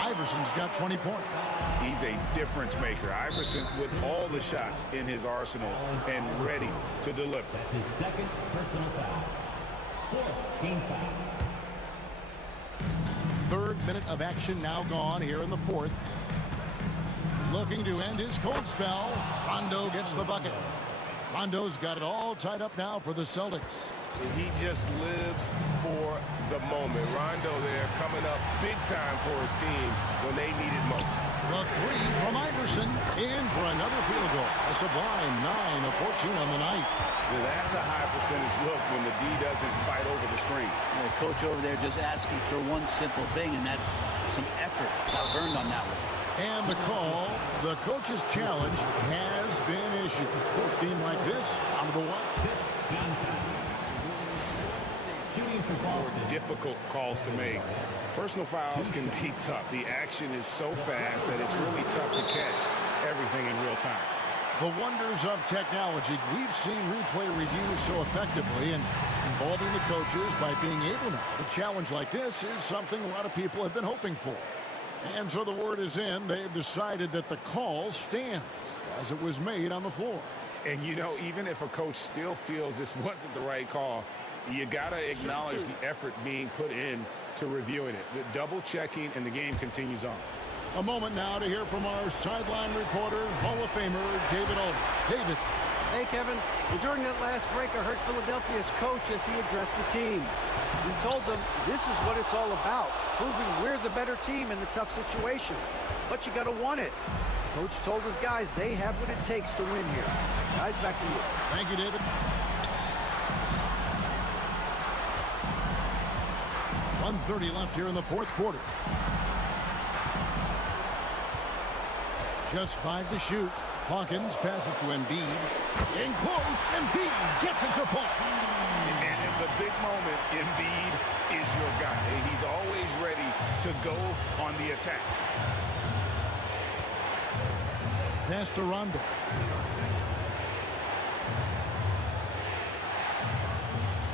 Iverson's got 20 points. He's a difference maker. Iverson with all the shots in his arsenal and ready to deliver. That's his 2nd personal foul. 4th team foul. 3rd minute of action now gone here in the 4th. Looking to end his cold spell. Rondo gets the bucket. Rondo's got it all tied up now for the Celtics. He just lives for the moment. Rondo there coming up big time for his team when they need it most. The three from Iverson in for another field goal. A sublime 9 of 14 on the night. That's a high percentage look when the D doesn't fight over the screen. The coach over there just asking for one simple thing, and that's some effort. Got burned on that one. And the call, the coach's challenge has been issued. Post game like this, on to the one. More difficult calls to make. Personal fouls can be tough. The action is so fast that it's really tough to catch everything in real time. The wonders of technology. We've seen replay reviews so effectively and involving the coaches by being able now. A challenge like this is something a lot of people have been hoping for. And so the word is in. They've decided that the call stands as it was made on the floor. And, you know, even if a coach still feels this wasn't the right call, you got to acknowledge the effort being put in to reviewing it. The double checking, and the game continues on. A moment now to hear from our sideline reporter, Hall of Famer David Aldridge. David. Hey, Kevin. Well, during that last break, I heard Philadelphia's coach as he addressed the team. He told them this is what it's all about, proving we're the better team in the tough situation. But you got to want it. Coach told his guys they have what it takes to win here. Guys, back to you. Thank you, David. 1:30 left here in the fourth quarter. Just 5 to shoot. Hawkins passes to Embiid. In close, Embiid gets it to fall. And in the big moment, Embiid is your guy. He's always ready to go on the attack. Pass to Rondo.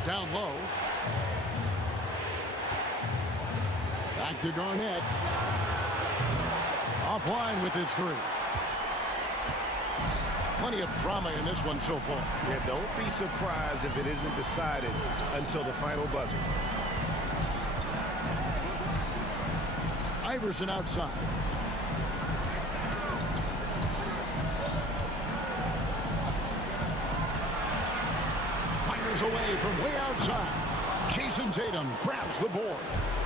Down low. Back to Garnett. Offline with his three. Plenty of drama in this one so far. Yeah, don't be surprised if it isn't decided until the final buzzer. Iverson outside. Fires away from way outside. Jason Tatum grabs the board.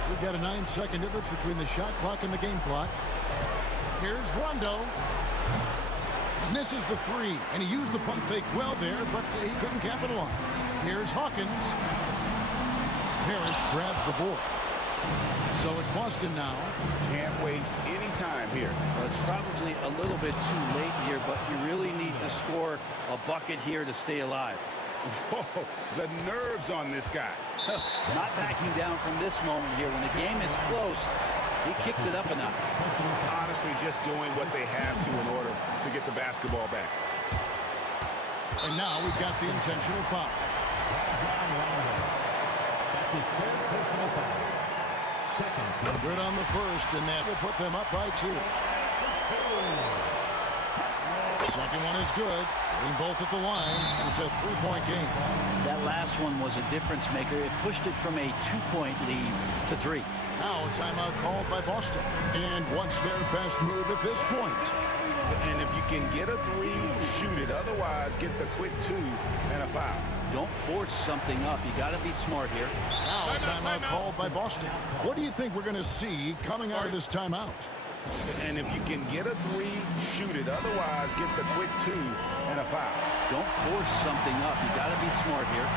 We've got a 9-second difference between the shot clock and the game clock. Here's Rondo. Misses the three, and he used the pump fake well there, but he couldn't capitalize. Here's Hawkins. Harris grabs the board. So it's Boston now. Can't waste any time here. Well, it's probably a little bit too late here, but you really need to score a bucket here to stay alive. Whoa, the nerves on this guy. Not backing down from this moment here. When the game is close, he kicks it up a notch. Honestly, just doing what they have to in order to get the basketball back. And now we've got the intentional foul. Good on the first, and that will put them up by 2. Second one is good. Getting both at the line, and it's a 3-point game. That last one was a difference maker. It pushed it from a 2-point lead to 3. Now a timeout called by Boston. And what's their best move at this point? And if you can get a 3, shoot it. Otherwise, get the quick 2 and a foul. Don't force something up. You got to be smart here. Now a timeout called by Boston. What do you think we're going to see coming out of this timeout? And if you can get a 3, shoot it. Otherwise, get the quick 2 and a foul. Don't force something up. You got to be smart here.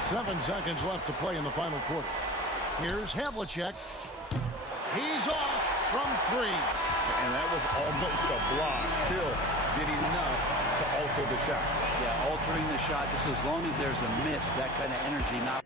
7 seconds left to play in the final quarter. Here's Havlicek. He's off from 3. And that was almost a block. Still did enough to alter the shot. Yeah, altering the shot, just as long as there's a miss, that kind of energy not.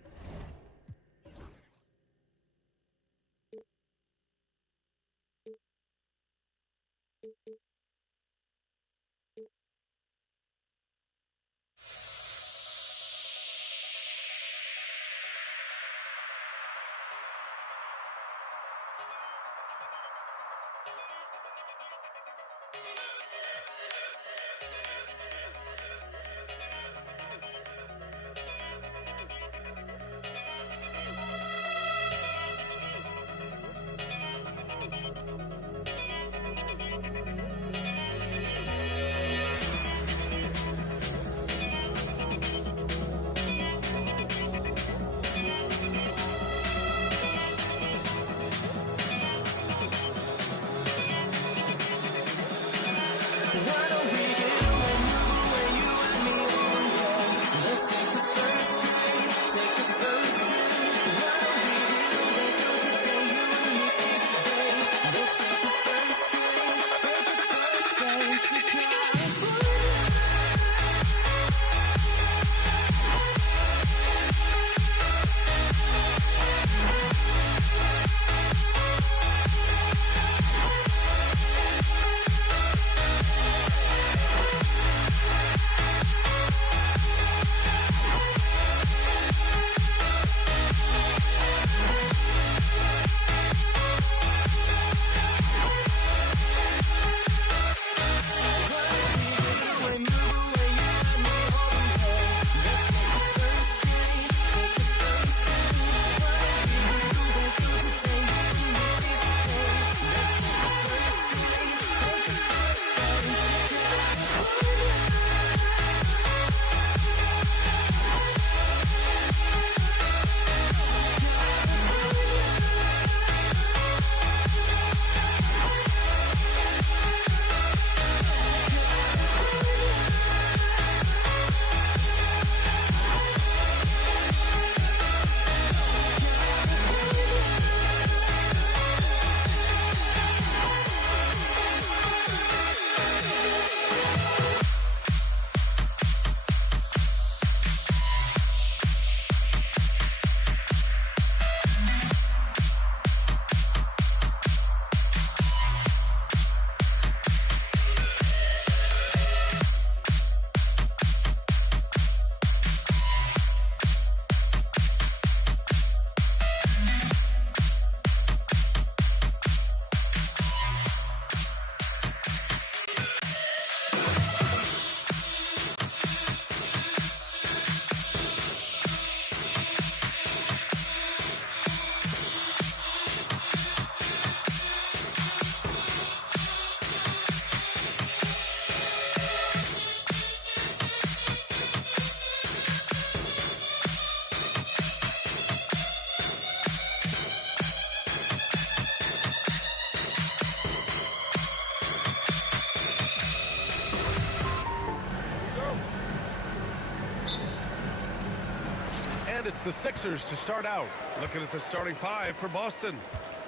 it's the Sixers to start out. Looking at the starting five for Boston.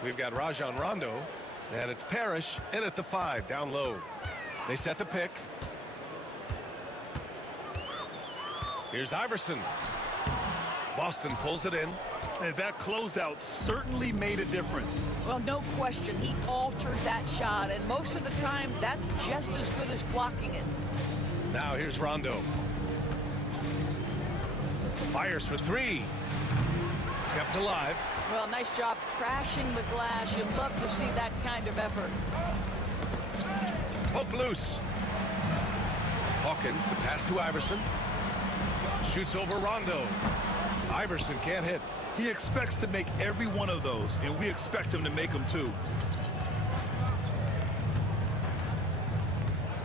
We've got Rajon Rondo, and it's Parrish in at the 5, down low. They set the pick. Here's Iverson. Boston pulls it in. And that closeout certainly made a difference. Well, no question. He altered that shot, and most of the time, that's just as good as blocking it. Now here's Rondo. Fires for 3. Kept alive. Well, nice job crashing the glass. You'd love to see that kind of effort. Poke loose. Hawkins, the pass to Iverson. Shoots over Rondo. Iverson can't hit. He expects to make every one of those, and we expect him to make them too.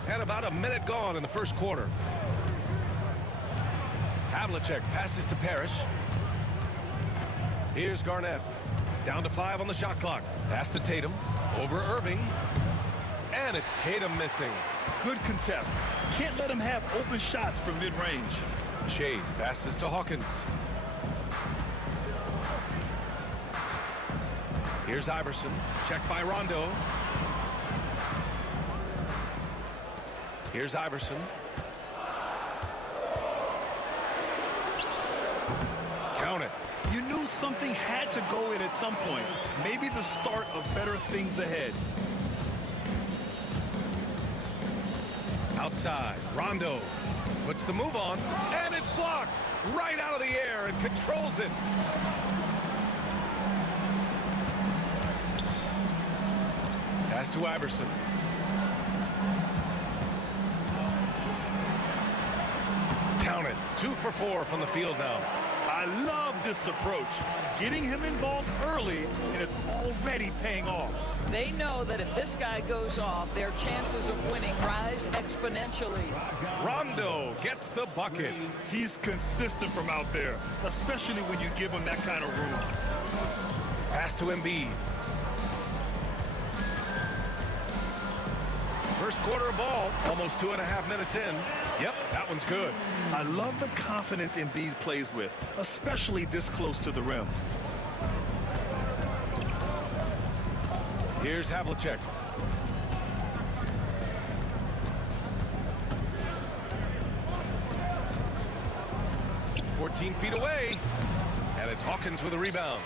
And about a minute gone in the first quarter. Havlicek passes to Parrish. Here's Garnett. Down to 5 on the shot clock. Pass to Tatum. Over Irving. And it's Tatum missing. Good contest. Can't let him have open shots from mid-range. Shades passes to Hawkins. Here's Iverson. Checked by Rondo. Here's Iverson. Count it. You knew something had to go in at some point. Maybe the start of better things ahead. Outside, Rondo puts the move on, and it's blocked right out of the air and controls it. Pass to Iverson. Count it. 2 for 4 from the field now. I love this approach. Getting him involved early, and it's already paying off. They know that if this guy goes off, their chances of winning rise exponentially. Rondo gets the bucket. He's consistent from out there, especially when you give him that kind of room. Pass to Embiid. First quarter of ball, almost 2.5 minutes in. Yep, that one's good. I love the confidence Embiid plays with, especially this close to the rim. Here's Havlicek. "14 feet away, and it's Hawkins with a rebound.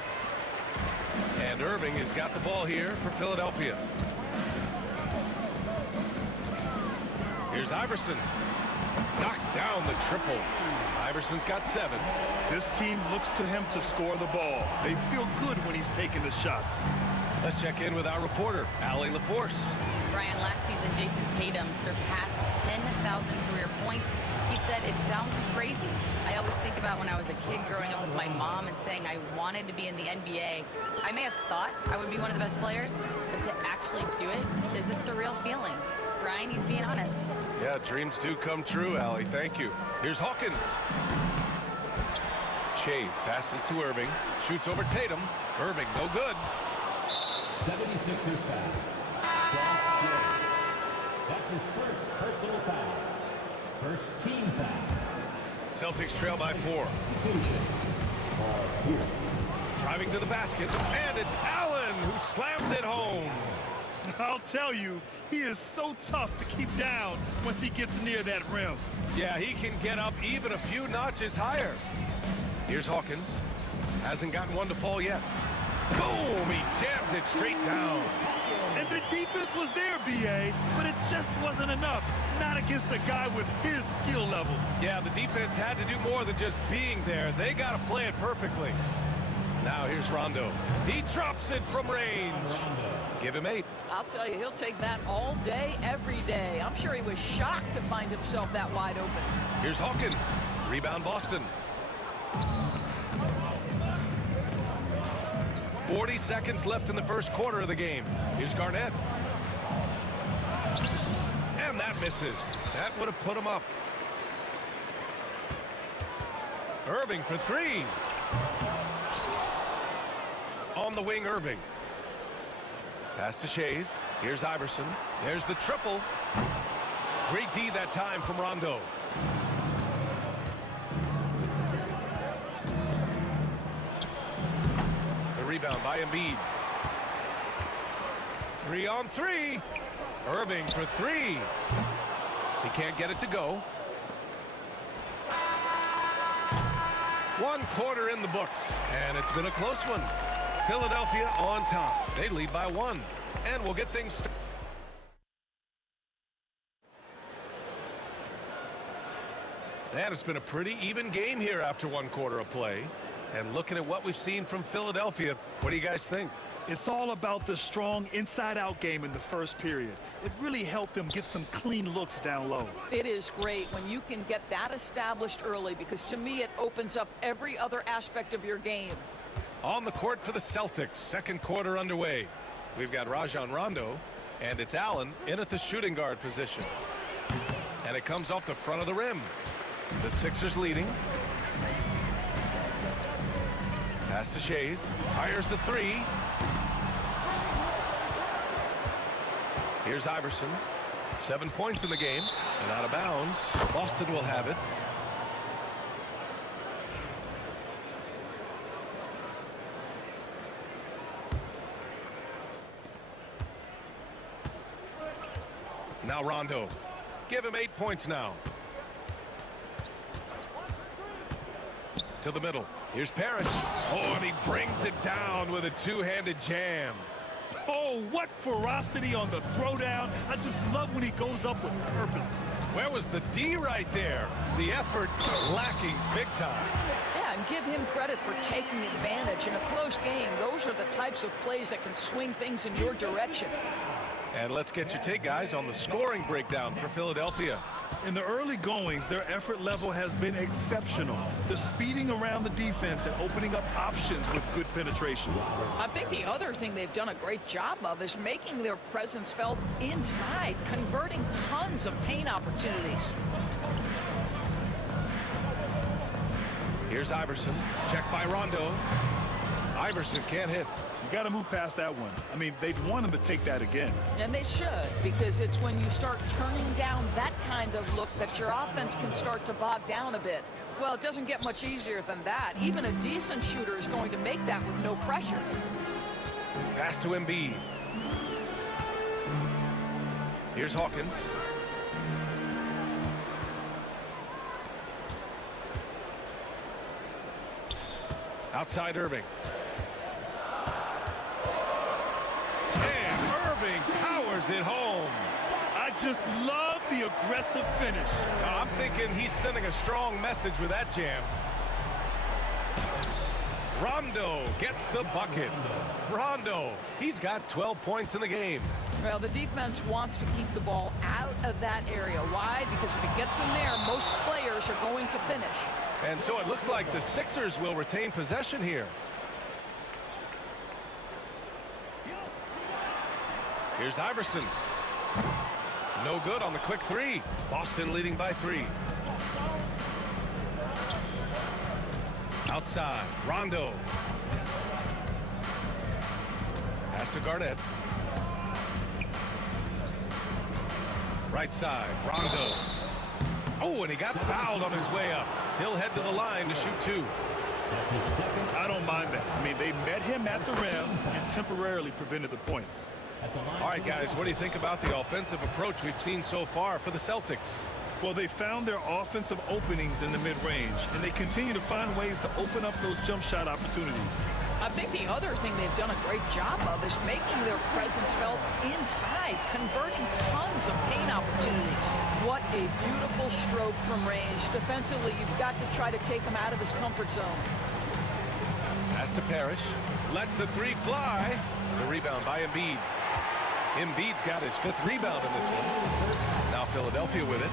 And Irving has got the ball here for Philadelphia. Here's Iverson. Knocks down the triple. Iverson's got 7. This team looks to him to score the ball. They feel good when he's taking the shots. Let's check in with our reporter, Allie LaForce. Brian, last season, Jason Tatum surpassed 10,000 career points. He said, "It sounds crazy. I always think about when I was a kid growing up with my mom and saying I wanted to be in the NBA. I may have thought I would be one of the best players, but to actually do it is a surreal feeling." Brian, he's being honest. Yeah, dreams do come true, Allie. Thank you. Here's Hawkins. Shades passes to Irving. Shoots over Tatum. Irving, no good. 76ers foul. Dolph Shea. That's his first personal foul. First team foul. Celtics trail by 4. Driving to the basket, and it's Allen who slams it home. I'll tell you, he is so tough to keep down once he gets near that rim. Yeah, he can get up even a few notches higher. Here's Hawkins. Hasn't gotten one to fall yet. Boom! He jams it straight down. And the defense was there, B.A., but it just wasn't enough. Not against a guy with his skill level. Yeah, the defense had to do more than just being there. They got to play it perfectly. Now here's Rondo. He drops it from range. Give him 8. I'll tell you, he'll take that all day, every day. I'm sure he was shocked to find himself that wide open. Here's Hawkins. Rebound Boston. 40 seconds left in the first quarter of the game. Here's Garnett. And that misses. That would have put him up. Irving for 3. On the wing, Irving. Pass to Shays. Here's Iverson. There's the triple. Great D that time from Rondo. rebound by Embiid. 3-on-3. Irving for three. He can't get it to go. 1 quarter in the books, and it's been a close one. Philadelphia on top. They lead by 1, and we'll get things started. And it's been a pretty even game here after 1 quarter of play. And looking at what we've seen from Philadelphia, what do you guys think? It's all about the strong inside-out game in the first period. It really helped them get some clean looks down low. It is great when you can get that established early, because to me it opens up every other aspect of your game. On the court for the Celtics, 2nd quarter underway. We've got Rajon Rondo, and it's Allen in at the shooting guard position. And it comes off the front of the rim. The Sixers leading. Pass to Shays. Fires the three. Here's Iverson. 7 points in the game. And out of bounds. Boston will have it. Now Rondo. Give him 8 points now. To the middle. Here's Parrish. Oh, and he brings it down with a two-handed jam. Oh, what ferocity on the throwdown. I just love when he goes up with purpose. Where was the D right there? The effort lacking big time. Yeah, and give him credit for taking advantage in a close game. Those are the types of plays that can swing things in your direction. And let's get your take, guys, on the scoring breakdown for Philadelphia. In the early goings, their effort level has been exceptional. The speeding around the defense and opening up options with good penetration. I think the other thing they've done a great job of is making their presence felt inside, converting tons of paint opportunities. Here's Iverson. Check by Rondo. Iverson can't hit. You got to move past that one. I mean, they'd want him to take that again. And they should, because it's when you start turning down that kind of look that your offense can start to bog down a bit. Well, it doesn't get much easier than that. Even a decent shooter is going to make that with no pressure. Pass to Embiid. Here's Hawkins. Outside Irving. Irving powers it home. I just love the aggressive finish. I'm thinking he's sending a strong message with that jam. Rondo gets the bucket. Rondo, he's got 12 points in the game. Well, the defense wants to keep the ball out of that area. Why? Because if it gets in there, most players are going to finish. And so it looks like the Sixers will retain possession here. Here's Iverson. No good on the quick three. Boston leading by 3. Outside, Rondo. Pass to Garnett. Right side, Rondo. Oh, and he got fouled on his way up. He'll head to the line to shoot 2. That's his second. I don't mind that. I mean, they met him at the rim and temporarily prevented the points. All right, guys, what do you think about the offensive approach we've seen so far for the Celtics? Well, they found their offensive openings in the mid-range, and they continue to find ways to open up those jump shot opportunities. I think the other thing they've done a great job of is making their presence felt inside, converting tons of paint opportunities. What a beautiful stroke from range. Defensively, you've got to try to take him out of his comfort zone. Pass to Parrish. Lets the three fly. The rebound by Embiid. Embiid's got his 5th rebound in this one. Now Philadelphia with it.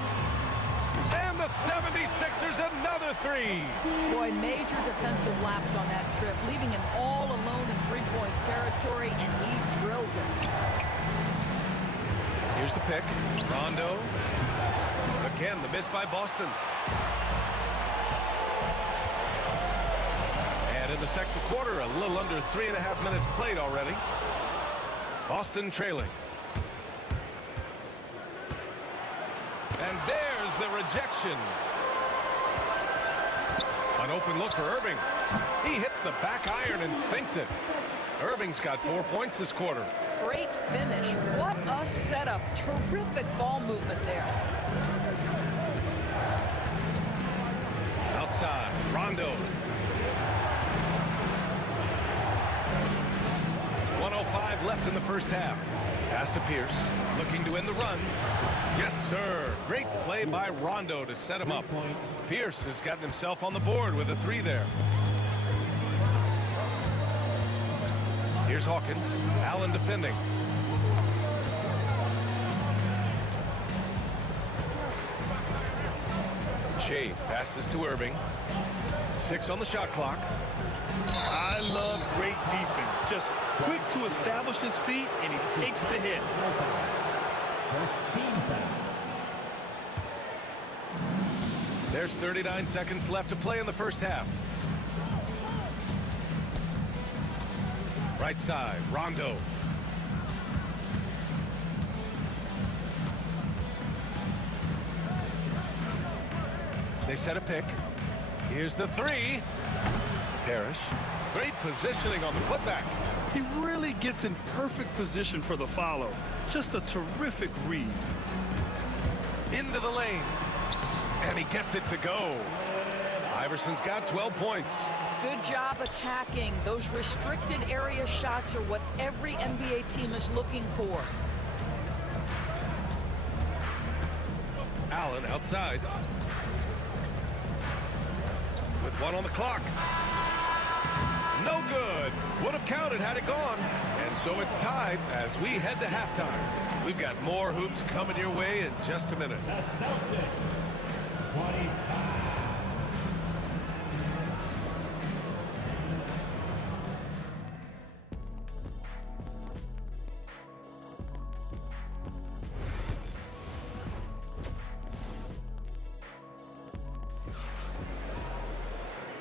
And the 76ers another 3. Boy, major defensive lapse on that trip, leaving him all alone in three-point territory, and he drills it. Here's the pick. Rondo. Again, the miss by Boston. And in the second quarter, a little under 3.5 minutes played already. Boston trailing. And there's the rejection. An open look for Irving. He hits the back iron and sinks it. Irving's got 4 points this quarter. Great finish. What a setup. Terrific ball movement there. Outside, Rondo. 1:05 left in the first half. Pass to Pierce, looking to end the run. Yes, sir. Great play by Rondo to set him up. Pierce has gotten himself on the board with a 3 there. Here's Hawkins. Allen defending. Shades passes to Irving. 6 on the shot clock. I love great defense. Just quick to establish his feet, and he takes the hit. First team foul. There's 39 seconds left to play in the first half. Right side, Rondo. They set a pick. Here's the 3. Parrish. Great positioning on the putback. He really gets in perfect position for the follow. Just a terrific read. Into the lane. And he gets it to go. Iverson's got 12 points. Good job attacking. Those restricted area shots are what every NBA team is looking for. Allen outside. With 1 on the clock. No good. Would have counted had it gone. And so it's tied as we head to halftime. We've got more hoops coming your way in just a minute. The Celtics, 25.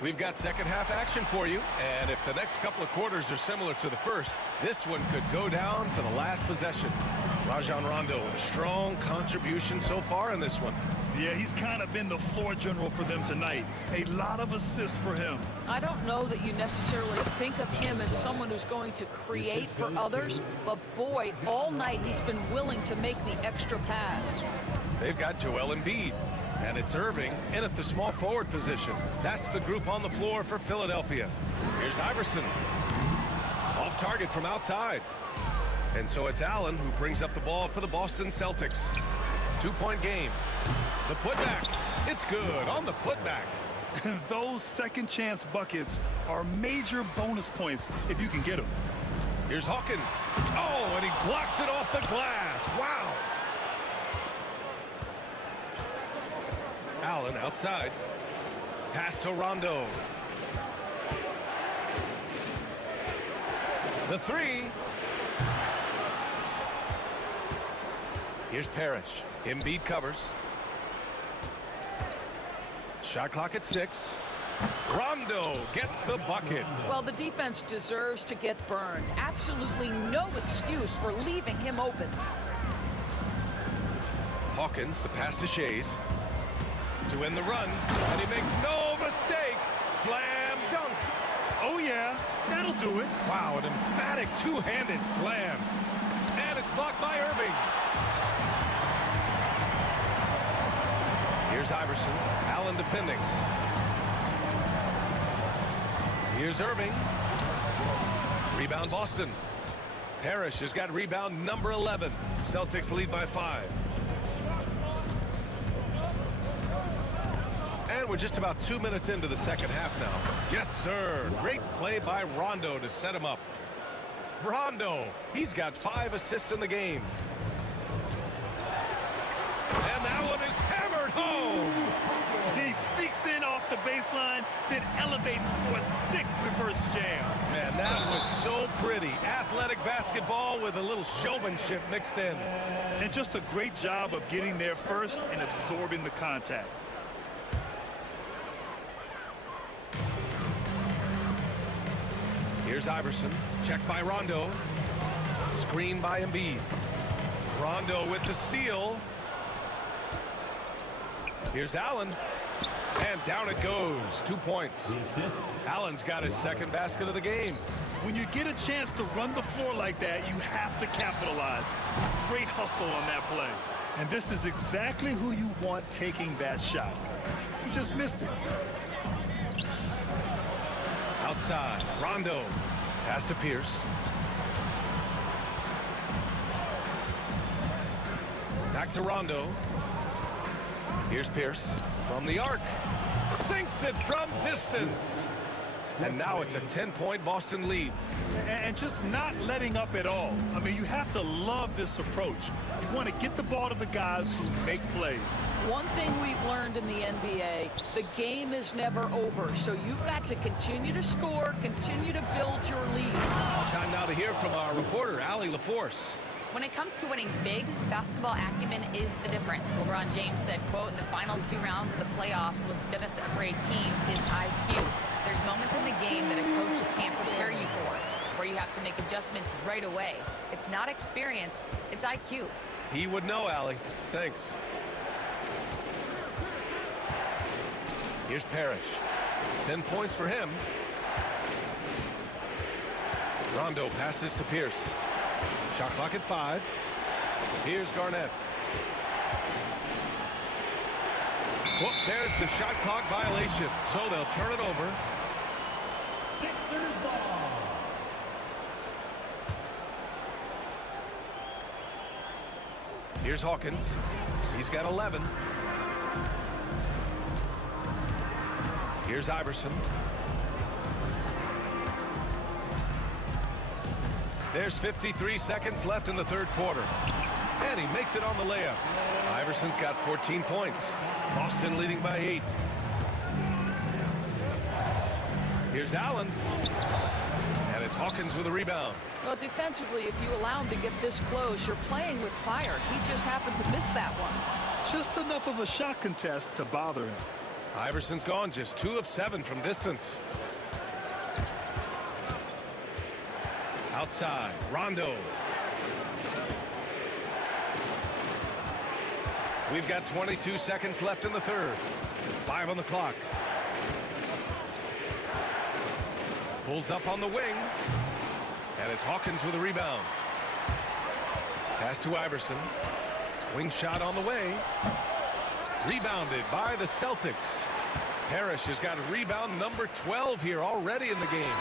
We've got second half action for you, and if the next couple of quarters are similar to the first, this one could go down to the last possession. Rajon Rondo with a strong contribution so far in this one. Yeah, he's kind of been the floor general for them tonight. A lot of assists for him. I don't know that you necessarily think of him as someone who's going to create for others, but boy, all night he's been willing to make the extra pass. They've got Joel Embiid. And it's Irving in at the small forward position. That's the group on the floor for Philadelphia. Here's Iverson. Off target from outside. And so it's Allen who brings up the ball for the Boston Celtics. 2-point game. The putback. It's good on the putback. Those second chance buckets are major bonus points if you can get them. Here's Hawkins. Oh, and he blocks it off the glass. Wow. Allen outside. Pass to Rondo. The 3. Here's Parrish. Embiid covers. Shot clock at 6. Rondo gets the bucket. Well, the defense deserves to get burned. Absolutely no excuse for leaving him open. Hawkins, the pass to Shays. To win the run, and he makes no mistake. Slam dunk. Oh, yeah, that'll do it. Wow, an emphatic two-handed slam. And it's blocked by Irving. Here's Iverson. Allen defending. Here's Irving. Rebound Boston. Parrish has got rebound number 11. Celtics lead by 5. And we're just about 2 minutes into the second half now. Yes, sir. Great play by Rondo to set him up. Rondo, he's got 5 assists in the game. And that one is hammered home. He sneaks in off the baseline, then elevates for a sick reverse jam. Man, that was so pretty. Athletic basketball with a little showmanship mixed in. And just a great job of getting there first and absorbing the contact. Here's Iverson. Check by Rondo. Screen by Embiid. Rondo with the steal. Here's Allen. And down it goes. 2 points. Allen's got his second basket of the game. When you get a chance to run the floor like that, you have to capitalize. Great hustle on that play. And this is exactly who you want taking that shot. He just missed it. Outside, Rondo. Pass to Pierce. Back to Rondo. Here's Pierce from the arc. Sinks it from distance. And now it's a 10-point Boston lead. And just not letting up at all. I mean, you have to love this approach. You want to get the ball to the guys who make plays. One thing we've learned in the NBA, the game is never over. So you've got to continue to score, continue to build your lead. Time now to hear from our reporter, Allie LaForce. When it comes to winning big, basketball acumen is the difference. LeBron James said, quote, in the final 2 rounds of the playoffs, what's going to separate teams is IQ. There's moments in the game that a coach can't prepare you for, where you have to make adjustments right away. It's not experience, it's IQ. He would know, Allie. Thanks. Here's Parrish. 10 points for him. Rondo passes to Pierce. Shot clock at 5. Here's Garnett. Whoop, there's the shot clock violation. So they'll turn it over. Sixers ball. Here's Hawkins. He's got 11. Here's Iverson. There's 53 seconds left in the third quarter. And he makes it on the layup. Iverson's got 14 points. Boston leading by 8. Here's Allen. And it's Hawkins with a rebound. Well, defensively, if you allow him to get this close, you're playing with fire. He just happened to miss that one. Just enough of a shot contest to bother him. Iverson's gone just 2 of 7 from distance. Outside, Rondo. We've got 22 seconds left in the third. 5 on the clock. Pulls up on the wing. And it's Hawkins with a rebound. Pass to Iverson. Wing shot on the way. Rebounded by the Celtics. Parrish has got rebound number 12 here already in the game.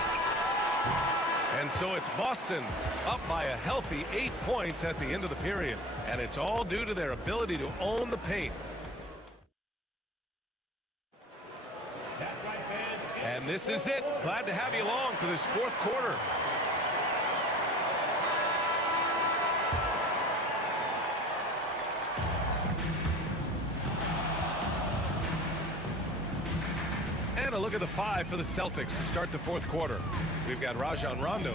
And so it's Boston up by a healthy 8 points at the end of the period. And it's all due to their ability to own the paint. And this is it. Glad to have you along for this fourth quarter. And a look at the 5 for the Celtics to start the fourth quarter. We've got Rajon Rondo,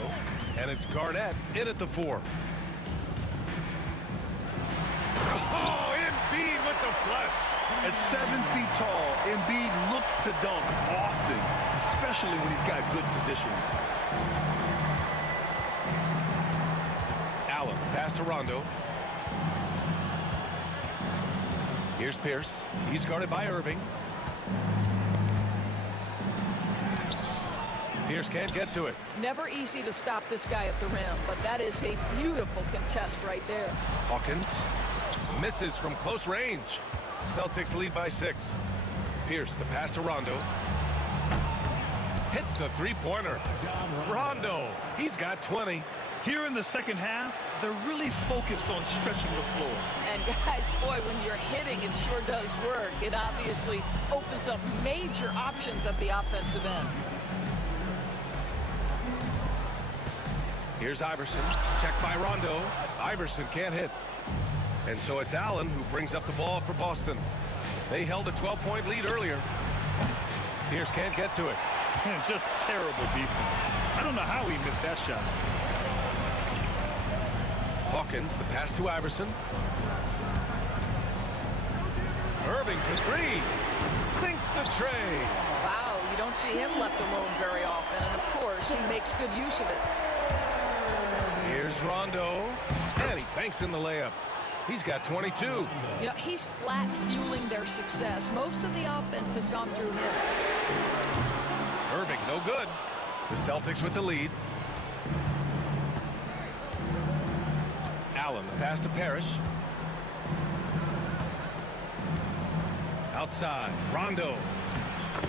and it's Garnett in at the 4. Oh, Embiid with the flush. At 7 feet tall, Embiid looks to dunk often, especially when he's got good position. Allen, pass to Rondo. Here's Pierce. He's guarded by Irving. Pierce can't get to it. Never easy to stop this guy at the rim, but that is a beautiful contest right there. Hawkins misses from close range. Celtics lead by 6. Pierce, the pass to Rondo. Hits a three-pointer. Rondo, he's got 20. Here in the second half, they're really focused on stretching the floor. And guys, boy, when you're hitting, it sure does work. It obviously opens up major options at the offensive end. Here's Iverson. Checked by Rondo. Iverson can't hit. And so it's Allen who brings up the ball for Boston. They held a 12-point lead earlier. Pierce can't get to it. Man, just terrible defense. I don't know how he missed that shot. Hawkins, the pass to Iverson. Irving for 3. Sinks the tray. Wow, you don't see him left alone very often. And, of course, he makes good use of it. Here's Rondo. And he banks in the layup. He's got 22. You know, he's flat fueling their success. Most of the offense has gone through him. Irving, no good. The Celtics with the lead. Allen, the pass to Parrish. Outside, Rondo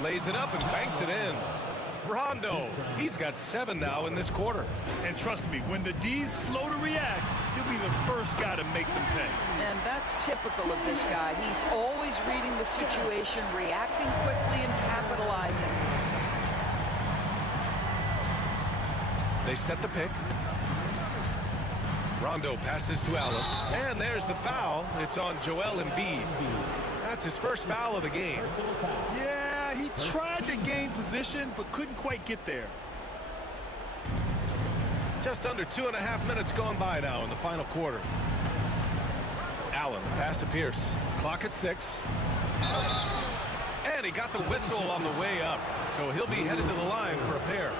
lays it up and banks it in. Rondo, he's got 7 now in this quarter. And trust me, when the D's slow to react, he'll be the first guy to make them pay. And that's typical of this guy. He's always reading the situation, reacting quickly, and capitalizing. They set the pick. Rondo passes to Allen. And there's the foul. It's on Joel Embiid. That's his first foul of the game. Yeah, he tried to gain position, but couldn't quite get there. Just under 2.5 minutes gone by now in the final quarter. Allen, pass to Pierce. Clock at 6. And he got the whistle on the way up. So he'll be headed to the line for a pair.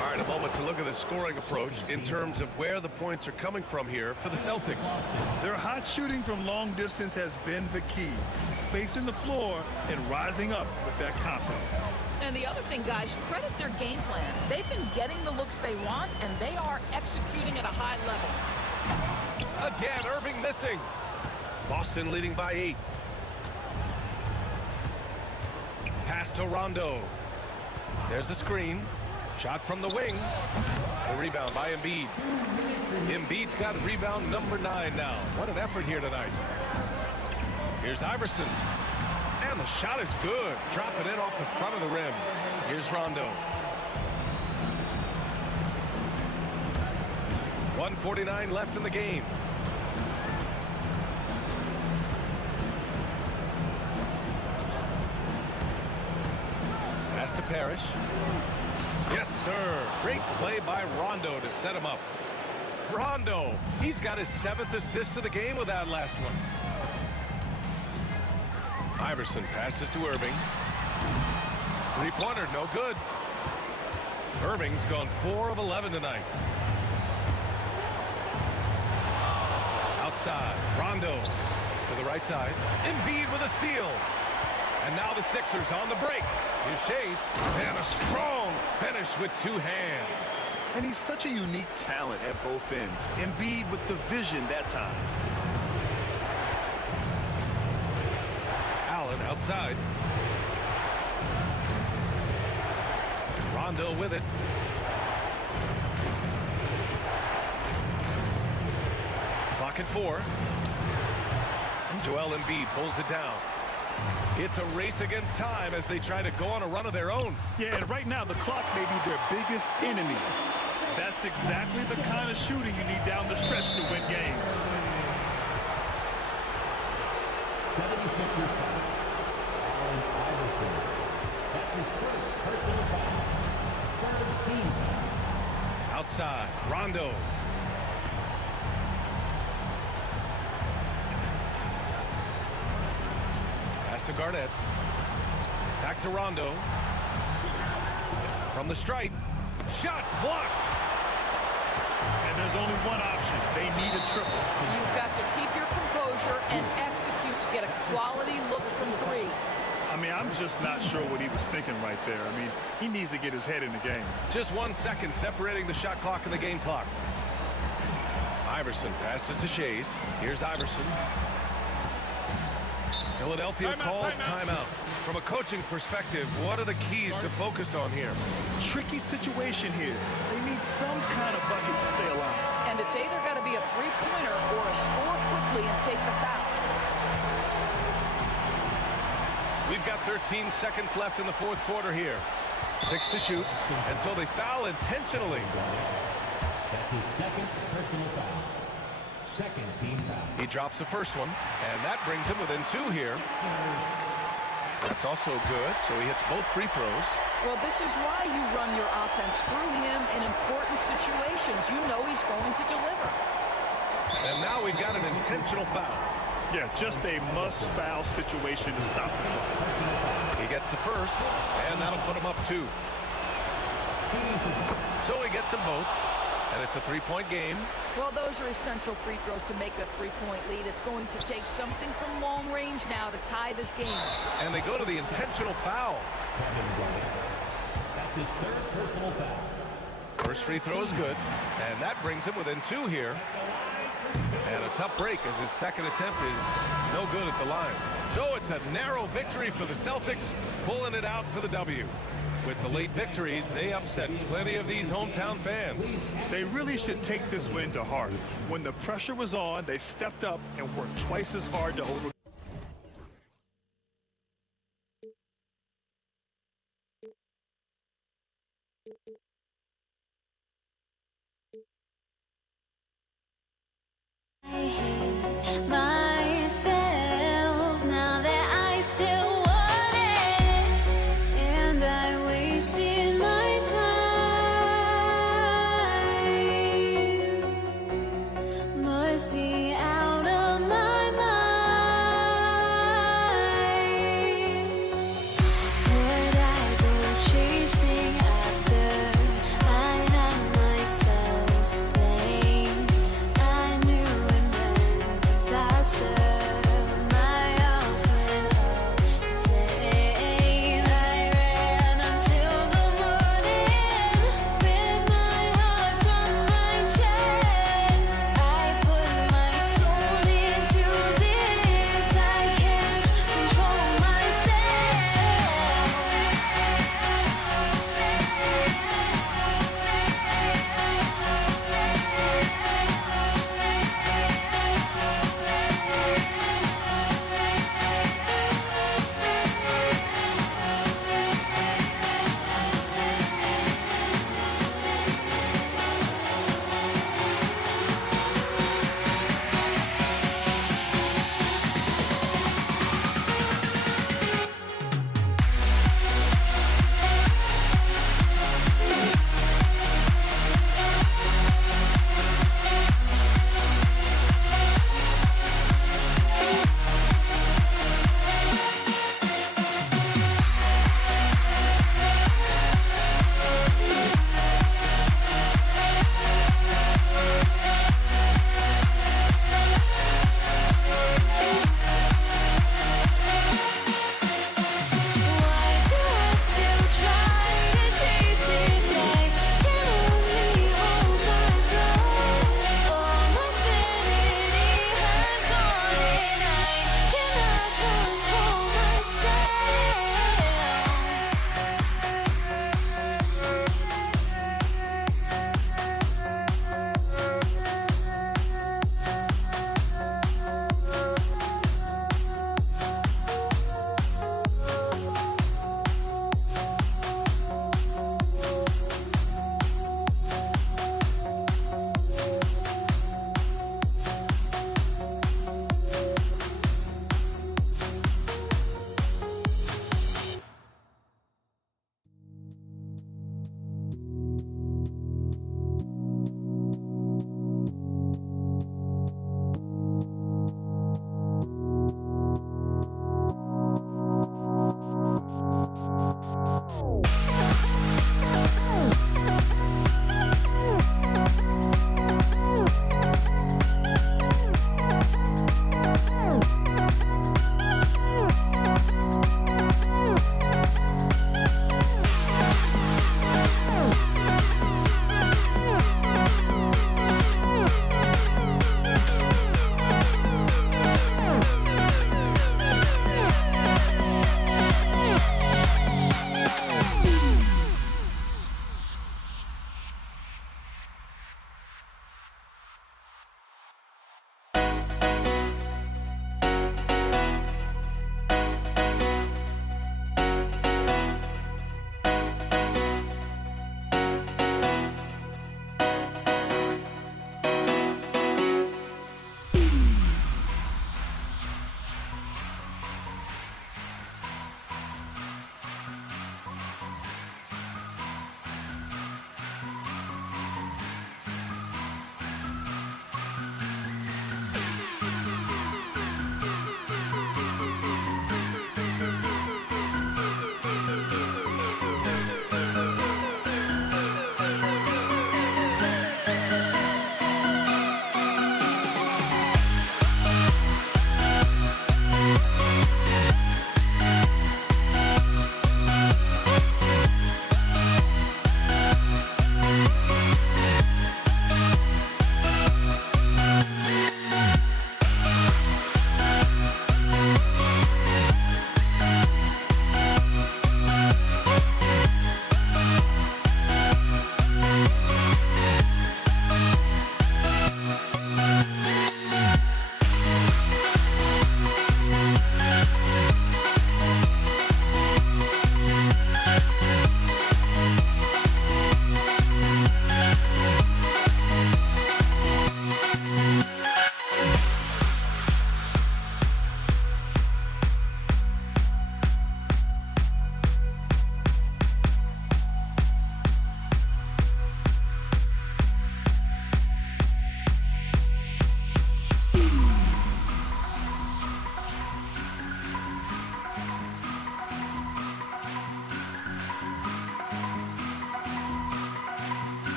All right, a moment to look at the scoring approach in terms of where the points are coming from here for the Celtics. Their hot shooting from long distance has been the key. Spacing the floor and rising up with that confidence. And the other thing, guys, credit their game plan. They've been getting the looks they want, and they are executing at a high level. Again, Irving missing. Boston leading by 8. Pass to Rondo. There's a screen. Shot from the wing. The rebound by Embiid. Embiid's got rebound number 9 now. What an effort here tonight. Here's Iverson. And the shot is good. Dropping it off the front of the rim. Here's Rondo. 1:49 left in the game. Pass to Parrish. Yes, sir. Great play by Rondo to set him up. Rondo, he's got his 7th assist of the game with that last one. Iverson passes to Irving. Three-pointer, no good. Irving's gone 4 of 11 tonight. Outside, Rondo to the right side. Embiid with a steal. And now the Sixers on the break. Here's Shays, and a strong finish with 2 hands. And he's such a unique talent at both ends. Embiid with the vision that time. Allen outside. Rondo with it. Clock at 4. And Joel Embiid pulls it down. It's a race against time as they try to go on a run of their own. Yeah, and right now the clock may be their biggest enemy. That's exactly the kind of shooting you need down the stretch to win games. 76ers foul. Allen Iverson. That's his first personal foul. 13 foul. Outside, Rondo. Pass to Garnett. Back to Rondo. From the stripe. Shots blocked. And there's only one option. They need a triple. You've got to keep your composure and execute to get a quality look from 3. I mean, I'm just not sure what he was thinking right there. I mean, he needs to get his head in the game. Just 1 second separating the shot clock and the game clock. Iverson passes to Shays. Here's Iverson. Philadelphia calls timeout. From a coaching perspective, what are the keys to focus on here? Tricky situation here. They need some kind of bucket to stay alive. And it's either got to be a 3-pointer or a score quickly and take the foul. We've got 13 seconds left in the 4th quarter here. 6 to shoot, and so they foul intentionally. That's his 2nd personal foul. 2nd team foul. He drops the first one, and that brings him within 2 here. That's also good, so he hits both free throws. Well, this is why you run your offense through him in important situations. You know he's going to deliver. And now we've got an intentional foul. Yeah, just a must-foul situation to stop the clock. He gets the first, and that'll put him up 2. So he gets them both. And it's a three-point game. Well, those are essential free throws to make it a three-point lead. It's going to take something from long range now to tie this game. And they go to the intentional foul. That's his third personal foul. First free throw is good, and that brings him within 2 here. And a tough break as his second attempt is no good at the line. So it's a narrow victory for the Celtics, pulling it out for the W. With the late victory, they upset plenty of these hometown fans. They really should take this win to heart. When the pressure was on, they stepped up and worked twice as hard to overcome. I hate myself now that I still want it, and I wasted my time. Must be out of my mind.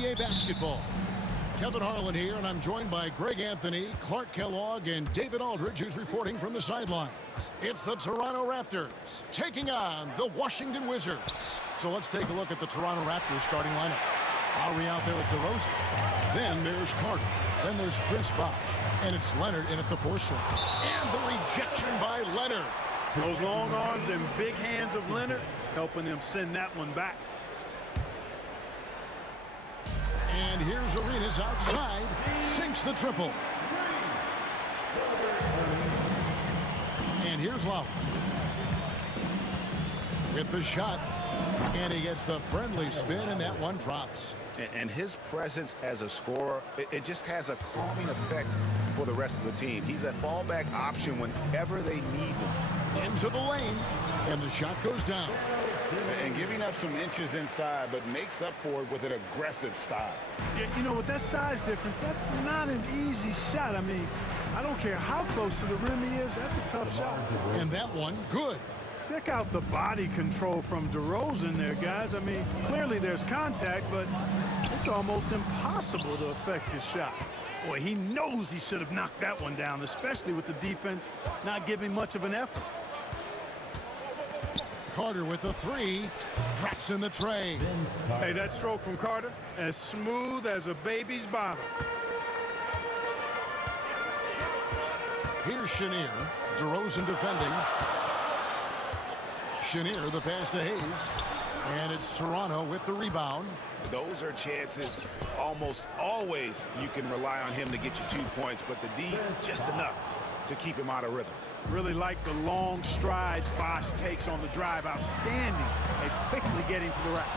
NBA basketball. Kevin Harlan here, and I'm joined by Greg Anthony, Clark Kellogg, and David Aldridge, who's reporting from the sidelines. It's the Toronto Raptors taking on the Washington Wizards. So let's take a look at the Toronto Raptors starting lineup. Lowry out there with DeRozan. Then there's Carter. Then there's Chris Bosh. And it's Leonard in at the 4 slot. And the rejection by Leonard. Those long arms and big hands of Leonard helping him send that one back. And here's Arenas outside. Sinks the triple. And here's Lowry with the shot. And he gets the friendly spin, and that one drops. And his presence as a scorer, it just has a calming effect for the rest of the team. He's a fallback option whenever they need him. Into the lane, and the shot goes down. And giving up some inches inside, but makes up for it with an aggressive style. Yeah, you know, with that size difference, that's not an easy shot. I mean, I don't care how close to the rim he is, that's a tough shot. And that one, good. Check out the body control from DeRozan there, guys. I mean, clearly there's contact, but it's almost impossible to affect his shot. Boy, he knows he should have knocked that one down, especially with the defense not giving much of an effort. Carter with the 3, drops in the tray. Hey, that stroke from Carter, as smooth as a baby's bottom. Here's Chenier, DeRozan defending. Chenier, the pass to Hayes. And it's Toronto with the rebound. Those are chances almost always you can rely on him to get you 2 points, but the D just enough to keep him out of rhythm. Really like the long strides Bosh takes on the drive. Outstanding at quickly getting to the rack.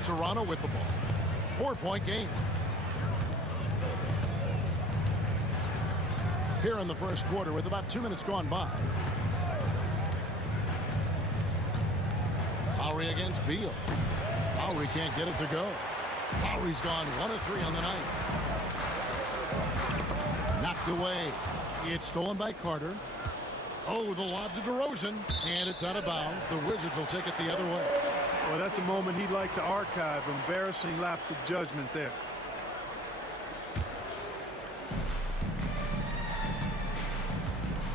Toronto with the ball. 4-point game. Here in the first quarter with about 2 minutes gone by. Lowry against Beal. Lowry can't get it to go. Lowry's gone 1 of 3 on the night. Knocked away. It's stolen by Carter. Oh, the lob to DeRozan, and it's out of bounds. The Wizards will take it the other way. Well, that's a moment he'd like to archive. Embarrassing lapse of judgment there.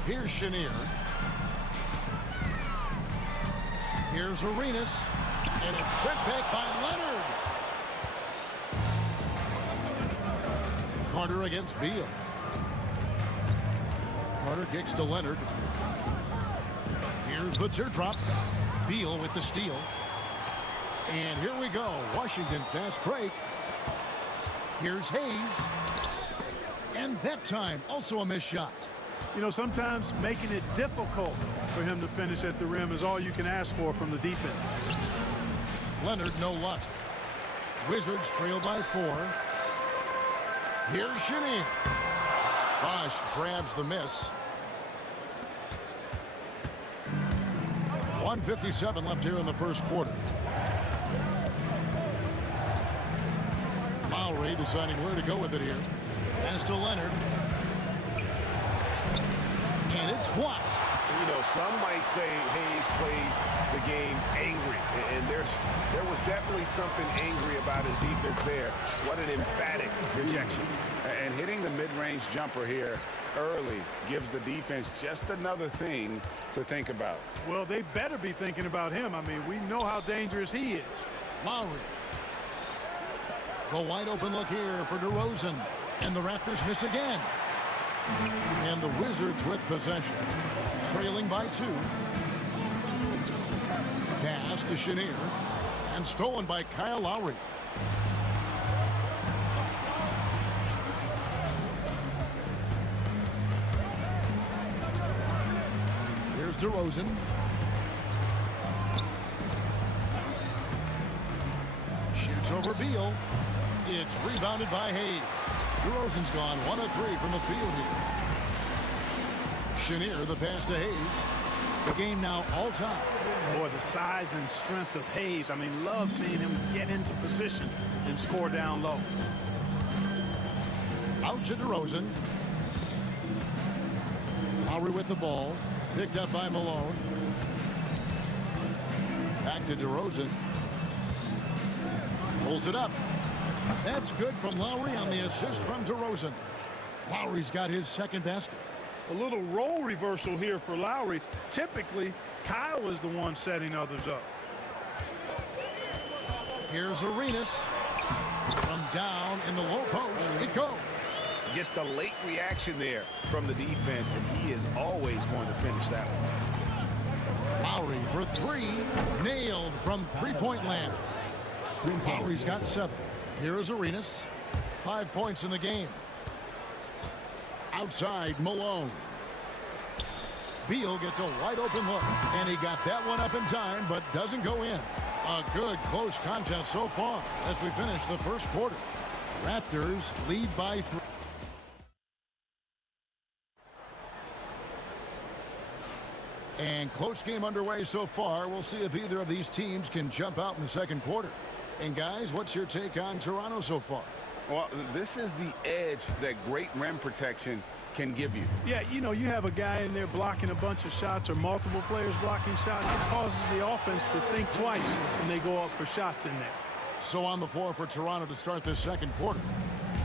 Here's Chenier. Here's Arenas, and it's sent back by Leonard. Carter against Beal. Carter kicks to Leonard. Here's the teardrop. Beal with the steal. And here we go. Washington fast break. Here's Hayes. And that time, also a missed shot. You know, sometimes making it difficult for him to finish at the rim is all you can ask for from the defense. Leonard, no luck. Wizards trail by 4. Here's Chenier. Bosh grabs the miss. 1:57 left here in the first quarter. Lowry deciding where to go with it here. Pass to Leonard. And it's blocked. You know, some might say Hayes plays the game angry, and there was definitely something angry about his defense there. What an emphatic rejection. And hitting the mid-range jumper here early gives the defense just another thing to think about. Well, they better be thinking about him. I mean, we know how dangerous he is. Lowry. The wide open look here for DeRozan. And the Raptors miss again. And the Wizards with possession. Trailing by 2. Pass to Chenier. And stolen by Kyle Lowry. Here's DeRozan. Shoots over Beal. It's rebounded by Hayes. DeRozan's gone 1 of 3 from the field here. Chenier, the pass to Hayes. The game now all-time. Boy, the size and strength of Hayes. I mean, love seeing him get into position and score down low. Out to DeRozan. Lowry with the ball. Picked up by Malone. Back to DeRozan. Pulls it up. That's good from Lowry on the assist from DeRozan. Lowry's got his second basket. A little role reversal here for Lowry. Typically, Kyle is the one setting others up. Here's Arenas. From down in the low post, it goes. Just a late reaction there from the defense, and he is always going to finish that one. Lowry for three. Nailed from three-point land. Lowry's got 7. Here is Arenas. 5 points in the game. Outside, Malone. Beal gets a wide-open look, and he got that one up in time, but doesn't go in. A good close contest so far as we finish the first quarter. Raptors lead by 3. And close game underway so far. We'll see if either of these teams can jump out in the second quarter. And guys, what's your take on Toronto so far? Well, this is the edge that great rim protection can give you. Yeah, you know, you have a guy in there blocking a bunch of shots or multiple players blocking shots. It causes the offense to think twice when they go up for shots in there. So on the floor for Toronto to start this second quarter,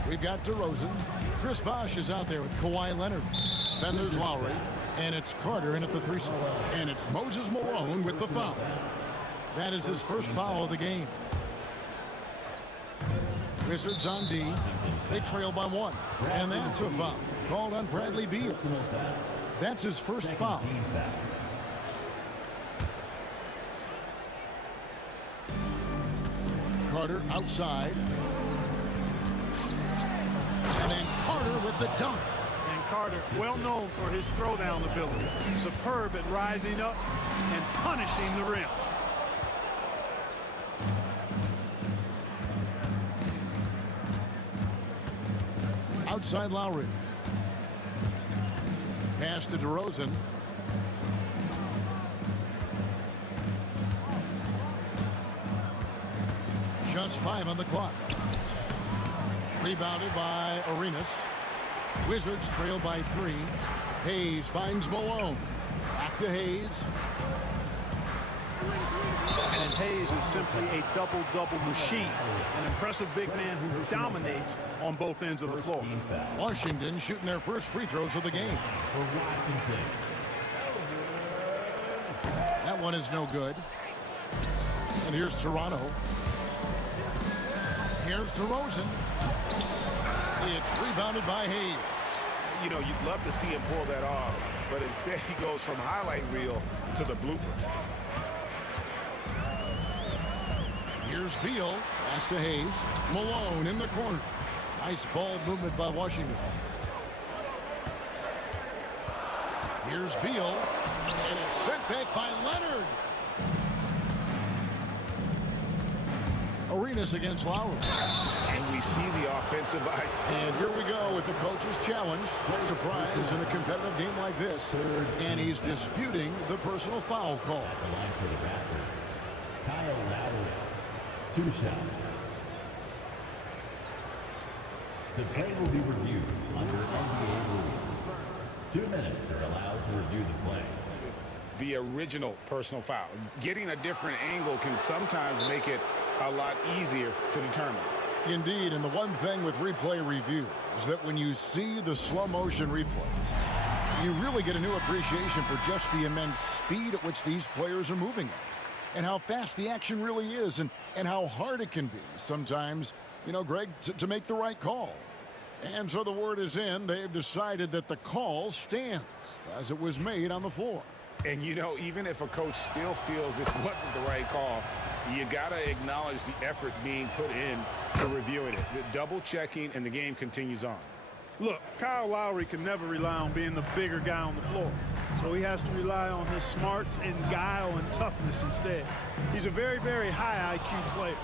we've got DeRozan. Chris Bosh is out there with Kawhi Leonard. Then there's Lowry. And it's Carter in at the 3 slot. And it's Moses Malone with the foul. That is his first foul of the game. Wizards on D. They trail by 1. And that's a foul called on Bradley Beal. That's his first foul. Carter outside. And then Carter with the dunk. And Carter, well known for his throwdown ability. Superb at rising up and punishing the rim. Outside Lowry. Pass to DeRozan. Just 5 on the clock. Rebounded by Arenas. Wizards trail by 3. Hayes finds Malone. Back to Hayes. And Hayes is simply a double-double machine. An impressive big man who dominates on both ends of the floor. Washington shooting their first free throws of the game. That one is no good. And here's Toronto. Here's DeRozan. It's rebounded by Hayes. You know, you'd love to see him pull that off, but instead he goes from highlight reel to the bloopers. Here's Beal. Pass to Hayes. Malone in the corner. Nice ball movement by Washington. Here's Beal. And it's sent back by Leonard. Arenas against Lowry. And we see the offensive eye. And here we go with the coach's challenge. No surprise in a competitive game like this. And he's disputing the personal foul call. At the line for the Raptors, Kyle Lowry. 2 shots. The play will be reviewed under NBA rules. 2 minutes are allowed to review the play. The original personal foul. Getting a different angle can sometimes make it a lot easier to determine. Indeed, and the one thing with replay review is that when you see the slow motion replays, you really get a new appreciation for just the immense speed at which these players are moving at. And how fast the action really is, and how hard it can be sometimes, you know, Greg, to make the right call. And so the word is in. They've decided that the call stands as it was made on the floor. And, you know, even if a coach still feels this wasn't the right call, you got to acknowledge the effort being put in to reviewing it. The double checking, and the game continues on. Look, Kyle Lowry can never rely on being the bigger guy on the floor. So he has to rely on his smarts and guile and toughness instead. He's a very, very high IQ player.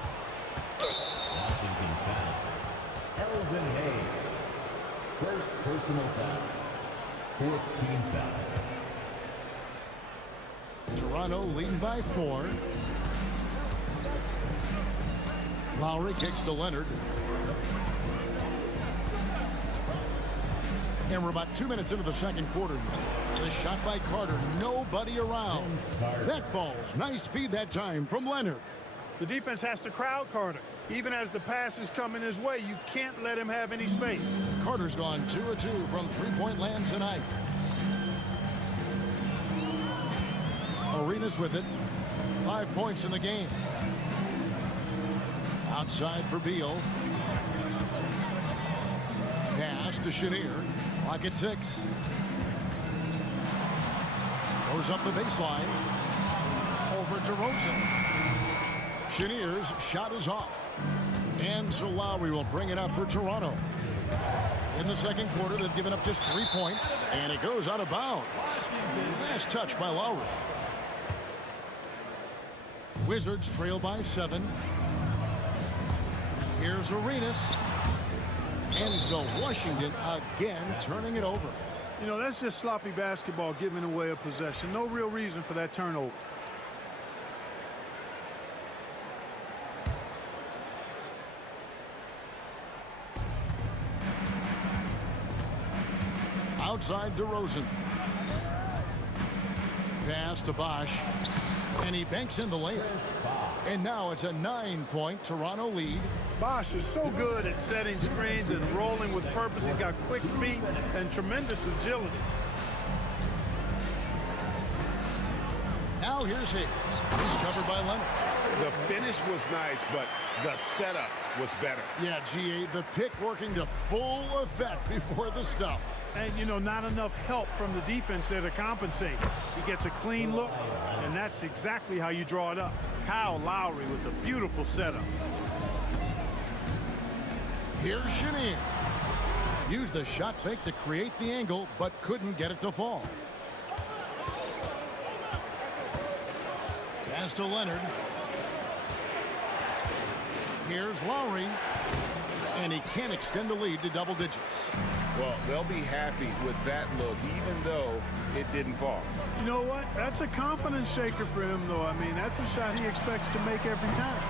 Washington foul. Elvin Hayes. First personal foul. 4th team foul. Toronto leading by 4. Lowry kicks to Leonard. And we're about 2 minutes into the second quarter here. The shot by Carter. Nobody around. That falls. Nice feed that time from Leonard. The defense has to crowd Carter. Even as the pass is coming his way, you can't let him have any space. Carter's gone 2 of 2 from three-point land tonight. Arenas with it. 5 points in the game. Outside for Beal. Pass to Chenier. Clock at 6. Goes up the baseline. Over to Rosen. Chenier's shot is off. And so Lowry will bring it up for Toronto. In the second quarter, they've given up just 3 points. And it goes out of bounds. Nice touch by Lowry. Wizards trail by 7. Here's Arenas. And so Washington again turning it over. You know, that's just sloppy basketball, giving away a possession. No real reason for that turnover. Outside DeRozan. Pass to Bosch. And he banks in the layup. And now it's a 9-point Toronto lead. Bosch is so good at setting screens and rolling with purpose. He's got quick feet and tremendous agility. Now here's Hayes. He's covered by Leonard. The finish was nice, but the setup was better. Yeah, GA, the pick working to full effect before the stuff. And, you know, not enough help from the defense there to compensate. He gets a clean look, and that's exactly how you draw it up. Kyle Lowry with a beautiful setup. Here's Chenier. Used the shot fake to create the angle, but couldn't get it to fall. Pass to Leonard. Here's Lowry. And he can't extend the lead to double digits. Well, they'll be happy with that look, even though it didn't fall. You know what? That's a confidence shaker for him, though. I mean, that's a shot he expects to make every time.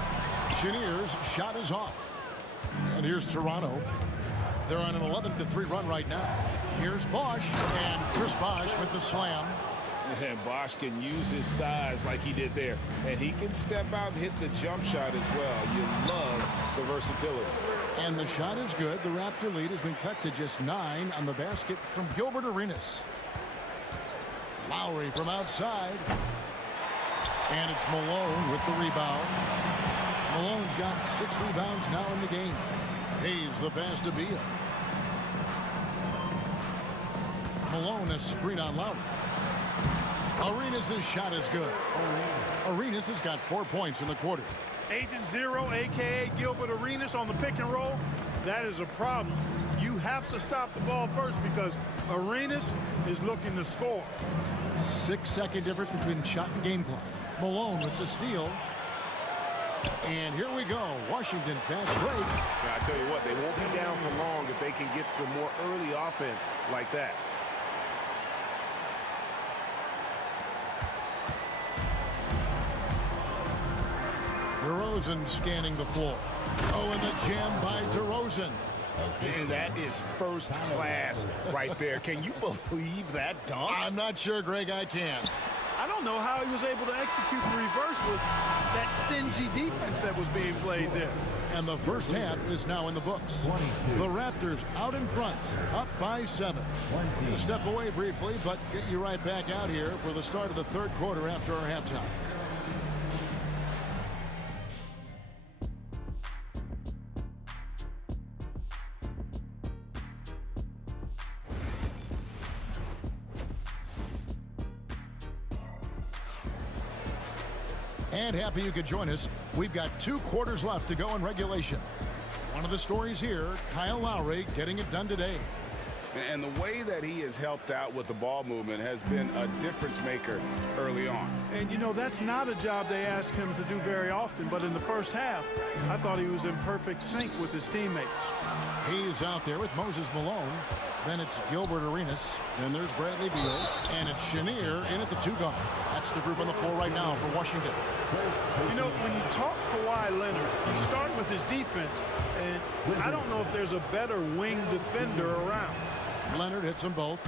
Chenier's shot is off. And here's Toronto. They're on an 11-3 run right now. Here's Bosch, and Chris Bosch with the slam. And Bosch can use his size like he did there. And he can step out and hit the jump shot as well. You love the versatility. And the shot is good. The Raptor lead has been cut to just 9 on the basket from Gilbert Arenas. Lowry from outside. And it's Malone with the rebound. Malone's got 6 rebounds now in the game. Hayes the pass to Beal. Malone a screen on Lowry. Arenas' shot is good. Arenas has got 4 points in the quarter. Agent Zero, a.k.a. Gilbert Arenas, on the pick and roll. That is a problem. You have to stop the ball first because Arenas is looking to score. 6-second difference between the shot and game clock. Malone with the steal. And here we go. Washington fast break. Now, I tell you what, they won't be down for long if they can get some more early offense like that. DeRozan scanning the floor. Oh, and the jam by DeRozan. And that is first class right there. Can you believe that dunk? I'm not sure, Greg, I can. I don't know how he was able to execute the reverse with that stingy defense that was being played there. And the first half is now in the books. 22. The Raptors out in front, up by 7. Gonna step away briefly, but get you right back out here for the start of the third quarter after our halftime. And happy you could join us. We've got 2 quarters left to go in regulation. One of the stories here, Kyle Lowry getting it done today. And the way that he has helped out with the ball movement has been a difference maker early on. And, you know, that's not a job they ask him to do very often. But in the first half, I thought he was in perfect sync with his teammates. He's out there with Moses Malone. Then it's Gilbert Arenas. Then there's Bradley Beal. And it's Chenier in at the 2 guard. That's the group on the floor right now for Washington. You know, when you talk Kawhi Leonard, you start with his defense. And I don't know if there's a better wing defender around. Leonard hits them both.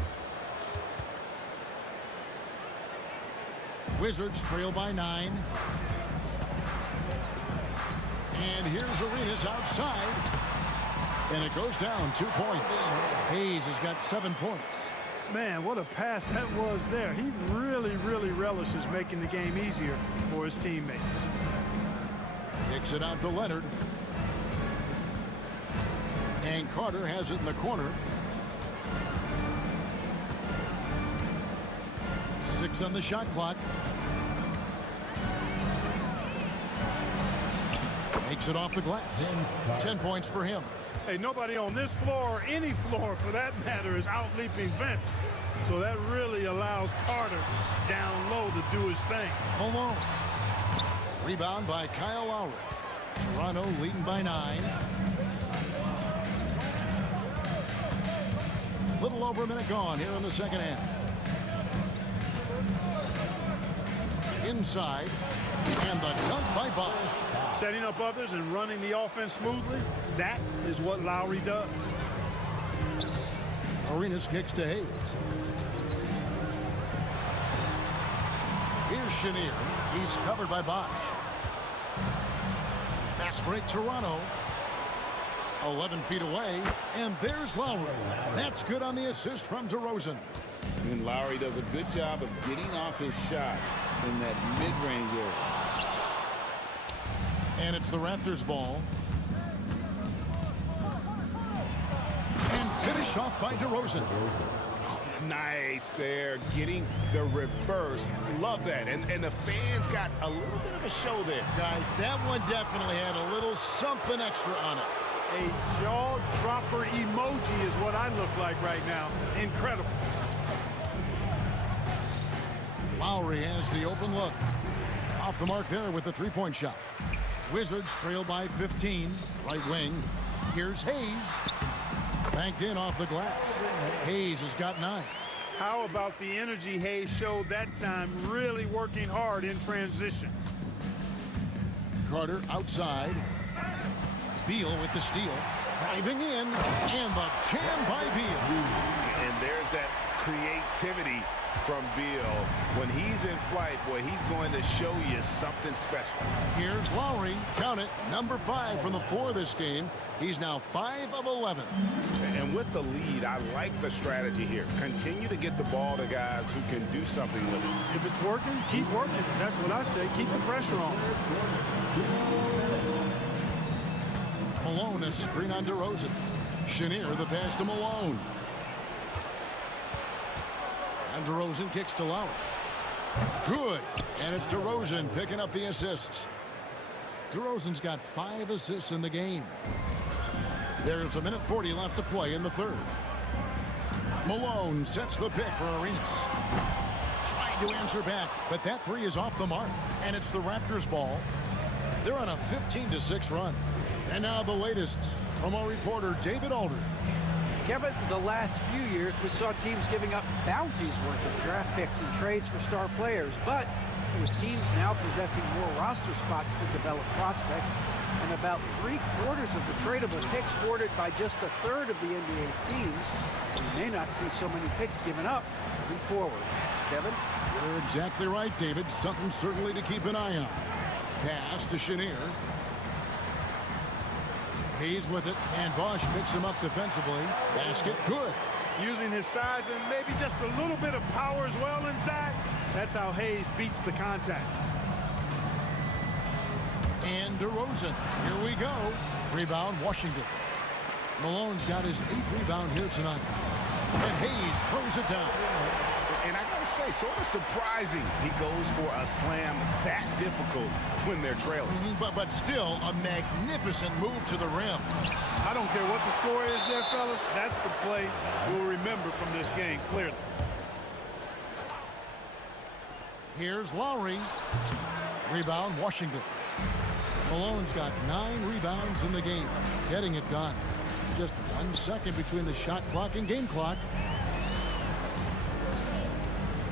Wizards trail by 9. And here's Arenas outside. And it goes down 2 points. Hayes has got 7 points. Man, what a pass that was there. He really, really relishes making the game easier for his teammates. Kicks it out to Leonard. And Carter has it in the corner. 6 on the shot clock. Makes it off the glass. 10 points for him. Hey, nobody on this floor or any floor for that matter is out-leaping Vince. So that really allows Carter down low to do his thing. Malone. Rebound by Kyle Lowry. Toronto leading by 9. Little over a minute gone here in the second half. Inside. And the dunk by Bosch. Setting up others and running the offense smoothly, that is what Lowry does. Arenas kicks to Hayes. Here's Chenier. He's covered by Bosch. Fast break Toronto. 11 feet away. And there's Lowry. That's good on the assist from DeRozan. And Lowry does a good job of getting off his shot in that mid-range area. And it's the Raptors' ball. And finished off by DeRozan. Nice there, getting the reverse. Love that. And the fans got a little bit of a show there. Guys, that one definitely had a little something extra on it. A jaw-dropper emoji is what I look like right now. Incredible. Lowry has the open look. Off the mark there with the three-point shot. Wizards trail by 15. Right wing. Here's Hayes. Banked in off the glass. Hayes has got 9. How about the energy Hayes showed that time, really working hard in transition. Carter outside. Beal with the steal. Driving in. And the jam by Beal. And there's that creativity from Beal. When he's in flight, boy, he's going to show you something special. Here's Lowry. Count it. Number 5 from the floor this game. He's now 5 of 11. And with the lead, I like the strategy here. Continue to get the ball to guys who can do something with it. If it's working, keep working. That's what I say. Keep the pressure on. Malone, a screen on DeRozan. Chenier, the pass to Malone. And DeRozan kicks to Lowry. Good. And it's DeRozan picking up the assists. DeRozan's got 5 assists in the game. There's a minute 40 left to play in the third. Malone sets the pick for Arenas. Trying to answer back, but that 3 is off the mark. And it's the Raptors' ball. They're on a 15-6 run. And now the latest from our reporter, David Aldridge. Kevin, the last few years, we saw teams giving up bounties worth of draft picks and trades for star players. But with teams now possessing more roster spots to develop prospects, and about 3/4 of the tradable picks awarded by just 1/3 of the NBA's teams, we may not see so many picks given up moving forward. Kevin? You're exactly right, David. Something certainly to keep an eye on. Pass to Chenier. Hayes with it, and Bosch picks him up defensively. Basket, good. Using his size and maybe just a little bit of power as well inside. That's how Hayes beats the contact. And DeRozan, here we go. Rebound, Washington. Malone's got his 8th rebound here tonight. And Hayes throws it down. And I gotta say, sort of surprising he goes for a slam that difficult when they're trailing. But still a magnificent move to the rim. I don't care what the score is there, fellas. That's the play we'll remember from this game, clearly. Here's Lowry. Rebound, Washington. Malone's got 9 rebounds in the game. Getting it done. Just 1 second between the shot clock and game clock.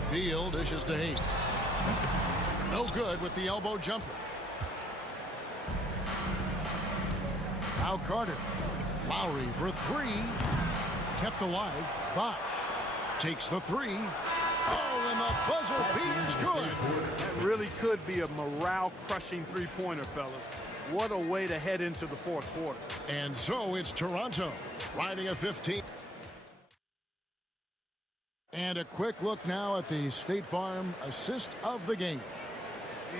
Beal dishes to Hayes. No good with the elbow jumper. Now Carter. Lowry for 3. Kept alive. Bosch takes the 3. Oh, and the buzzer beat is good. That really could be a morale-crushing three-pointer, fellas. What a way to head into the fourth quarter. And so it's Toronto riding a 15. And a quick look now at the State Farm assist of the game.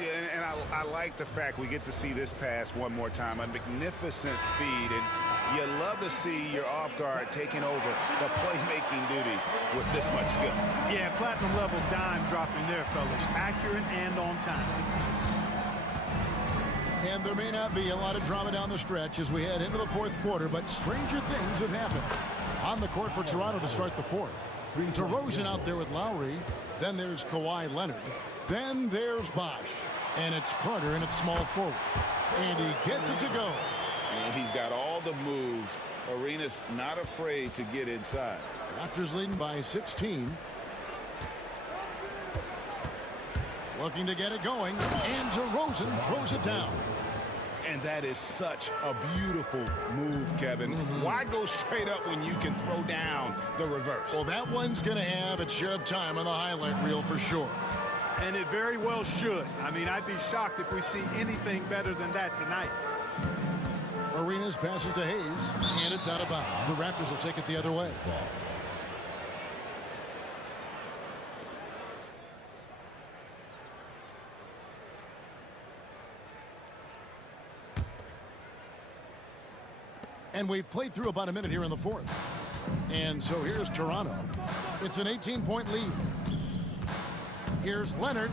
Yeah, and I like the fact we get to see this pass one more time. A magnificent feed, and you love to see your off guard taking over the playmaking duties with this much skill. Yeah, platinum level dime dropping there, fellas. Accurate and on time. And there may not be a lot of drama down the stretch as we head into the fourth quarter, but stranger things have happened. On the court for Toronto to start the fourth. DeRozan out there with Lowry. Then there's Kawhi Leonard. Then there's Bosh. And it's Carter in at small forward. And he gets it to go. And he's got all the moves. Arenas not afraid to get inside. Raptors leading by 16. Looking to get it going. And DeRozan throws it down. And that is such a beautiful move, Kevin. Why go straight up when you can throw down the reverse? Well, that one's going to have its share of time on the highlight reel for sure. And it very well should. I mean, I'd be shocked if we see anything better than that tonight. Arenas passes to Hayes, and it's out of bounds. The Raptors will take it the other way. And we've played through about a minute here in the fourth. And so here's Toronto. It's an 18-point lead. Here's Leonard.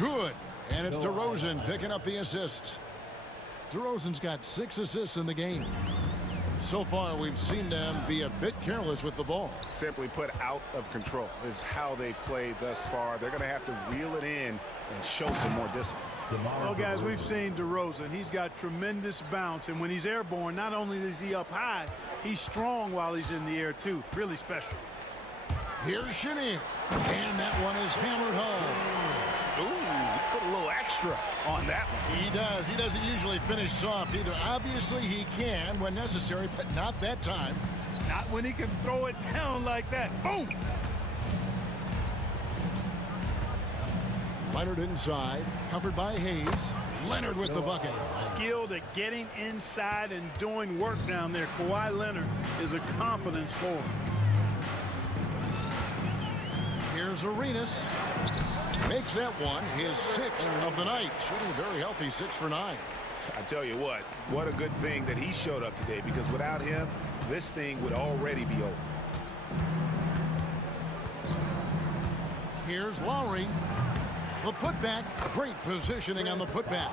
Good. And it's DeRozan picking up the assists. DeRozan's got 6 assists in the game. So far, we've seen them be a bit careless with the ball. Simply put, out of control is how they've played thus far. They're going to have to reel it in and show some more discipline. Well, guys, we've seen DeRozan. He's got tremendous bounce, and when he's airborne, not only is he up high, he's strong while he's in the air, too. Really special. Here's Chenier, and that one is hammered home. Ooh, put a little extra on that one. He does. He doesn't usually finish soft either. Obviously, he can when necessary, but not that time. Not when he can throw it down like that. Boom! Leonard inside, covered by Hayes. Leonard with the bucket. Skilled at getting inside and doing work down there. Kawhi Leonard is a confidence scorer. Here's Arenas. Makes that one his 6th of the night. Shooting a very healthy 6 for 9. I tell you what a good thing that he showed up today, because without him, this thing would already be over. Here's Lowry. The putback, great positioning on the putback.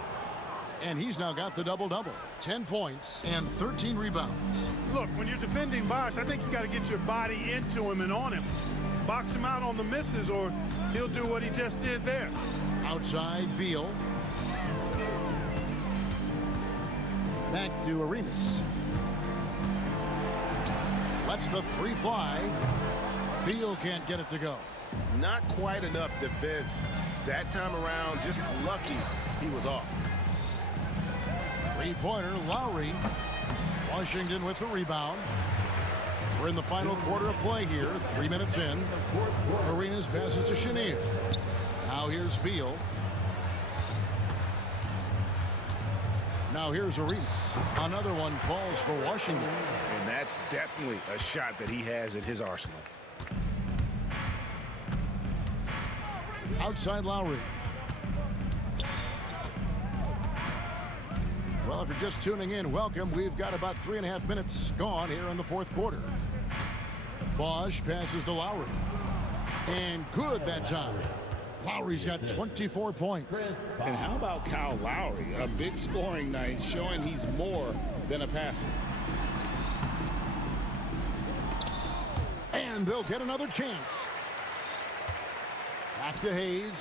And he's now got the double-double. 10 points and 13 rebounds. Look, when you're defending Bosh, I think you got to get your body into him and on him. Box him out on the misses, or he'll do what he just did there. Outside, Beal. Back to Arenas. Lets the 3 fly. Beal can't get it to go. Not quite enough defense. That time around, just lucky he was off. 3-pointer, Lowry. Washington with the rebound. We're in the final quarter of play here, 3 minutes in. Arenas passes to Chenier. Now here's Beal. Now here's Arenas. Another one falls for Washington. And that's definitely a shot that he has in his arsenal. Outside Lowry. Well, if you're just tuning in, welcome. We've got about 3.5 minutes gone here in the fourth quarter. Bosh passes to Lowry. And good that time. Lowry's got 24 points. And how about Kyle Lowry? A big scoring night showing he's more than a passer. And they'll get another chance. Back to Hayes.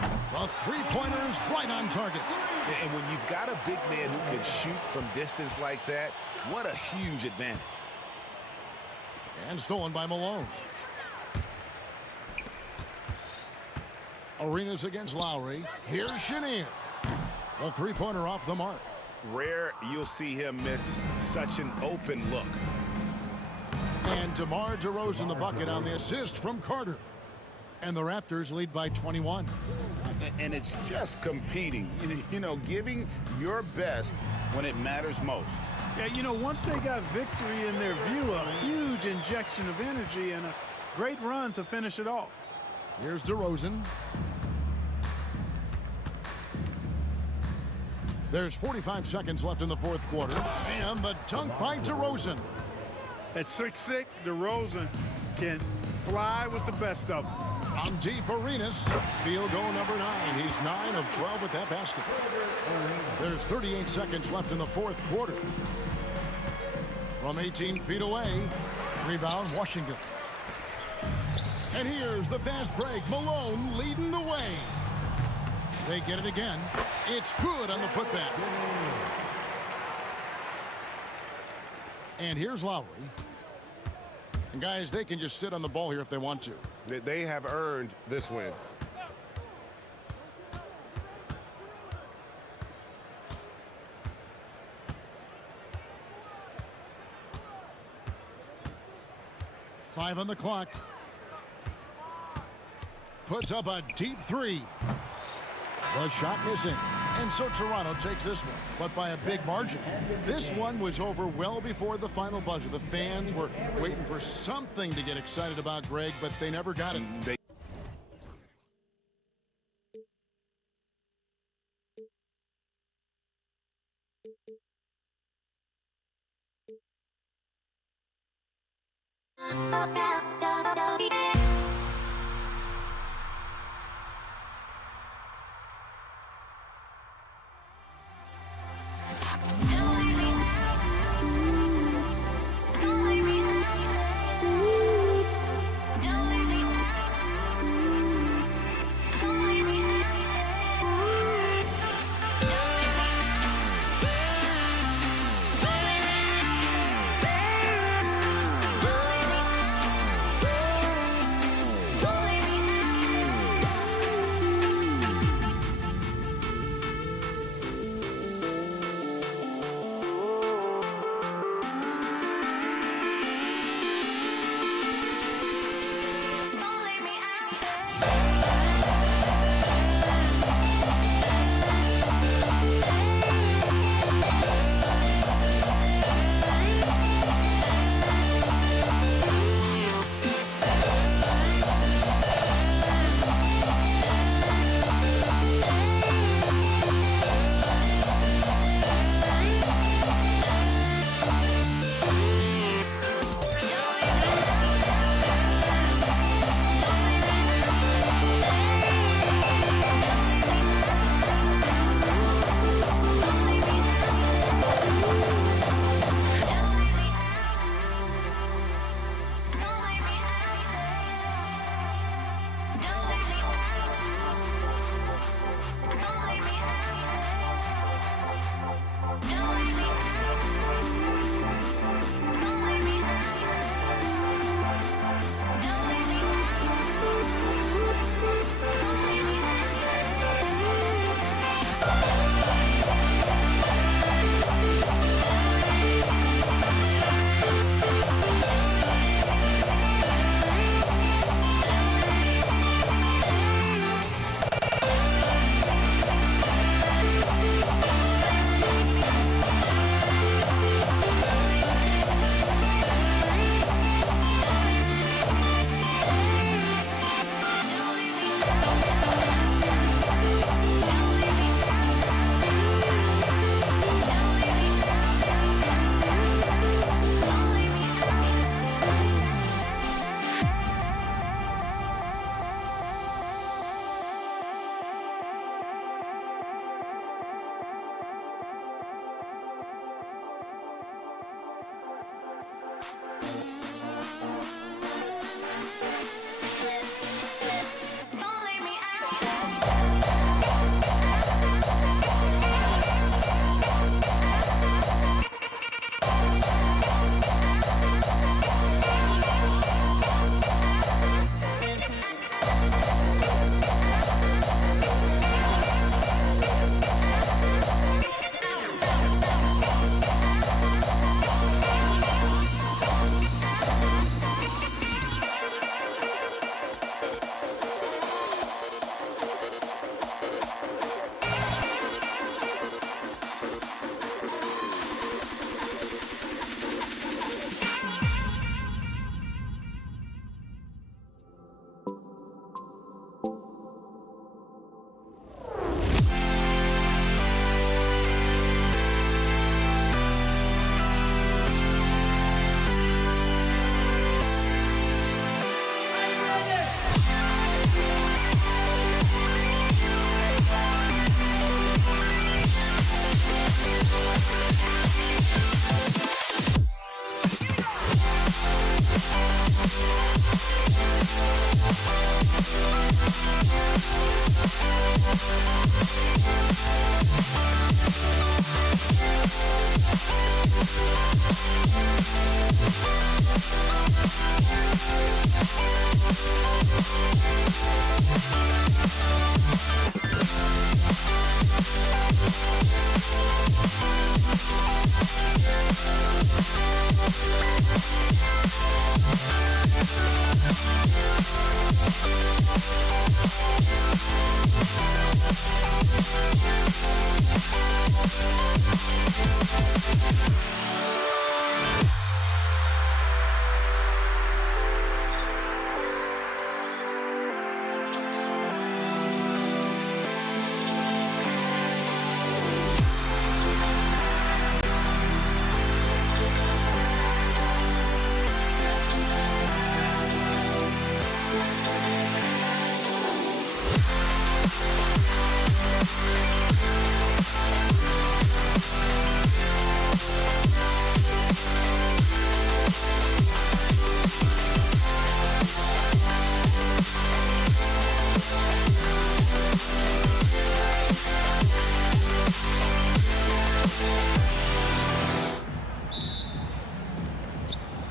The 3-pointer is right on target. And when you've got a big man who can shoot from distance like that, what a huge advantage. And stolen by Malone. Arenas against Lowry. Here's Chenier. The 3-pointer off the mark. Rare you'll see him miss such an open look. And DeMar DeRozan the bucket on the assist from Carter. And the Raptors lead by 21. and it's just competing, you know, giving your best when it matters most. Yeah, you know, once they got victory in their view, a huge injection of energy and a great run to finish it off. Here's DeRozan. There's 45 seconds left in the fourth quarter, and the dunk by DeRozan. At 6'6", DeRozan can fly with the best of them. On deep, Arenas, field goal number 9. He's 9 of 12 with that basket. There's 38 seconds left in the fourth quarter. From 18 feet away, rebound Washington. And here's the fast break. Malone leading the way. They get it again. It's good on the putback. And here's Lowry. And guys, they can just sit on the ball here if they want to. They have earned this win. Five on the clock. Puts up a deep three. The shot missing. And so Toronto takes this one, but by a big margin. This one was over well before the final buzzer. The fans were waiting for something to get excited about, Greg, but they never got it.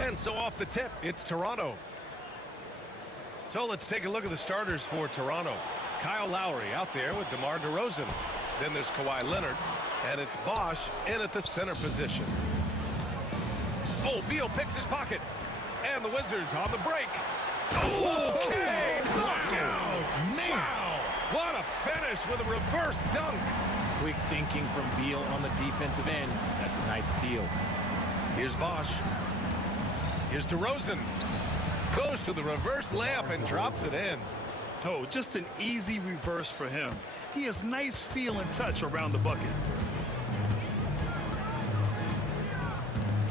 And so off the tip, it's Toronto. So let's take a look at the starters for Toronto. Kyle Lowry out there with DeMar DeRozan. Then there's Kawhi Leonard, and it's Bosch in at the center position. Oh, Beal picks his pocket, and the Wizards on the break. Okay, knockout! Wow, what a finish with a reverse dunk. Quick thinking from Beal on the defensive end. That's a nice steal. Here's Bosch. Here's DeRozan. Goes to the reverse layup and drops it in. Oh, just an easy reverse for him. He has nice feel and touch around the bucket.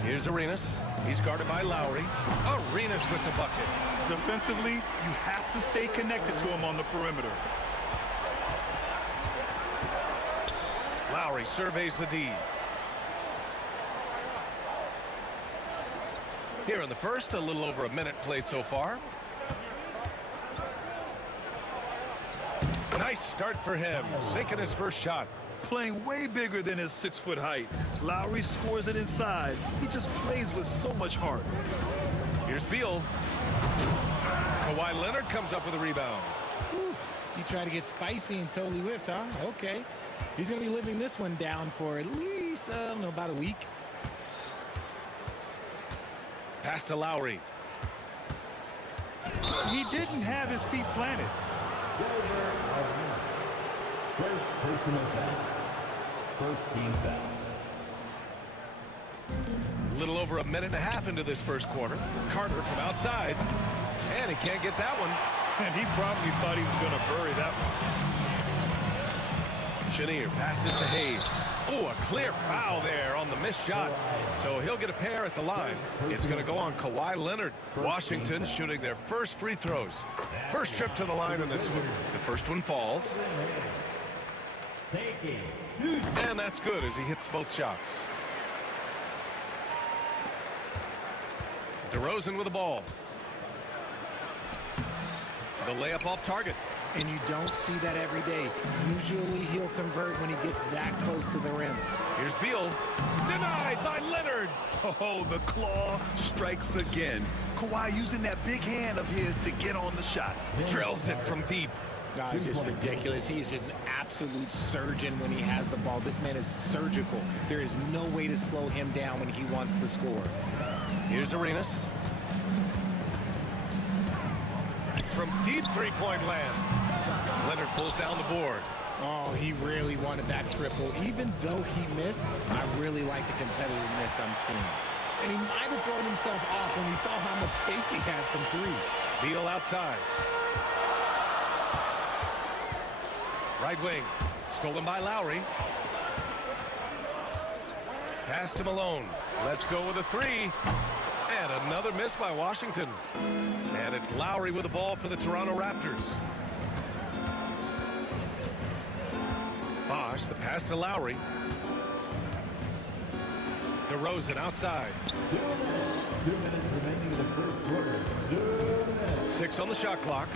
Here's Arenas. He's guarded by Lowry. Arenas with the bucket. Defensively, you have to stay connected to him on the perimeter. Lowry surveys the D. Here in the first, a little over a minute played so far. Nice start for him, sinking his first shot. Playing way bigger than his 6-foot height. Lowry scores it inside. He just plays with so much heart. Here's Beal. Kawhi Leonard comes up with a rebound. Whew. He tried to get spicy and totally whiffed, huh? Okay. He's going to be living this one down for at least, I don't know, about a week. Pass to Lowry. He didn't have his feet planted. First personal foul. First team foul. A little over a minute and a half into this first quarter. Carter from outside. And he can't get that one. And he probably thought he was going to bury that one. Chenier passes to Hayes. Oh, a clear foul there on the missed shot. So he'll get a pair at the line. It's going to go on Kawhi Leonard. Washington shooting their first free throws. First trip to the line on this one. The first one falls. And that's good as he hits both shots. DeRozan with the ball. The layup off target. And you don't see that every day. Usually he'll convert when he gets that close to the rim. Here's Beal. Denied by Leonard. Oh, the claw strikes again. Kawhi using that big hand of his to get on the shot. Drills it from deep. God, it's just ridiculous. He's just an absolute surgeon when he has the ball. This man is surgical. There is no way to slow him down when he wants to score. Here's Arenas. From deep three-point land. Leonard pulls down the board. Oh, he really wanted that triple. Even though he missed, I really like the competitiveness I'm seeing. And he might have thrown himself off when he saw how much space he had from three. Beal outside. Right wing. Stolen by Lowry. Pass to Malone. Let's go with a three. And another miss by Washington. And it's Lowry with the ball for the Toronto Raptors. Bosch, the pass to Lowry. DeRozan outside. 2 minutes remaining in the first quarter. 6 on the shot clock.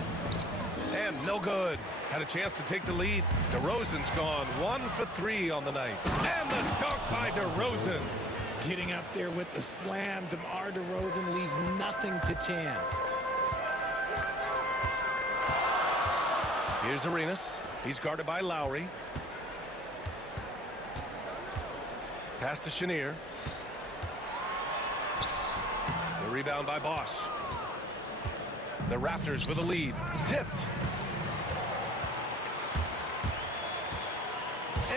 And no good. Had a chance to take the lead. DeRozan's gone 1 for 3 on the night. And the dunk by DeRozan. Getting up there with the slam, DeMar DeRozan leaves nothing to chance. Here's Arenas. He's guarded by Lowry. Pass to Chenier. rebound by Bosch. The Raptors with a lead. Tipped.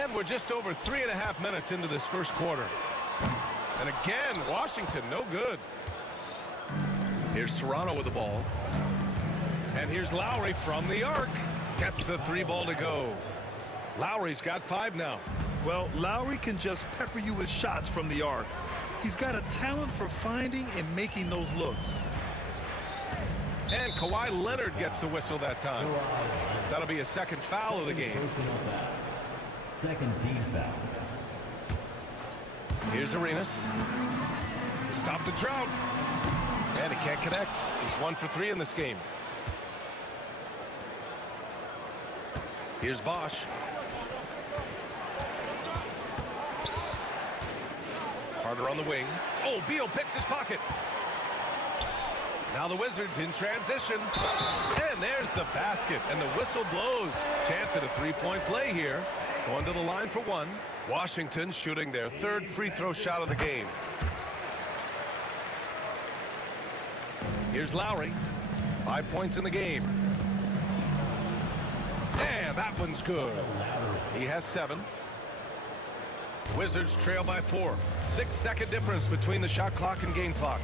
And we're just over 3.5 minutes into this first quarter. And again, Washington, no good. Here's Toronto with the ball. And here's Lowry from the arc. Gets the 3 ball to go. Lowry's got 5 now. Well, Lowry can just pepper you with shots from the arc. He's got a talent for finding and making those looks. And Kawhi Leonard gets the whistle that time. That'll be a second foul of the game. Second team foul. Here's Arenas to stop the drought. And he can't connect. He's 1 for 3 in this game. Here's Bosch. Carter on the wing. Oh, Beal picks his pocket. Now the Wizards in transition. And there's the basket. And the whistle blows. Chance at a 3-point play here. Going to the line for 1. Washington shooting their 3rd free throw shot of the game. Here's Lowry. 5 points in the game. And that one's good. He has 7. Wizards trail by 4. 6-second difference between the shot clock and game clock.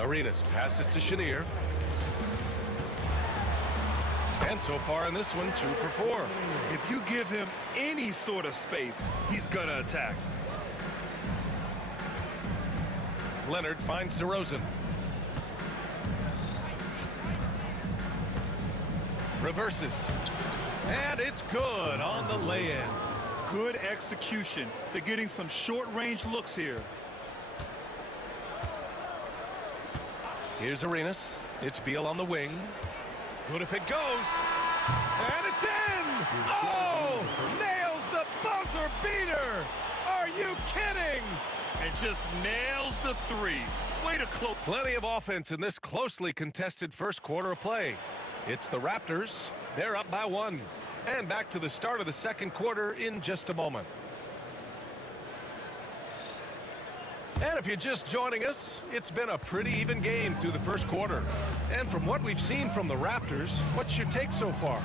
Arenas passes to Chenier. And so far in this one, 2 for 4. If you give him any sort of space, he's gonna attack. Leonard finds DeRozan. Reverses. And it's good on the lay-in. Good execution. They're getting some short-range looks here. Here's Arenas. It's Beal on the wing. Good if it goes. And it's in! Oh! Nails the buzzer beater! Are you kidding? And just nails the 3. Way to close. Plenty of offense in this closely contested first quarter of play. It's the Raptors. They're up by 1. And back to the start of the second quarter in just a moment. And if you're just joining us, it's been a pretty even game through the first quarter. And from what we've seen from the Raptors, what's your take so far?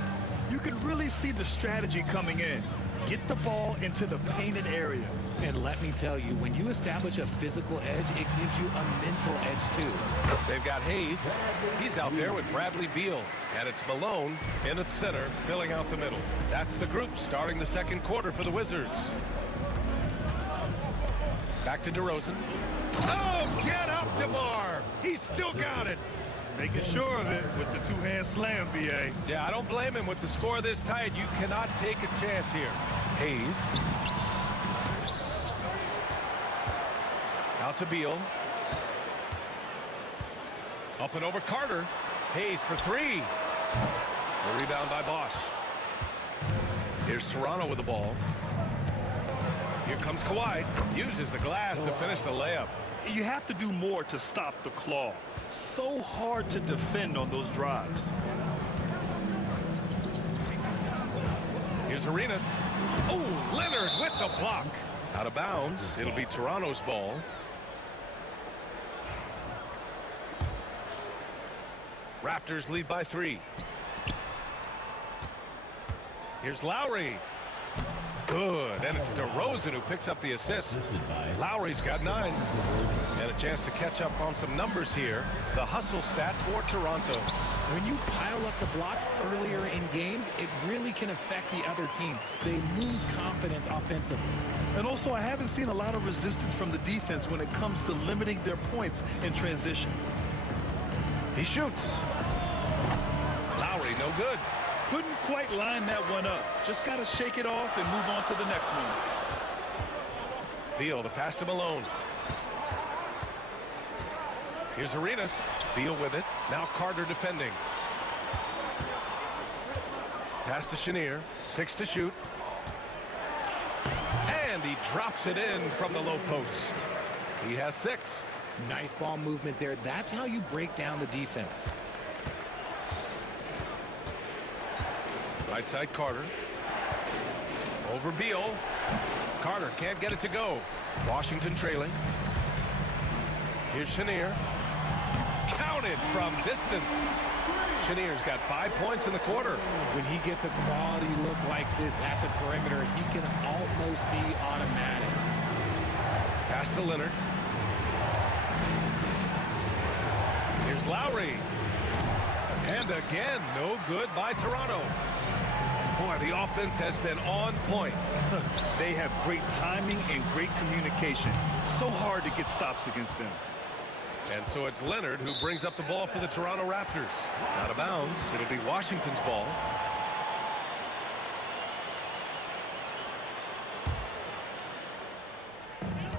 You can really see the strategy coming in. Get the ball into the painted area. And let me tell you, when you establish a physical edge, it gives you a mental edge too. They've got Hayes. He's out there with Bradley Beal. And it's Malone in at center, filling out the middle. That's the group starting the second quarter for the Wizards. Back to DeRozan. Oh, get up, DeMar! He's still got it. Making sure of it with the 2-hand slam, B.A. Yeah, I don't blame him with the score this tight. You cannot take a chance here. Hayes. Out to Beal. Up and over Carter. Hayes for 3. The rebound by Bosch. Here's Toronto with the ball. Here comes Kawhi. Uses the glass to finish the layup. You have to do more to stop the claw. So hard to defend on those drives. Here's Arenas. Oh, Leonard with the block. Out of bounds. It'll be Toronto's ball. Raptors lead by 3. Here's Lowry. Good, and it's DeRozan who picks up the assist. Lowry's got 9. And a chance to catch up on some numbers here. The hustle stat for Toronto. When you pile up the blocks earlier in games, it really can affect the other team. They lose confidence offensively. And also, I haven't seen a lot of resistance from the defense when it comes to limiting their points in transition. He shoots. Lowry, no good. Couldn't quite line that one up. Just got to shake it off and move on to the next one. Beal, the pass to Malone. Here's Arenas. Beal with it. Now Carter defending. Pass to Chenier. 6 to shoot. And he drops it in from the low post. He has 6. Nice ball movement there. That's how you break down the defense. Right side Carter. Over Beal. Carter can't get it to go. Washington trailing. Here's Chenier. Counted from distance. Chenier's got 5 points in the quarter. When he gets a quality look like this at the perimeter, he can almost be automatic. Pass to Leonard. Here's Lowry. And again, no good by Toronto. Boy, the offense has been on point. They have great timing and great communication. So hard to get stops against them. And so it's Leonard who brings up the ball for the Toronto Raptors. Out of bounds. It'll be Washington's ball.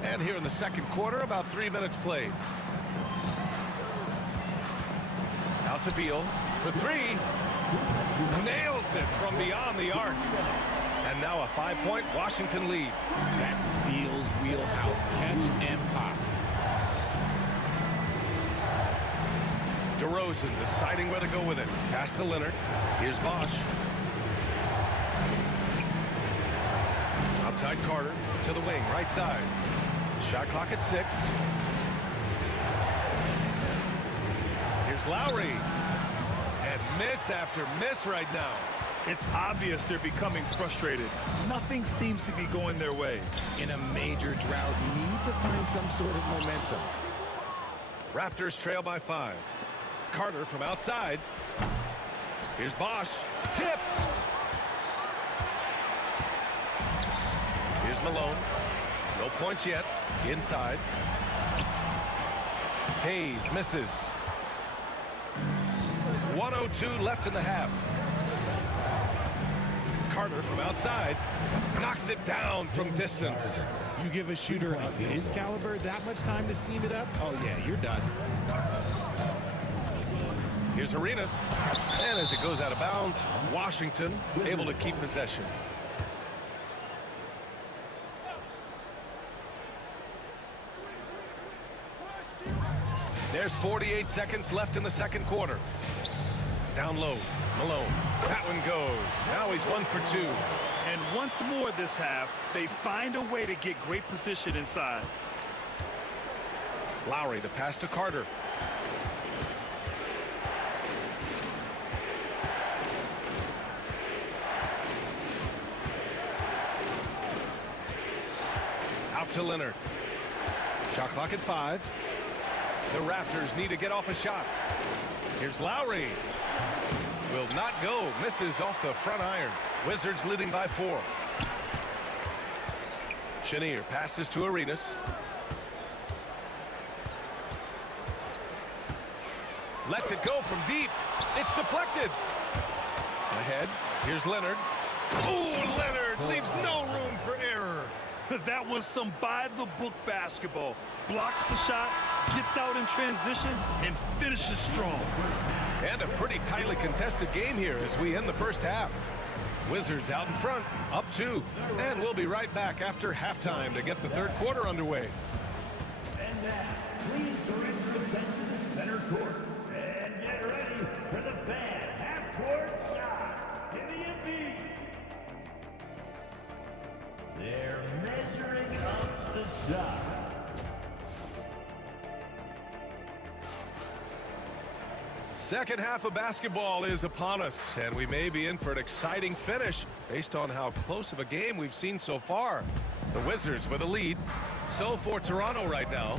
And here in the second quarter, about 3 minutes played. Out to Beal for three. Nails it from beyond the arc. And now a 5-point Washington lead. That's Beal's wheelhouse. Catch and pop. DeRozan deciding where to go with it. Pass to Leonard. Here's Bosch. Outside Carter to the wing, right side. Shot clock at 6. Here's Lowry. And miss after miss right now. It's obvious they're becoming frustrated. Nothing seems to be going their way. In a major drought, you need to find some sort of momentum. Raptors trail by 5. Carter from outside. Here's Bosch. Tipped. Here's Malone. No points yet. Inside. Hayes misses. 1:02 left in the half. Carter from outside. Knocks it down from distance. You give a shooter of his caliber that much time to seam it up? Oh, yeah, you're done. Here's Arenas. And as it goes out of bounds, Washington able to keep possession. There's 48 seconds left in the second quarter. Down low, Malone. That one goes. Now he's 1 for 2. And once more this half, they find a way to get great position inside. Lowry, the pass to Carter. Out to Leonard. Shot clock at 5. The Raptors need to get off a shot. Here's Lowry. Will not go. Misses off the front iron. Wizards leading by 4. Chenier passes to Arenas. Lets it go from deep. It's deflected. Ahead. Here's Leonard. Oh, Leonard leaves no room for error. That was some by-the-book basketball. Blocks the shot, gets out in transition, and finishes strong. And a pretty tightly contested game here as we end the first half. Wizards out in front, up 2. And we'll be right back after halftime to get the third quarter underway. And now, please direct your attention to center court. And get ready for the fan half-court shot. Give me a beat. They're measuring up the shot. Second half of basketball is upon us, and we may be in for an exciting finish based on how close of a game we've seen so far. The Wizards with a lead. So for Toronto right now,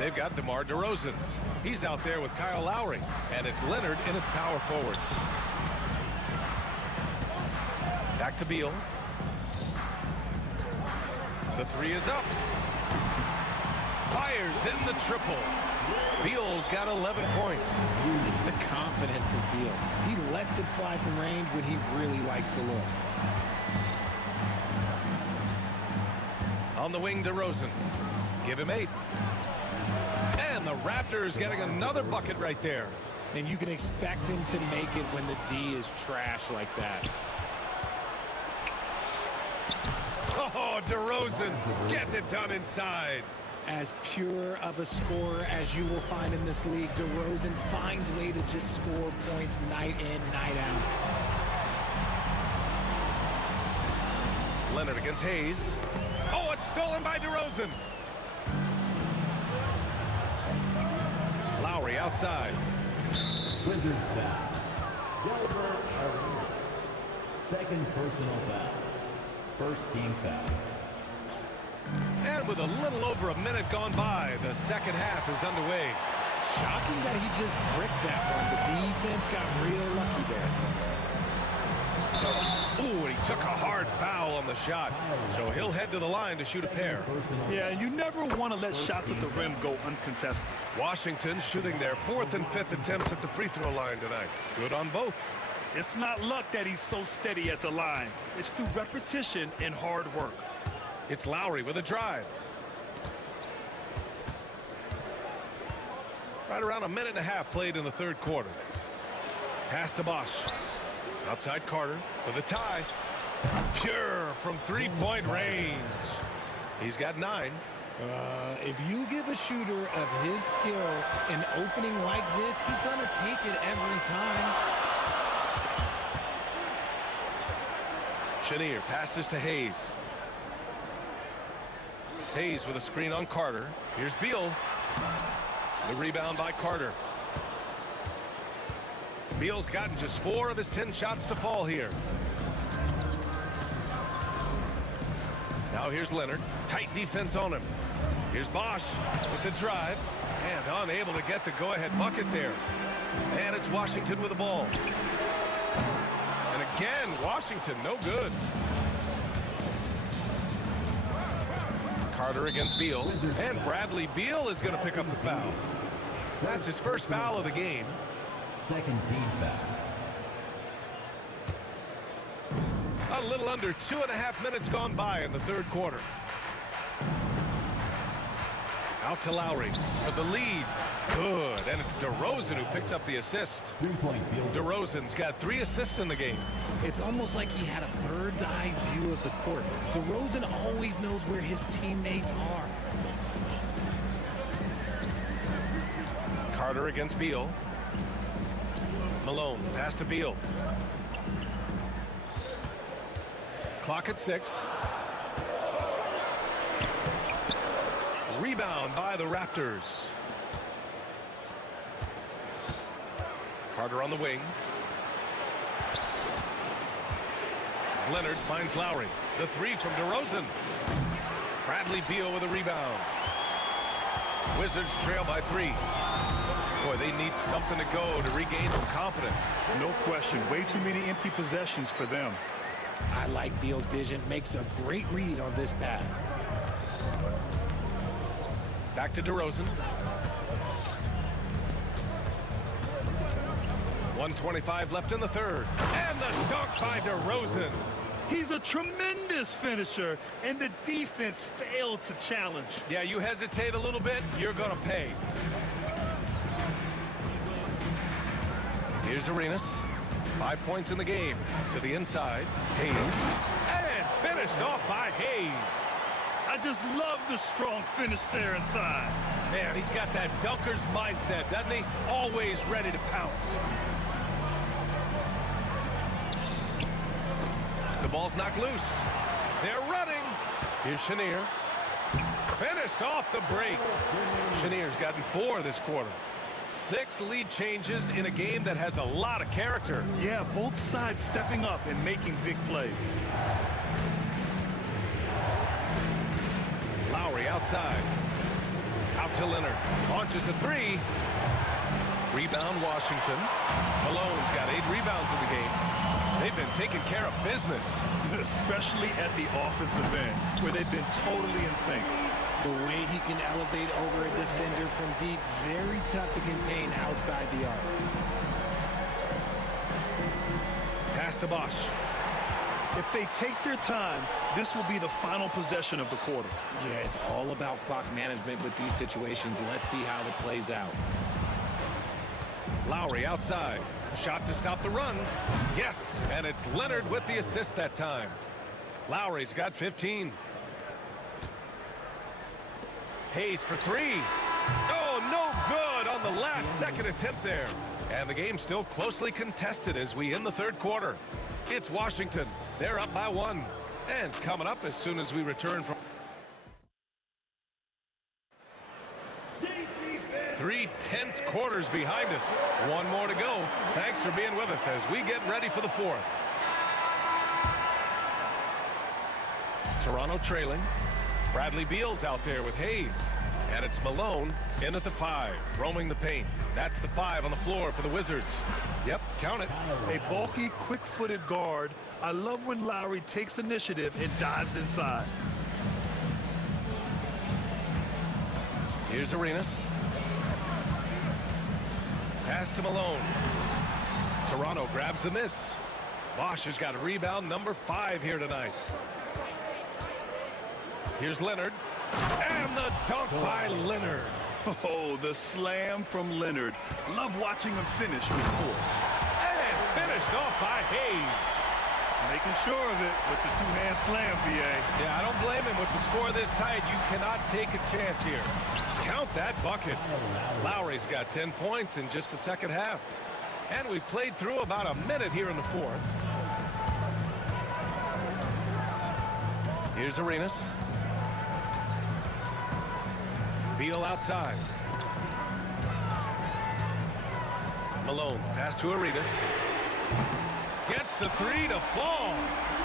they've got DeMar DeRozan. He's out there with Kyle Lowry, and it's Leonard in at power forward. Back to Beal. The 3 is up. Fires in the triple. Beal's got 11 points. It's the confidence of Beal. He lets it fly from range when he really likes the look. On the wing, DeRozan. Give him 8. And the Raptors getting another bucket right there. And you can expect him to make it when the D is trash like that. Oh, DeRozan getting it done inside. As pure of a scorer as you will find in this league, DeRozan finds a way to just score points night in, night out. Leonard against Hayes. Oh, it's stolen by DeRozan. outside. Wizards foul. Delver Arena. Second personal foul. First team foul. And with a little over a minute gone by, the second half is underway. Shocking that he just bricked that one. The defense got real lucky there. Ooh, and he took a hard foul on the shot. So he'll head to the line to shoot a pair. Yeah, and you never want to let shots at the rim go uncontested. Washington shooting their 4th and 5th attempts at the free throw line tonight. Good on both. It's not luck that he's so steady at the line. It's through repetition and hard work. It's Lowry with a drive. Right around a minute and a half played in the third quarter. Pass to Bosch. Outside Carter for the tie. Pure from three-point range. He's got 9. If you give a shooter of his skill an opening like this, he's going to take it every time. Chenier passes to Hayes. Hayes with a screen on Carter. Here's Beal. The rebound by Carter. Beal's gotten just 4 of his 10 shots to fall here. Now here's Leonard. Tight defense on him. Here's Bosch with the drive. And unable to get the go-ahead bucket there. And it's Washington with the ball. And again, Washington no good. Carter against Beal. And Bradley Beal is going to pick up the foul. That's his first foul of the game. Second team foul. A little under 2.5 minutes gone by in the third quarter. Out to Lowry for the lead. Good. And it's DeRozan who picks up the assist. DeRozan's got 3 assists in the game. It's almost like he had a bird's eye view of the court. DeRozan always knows where his teammates are. Carter against Beal. Malone pass to Beal. Clock at 6. Rebound by the Raptors. Carter on the wing. Leonard finds Lowry. The 3 from DeRozan. Bradley Beal with a rebound. Wizards trail by 3. Boy, they need something to go to regain some confidence. No question. Way too many empty possessions for them. I like Beal's vision. Makes a great read on this pass. Back to DeRozan. 1:25 left in the third. And the dunk by DeRozan. He's a tremendous finisher, and the defense failed to challenge. Yeah, you hesitate a little bit, you're going to pay. Here's Arenas. 5 points in the game. To the inside. Hayes. And finished off by Hayes. I just love the strong finish there inside. Man, he's got that dunker's mindset, doesn't he? Always ready to pounce. The ball's knocked loose. They're running. Here's Chenier. Finished off the break. Chenier's gotten 4 this quarter. 6 lead changes in a game that has a lot of character. Yeah, both sides stepping up and making big plays. Lowry outside. Out to Leonard. Launches a 3. Rebound Washington. Malone's got 8 rebounds in the game. They've been taking care of business. Especially at the offensive end, where they've been totally in sync. The way he can elevate over a defender from deep, very tough to contain outside the arc. Pass to Bosch. If they take their time, this will be the final possession of the quarter. Yeah, it's all about clock management with these situations. Let's see how it plays out. Lowry outside. Shot to stop the run. Yes, and it's Leonard with the assist that time. Lowry's got 15. Hayes for 3. Oh, no good on the last second attempt there. And the game's still closely contested as we end the third quarter. It's Washington. They're up by 1. And coming up as soon as we return from... 3 tense quarters behind us. One more to go. Thanks for being with us as we get ready for the fourth. Toronto trailing. Bradley Beal's out there with Hayes. And it's Malone in at the 5, roaming the paint. That's the 5 on the floor for the Wizards. Yep, count it. A bulky, quick-footed guard. I love when Lowry takes initiative and dives inside. Here's Arenas. Pass to Malone. Toronto grabs the miss. Bosch has got rebound number 5 here tonight. Here's Leonard. And the dunk by Leonard. Oh, the slam from Leonard. Love watching him finish with force. And finished off by Hayes. Making sure of it with the two-hand slam, BA. Yeah, I don't blame him with the score this tight. You cannot take a chance here. Count that bucket. Lowry's got 10 points in just the second half. And we played through about a minute here in the fourth. Here's Arenas. Beal outside. Malone, pass to Arenas. Gets the 3 to fall.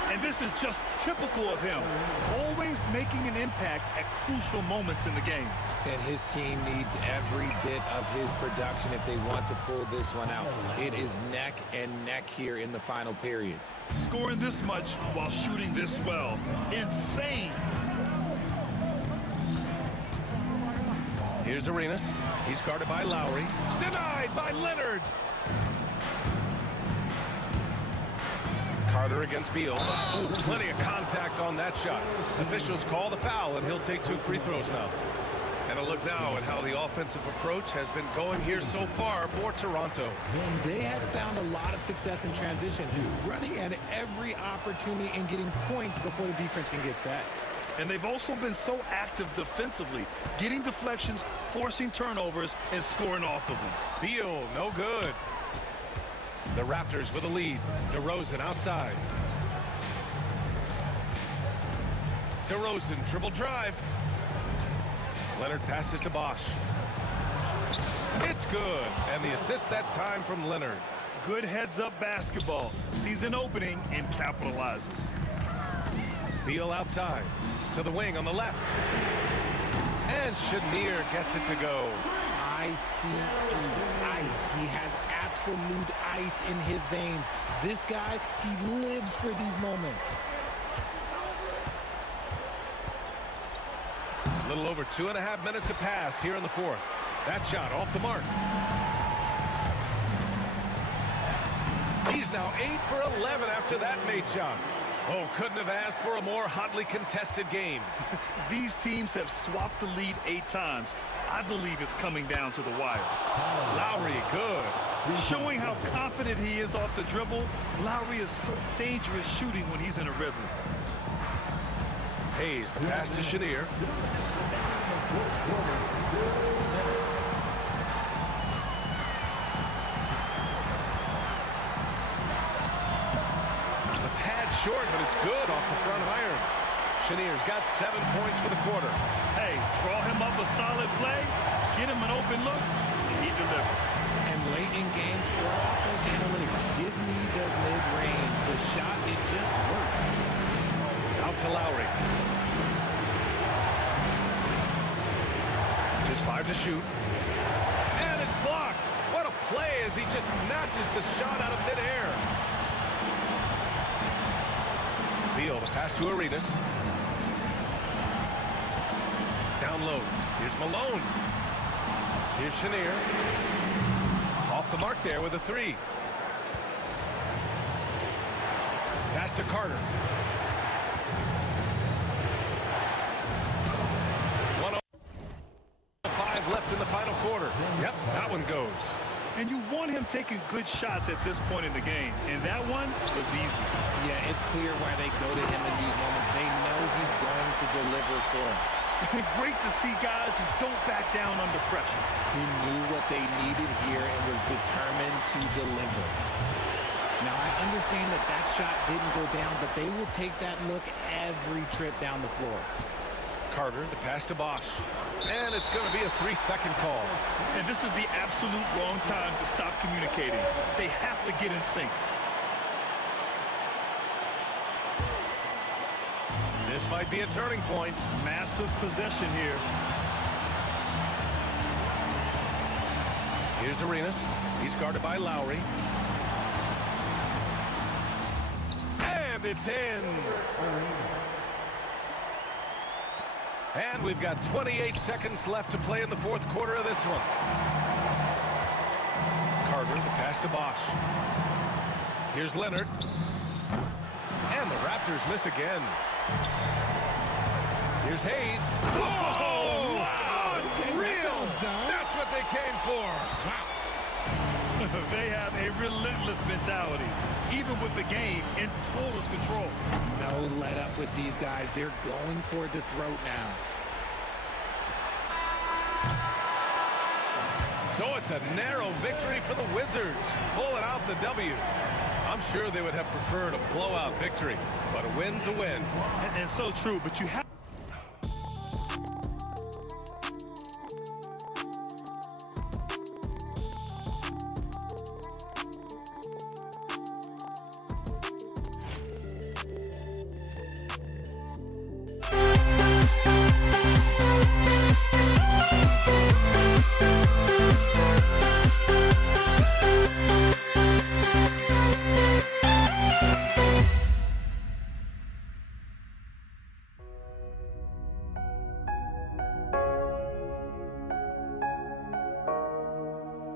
And this is just typical of him. Always making an impact at crucial moments in the game. And his team needs every bit of his production if they want to pull this one out. It is neck and neck here in the final period. Scoring this much while shooting this well. Insane. Here's Arenas. He's guarded by Lowry. Denied by Leonard. Carter against Beal. Ooh, plenty of contact on that shot. Officials call the foul, and he'll take 2 free throws now. And a look now at how the offensive approach has been going here so far for Toronto. They have found a lot of success in transition, running at every opportunity and getting points before the defense can get set. And they've also been so active defensively, getting deflections, forcing turnovers, and scoring off of them. Beal, no good. The Raptors with a lead. DeRozan outside. DeRozan dribble drive. Leonard passes to Bosch. It's good. And the assist that time from Leonard. Good heads-up basketball. Sees an opening and capitalizes. Beal outside. To the wing on the left. And Chenier gets it to go. ICE, ice. He has absolute ice in his veins. This guy, he lives for these moments. A little over 2.5 minutes have passed here in the fourth. That shot off the mark. He's now 8 for 11 after that made shot. Oh, couldn't have asked for a more hotly contested game. These teams have swapped the lead 8 times. I believe it's coming down to the wire. Lowry, good. Showing how confident he is off the dribble. Lowry is so dangerous shooting when he's in a rhythm. Hayes, the pass to Chenier. A tad short, but it's good off the front iron. Chenier's got 7 points for the quarter. Hey, draw him up a solid play, get him an open look, and he delivers. And late in games, throw off those analytics. Give me the mid-range. The shot, it just works. Out to Lowry. Just 5 to shoot. And it's blocked. What a play as he just snatches the shot out of midair. Beal, the pass to Arenas. Down low. Here's Malone. Here's Chenier. Off the mark there with a 3. Pass to Carter. 1:05 left in the final quarter. Yep, that one goes. And you want him taking good shots at this point in the game. And that one was easy. Yeah, it's clear why they go to him in these moments. They know he's going to deliver for them. Great to see guys who don't back down under pressure. He knew what they needed here and was determined to deliver. Now, I understand that shot didn't go down, but they will take that look every trip down the floor. Carter, the pass to Bosch. And it's going to be a 3-second call. And this is the absolute wrong time to stop communicating. They have to get in sync. This might be a turning point. Massive possession here. Here's Arenas. He's guarded by Lowry. And it's in. And we've got 28 seconds left to play in the fourth quarter of this one. Carter, the pass to Bosch. Here's Leonard. And the Raptors miss again. Here's Hayes. Oh, wow! Real. That's what they came for. Wow. They have a relentless mentality, even with the game in total control. No let up with these guys. They're going for the throat now. So it's a narrow victory for the Wizards, pulling out the W. I'm sure they would have preferred a blowout victory, but a win's a win. And so true, but you have